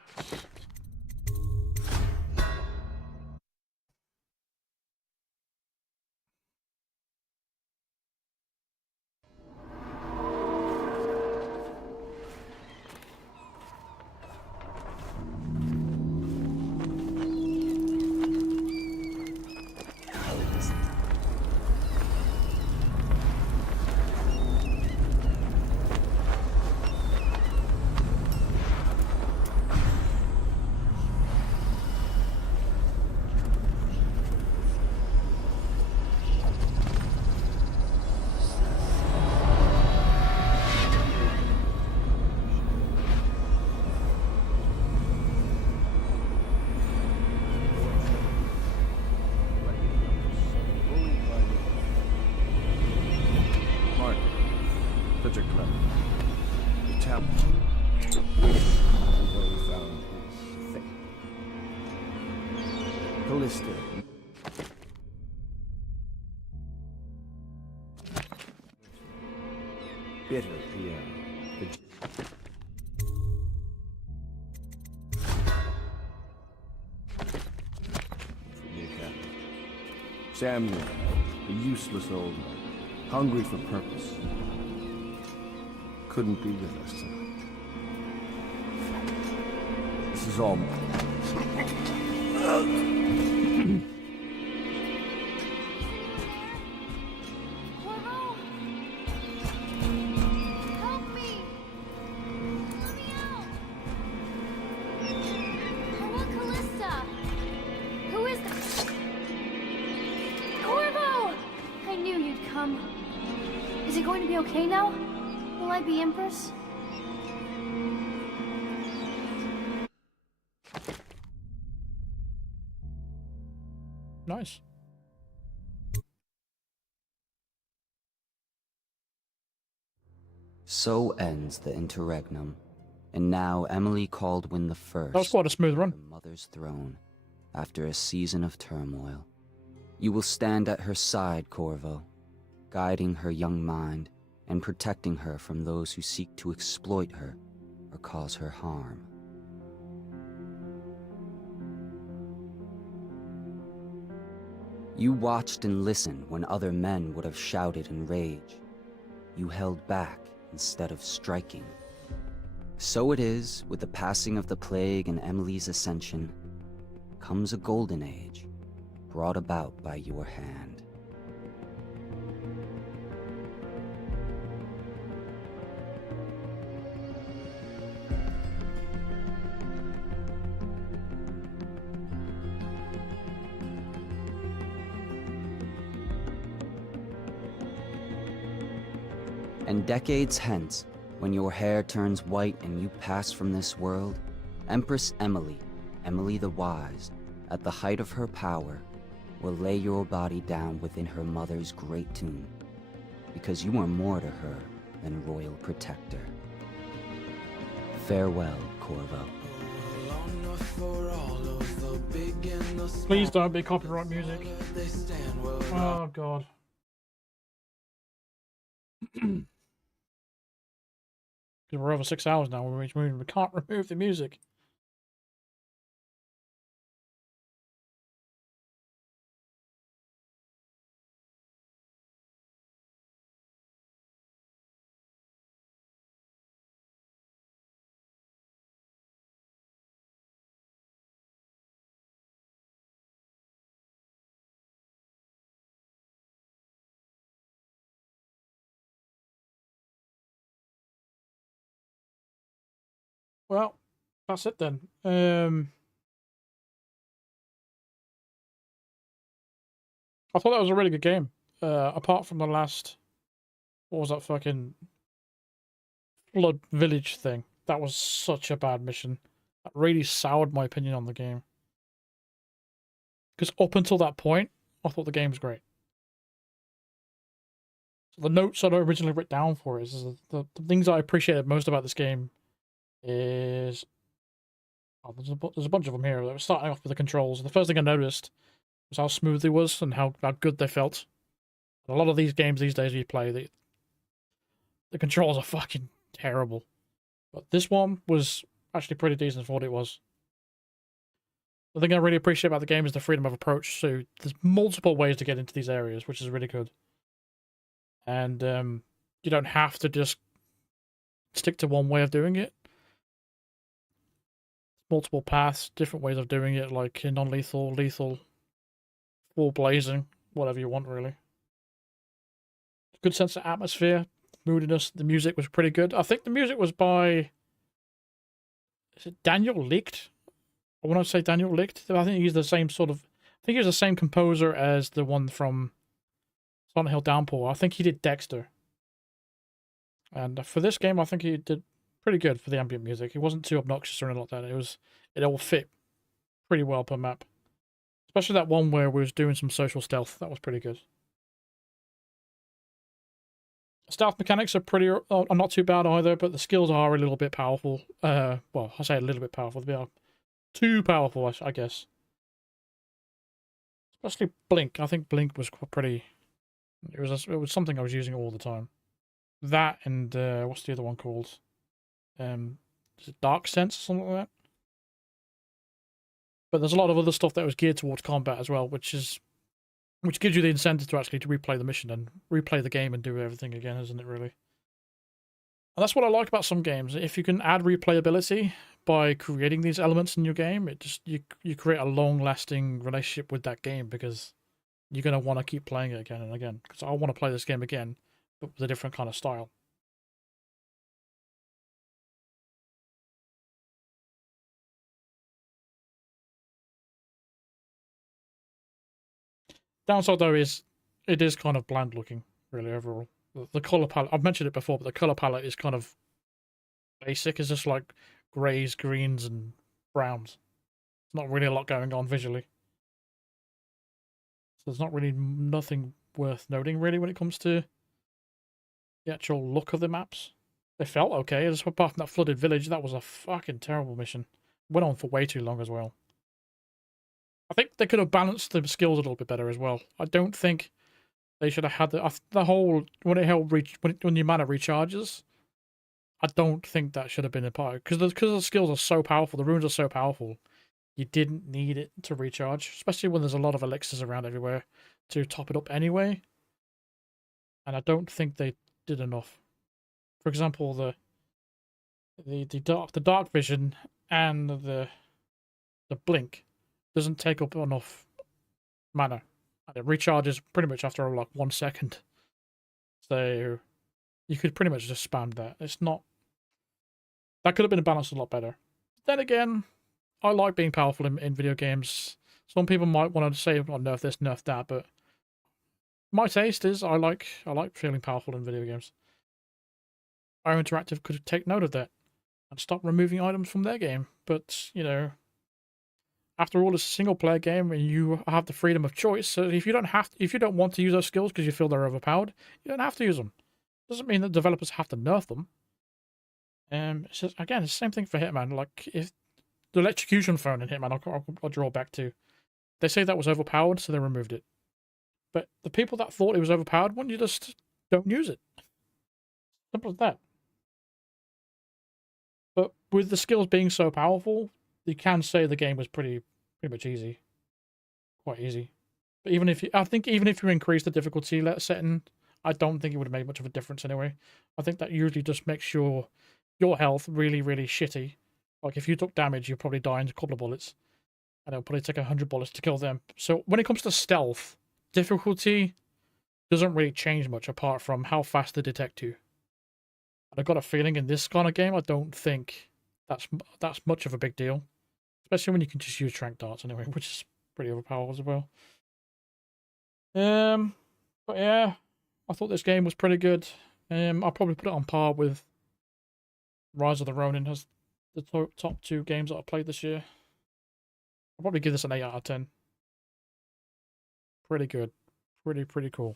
Bitter, Samuel, a useless old man, hungry for purpose, couldn't be with us tonight. This is all mine. Okay now? Will I be Empress? Nice. So ends the interregnum, and now Emily Kaldwin the First. That was quite a smooth run. Her mother's throne, after a season of turmoil. You will stand at her side, Corvo, guiding her young mind and protecting her from those who seek to exploit her or cause her harm. You watched and listened when other men would have shouted in rage. You held back instead of striking. So it is, with the passing of the plague and Emily's ascension, comes a golden age, brought about by your hand. And decades hence, when your hair turns white and you pass from this world, Empress Emily, Emily the Wise, at the height of her power, will lay your body down within her mother's great tomb, because you are more to her than royal protector. Farewell, Corvo. Please don't be copyright music. Oh god. Because we're over 6 hours now, which means we can't remove the music. Well, that's it then. I thought that was a really good game. Apart from the last, what was that fucking Flood Village thing? That was such a bad mission. That really soured my opinion on the game. Because up until that point, I thought the game was great. So the notes that I originally wrote down for it is the things I appreciated most about this game is... Oh, there's a bunch of them here. That was starting off with the controls. The first thing I noticed was how smooth it was and how good they felt. A lot of these games these days you play, the controls are fucking terrible. But this one was actually pretty decent for what it was. The thing I really appreciate about the game is the freedom of approach. So there's multiple ways to get into these areas, which is really good. And you don't have to just stick to one way of doing it. Multiple paths, different ways of doing it, like non-lethal, lethal, full blazing, whatever you want, really. Good sense of atmosphere, moodiness. The music was pretty good. I think the music was by... Is it Daniel Licht? I want to say Daniel Licht. I think he's the same sort of... I think he's the same composer as the one from Silent Hill Downpour. I think he did Dexter. And for this game, I think he did pretty good for the ambient music. It wasn't too obnoxious or anything like that. It all fit pretty well per map. Especially that one where we was doing some social stealth. That was pretty good. Stealth mechanics are not too bad either, but the skills are a little bit powerful. Well, I say a little bit powerful. They are too powerful, I guess. Especially Blink. I think Blink was pretty... It was something I was using all the time. That and what's the other one called? Is it Dark Sense or something like that? But there's a lot of other stuff that was geared towards combat as well, which gives you the incentive to actually replay the mission and replay the game and do everything again, isn't it, really? And that's what I like about some games. If you can add replayability by creating these elements in your game, it just you create a long-lasting relationship with that game, because you're going to want to keep playing it again and again. Because I want to play this game again, but with a different kind of style. Downside, though, is it is kind of bland looking, really, overall. The colour palette, I've mentioned it before, but the colour palette is kind of basic. It's just like greys, greens, and browns. There's not really a lot going on visually. So there's not really nothing worth noting, really, when it comes to the actual look of the maps. They felt okay, just apart from that flooded village. That was a fucking terrible mission. Went on for way too long as well. I think they could have balanced the skills a little bit better as well. I don't think they should have had the whole when your mana recharges. I don't think that should have been a part, because the skills are so powerful. The runes are so powerful. You didn't need it to recharge, especially when there's a lot of elixirs around everywhere to top it up anyway. And I don't think they did enough. For example, the dark vision and the blink doesn't take up enough mana, and it recharges pretty much after like 1 second. So you could pretty much just spam that. It's not... That could have been balanced a lot better. Then again, I like being powerful in video games. Some people might want to say, "Oh, nerf this, nerf that," but my taste is I like feeling powerful in video games. IO Interactive could take note of that and stop removing items from their game. But you know, after all, it's a single-player game, and you have the freedom of choice. So if you don't want to use those skills because you feel they're overpowered, you don't have to use them. Doesn't mean that developers have to nerf them. It's just, again, it's the same thing for Hitman. Like, if the electrocution phone in Hitman, I'll draw back to. They say that was overpowered, so they removed it. But the people that thought it was overpowered, why don't you just don't use it? Simple as that. But with the skills being so powerful, you can say the game was pretty much easy. Quite easy. But I think even if you increase the difficulty setting, I don't think it would have made much of a difference anyway. I think that usually just makes your health really, really shitty. Like, if you took damage, you'd probably die in a couple of bullets. And it'll probably take 100 bullets to kill them. So when it comes to stealth, difficulty doesn't really change much apart from how fast they detect you. And I've got a feeling in this kind of game, I don't think that's much of a big deal. Especially when you can just use trank darts anyway, which is pretty overpowered as well. But yeah, I thought this game was pretty good. I'll probably put it on par with Rise of the Ronin as the top 2 games that I played this year. I'll probably give this an 8 out of 10. Pretty good. Pretty cool.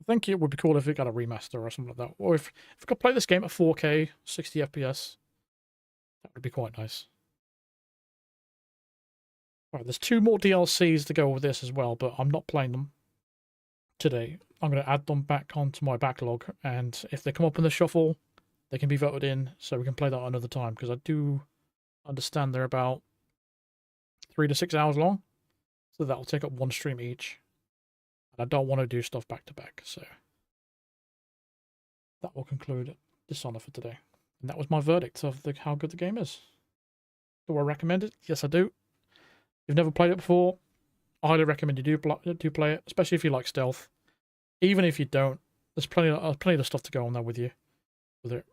I think it would be cool if it got a remaster or something like that. Or if I could play this game at 4K, 60 FPS. That would be quite nice. Right, there's 2 more DLCs to go with this as well, but I'm not playing them today. I'm going to add them back onto my backlog, and if they come up in the shuffle, they can be voted in, so we can play that another time, because I do understand they're about 3 to 6 hours long, so that'll take up one stream each, and I don't want to do stuff back to back, so that will conclude Dishonored for today. And that was my verdict of how good the game is. Do I recommend it? Yes, I do. If you've never played it before, I highly recommend you do play it, especially if you like stealth. Even if you don't, there's plenty of stuff to go on there with you. With it, like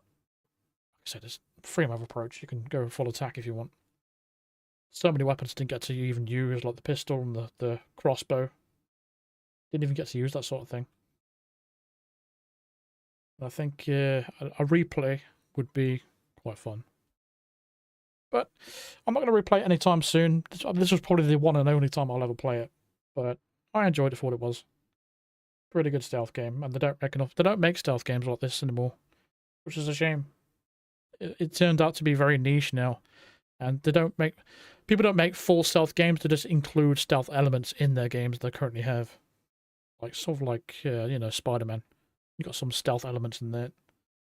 I said, it's freedom of approach. You can go full attack if you want. So many weapons didn't get to even use, like the pistol and the crossbow. Didn't even get to use that sort of thing. I think a replay would be quite fun. But I'm not going to replay it anytime soon. This was probably the one and only time I'll ever play it. But I enjoyed it for what it was. Pretty good stealth game, and they don't make stealth games like this anymore, which is a shame. It turned out to be very niche now, and people don't make full stealth games. They just include stealth elements in their games they currently have, like Spider-Man. You got some stealth elements in there,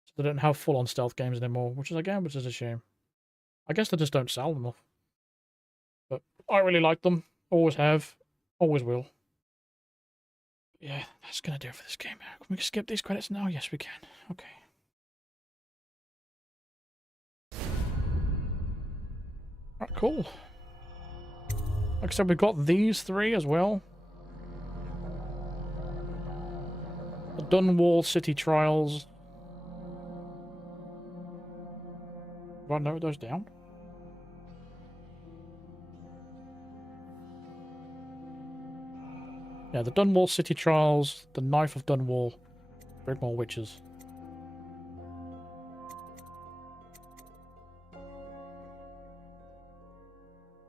so they don't have full-on stealth games anymore, which is a shame. I guess they just don't sell them enough. But I really like them. Always have, always will. Yeah, that's going to do it for this game. Can we skip these credits now? Yes, we can. Okay. Alright, cool. Like I said, we've got these 3 as well. The Dunwall City Trials. Do I note those down? Yeah, the Dunwall City Trials, the Knife of Dunwall, Brigmore Witches.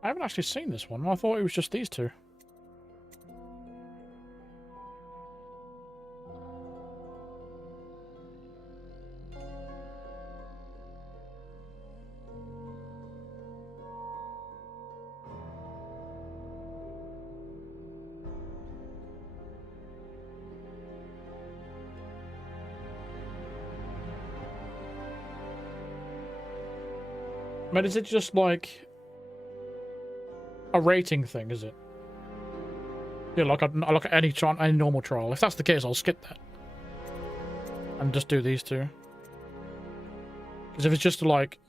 I haven't actually seen this one. I thought it was just these 2. But is it just like a rating thing, is it? Yeah, like any normal trial. If that's the case, I'll skip that. And just do these 2. Because if it's just like,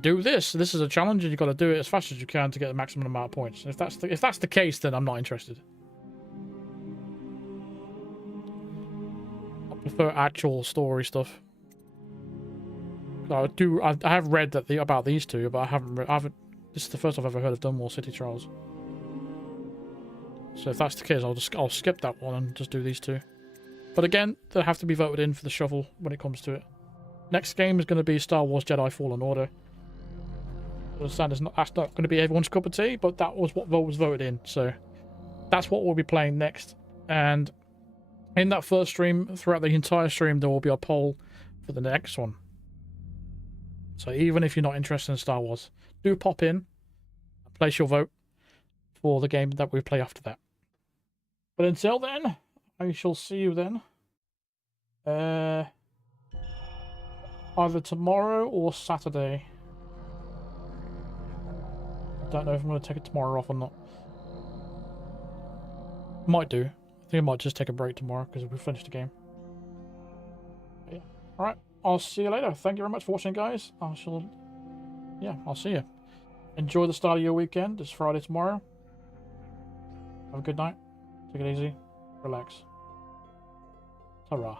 do this is a challenge and you've got to do it as fast as you can to get the maximum amount of points. If that's the case, then I'm not interested. I prefer actual story stuff. I have read about these 2, but I haven't. This is the first I've ever heard of Dunwall City Trials. So if that's the case, I'll skip that one and just do these 2. But again, they have to be voted in for the shuffle when it comes to it. Next game is going to be Star Wars Jedi Fallen Order. I understand that's not going to be everyone's cup of tea, but that was what was voted in. So that's what we'll be playing next. And in that first stream, throughout the entire stream, there will be a poll for the next one. So even if you're not interested in Star Wars, do pop in and place your vote for the game that we play after that. But until then, I shall see you then. Either tomorrow or Saturday. I don't know if I'm going to take it tomorrow off or not. Might do. I think I might just take a break tomorrow because we finished the game. But yeah. Alright. I'll see you later. Thank you very much for watching, guys. I'll see you. Enjoy the start of your weekend. It's Friday tomorrow. Have a good night. Take it easy. Relax. Ta-ra.